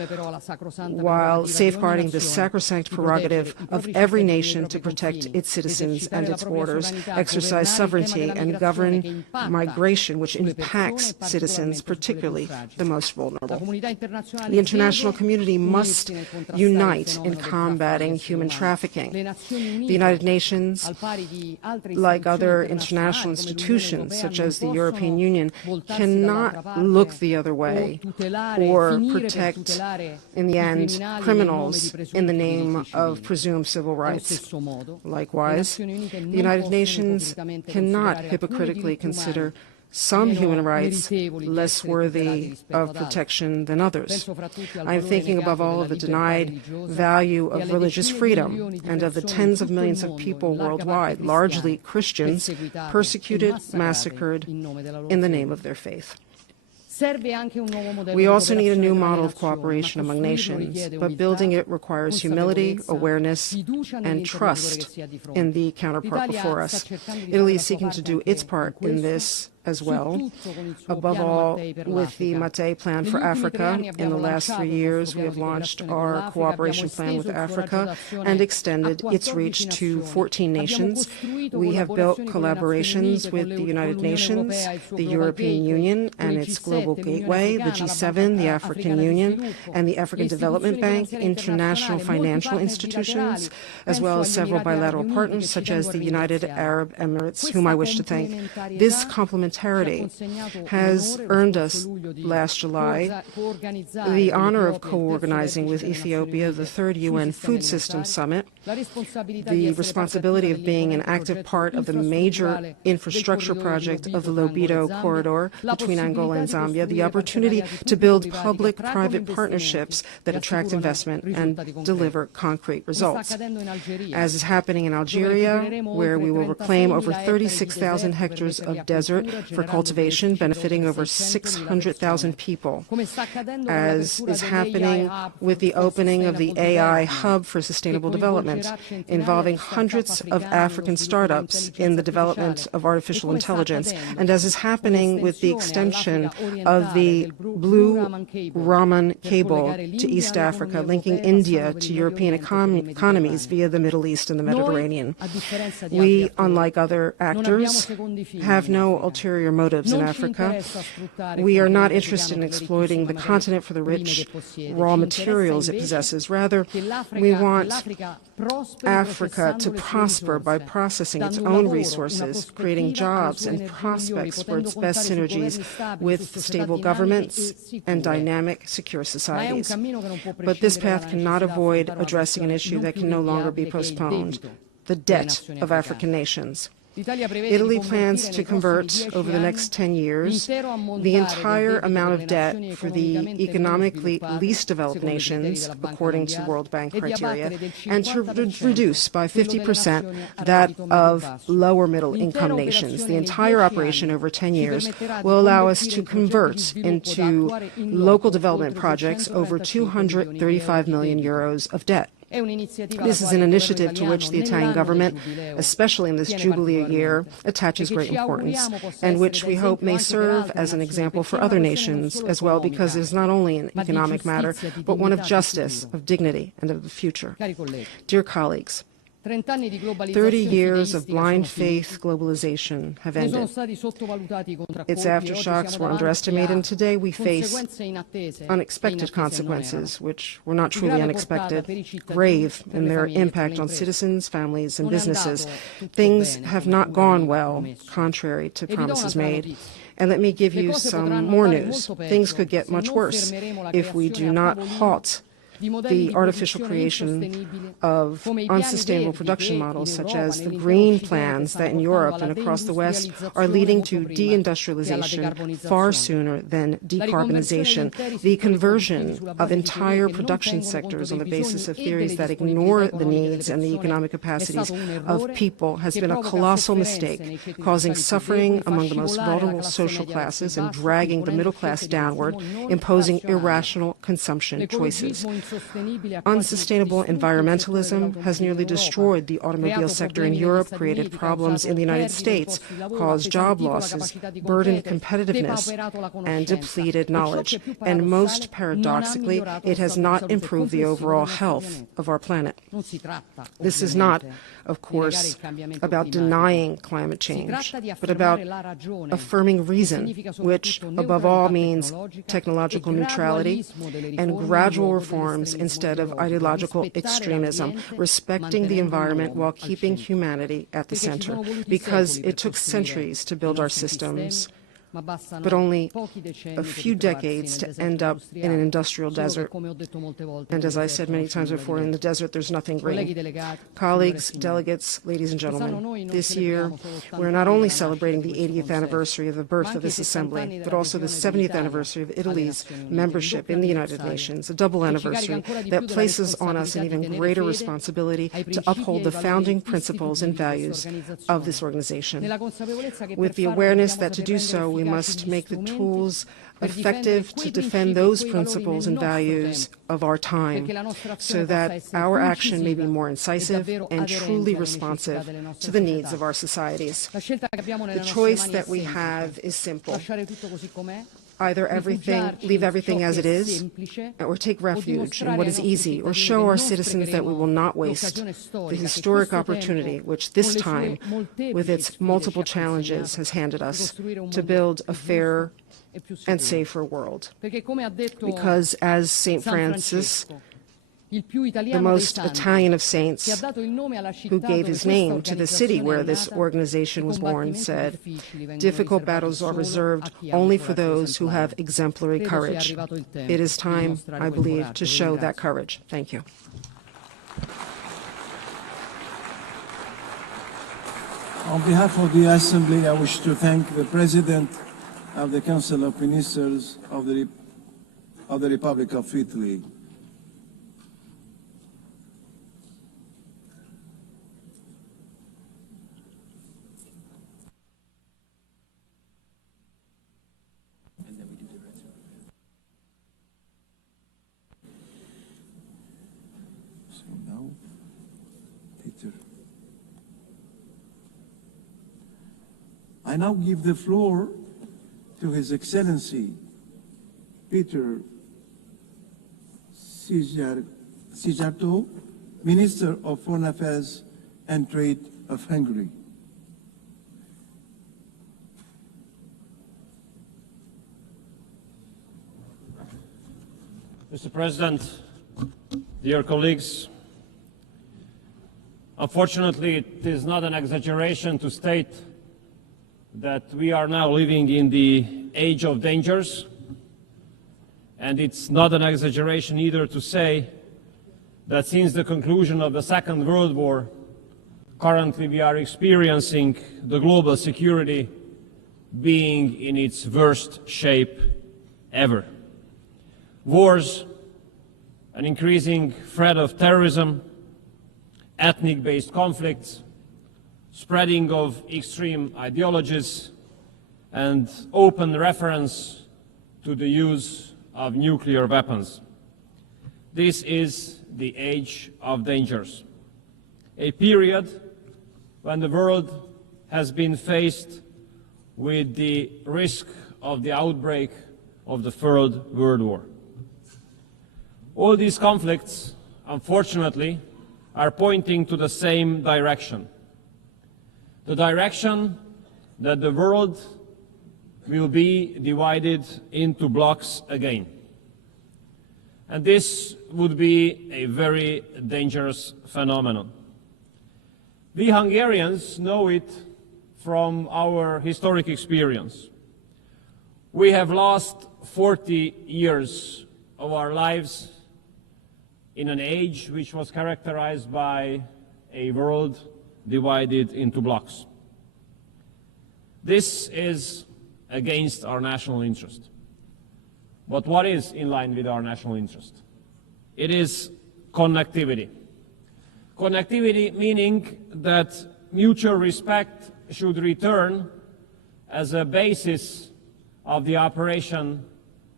while safeguarding the sacrosanct prerogative of every nation to protect its citizens and its borders, exercise sovereignty, and govern migration, which impacts citizens, particularly the most vulnerable. The international community must unite in combating human trafficking. The United Nations, like other international institutions, such as the European Union, cannot look the other way or protect, in the end, criminals in the name of presumed civil rights. Likewise, the United Nations cannot hypocritically consider some human rights less worthy of protection than others. I'm thinking above all of the denied value of religious freedom and of the tens of millions of people worldwide, largely Christians, persecuted, massacred in the name of their faith. We also need a new model of cooperation among nations, but building it requires humility, awareness, and trust in the counterpart before us. Italy is seeking to do its part in this as well, above all with the Mattei Plan for Africa. In the last 3 years, we have launched our cooperation plan with Africa and extended its reach to 14 nations. We have built collaborations with the United Nations, the European Union and its Global Gateway, the G7, the African Union, and the African Development Bank, international financial institutions, as well as several bilateral partners such as the United Arab Emirates, whom I wish to thank. This complementarity has earned us, last July, the honor of co-organizing with Ethiopia the 3rd UN Food System Summit, the responsibility of being an active part of the major infrastructure project of the Lobito corridor between Angola and Zambia, the opportunity to build public-private partnerships that attract investment and deliver concrete results. As is happening in Algeria, where we will reclaim over 36,000 hectares of desert for cultivation, benefiting over 600,000 people, as is happening with the opening of the AI Hub for Sustainable Development, involving hundreds of African startups in the development of artificial intelligence, and as is happening with the extension of the Blue Raman cable to East Africa, linking India to European economies via the Middle East and the Mediterranean. We, unlike other actors, have no ulterior motives in Africa. We are not interested in exploiting the continent for the rich raw materials it possesses. Rather, we want Africa to prosper by processing its own resources, creating jobs and prospects for its best synergies with stable governments and dynamic, secure societies. But this path cannot avoid addressing an issue that can no longer be postponed: the debt of African nations. Italy plans to convert, over the next 10 years, the entire amount of debt for the economically least developed nations, according to World Bank criteria, and to reduce by 50% that of lower middle income nations. The entire operation over 10 years will allow us to convert into local development projects over 235 million euros of debt. This is an initiative to which the Italian government, especially in this Jubilee year, attaches great importance, and which we hope may serve as an example for other nations as well, because it is not only an economic matter, but one of justice, of dignity, and of the future. Dear colleagues, 30 years of blind faith globalization have ended. Its aftershocks were underestimated, and today we face unexpected consequences, which were not truly unexpected, grave in their impact on citizens, families, and businesses. Things have not gone well, contrary to promises made. And let me give you some more news. Things could get much worse if we do not halt the artificial creation of unsustainable production models, such as the green plans that in Europe and across the West are leading to deindustrialization far sooner than decarbonization. The conversion of entire production sectors on the basis of theories that ignore the needs and the economic capacities of people has been a colossal mistake, causing suffering among the most vulnerable social classes and dragging the middle class downward, imposing irrational consumption choices. Unsustainable environmentalism has nearly destroyed the automobile sector in Europe, created problems in the United States, caused job losses, burdened competitiveness, and depleted knowledge. And most paradoxically, it has not improved the overall health of our planet. This is not, of course, about denying climate change, but about affirming reason, which above all means technological neutrality and gradual reforms instead of ideological extremism, respecting the environment while keeping humanity at the center. Because it took centuries to build our systems, but only a few decades to end up in an industrial desert. And as I said many times before, in the desert there's nothing green. Colleagues, delegates, ladies and gentlemen, this year we're not only celebrating the 80th anniversary of the birth of this assembly, but also the 70th anniversary of Italy's membership in the United Nations, a double anniversary that places on us an even greater responsibility to uphold the founding principles and values of this organization. With the awareness that to do so, we must make the tools effective to defend those principles and values of our time, so that our action may be more incisive and truly responsive to the needs of our societies. The choice that we have is simple. Either leave everything as it is, or take refuge in what is easy, or show our citizens that we will not waste the historic opportunity which this time, with its multiple challenges, has handed us to build a fairer and safer world. Because, as St. Francis, the most Italian of saints, who gave his name to the city where this organization was born, said, "Difficult battles are reserved only for those who have exemplary courage." It is time, I believe, to show that courage. Thank you. On behalf of the Assembly, I wish to thank the President of the Council of Ministers of the Republic of Italy, I now give the floor to His Excellency Peter Szijjártó, Minister of Foreign Affairs and Trade of Hungary. Mr. President, dear colleagues, unfortunately, it is not an exaggeration to state that we are now living in the age of dangers, and it's not an exaggeration either to say that since the conclusion of the Second World War, currently we are experiencing the global security being in its worst shape ever. Wars, an increasing threat of terrorism, ethnic-based conflicts, spreading of extreme ideologies, and open reference to the use of nuclear weapons. This is the age of dangers, a period when the world has been faced with the risk of the outbreak of the Third World War. All these conflicts, unfortunately, are pointing to the same direction. The direction that the world will be divided into blocks again. And this would be a very dangerous phenomenon. We Hungarians know it from our historic experience. We have lost 40 years of our lives in an age which was characterized by a world divided into blocks. This is against our national interest. But what is in line with our national interest? It is connectivity. Connectivity meaning that mutual respect should return as a basis of the operation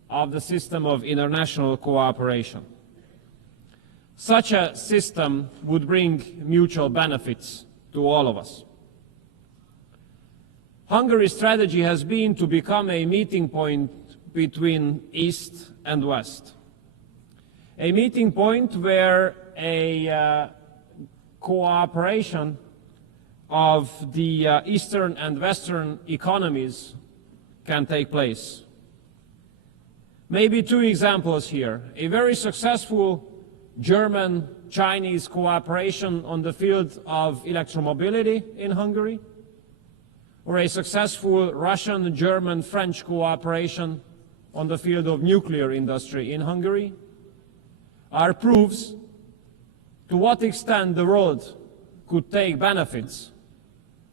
of the system of international cooperation. Such a system would bring mutual benefits to all of us. Hungary's strategy has been to become a meeting point between East and West. A meeting point where a cooperation of the Eastern and Western economies can take place. Maybe two examples here. A very successful German-Chinese cooperation on the field of electromobility in Hungary, or a successful Russian, German, French cooperation on the field of nuclear industry in Hungary, are proofs to what extent the world could take benefits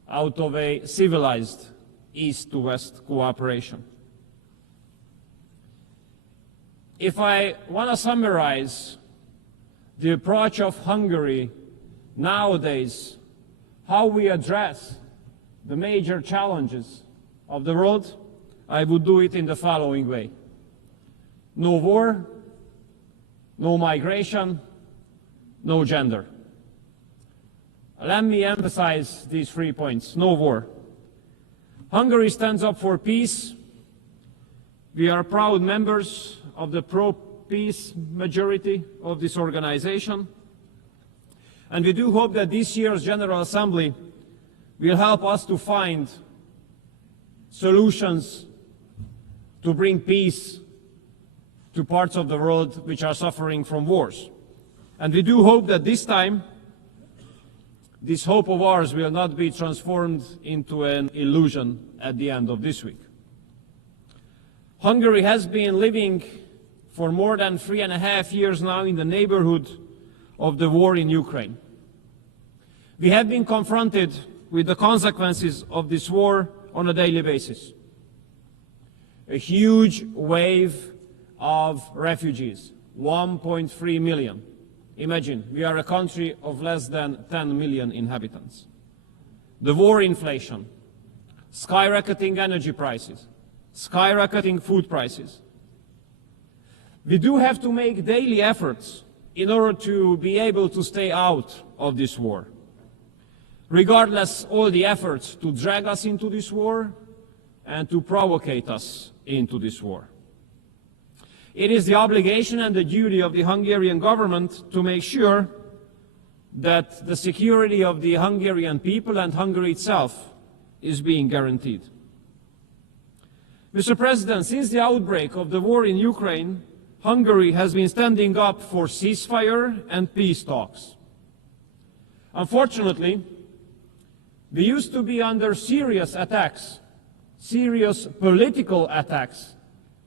out of a civilized East-to-West cooperation. If I want to summarize the approach of Hungary nowadays, how we address the major challenges of the world, I would do it in the following way. No war, no migration, no gender. Let me emphasize these 3 points. No war. Hungary stands up for peace. We are proud members of the pro-peace majority of this organization. And we do hope that this year's General Assembly will help us to find solutions to bring peace to parts of the world which are suffering from wars. And we do hope that this time, this hope of ours will not be transformed into an illusion at the end of this week. Hungary has been living for more than 3.5 years now in the neighborhood of the war in Ukraine. We have been confronted with the consequences of this war on a daily basis. A huge wave of refugees, 1.3 million. Imagine, we are a country of less than 10 million inhabitants. The war inflation, skyrocketing energy prices, skyrocketing food prices. We do have to make daily efforts in order to be able to stay out of this war. regardless all the efforts to drag us into this war and to provocate us into this war. It is the obligation and the duty of the Hungarian government to make sure that the security of the Hungarian people and Hungary itself is being guaranteed. Mr. President, since the outbreak of the war in Ukraine, Hungary has been standing up for ceasefire and peace talks. Unfortunately, we used to be under serious attacks, serious political attacks,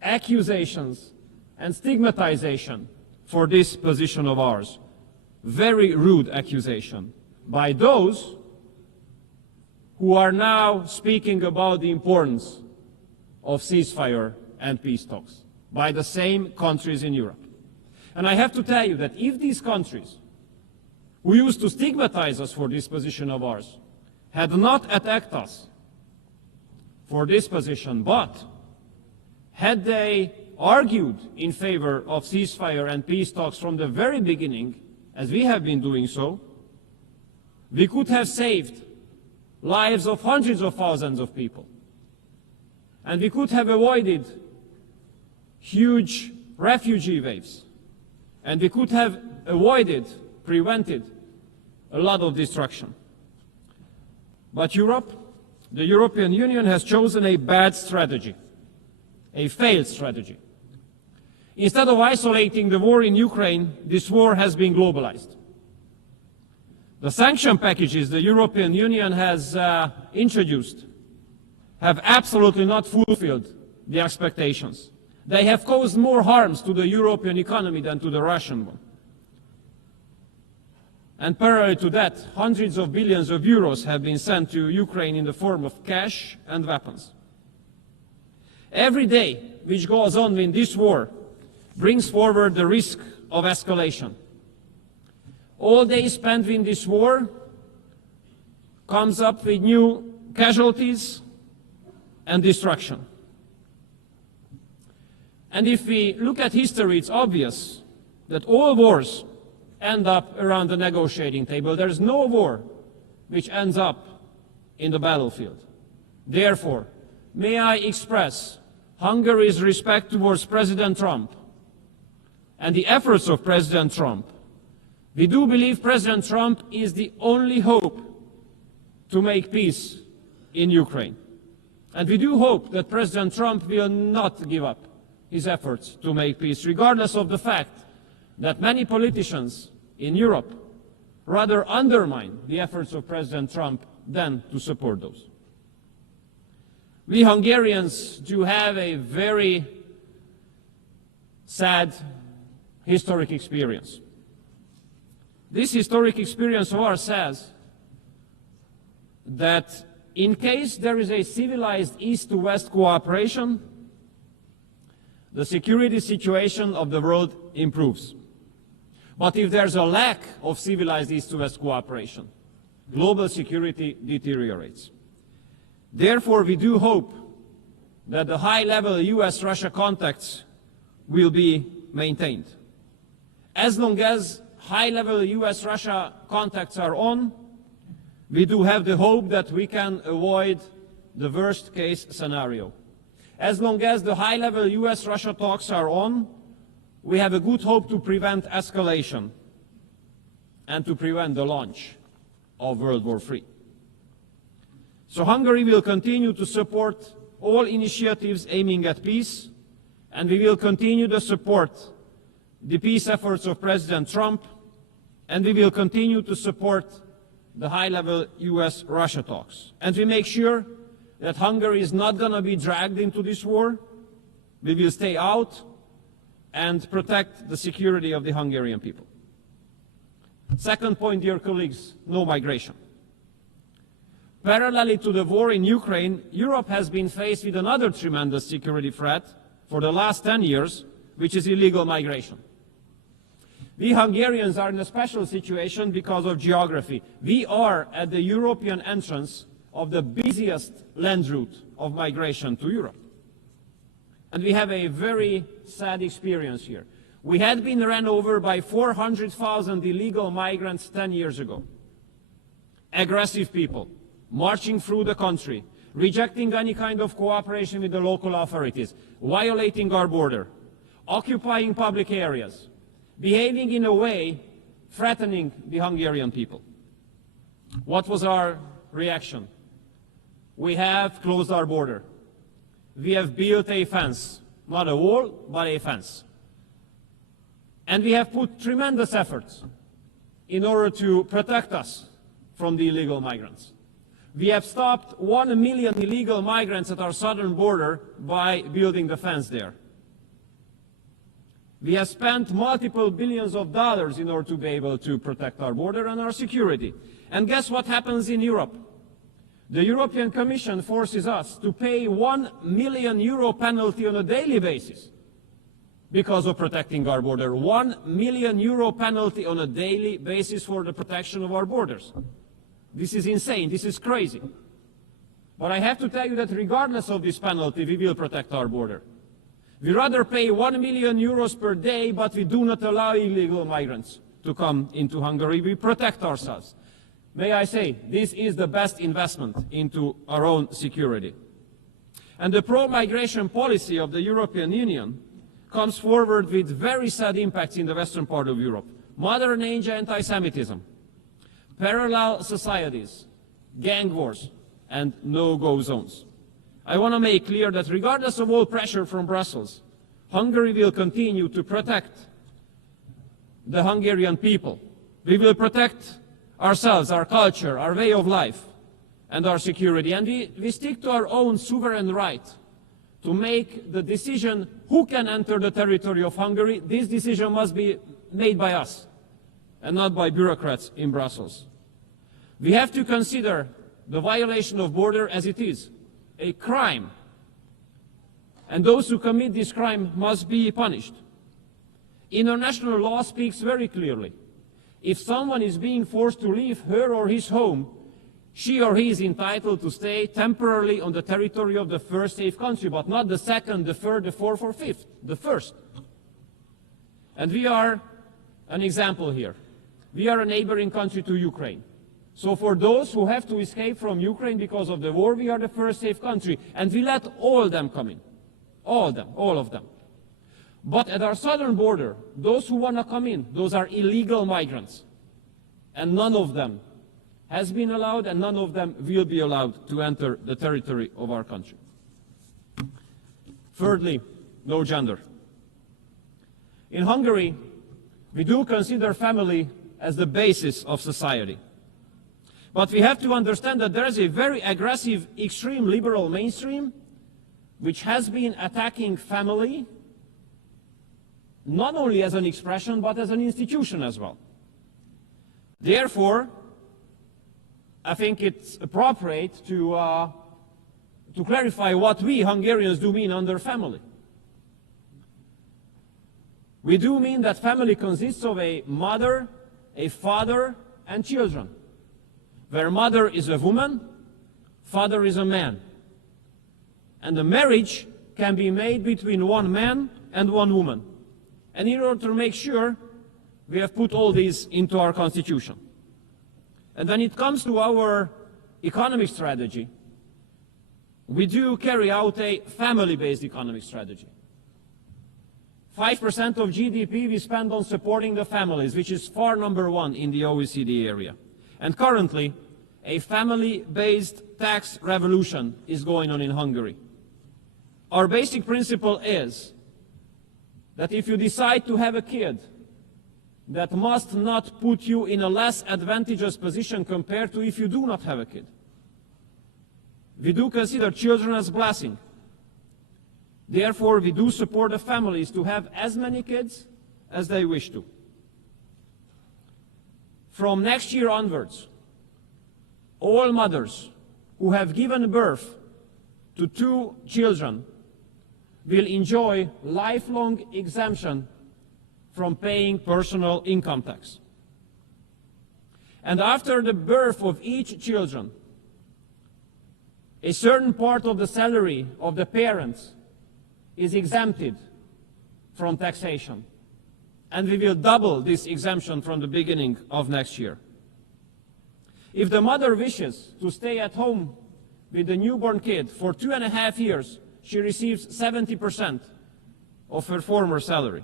accusations, and stigmatization for this position of ours. Very rude accusation by those who are now speaking about the importance of ceasefire and peace talks, by the same countries in Europe. And I have to tell you that if these countries, who used to stigmatize us for this position of ours, had not attacked us for this position, but had they argued in favor of ceasefire and peace talks from the very beginning, as we have been doing so, we could have saved lives of hundreds of thousands of people. And we could have avoided huge refugee waves. And we could have prevented a lot of destruction. But Europe, the European Union, has chosen a bad strategy, a failed strategy. Instead of isolating the war in Ukraine, this war has been globalized. The sanction packages the European Union has introduced have absolutely not fulfilled the expectations. They have caused more harms to the European economy than to the Russian one. And parallel to that, hundreds of billions of euros have been sent to Ukraine in the form of cash and weapons. Every day which goes on in this war brings forward the risk of escalation. All day spent in this war comes up with new casualties and destruction. And if we look at history, it's obvious that all wars end up around the negotiating table. There is no war which ends up in the battlefield. Therefore, may I express Hungary's respect towards President Trump and the efforts of President Trump. We do believe President Trump is the only hope to make peace in Ukraine. And we do hope that President Trump will not give up his efforts to make peace, regardless of the fact that many politicians in Europe rather undermine the efforts of President Trump than to support those. We Hungarians do have a very sad historic experience. This historic experience of ours says that in case there is a civilized East-to-West cooperation, the security situation of the world improves. But if there's a lack of civilized East-to-West cooperation, global security deteriorates. Therefore, we do hope that the high-level US-Russia contacts will be maintained. As long as high-level US-Russia contacts are on, we do have the hope that we can avoid the worst-case scenario. As long as the high-level US-Russia talks are on, we have a good hope to prevent escalation and to prevent the launch of World War III. So Hungary will continue to support all initiatives aiming at peace, and we will continue to support the peace efforts of President Trump, and we will continue to support the high-level US-Russia talks. And we make sure that Hungary is not going to be dragged into this war. We will stay out and protect the security of the Hungarian people. Second point, dear colleagues, no migration. Parallel to the war in Ukraine, Europe has been faced with another tremendous security threat for the last 10 years, which is illegal migration. We Hungarians are in a special situation because of geography. We are at the European entrance of the busiest land route of migration to Europe. And we have a very sad experience here. We had been run over by 400,000 illegal migrants 10 years ago. aggressive people marching through the country, rejecting any kind of cooperation with the local authorities, violating our border, occupying public areas, behaving in a way threatening the Hungarian people. What was our reaction? We have closed our border. We have built a fence, not a wall, but a fence. And we have put tremendous efforts in order to protect us from the illegal migrants. We have stopped 1 million illegal migrants at our southern border by building the fence there. We have spent multiple billions of dollars in order to be able to protect our border and our security. And guess what happens in Europe? The European Commission forces us to pay €1 million penalty on a daily basis because of protecting our border. €1 million penalty on a daily basis for the protection of our borders. This is insane. This is crazy. But I have to tell you that regardless of this penalty, we will protect our border. We rather pay €1 million per day, but we do not allow illegal migrants to come into Hungary. We protect ourselves. May I say, this is the best investment into our own security. And the pro-migration policy of the European Union comes forward with very sad impacts in the western part of Europe. Modern age anti-Semitism, parallel societies, gang wars, and no-go zones. I want to make clear that regardless of all pressure from Brussels, Hungary will continue to protect the Hungarian people. We will protect ourselves, our culture, our way of life, and our security. And we stick to our own sovereign right to make the decision who can enter the territory of Hungary. This decision must be made by us and not by bureaucrats in Brussels. We have to consider the violation of border as it is, a crime. And those who commit this crime must be punished. International law speaks very clearly. If someone is being forced to leave her or his home, she or he is entitled to stay temporarily on the territory of the first safe country, but not the second, the third, the fourth, or fifth, the first. And we are an example here. We are a neighboring country to Ukraine. So for those who have to escape from Ukraine because of the war, we are the first safe country, and we let all of them come in. All of them. But at our southern border, those who want to come in, those are illegal migrants. And none of them has been allowed, and none of them will be allowed to enter the territory of our country. Thirdly, no gender. In Hungary, we do consider family as the basis of society. But we have to understand that there is a very aggressive, extreme liberal mainstream which has been attacking family not only as an expression, but as an institution as well. Therefore, I think it's appropriate to clarify what we Hungarians do mean under family. We do mean that family consists of a mother, a father, and children, where mother is a woman, father is a man. And the marriage can be made between one man and one woman. And in order to make sure, we have put all these into our constitution. And when it comes to our economic strategy, we do carry out a family-based economic strategy. 5% of GDP we spend on supporting the families, which is far number one in the OECD area. And currently, a family-based tax revolution is going on in Hungary. Our basic principle is that if you decide to have a kid, that must not put you in a less advantageous position compared to if you do not have a kid. We do consider children as a blessing. Therefore, we do support the families to have as many kids as they wish to. From next year onwards, all mothers who have given birth to 2 children will enjoy lifelong exemption from paying personal income tax. And after the birth of each children, a certain part of the salary of the parents is exempted from taxation. And we will double this exemption from the beginning of next year. If the mother wishes to stay at home with the newborn kid for 2.5 years, she receives 70% of her former salary.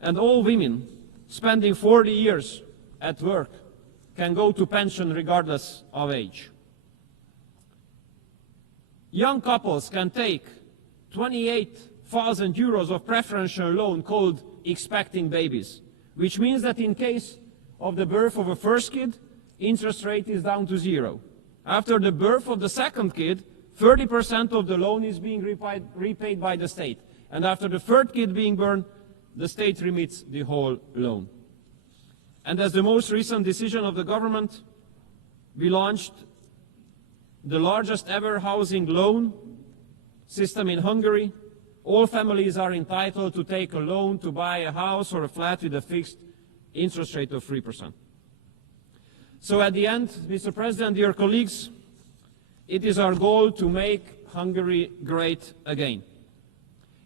And all women spending 40 years at work can go to pension regardless of age. Young couples can take 28,000 euros of preferential loan called expecting babies, which means that in case of the birth of a first kid, interest rate is down to 0. After the birth of the second kid, 30% of the loan is being repaid by the state. And after the third kid being born, the state remits the whole loan. And as the most recent decision of the government, we launched the largest ever housing loan system in Hungary. All families are entitled to take a loan to buy a house or a flat with a fixed interest rate of 3%. So at the end, Mr. President, dear colleagues, it is our goal to make Hungary great again.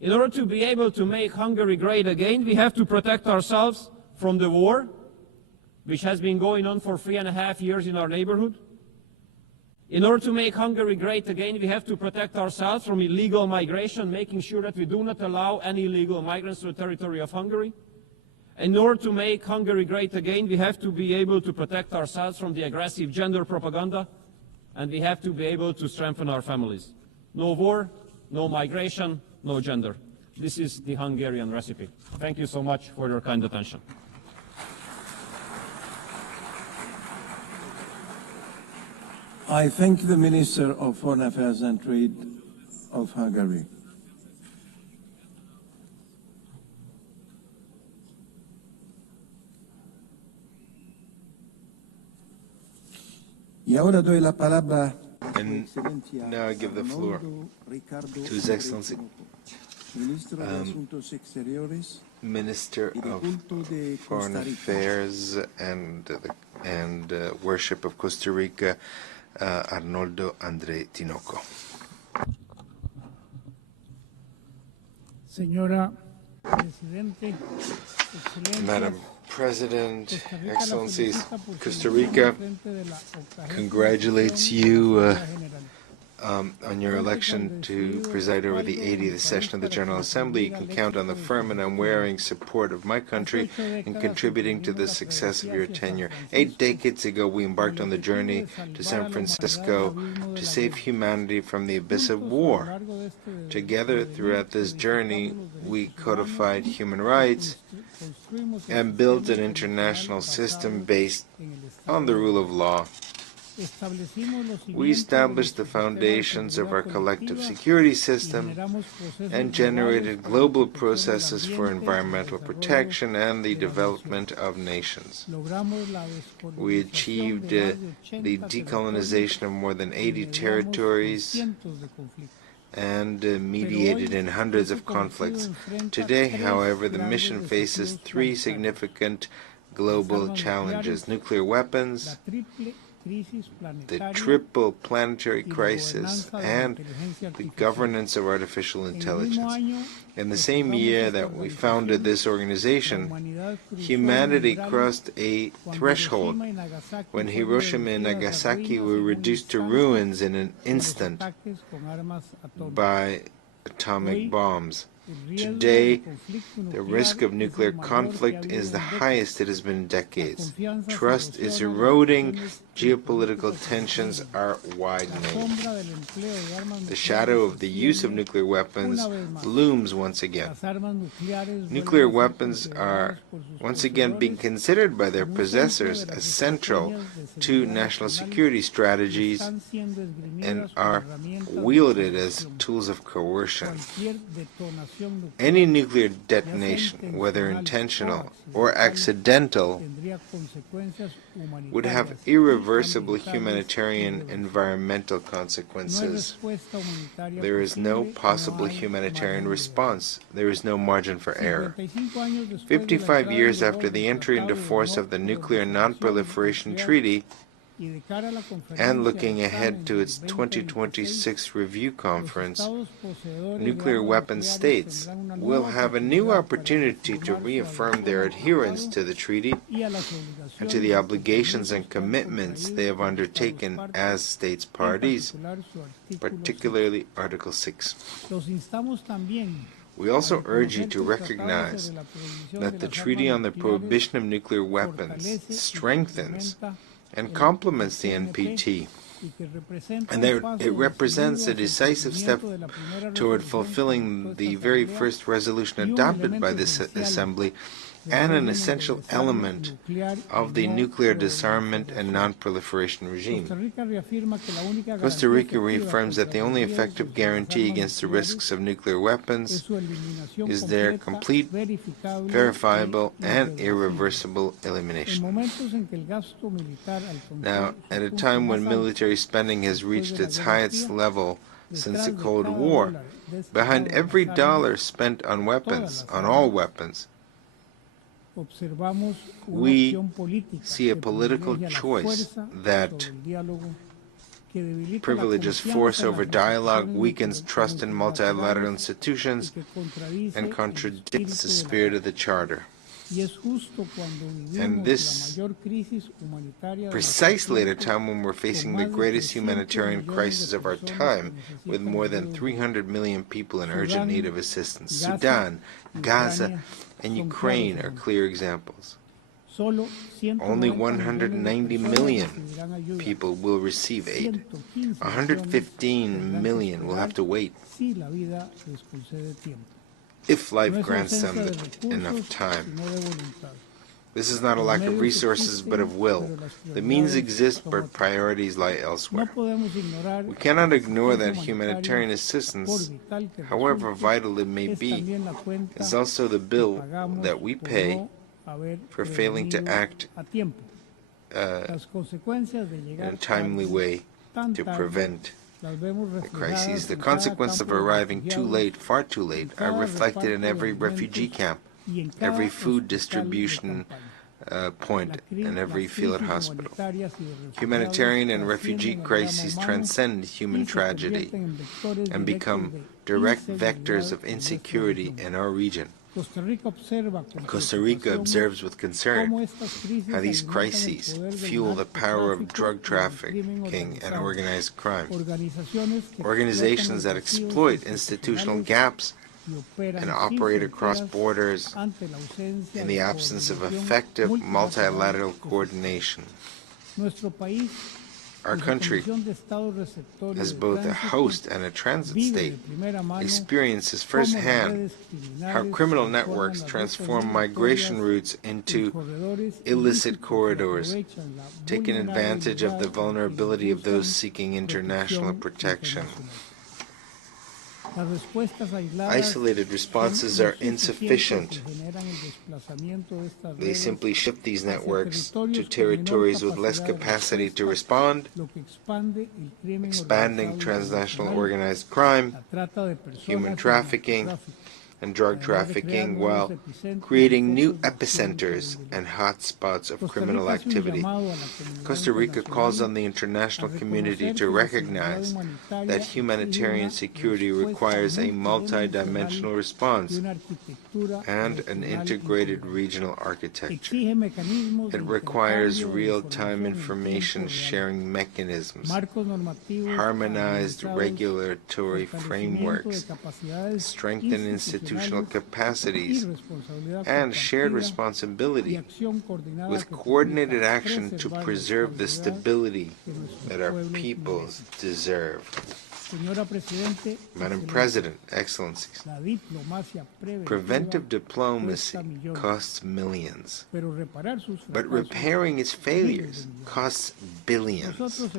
In order to be able to make Hungary great again, we have to protect ourselves from the war, which has been going on for 3.5 years in our neighborhood. In order to make Hungary great again, we have to protect ourselves from illegal migration, making sure that we do not allow any illegal migrants to the territory of Hungary. In order to make Hungary great again, we have to be able to protect ourselves from the aggressive gender propaganda, and we have to be able to strengthen our families. No war, no migration, no gender. This is the Hungarian recipe. Thank you so much for your kind attention. I thank the Minister of Foreign Affairs and Trade of Hungary. And now I give the floor to His Excellency, Minister of Foreign Affairs and Worship of Costa Rica, Arnoldo André Tinoco. Madam President, Excellencies, Costa Rica congratulates you on your election to preside over the 80th session of the General Assembly. You can count on the firm and unwavering support of my country in contributing to the success of your tenure. 8 decades ago, we embarked on the journey to San Francisco to save humanity from the abyss of war. Together, throughout this journey, we codified human rights and built an international system based on the rule of law. We established the foundations of our collective security system and generated global processes for environmental protection and the development of nations. We achieved the decolonization of more than 80 territories and mediated in hundreds of conflicts. Today, however, the mission faces 3 significant global challenges: nuclear weapons, the triple planetary crisis, and the governance of artificial intelligence. In the same year that we founded this organization, humanity crossed a threshold when Hiroshima and Nagasaki were reduced to ruins in an instant by atomic bombs. Today, the risk of nuclear conflict is the highest it has been in decades. Trust is eroding, geopolitical tensions are widening. The shadow of the use of nuclear weapons looms once again. Nuclear weapons are once again being considered by their possessors as central to national security strategies and are wielded as tools of coercion. Any nuclear detonation, whether intentional or accidental, would have irreversible humanitarian environmental consequences. There is no possible humanitarian response. There is no margin for error. 55 years after the entry into force of the Nuclear Non-Proliferation Treaty, And looking ahead to its 2026 review conference, nuclear weapon states will have a new opportunity to reaffirm their adherence to the treaty and to the obligations and commitments they have undertaken as states parties, particularly Article 6. We also urge you to recognize that the Treaty on the Prohibition of Nuclear Weapons strengthens and complements the NPT, and that it represents a decisive step toward fulfilling the very first resolution adopted by this Assembly and an essential element of the nuclear disarmament and non-proliferation regime. Costa Rica reaffirms that the only effective guarantee against the risks of nuclear weapons is their complete, verifiable, and irreversible elimination. Now, at a time when military spending has reached its highest level since the Cold War, behind every dollar spent on weapons, on all weapons, we see a political choice that privileges force over dialogue, weakens trust in multilateral institutions, and contradicts the spirit of the Charter. And this precisely at a time when we're facing the greatest humanitarian crisis of our time, with more than 300 million people in urgent need of assistance. Sudan, Gaza, and Ukraine are clear examples. Only 190 million people will receive aid. 115 million will have to wait, if life grants them enough time. This is not a lack of resources, but of will. The means exist, but priorities lie elsewhere. We cannot ignore that humanitarian assistance, however vital it may be, is also the bill that we pay for failing to act in a timely way to prevent the crises. The consequences of arriving too late, far too late, are reflected in every refugee camp, every food distribution point, and every field hospital. Humanitarian and refugee crises transcend human tragedy and become direct vectors of insecurity in our region. Costa Rica observes with concern how these crises fuel the power of drug trafficking and organized crime. Organizations that exploit institutional gaps and operate across borders in the absence of effective multilateral coordination. Our country, as both a host and a transit state, experiences firsthand how criminal networks transform migration routes into illicit corridors, taking advantage of the vulnerability of those seeking international protection. Isolated responses are insufficient. They simply shift these networks to territories with less capacity to respond, expanding transnational organized crime, human trafficking, and drug trafficking, while creating new epicenters and hotspots of criminal activity. Costa Rica calls on the international community to recognize that humanitarian security requires a multidimensional response and an integrated regional architecture. It requires real-time information sharing mechanisms, harmonized regulatory frameworks, strengthened institutional capacities, and shared responsibility with coordinated action to preserve the stability that our peoples deserve. Madam President, Excellencies, preventive diplomacy costs millions, but repairing its failures costs billions.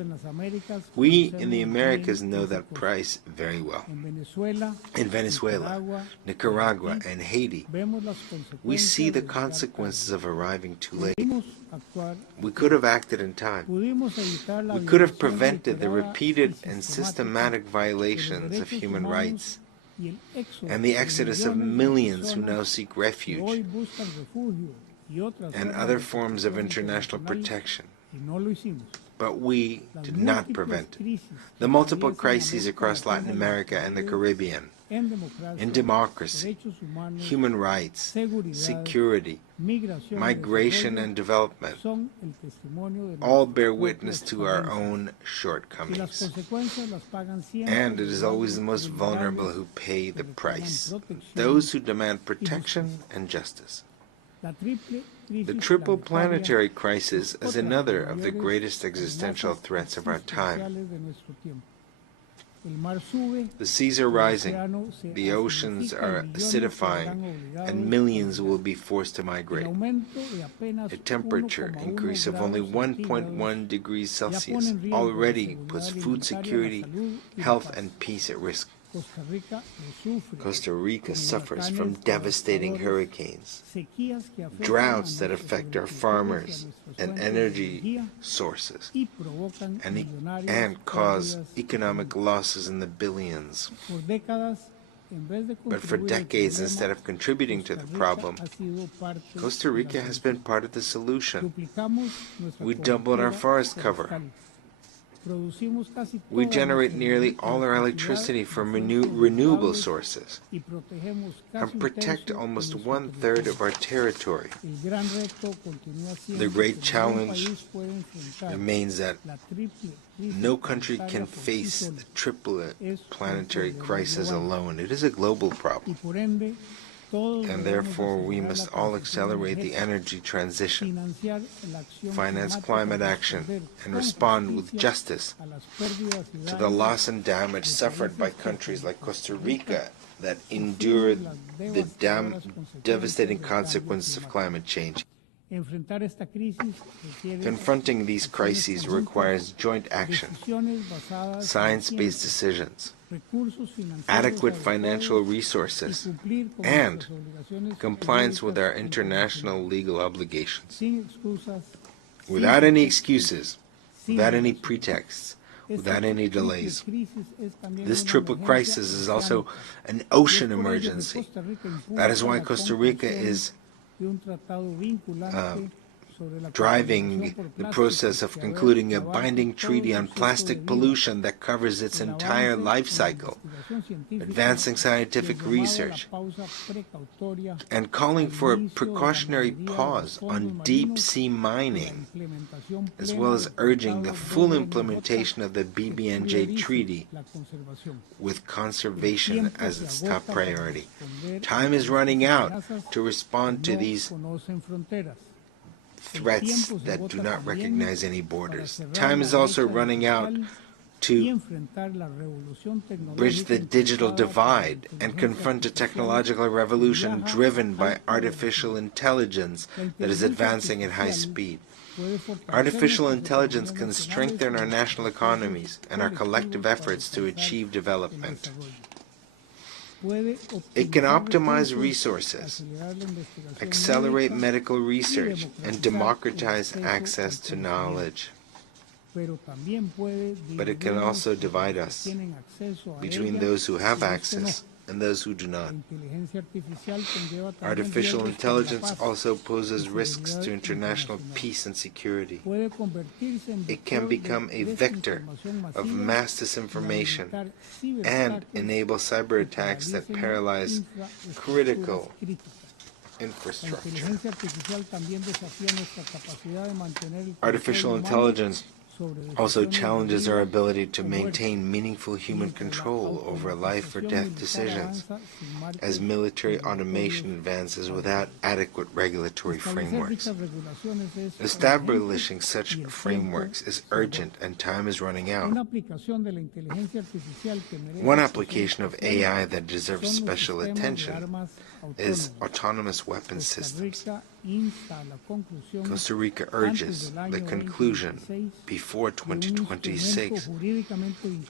We in the Americas know that price very well. In Venezuela, Nicaragua, and Haiti, we see the consequences of arriving too late. We could have acted in time. We could have prevented the repeated and systematic violations of human rights and the exodus of millions who now seek refuge and other forms of international protection. but we did not prevent it. The multiple crises across Latin America and the Caribbean, in democracy, human rights, security, migration and development, all bear witness to our own shortcomings. And it is always the most vulnerable who pay the price, those who demand protection and justice. The triple planetary crisis is another of the greatest existential threats of our time. The seas are rising, the oceans are acidifying, and millions will be forced to migrate. A temperature increase of only 1.1 degrees Celsius already puts food security, health, and peace at risk. Costa Rica suffers from devastating hurricanes, droughts that affect our farmers and energy sources, and cause economic losses in the billions. But for decades, instead of contributing to the problem, Costa Rica has been part of the solution. We doubled our forest cover. We generate nearly all our electricity from renewable sources and protect almost one-third of our territory. The great challenge remains that no country can face the triple planetary crisis alone. It is a global problem. And therefore, we must all accelerate the energy transition, finance climate action, and respond with justice to the loss and damage suffered by countries like Costa Rica that endured the devastating consequences of climate change. Confronting these crises requires joint action, science-based decisions, adequate financial resources, and compliance with our international legal obligations. Without any excuses, without any pretexts, without any delays. This triple crisis is also an ocean emergency. That is why Costa Rica is driving the process of concluding a binding treaty on plastic pollution that covers its entire life cycle, advancing scientific research, and calling for a precautionary pause on deep-sea mining, as well as urging the full implementation of the BBNJ treaty with conservation as its top priority. Time is running out to respond to these threats that do not recognize any borders. Time is also running out to bridge the digital divide and confront a technological revolution driven by artificial intelligence that is advancing at high speed. Artificial intelligence can strengthen our national economies and our collective efforts to achieve development. It can optimize resources, accelerate medical research, and democratize access to knowledge. But it can also divide us between those who have access and those who do not. Artificial intelligence also poses risks to international peace and security. It can become a vector of mass disinformation and enable cyber attacks that paralyze critical infrastructure. Artificial intelligence also challenges our ability to maintain meaningful human control over life or death decisions, as military automation advances without adequate regulatory frameworks. Establishing such frameworks is urgent and time is running out. One application of AI that deserves special attention is autonomous weapons systems. Costa Rica urges the conclusion before 2026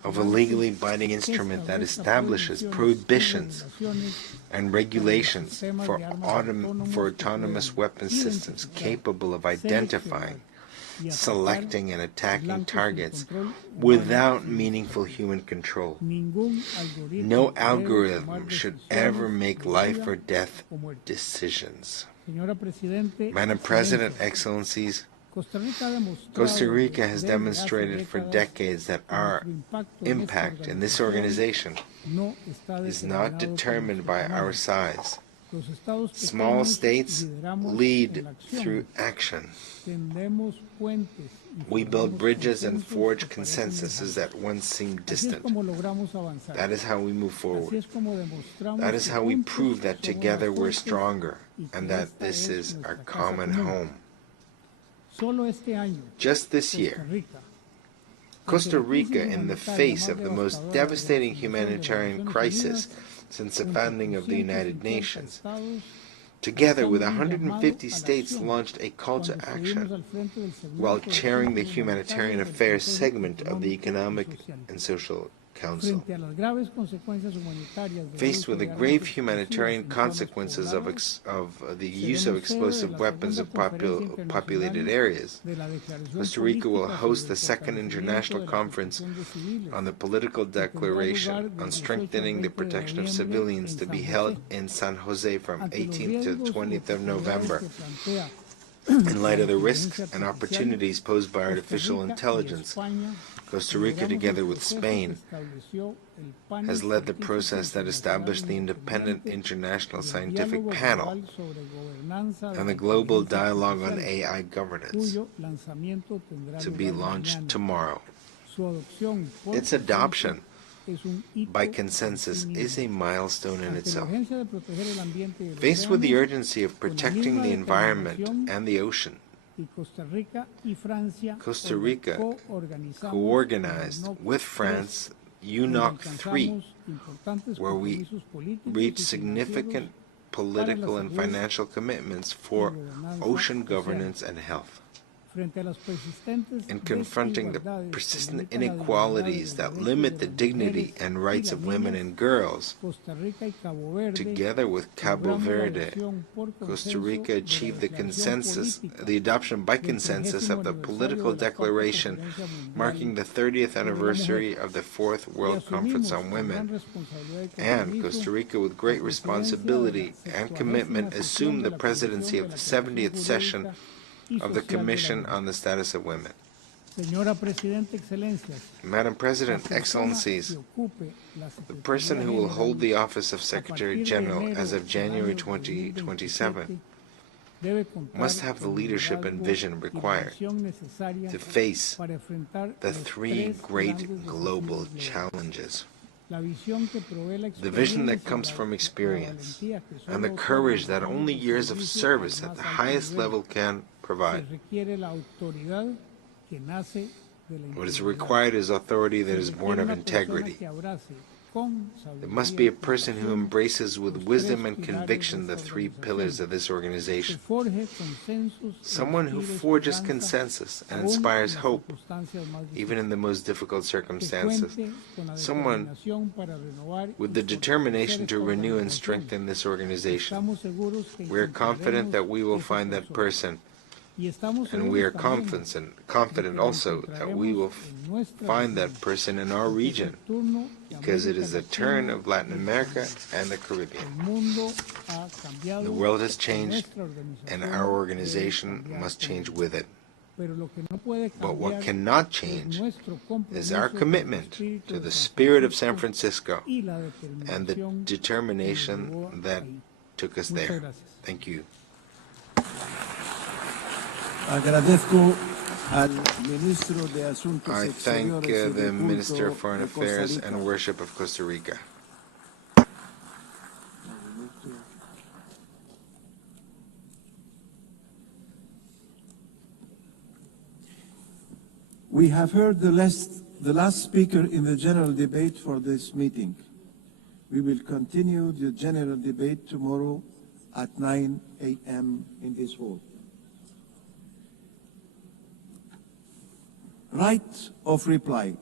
of a legally binding instrument that establishes prohibitions and regulations for autonomous weapons systems capable of identifying, selecting, and attacking targets without meaningful human control. No algorithm should ever make life or death decisions. Madam President, Excellencies, Costa Rica has demonstrated for decades that our impact in this organization is not determined by our size. Small states lead through action. We build bridges and forge consensuses that once seemed distant. That is how we move forward. That is how we prove that together we're stronger and that this is our common home. Just this year, Costa Rica, in the face of the most devastating humanitarian crisis since the founding of the United Nations, together with 150 states, launched a call to action while chairing the Humanitarian Affairs segment of the Economic and Social Council. Faced with the grave humanitarian consequences of the use of explosive weapons in populated areas, Costa Rica will host the second International Conference on the Political Declaration on Strengthening the Protection of Civilians to be held in San Jose from 18th to 20th of November. In light of the risks and opportunities posed by artificial intelligence, Costa Rica, together with Spain, has led the process that established the Independent International Scientific Panel and the Global Dialogue on AI Governance, to be launched tomorrow. Its adoption by consensus is a milestone in itself. Faced with the urgency of protecting the environment and the ocean, Costa Rica co-organized with France UNOC 3, where we reached significant political and financial commitments for ocean governance and health. In confronting the persistent inequalities that limit the dignity and rights of women and girls, together with Cabo Verde, Costa Rica achieved the adoption by consensus of the political declaration marking the 30th anniversary of the Fourth World Conference on Women. And Costa Rica, with great responsibility and commitment, assumed the presidency of the 70th session of the Commission on the Status of Women. Madam President, Excellencies, the person who will hold the office of Secretary General as of January 2027 must have the leadership and vision required to face the three great global challenges. The vision that comes from experience and the courage that only years of service at the highest level can provide. What is required is authority that is born of integrity. It must be a person who embraces with wisdom and conviction the three pillars of this organization. Someone who forges consensus and inspires hope, even in the most difficult circumstances. Someone with the determination to renew and strengthen this organization. We are confident that we will find that person, and we are confident also that we will find that person in our region, because it is the turn of Latin America and the Caribbean. The world has changed, and our organization must change with it. But what cannot change is our commitment to the spirit of San Francisco and the determination that took us there. Thank you. I thank the Minister of Foreign Affairs and Worship of Costa Rica. We have heard the last speaker in the general debate for this meeting. We will continue the general debate tomorrow at 9 a.m. in this hall. Right of reply.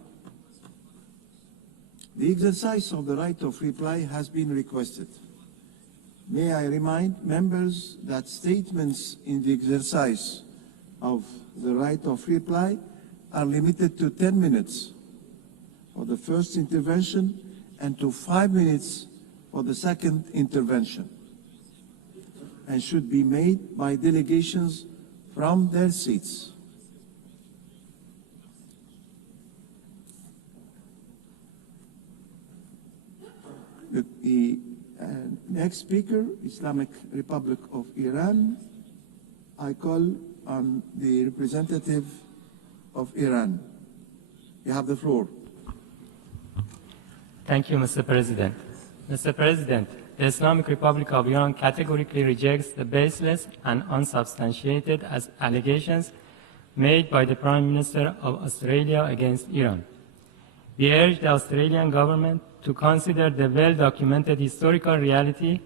The exercise of the right of reply has been requested. May I remind members that statements in the exercise of the right of reply are limited to 10 minutes for the first intervention and to 5 minutes for the second intervention, and should be made by delegations from their seats. The next speaker, Islamic Republic of Iran. I call on the representative of Iran. You have the floor. Thank you, Mr. President. Mr. President, the Islamic Republic of Iran categorically rejects the baseless and unsubstantiated allegations made by the Prime Minister of Australia against Iran. We urge the Australian government to consider the well-documented historical reality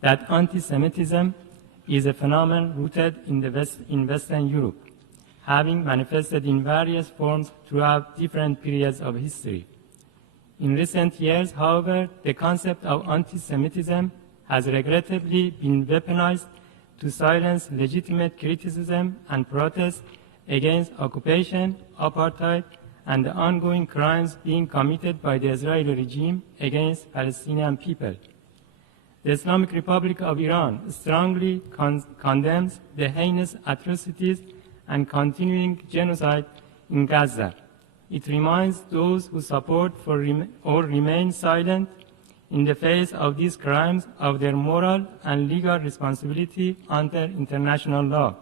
that anti-Semitism is a phenomenon rooted in Western Europe, having manifested in various forms throughout different periods of history. In recent years, however, the concept of anti-Semitism has regrettably been weaponized to silence legitimate criticism and protest against occupation, apartheid, and the ongoing crimes being committed by the Israeli regime against Palestinian people. The Islamic Republic of Iran strongly condemns the heinous atrocities and continuing genocide in Gaza. It reminds those who support or remain silent in the face of these crimes of their moral and legal responsibility under international law.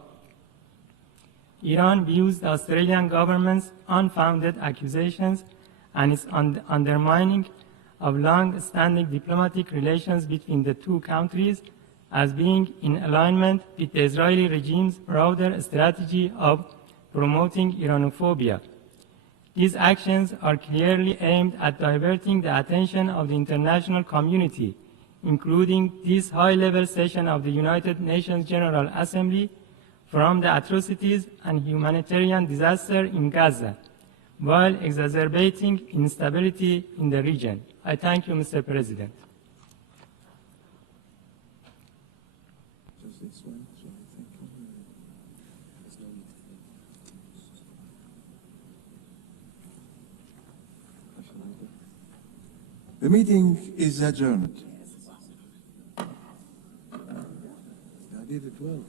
Iran views the Australian government's unfounded accusations and its undermining of long-standing diplomatic relations between the two countries as being in alignment with the Israeli regime's broader strategy of promoting Iranophobia. These actions are clearly aimed at diverting the attention of the international community, including this high-level session of the United Nations General Assembly, from the atrocities and humanitarian disaster in Gaza, while exacerbating instability in the region. I thank you, Mr. President. The meeting is adjourned. I did it well.